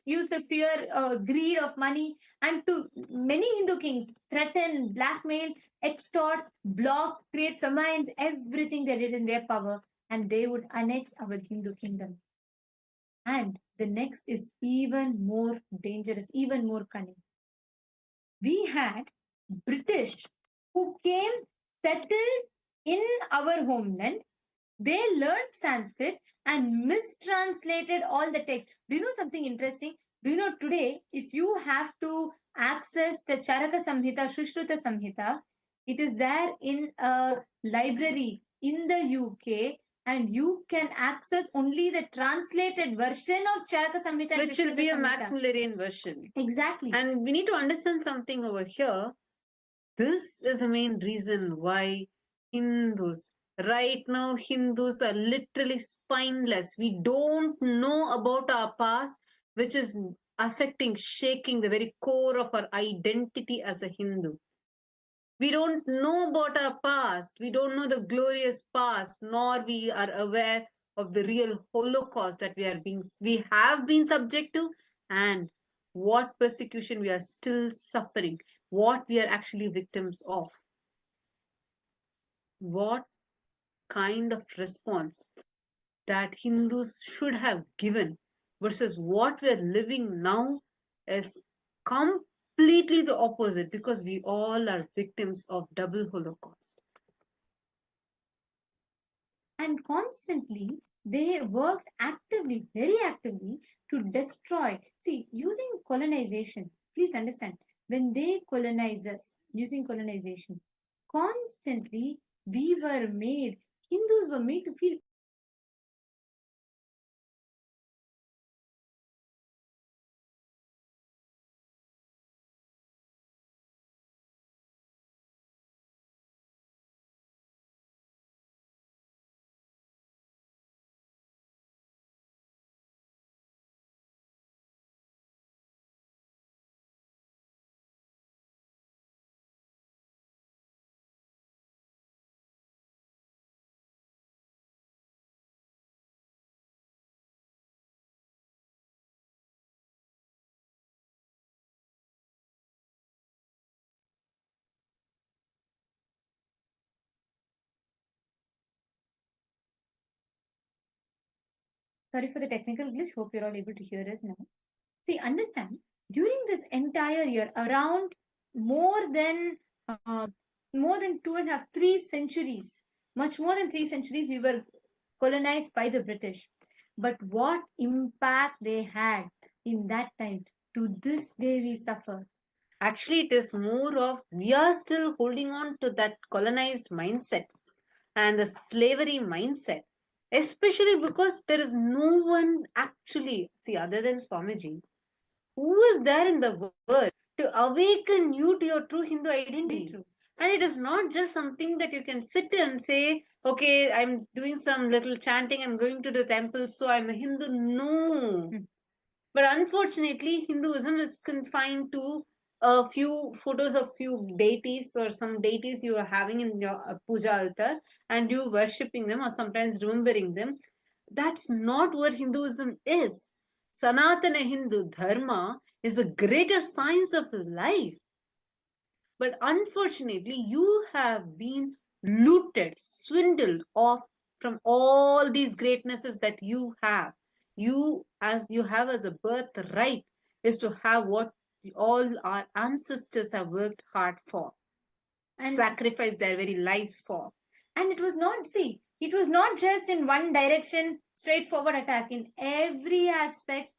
use the fear, greed of money, and to many Hindu kings threaten, blackmail, extort, block, create famines, everything they did in their power, and they would annex our Hindu kingdom. And the next is even more dangerous, even more cunning. We had British who came, settled in our homeland. They learned Sanskrit and mistranslated all the text. Do you know something interesting? Do you know today, if you have to access the Charaka Samhita, Shushruta Samhita, it is there in a library in the UK, and you can access only the translated version of Charaka Samhita. Which will be a Maximilian version. Exactly. And we need to understand something over here. This is the main reason why Hindus, right now, Hindus are literally spineless. We don't know about our past, which is affecting, shaking the very core of our identity as a Hindu. We don't know about our past. We don't know the glorious past, nor we are aware of the real Holocaust that we have been subject to, and what persecution we are still suffering, what we are actually victims of. What kind of response that Hindus should have given versus what we're living now is completely the opposite, because we all are victims of double Holocaust. And constantly they worked actively, very actively, to destroy. See, using colonization, please understand, when they colonize us, using colonization, constantly Hindus were made to feel sorry for the technical glitch. Hope you're all able to hear us now. See, understand, during this entire year, around more than 2.5, 3 centuries, much more than 3 centuries, we were colonized by the British. But what impact they had in that time, to this day we suffer. Actually, it is more of we are still holding on to that colonized mindset and the slavery mindset, especially because there is no one actually, see, other than Swamiji, who is there in the world to awaken you to your true Hindu identity. True. And it is not just something that you can sit and say, okay, I'm doing some little chanting, I'm going to the temple, so I'm a Hindu. No. But unfortunately, Hinduism is confined to a few photos of few deities or some deities you are having in your puja altar and you worshipping them or sometimes remembering them. That's not what Hinduism is. Sanatana Hindu Dharma is a greater science of life. But unfortunately, you have been looted, swindled off from all these greatnesses that you have. You have as a birthright is to have what all our ancestors have worked hard for and sacrificed their very lives for. And it was not just in one direction, straightforward attack. In every aspect,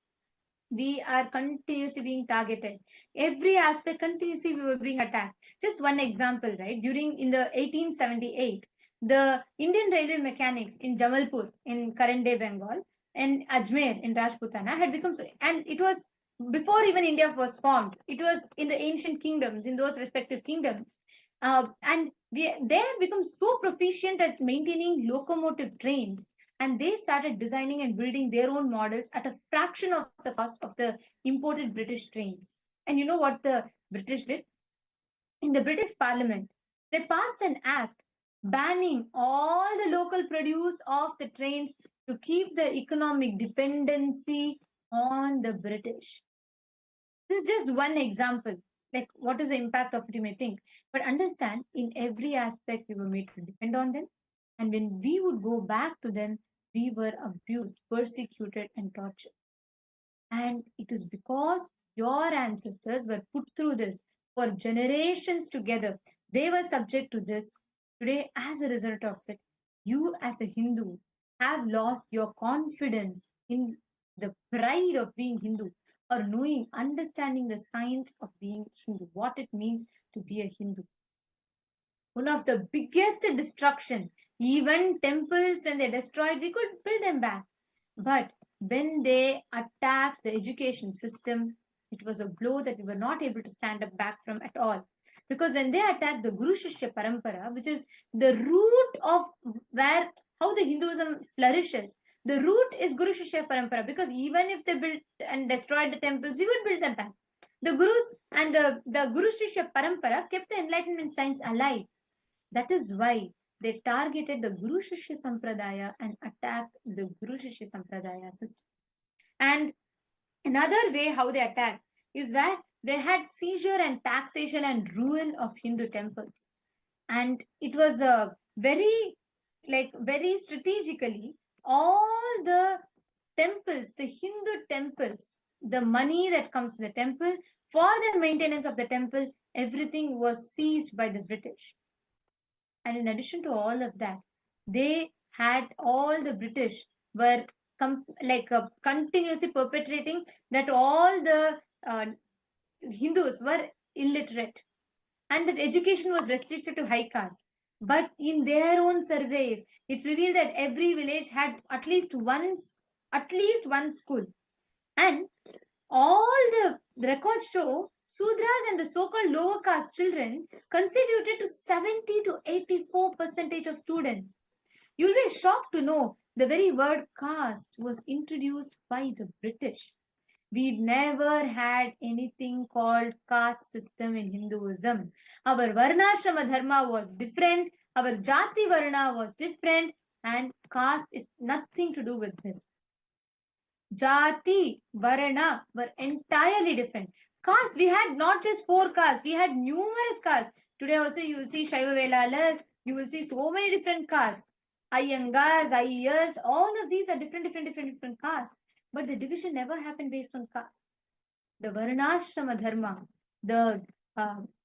we are continuously being targeted. Every aspect, continuously we were being attacked. Just one example, right? In the 1878, the Indian railway mechanics in Jabalpur in current day Bengal and Ajmer in Rajputana had become, and it was before even India was formed. It was in the ancient kingdoms, in those respective kingdoms. And they had become so proficient at maintaining locomotive trains, and they started designing and building their own models at a fraction of the cost of the imported British trains. And you know what the British did? In the British Parliament, they passed an act banning all the local produce of the trains to keep the economic dependency on the British. This is just one example. Like, what is the impact of it, you may think. But understand, in every aspect, we were made to depend on them. And when we would go back to them, we were abused, persecuted, and tortured. And it is because your ancestors were put through this for generations together. They were subject to this. Today, as a result of it, you as a Hindu have lost your confidence in the pride of being Hindu, or knowing, understanding the science of being Hindu, what it means to be a Hindu. One of the biggest destruction, even temples, when they destroyed, we could build them back. But when they attacked the education system, it was a blow that we were not able to stand up back from at all. Because when they attacked the Guru Shishya Parampara, which is the root of how the Hinduism flourishes, the root is Guru Shishya Parampara. Because even if they built and destroyed the temples, we would build them back. The Gurus and the Guru Shishya Parampara kept the Enlightenment science alive. That is why they targeted the Guru Shishya Sampradaya and attacked the Guru Shishya Sampradaya system. And another way how they attacked is where they had seizure and taxation and ruin of Hindu temples. And it was very strategically, all the temples, the Hindu temples, the money that comes to the temple, for the maintenance of the temple, everything was seized by the British. And in addition to all of that, they had all the British were continuously perpetrating that all the Hindus were illiterate and that education was restricted to high caste. But in their own surveys, it revealed that every village had at least one school. And all the records show Sudras and the so-called lower caste children constituted to 70 to 84% of students. You'll be shocked to know the very word caste was introduced by the British. We never had anything called caste system in Hinduism. Our Varnashrama Dharma was different, our Jati Varna was different, and caste is nothing to do with this. Jati, Varna were entirely different. Caste, we had not just 4 castes, we had numerous castes. Today also you will see Shaiva Velalar, you will see so many different castes. Iyengars, Iyyars, all of these are different castes. But the division never happened based on caste. The Varnashrama Dharma, the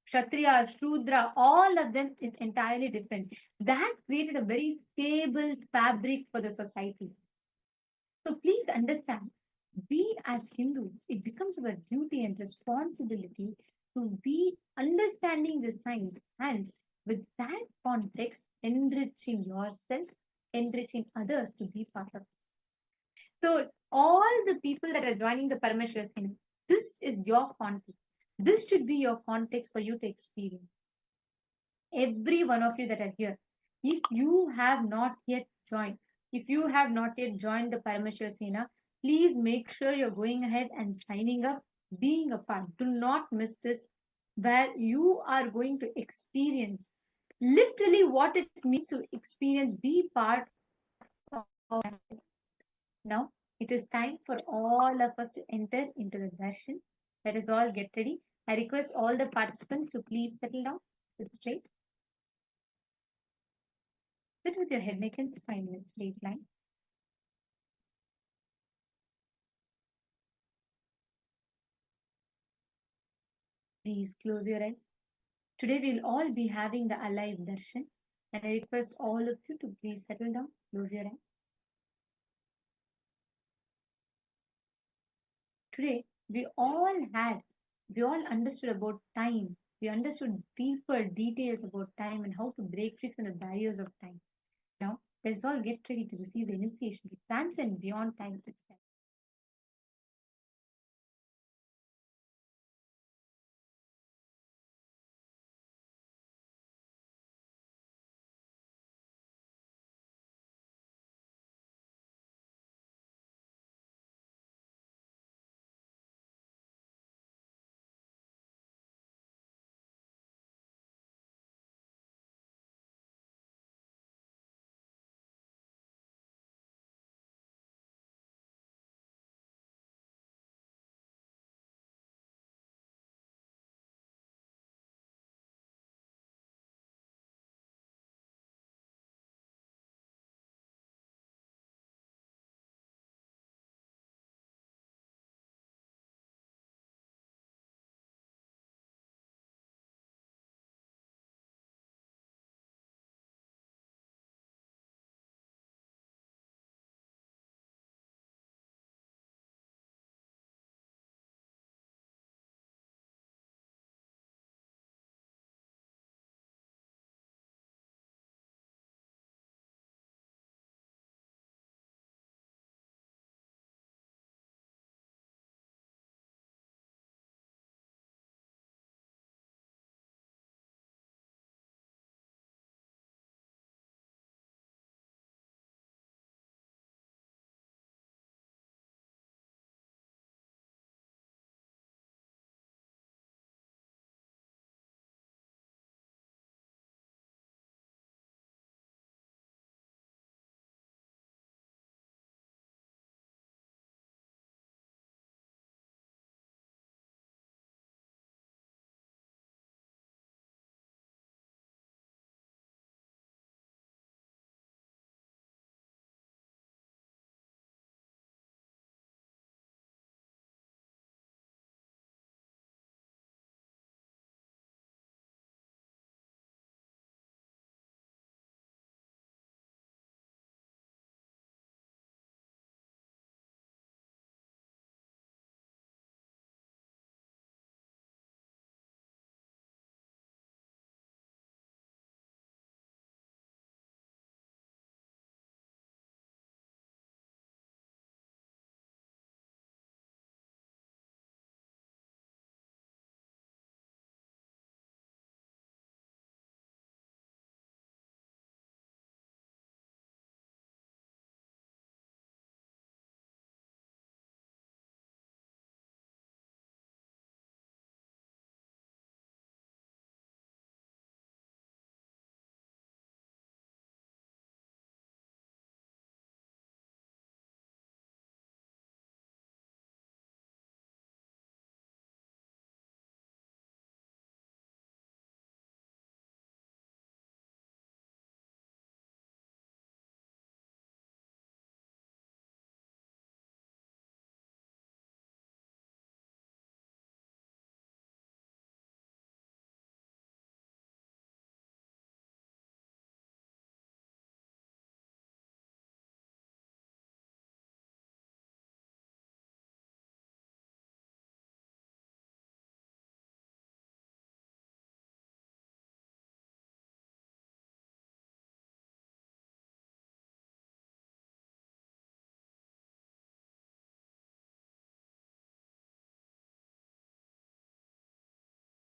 Kshatriya, Shudra, all of them is entirely different. That created a very stable fabric for the society. So please understand, we as Hindus, it becomes our duty and responsibility to be understanding the science and with that context, enriching yourself, enriching others to be part of this. So all the people that are joining the Paramashivoham, this is your context. This should be your context for you to experience. Every one of you that are here, if you have not yet joined the Paramashivoham, please make sure you're going ahead and signing up, being a part. Do not miss this, where you are going to experience literally what it means to experience, be part of it. Now, it is time for all of us to enter into the darshan. Let us all get ready. I request all the participants to please settle down, sit straight. Sit with your head, neck and spine in a straight line. Please close your eyes. Today we'll all be having the alive darshan, and I request all of you to please settle down, close your eyes. Today we all understood about time. We understood deeper details about time and how to break free from the barriers of time. Now let's all get ready to receive the initiation to transcend beyond time itself.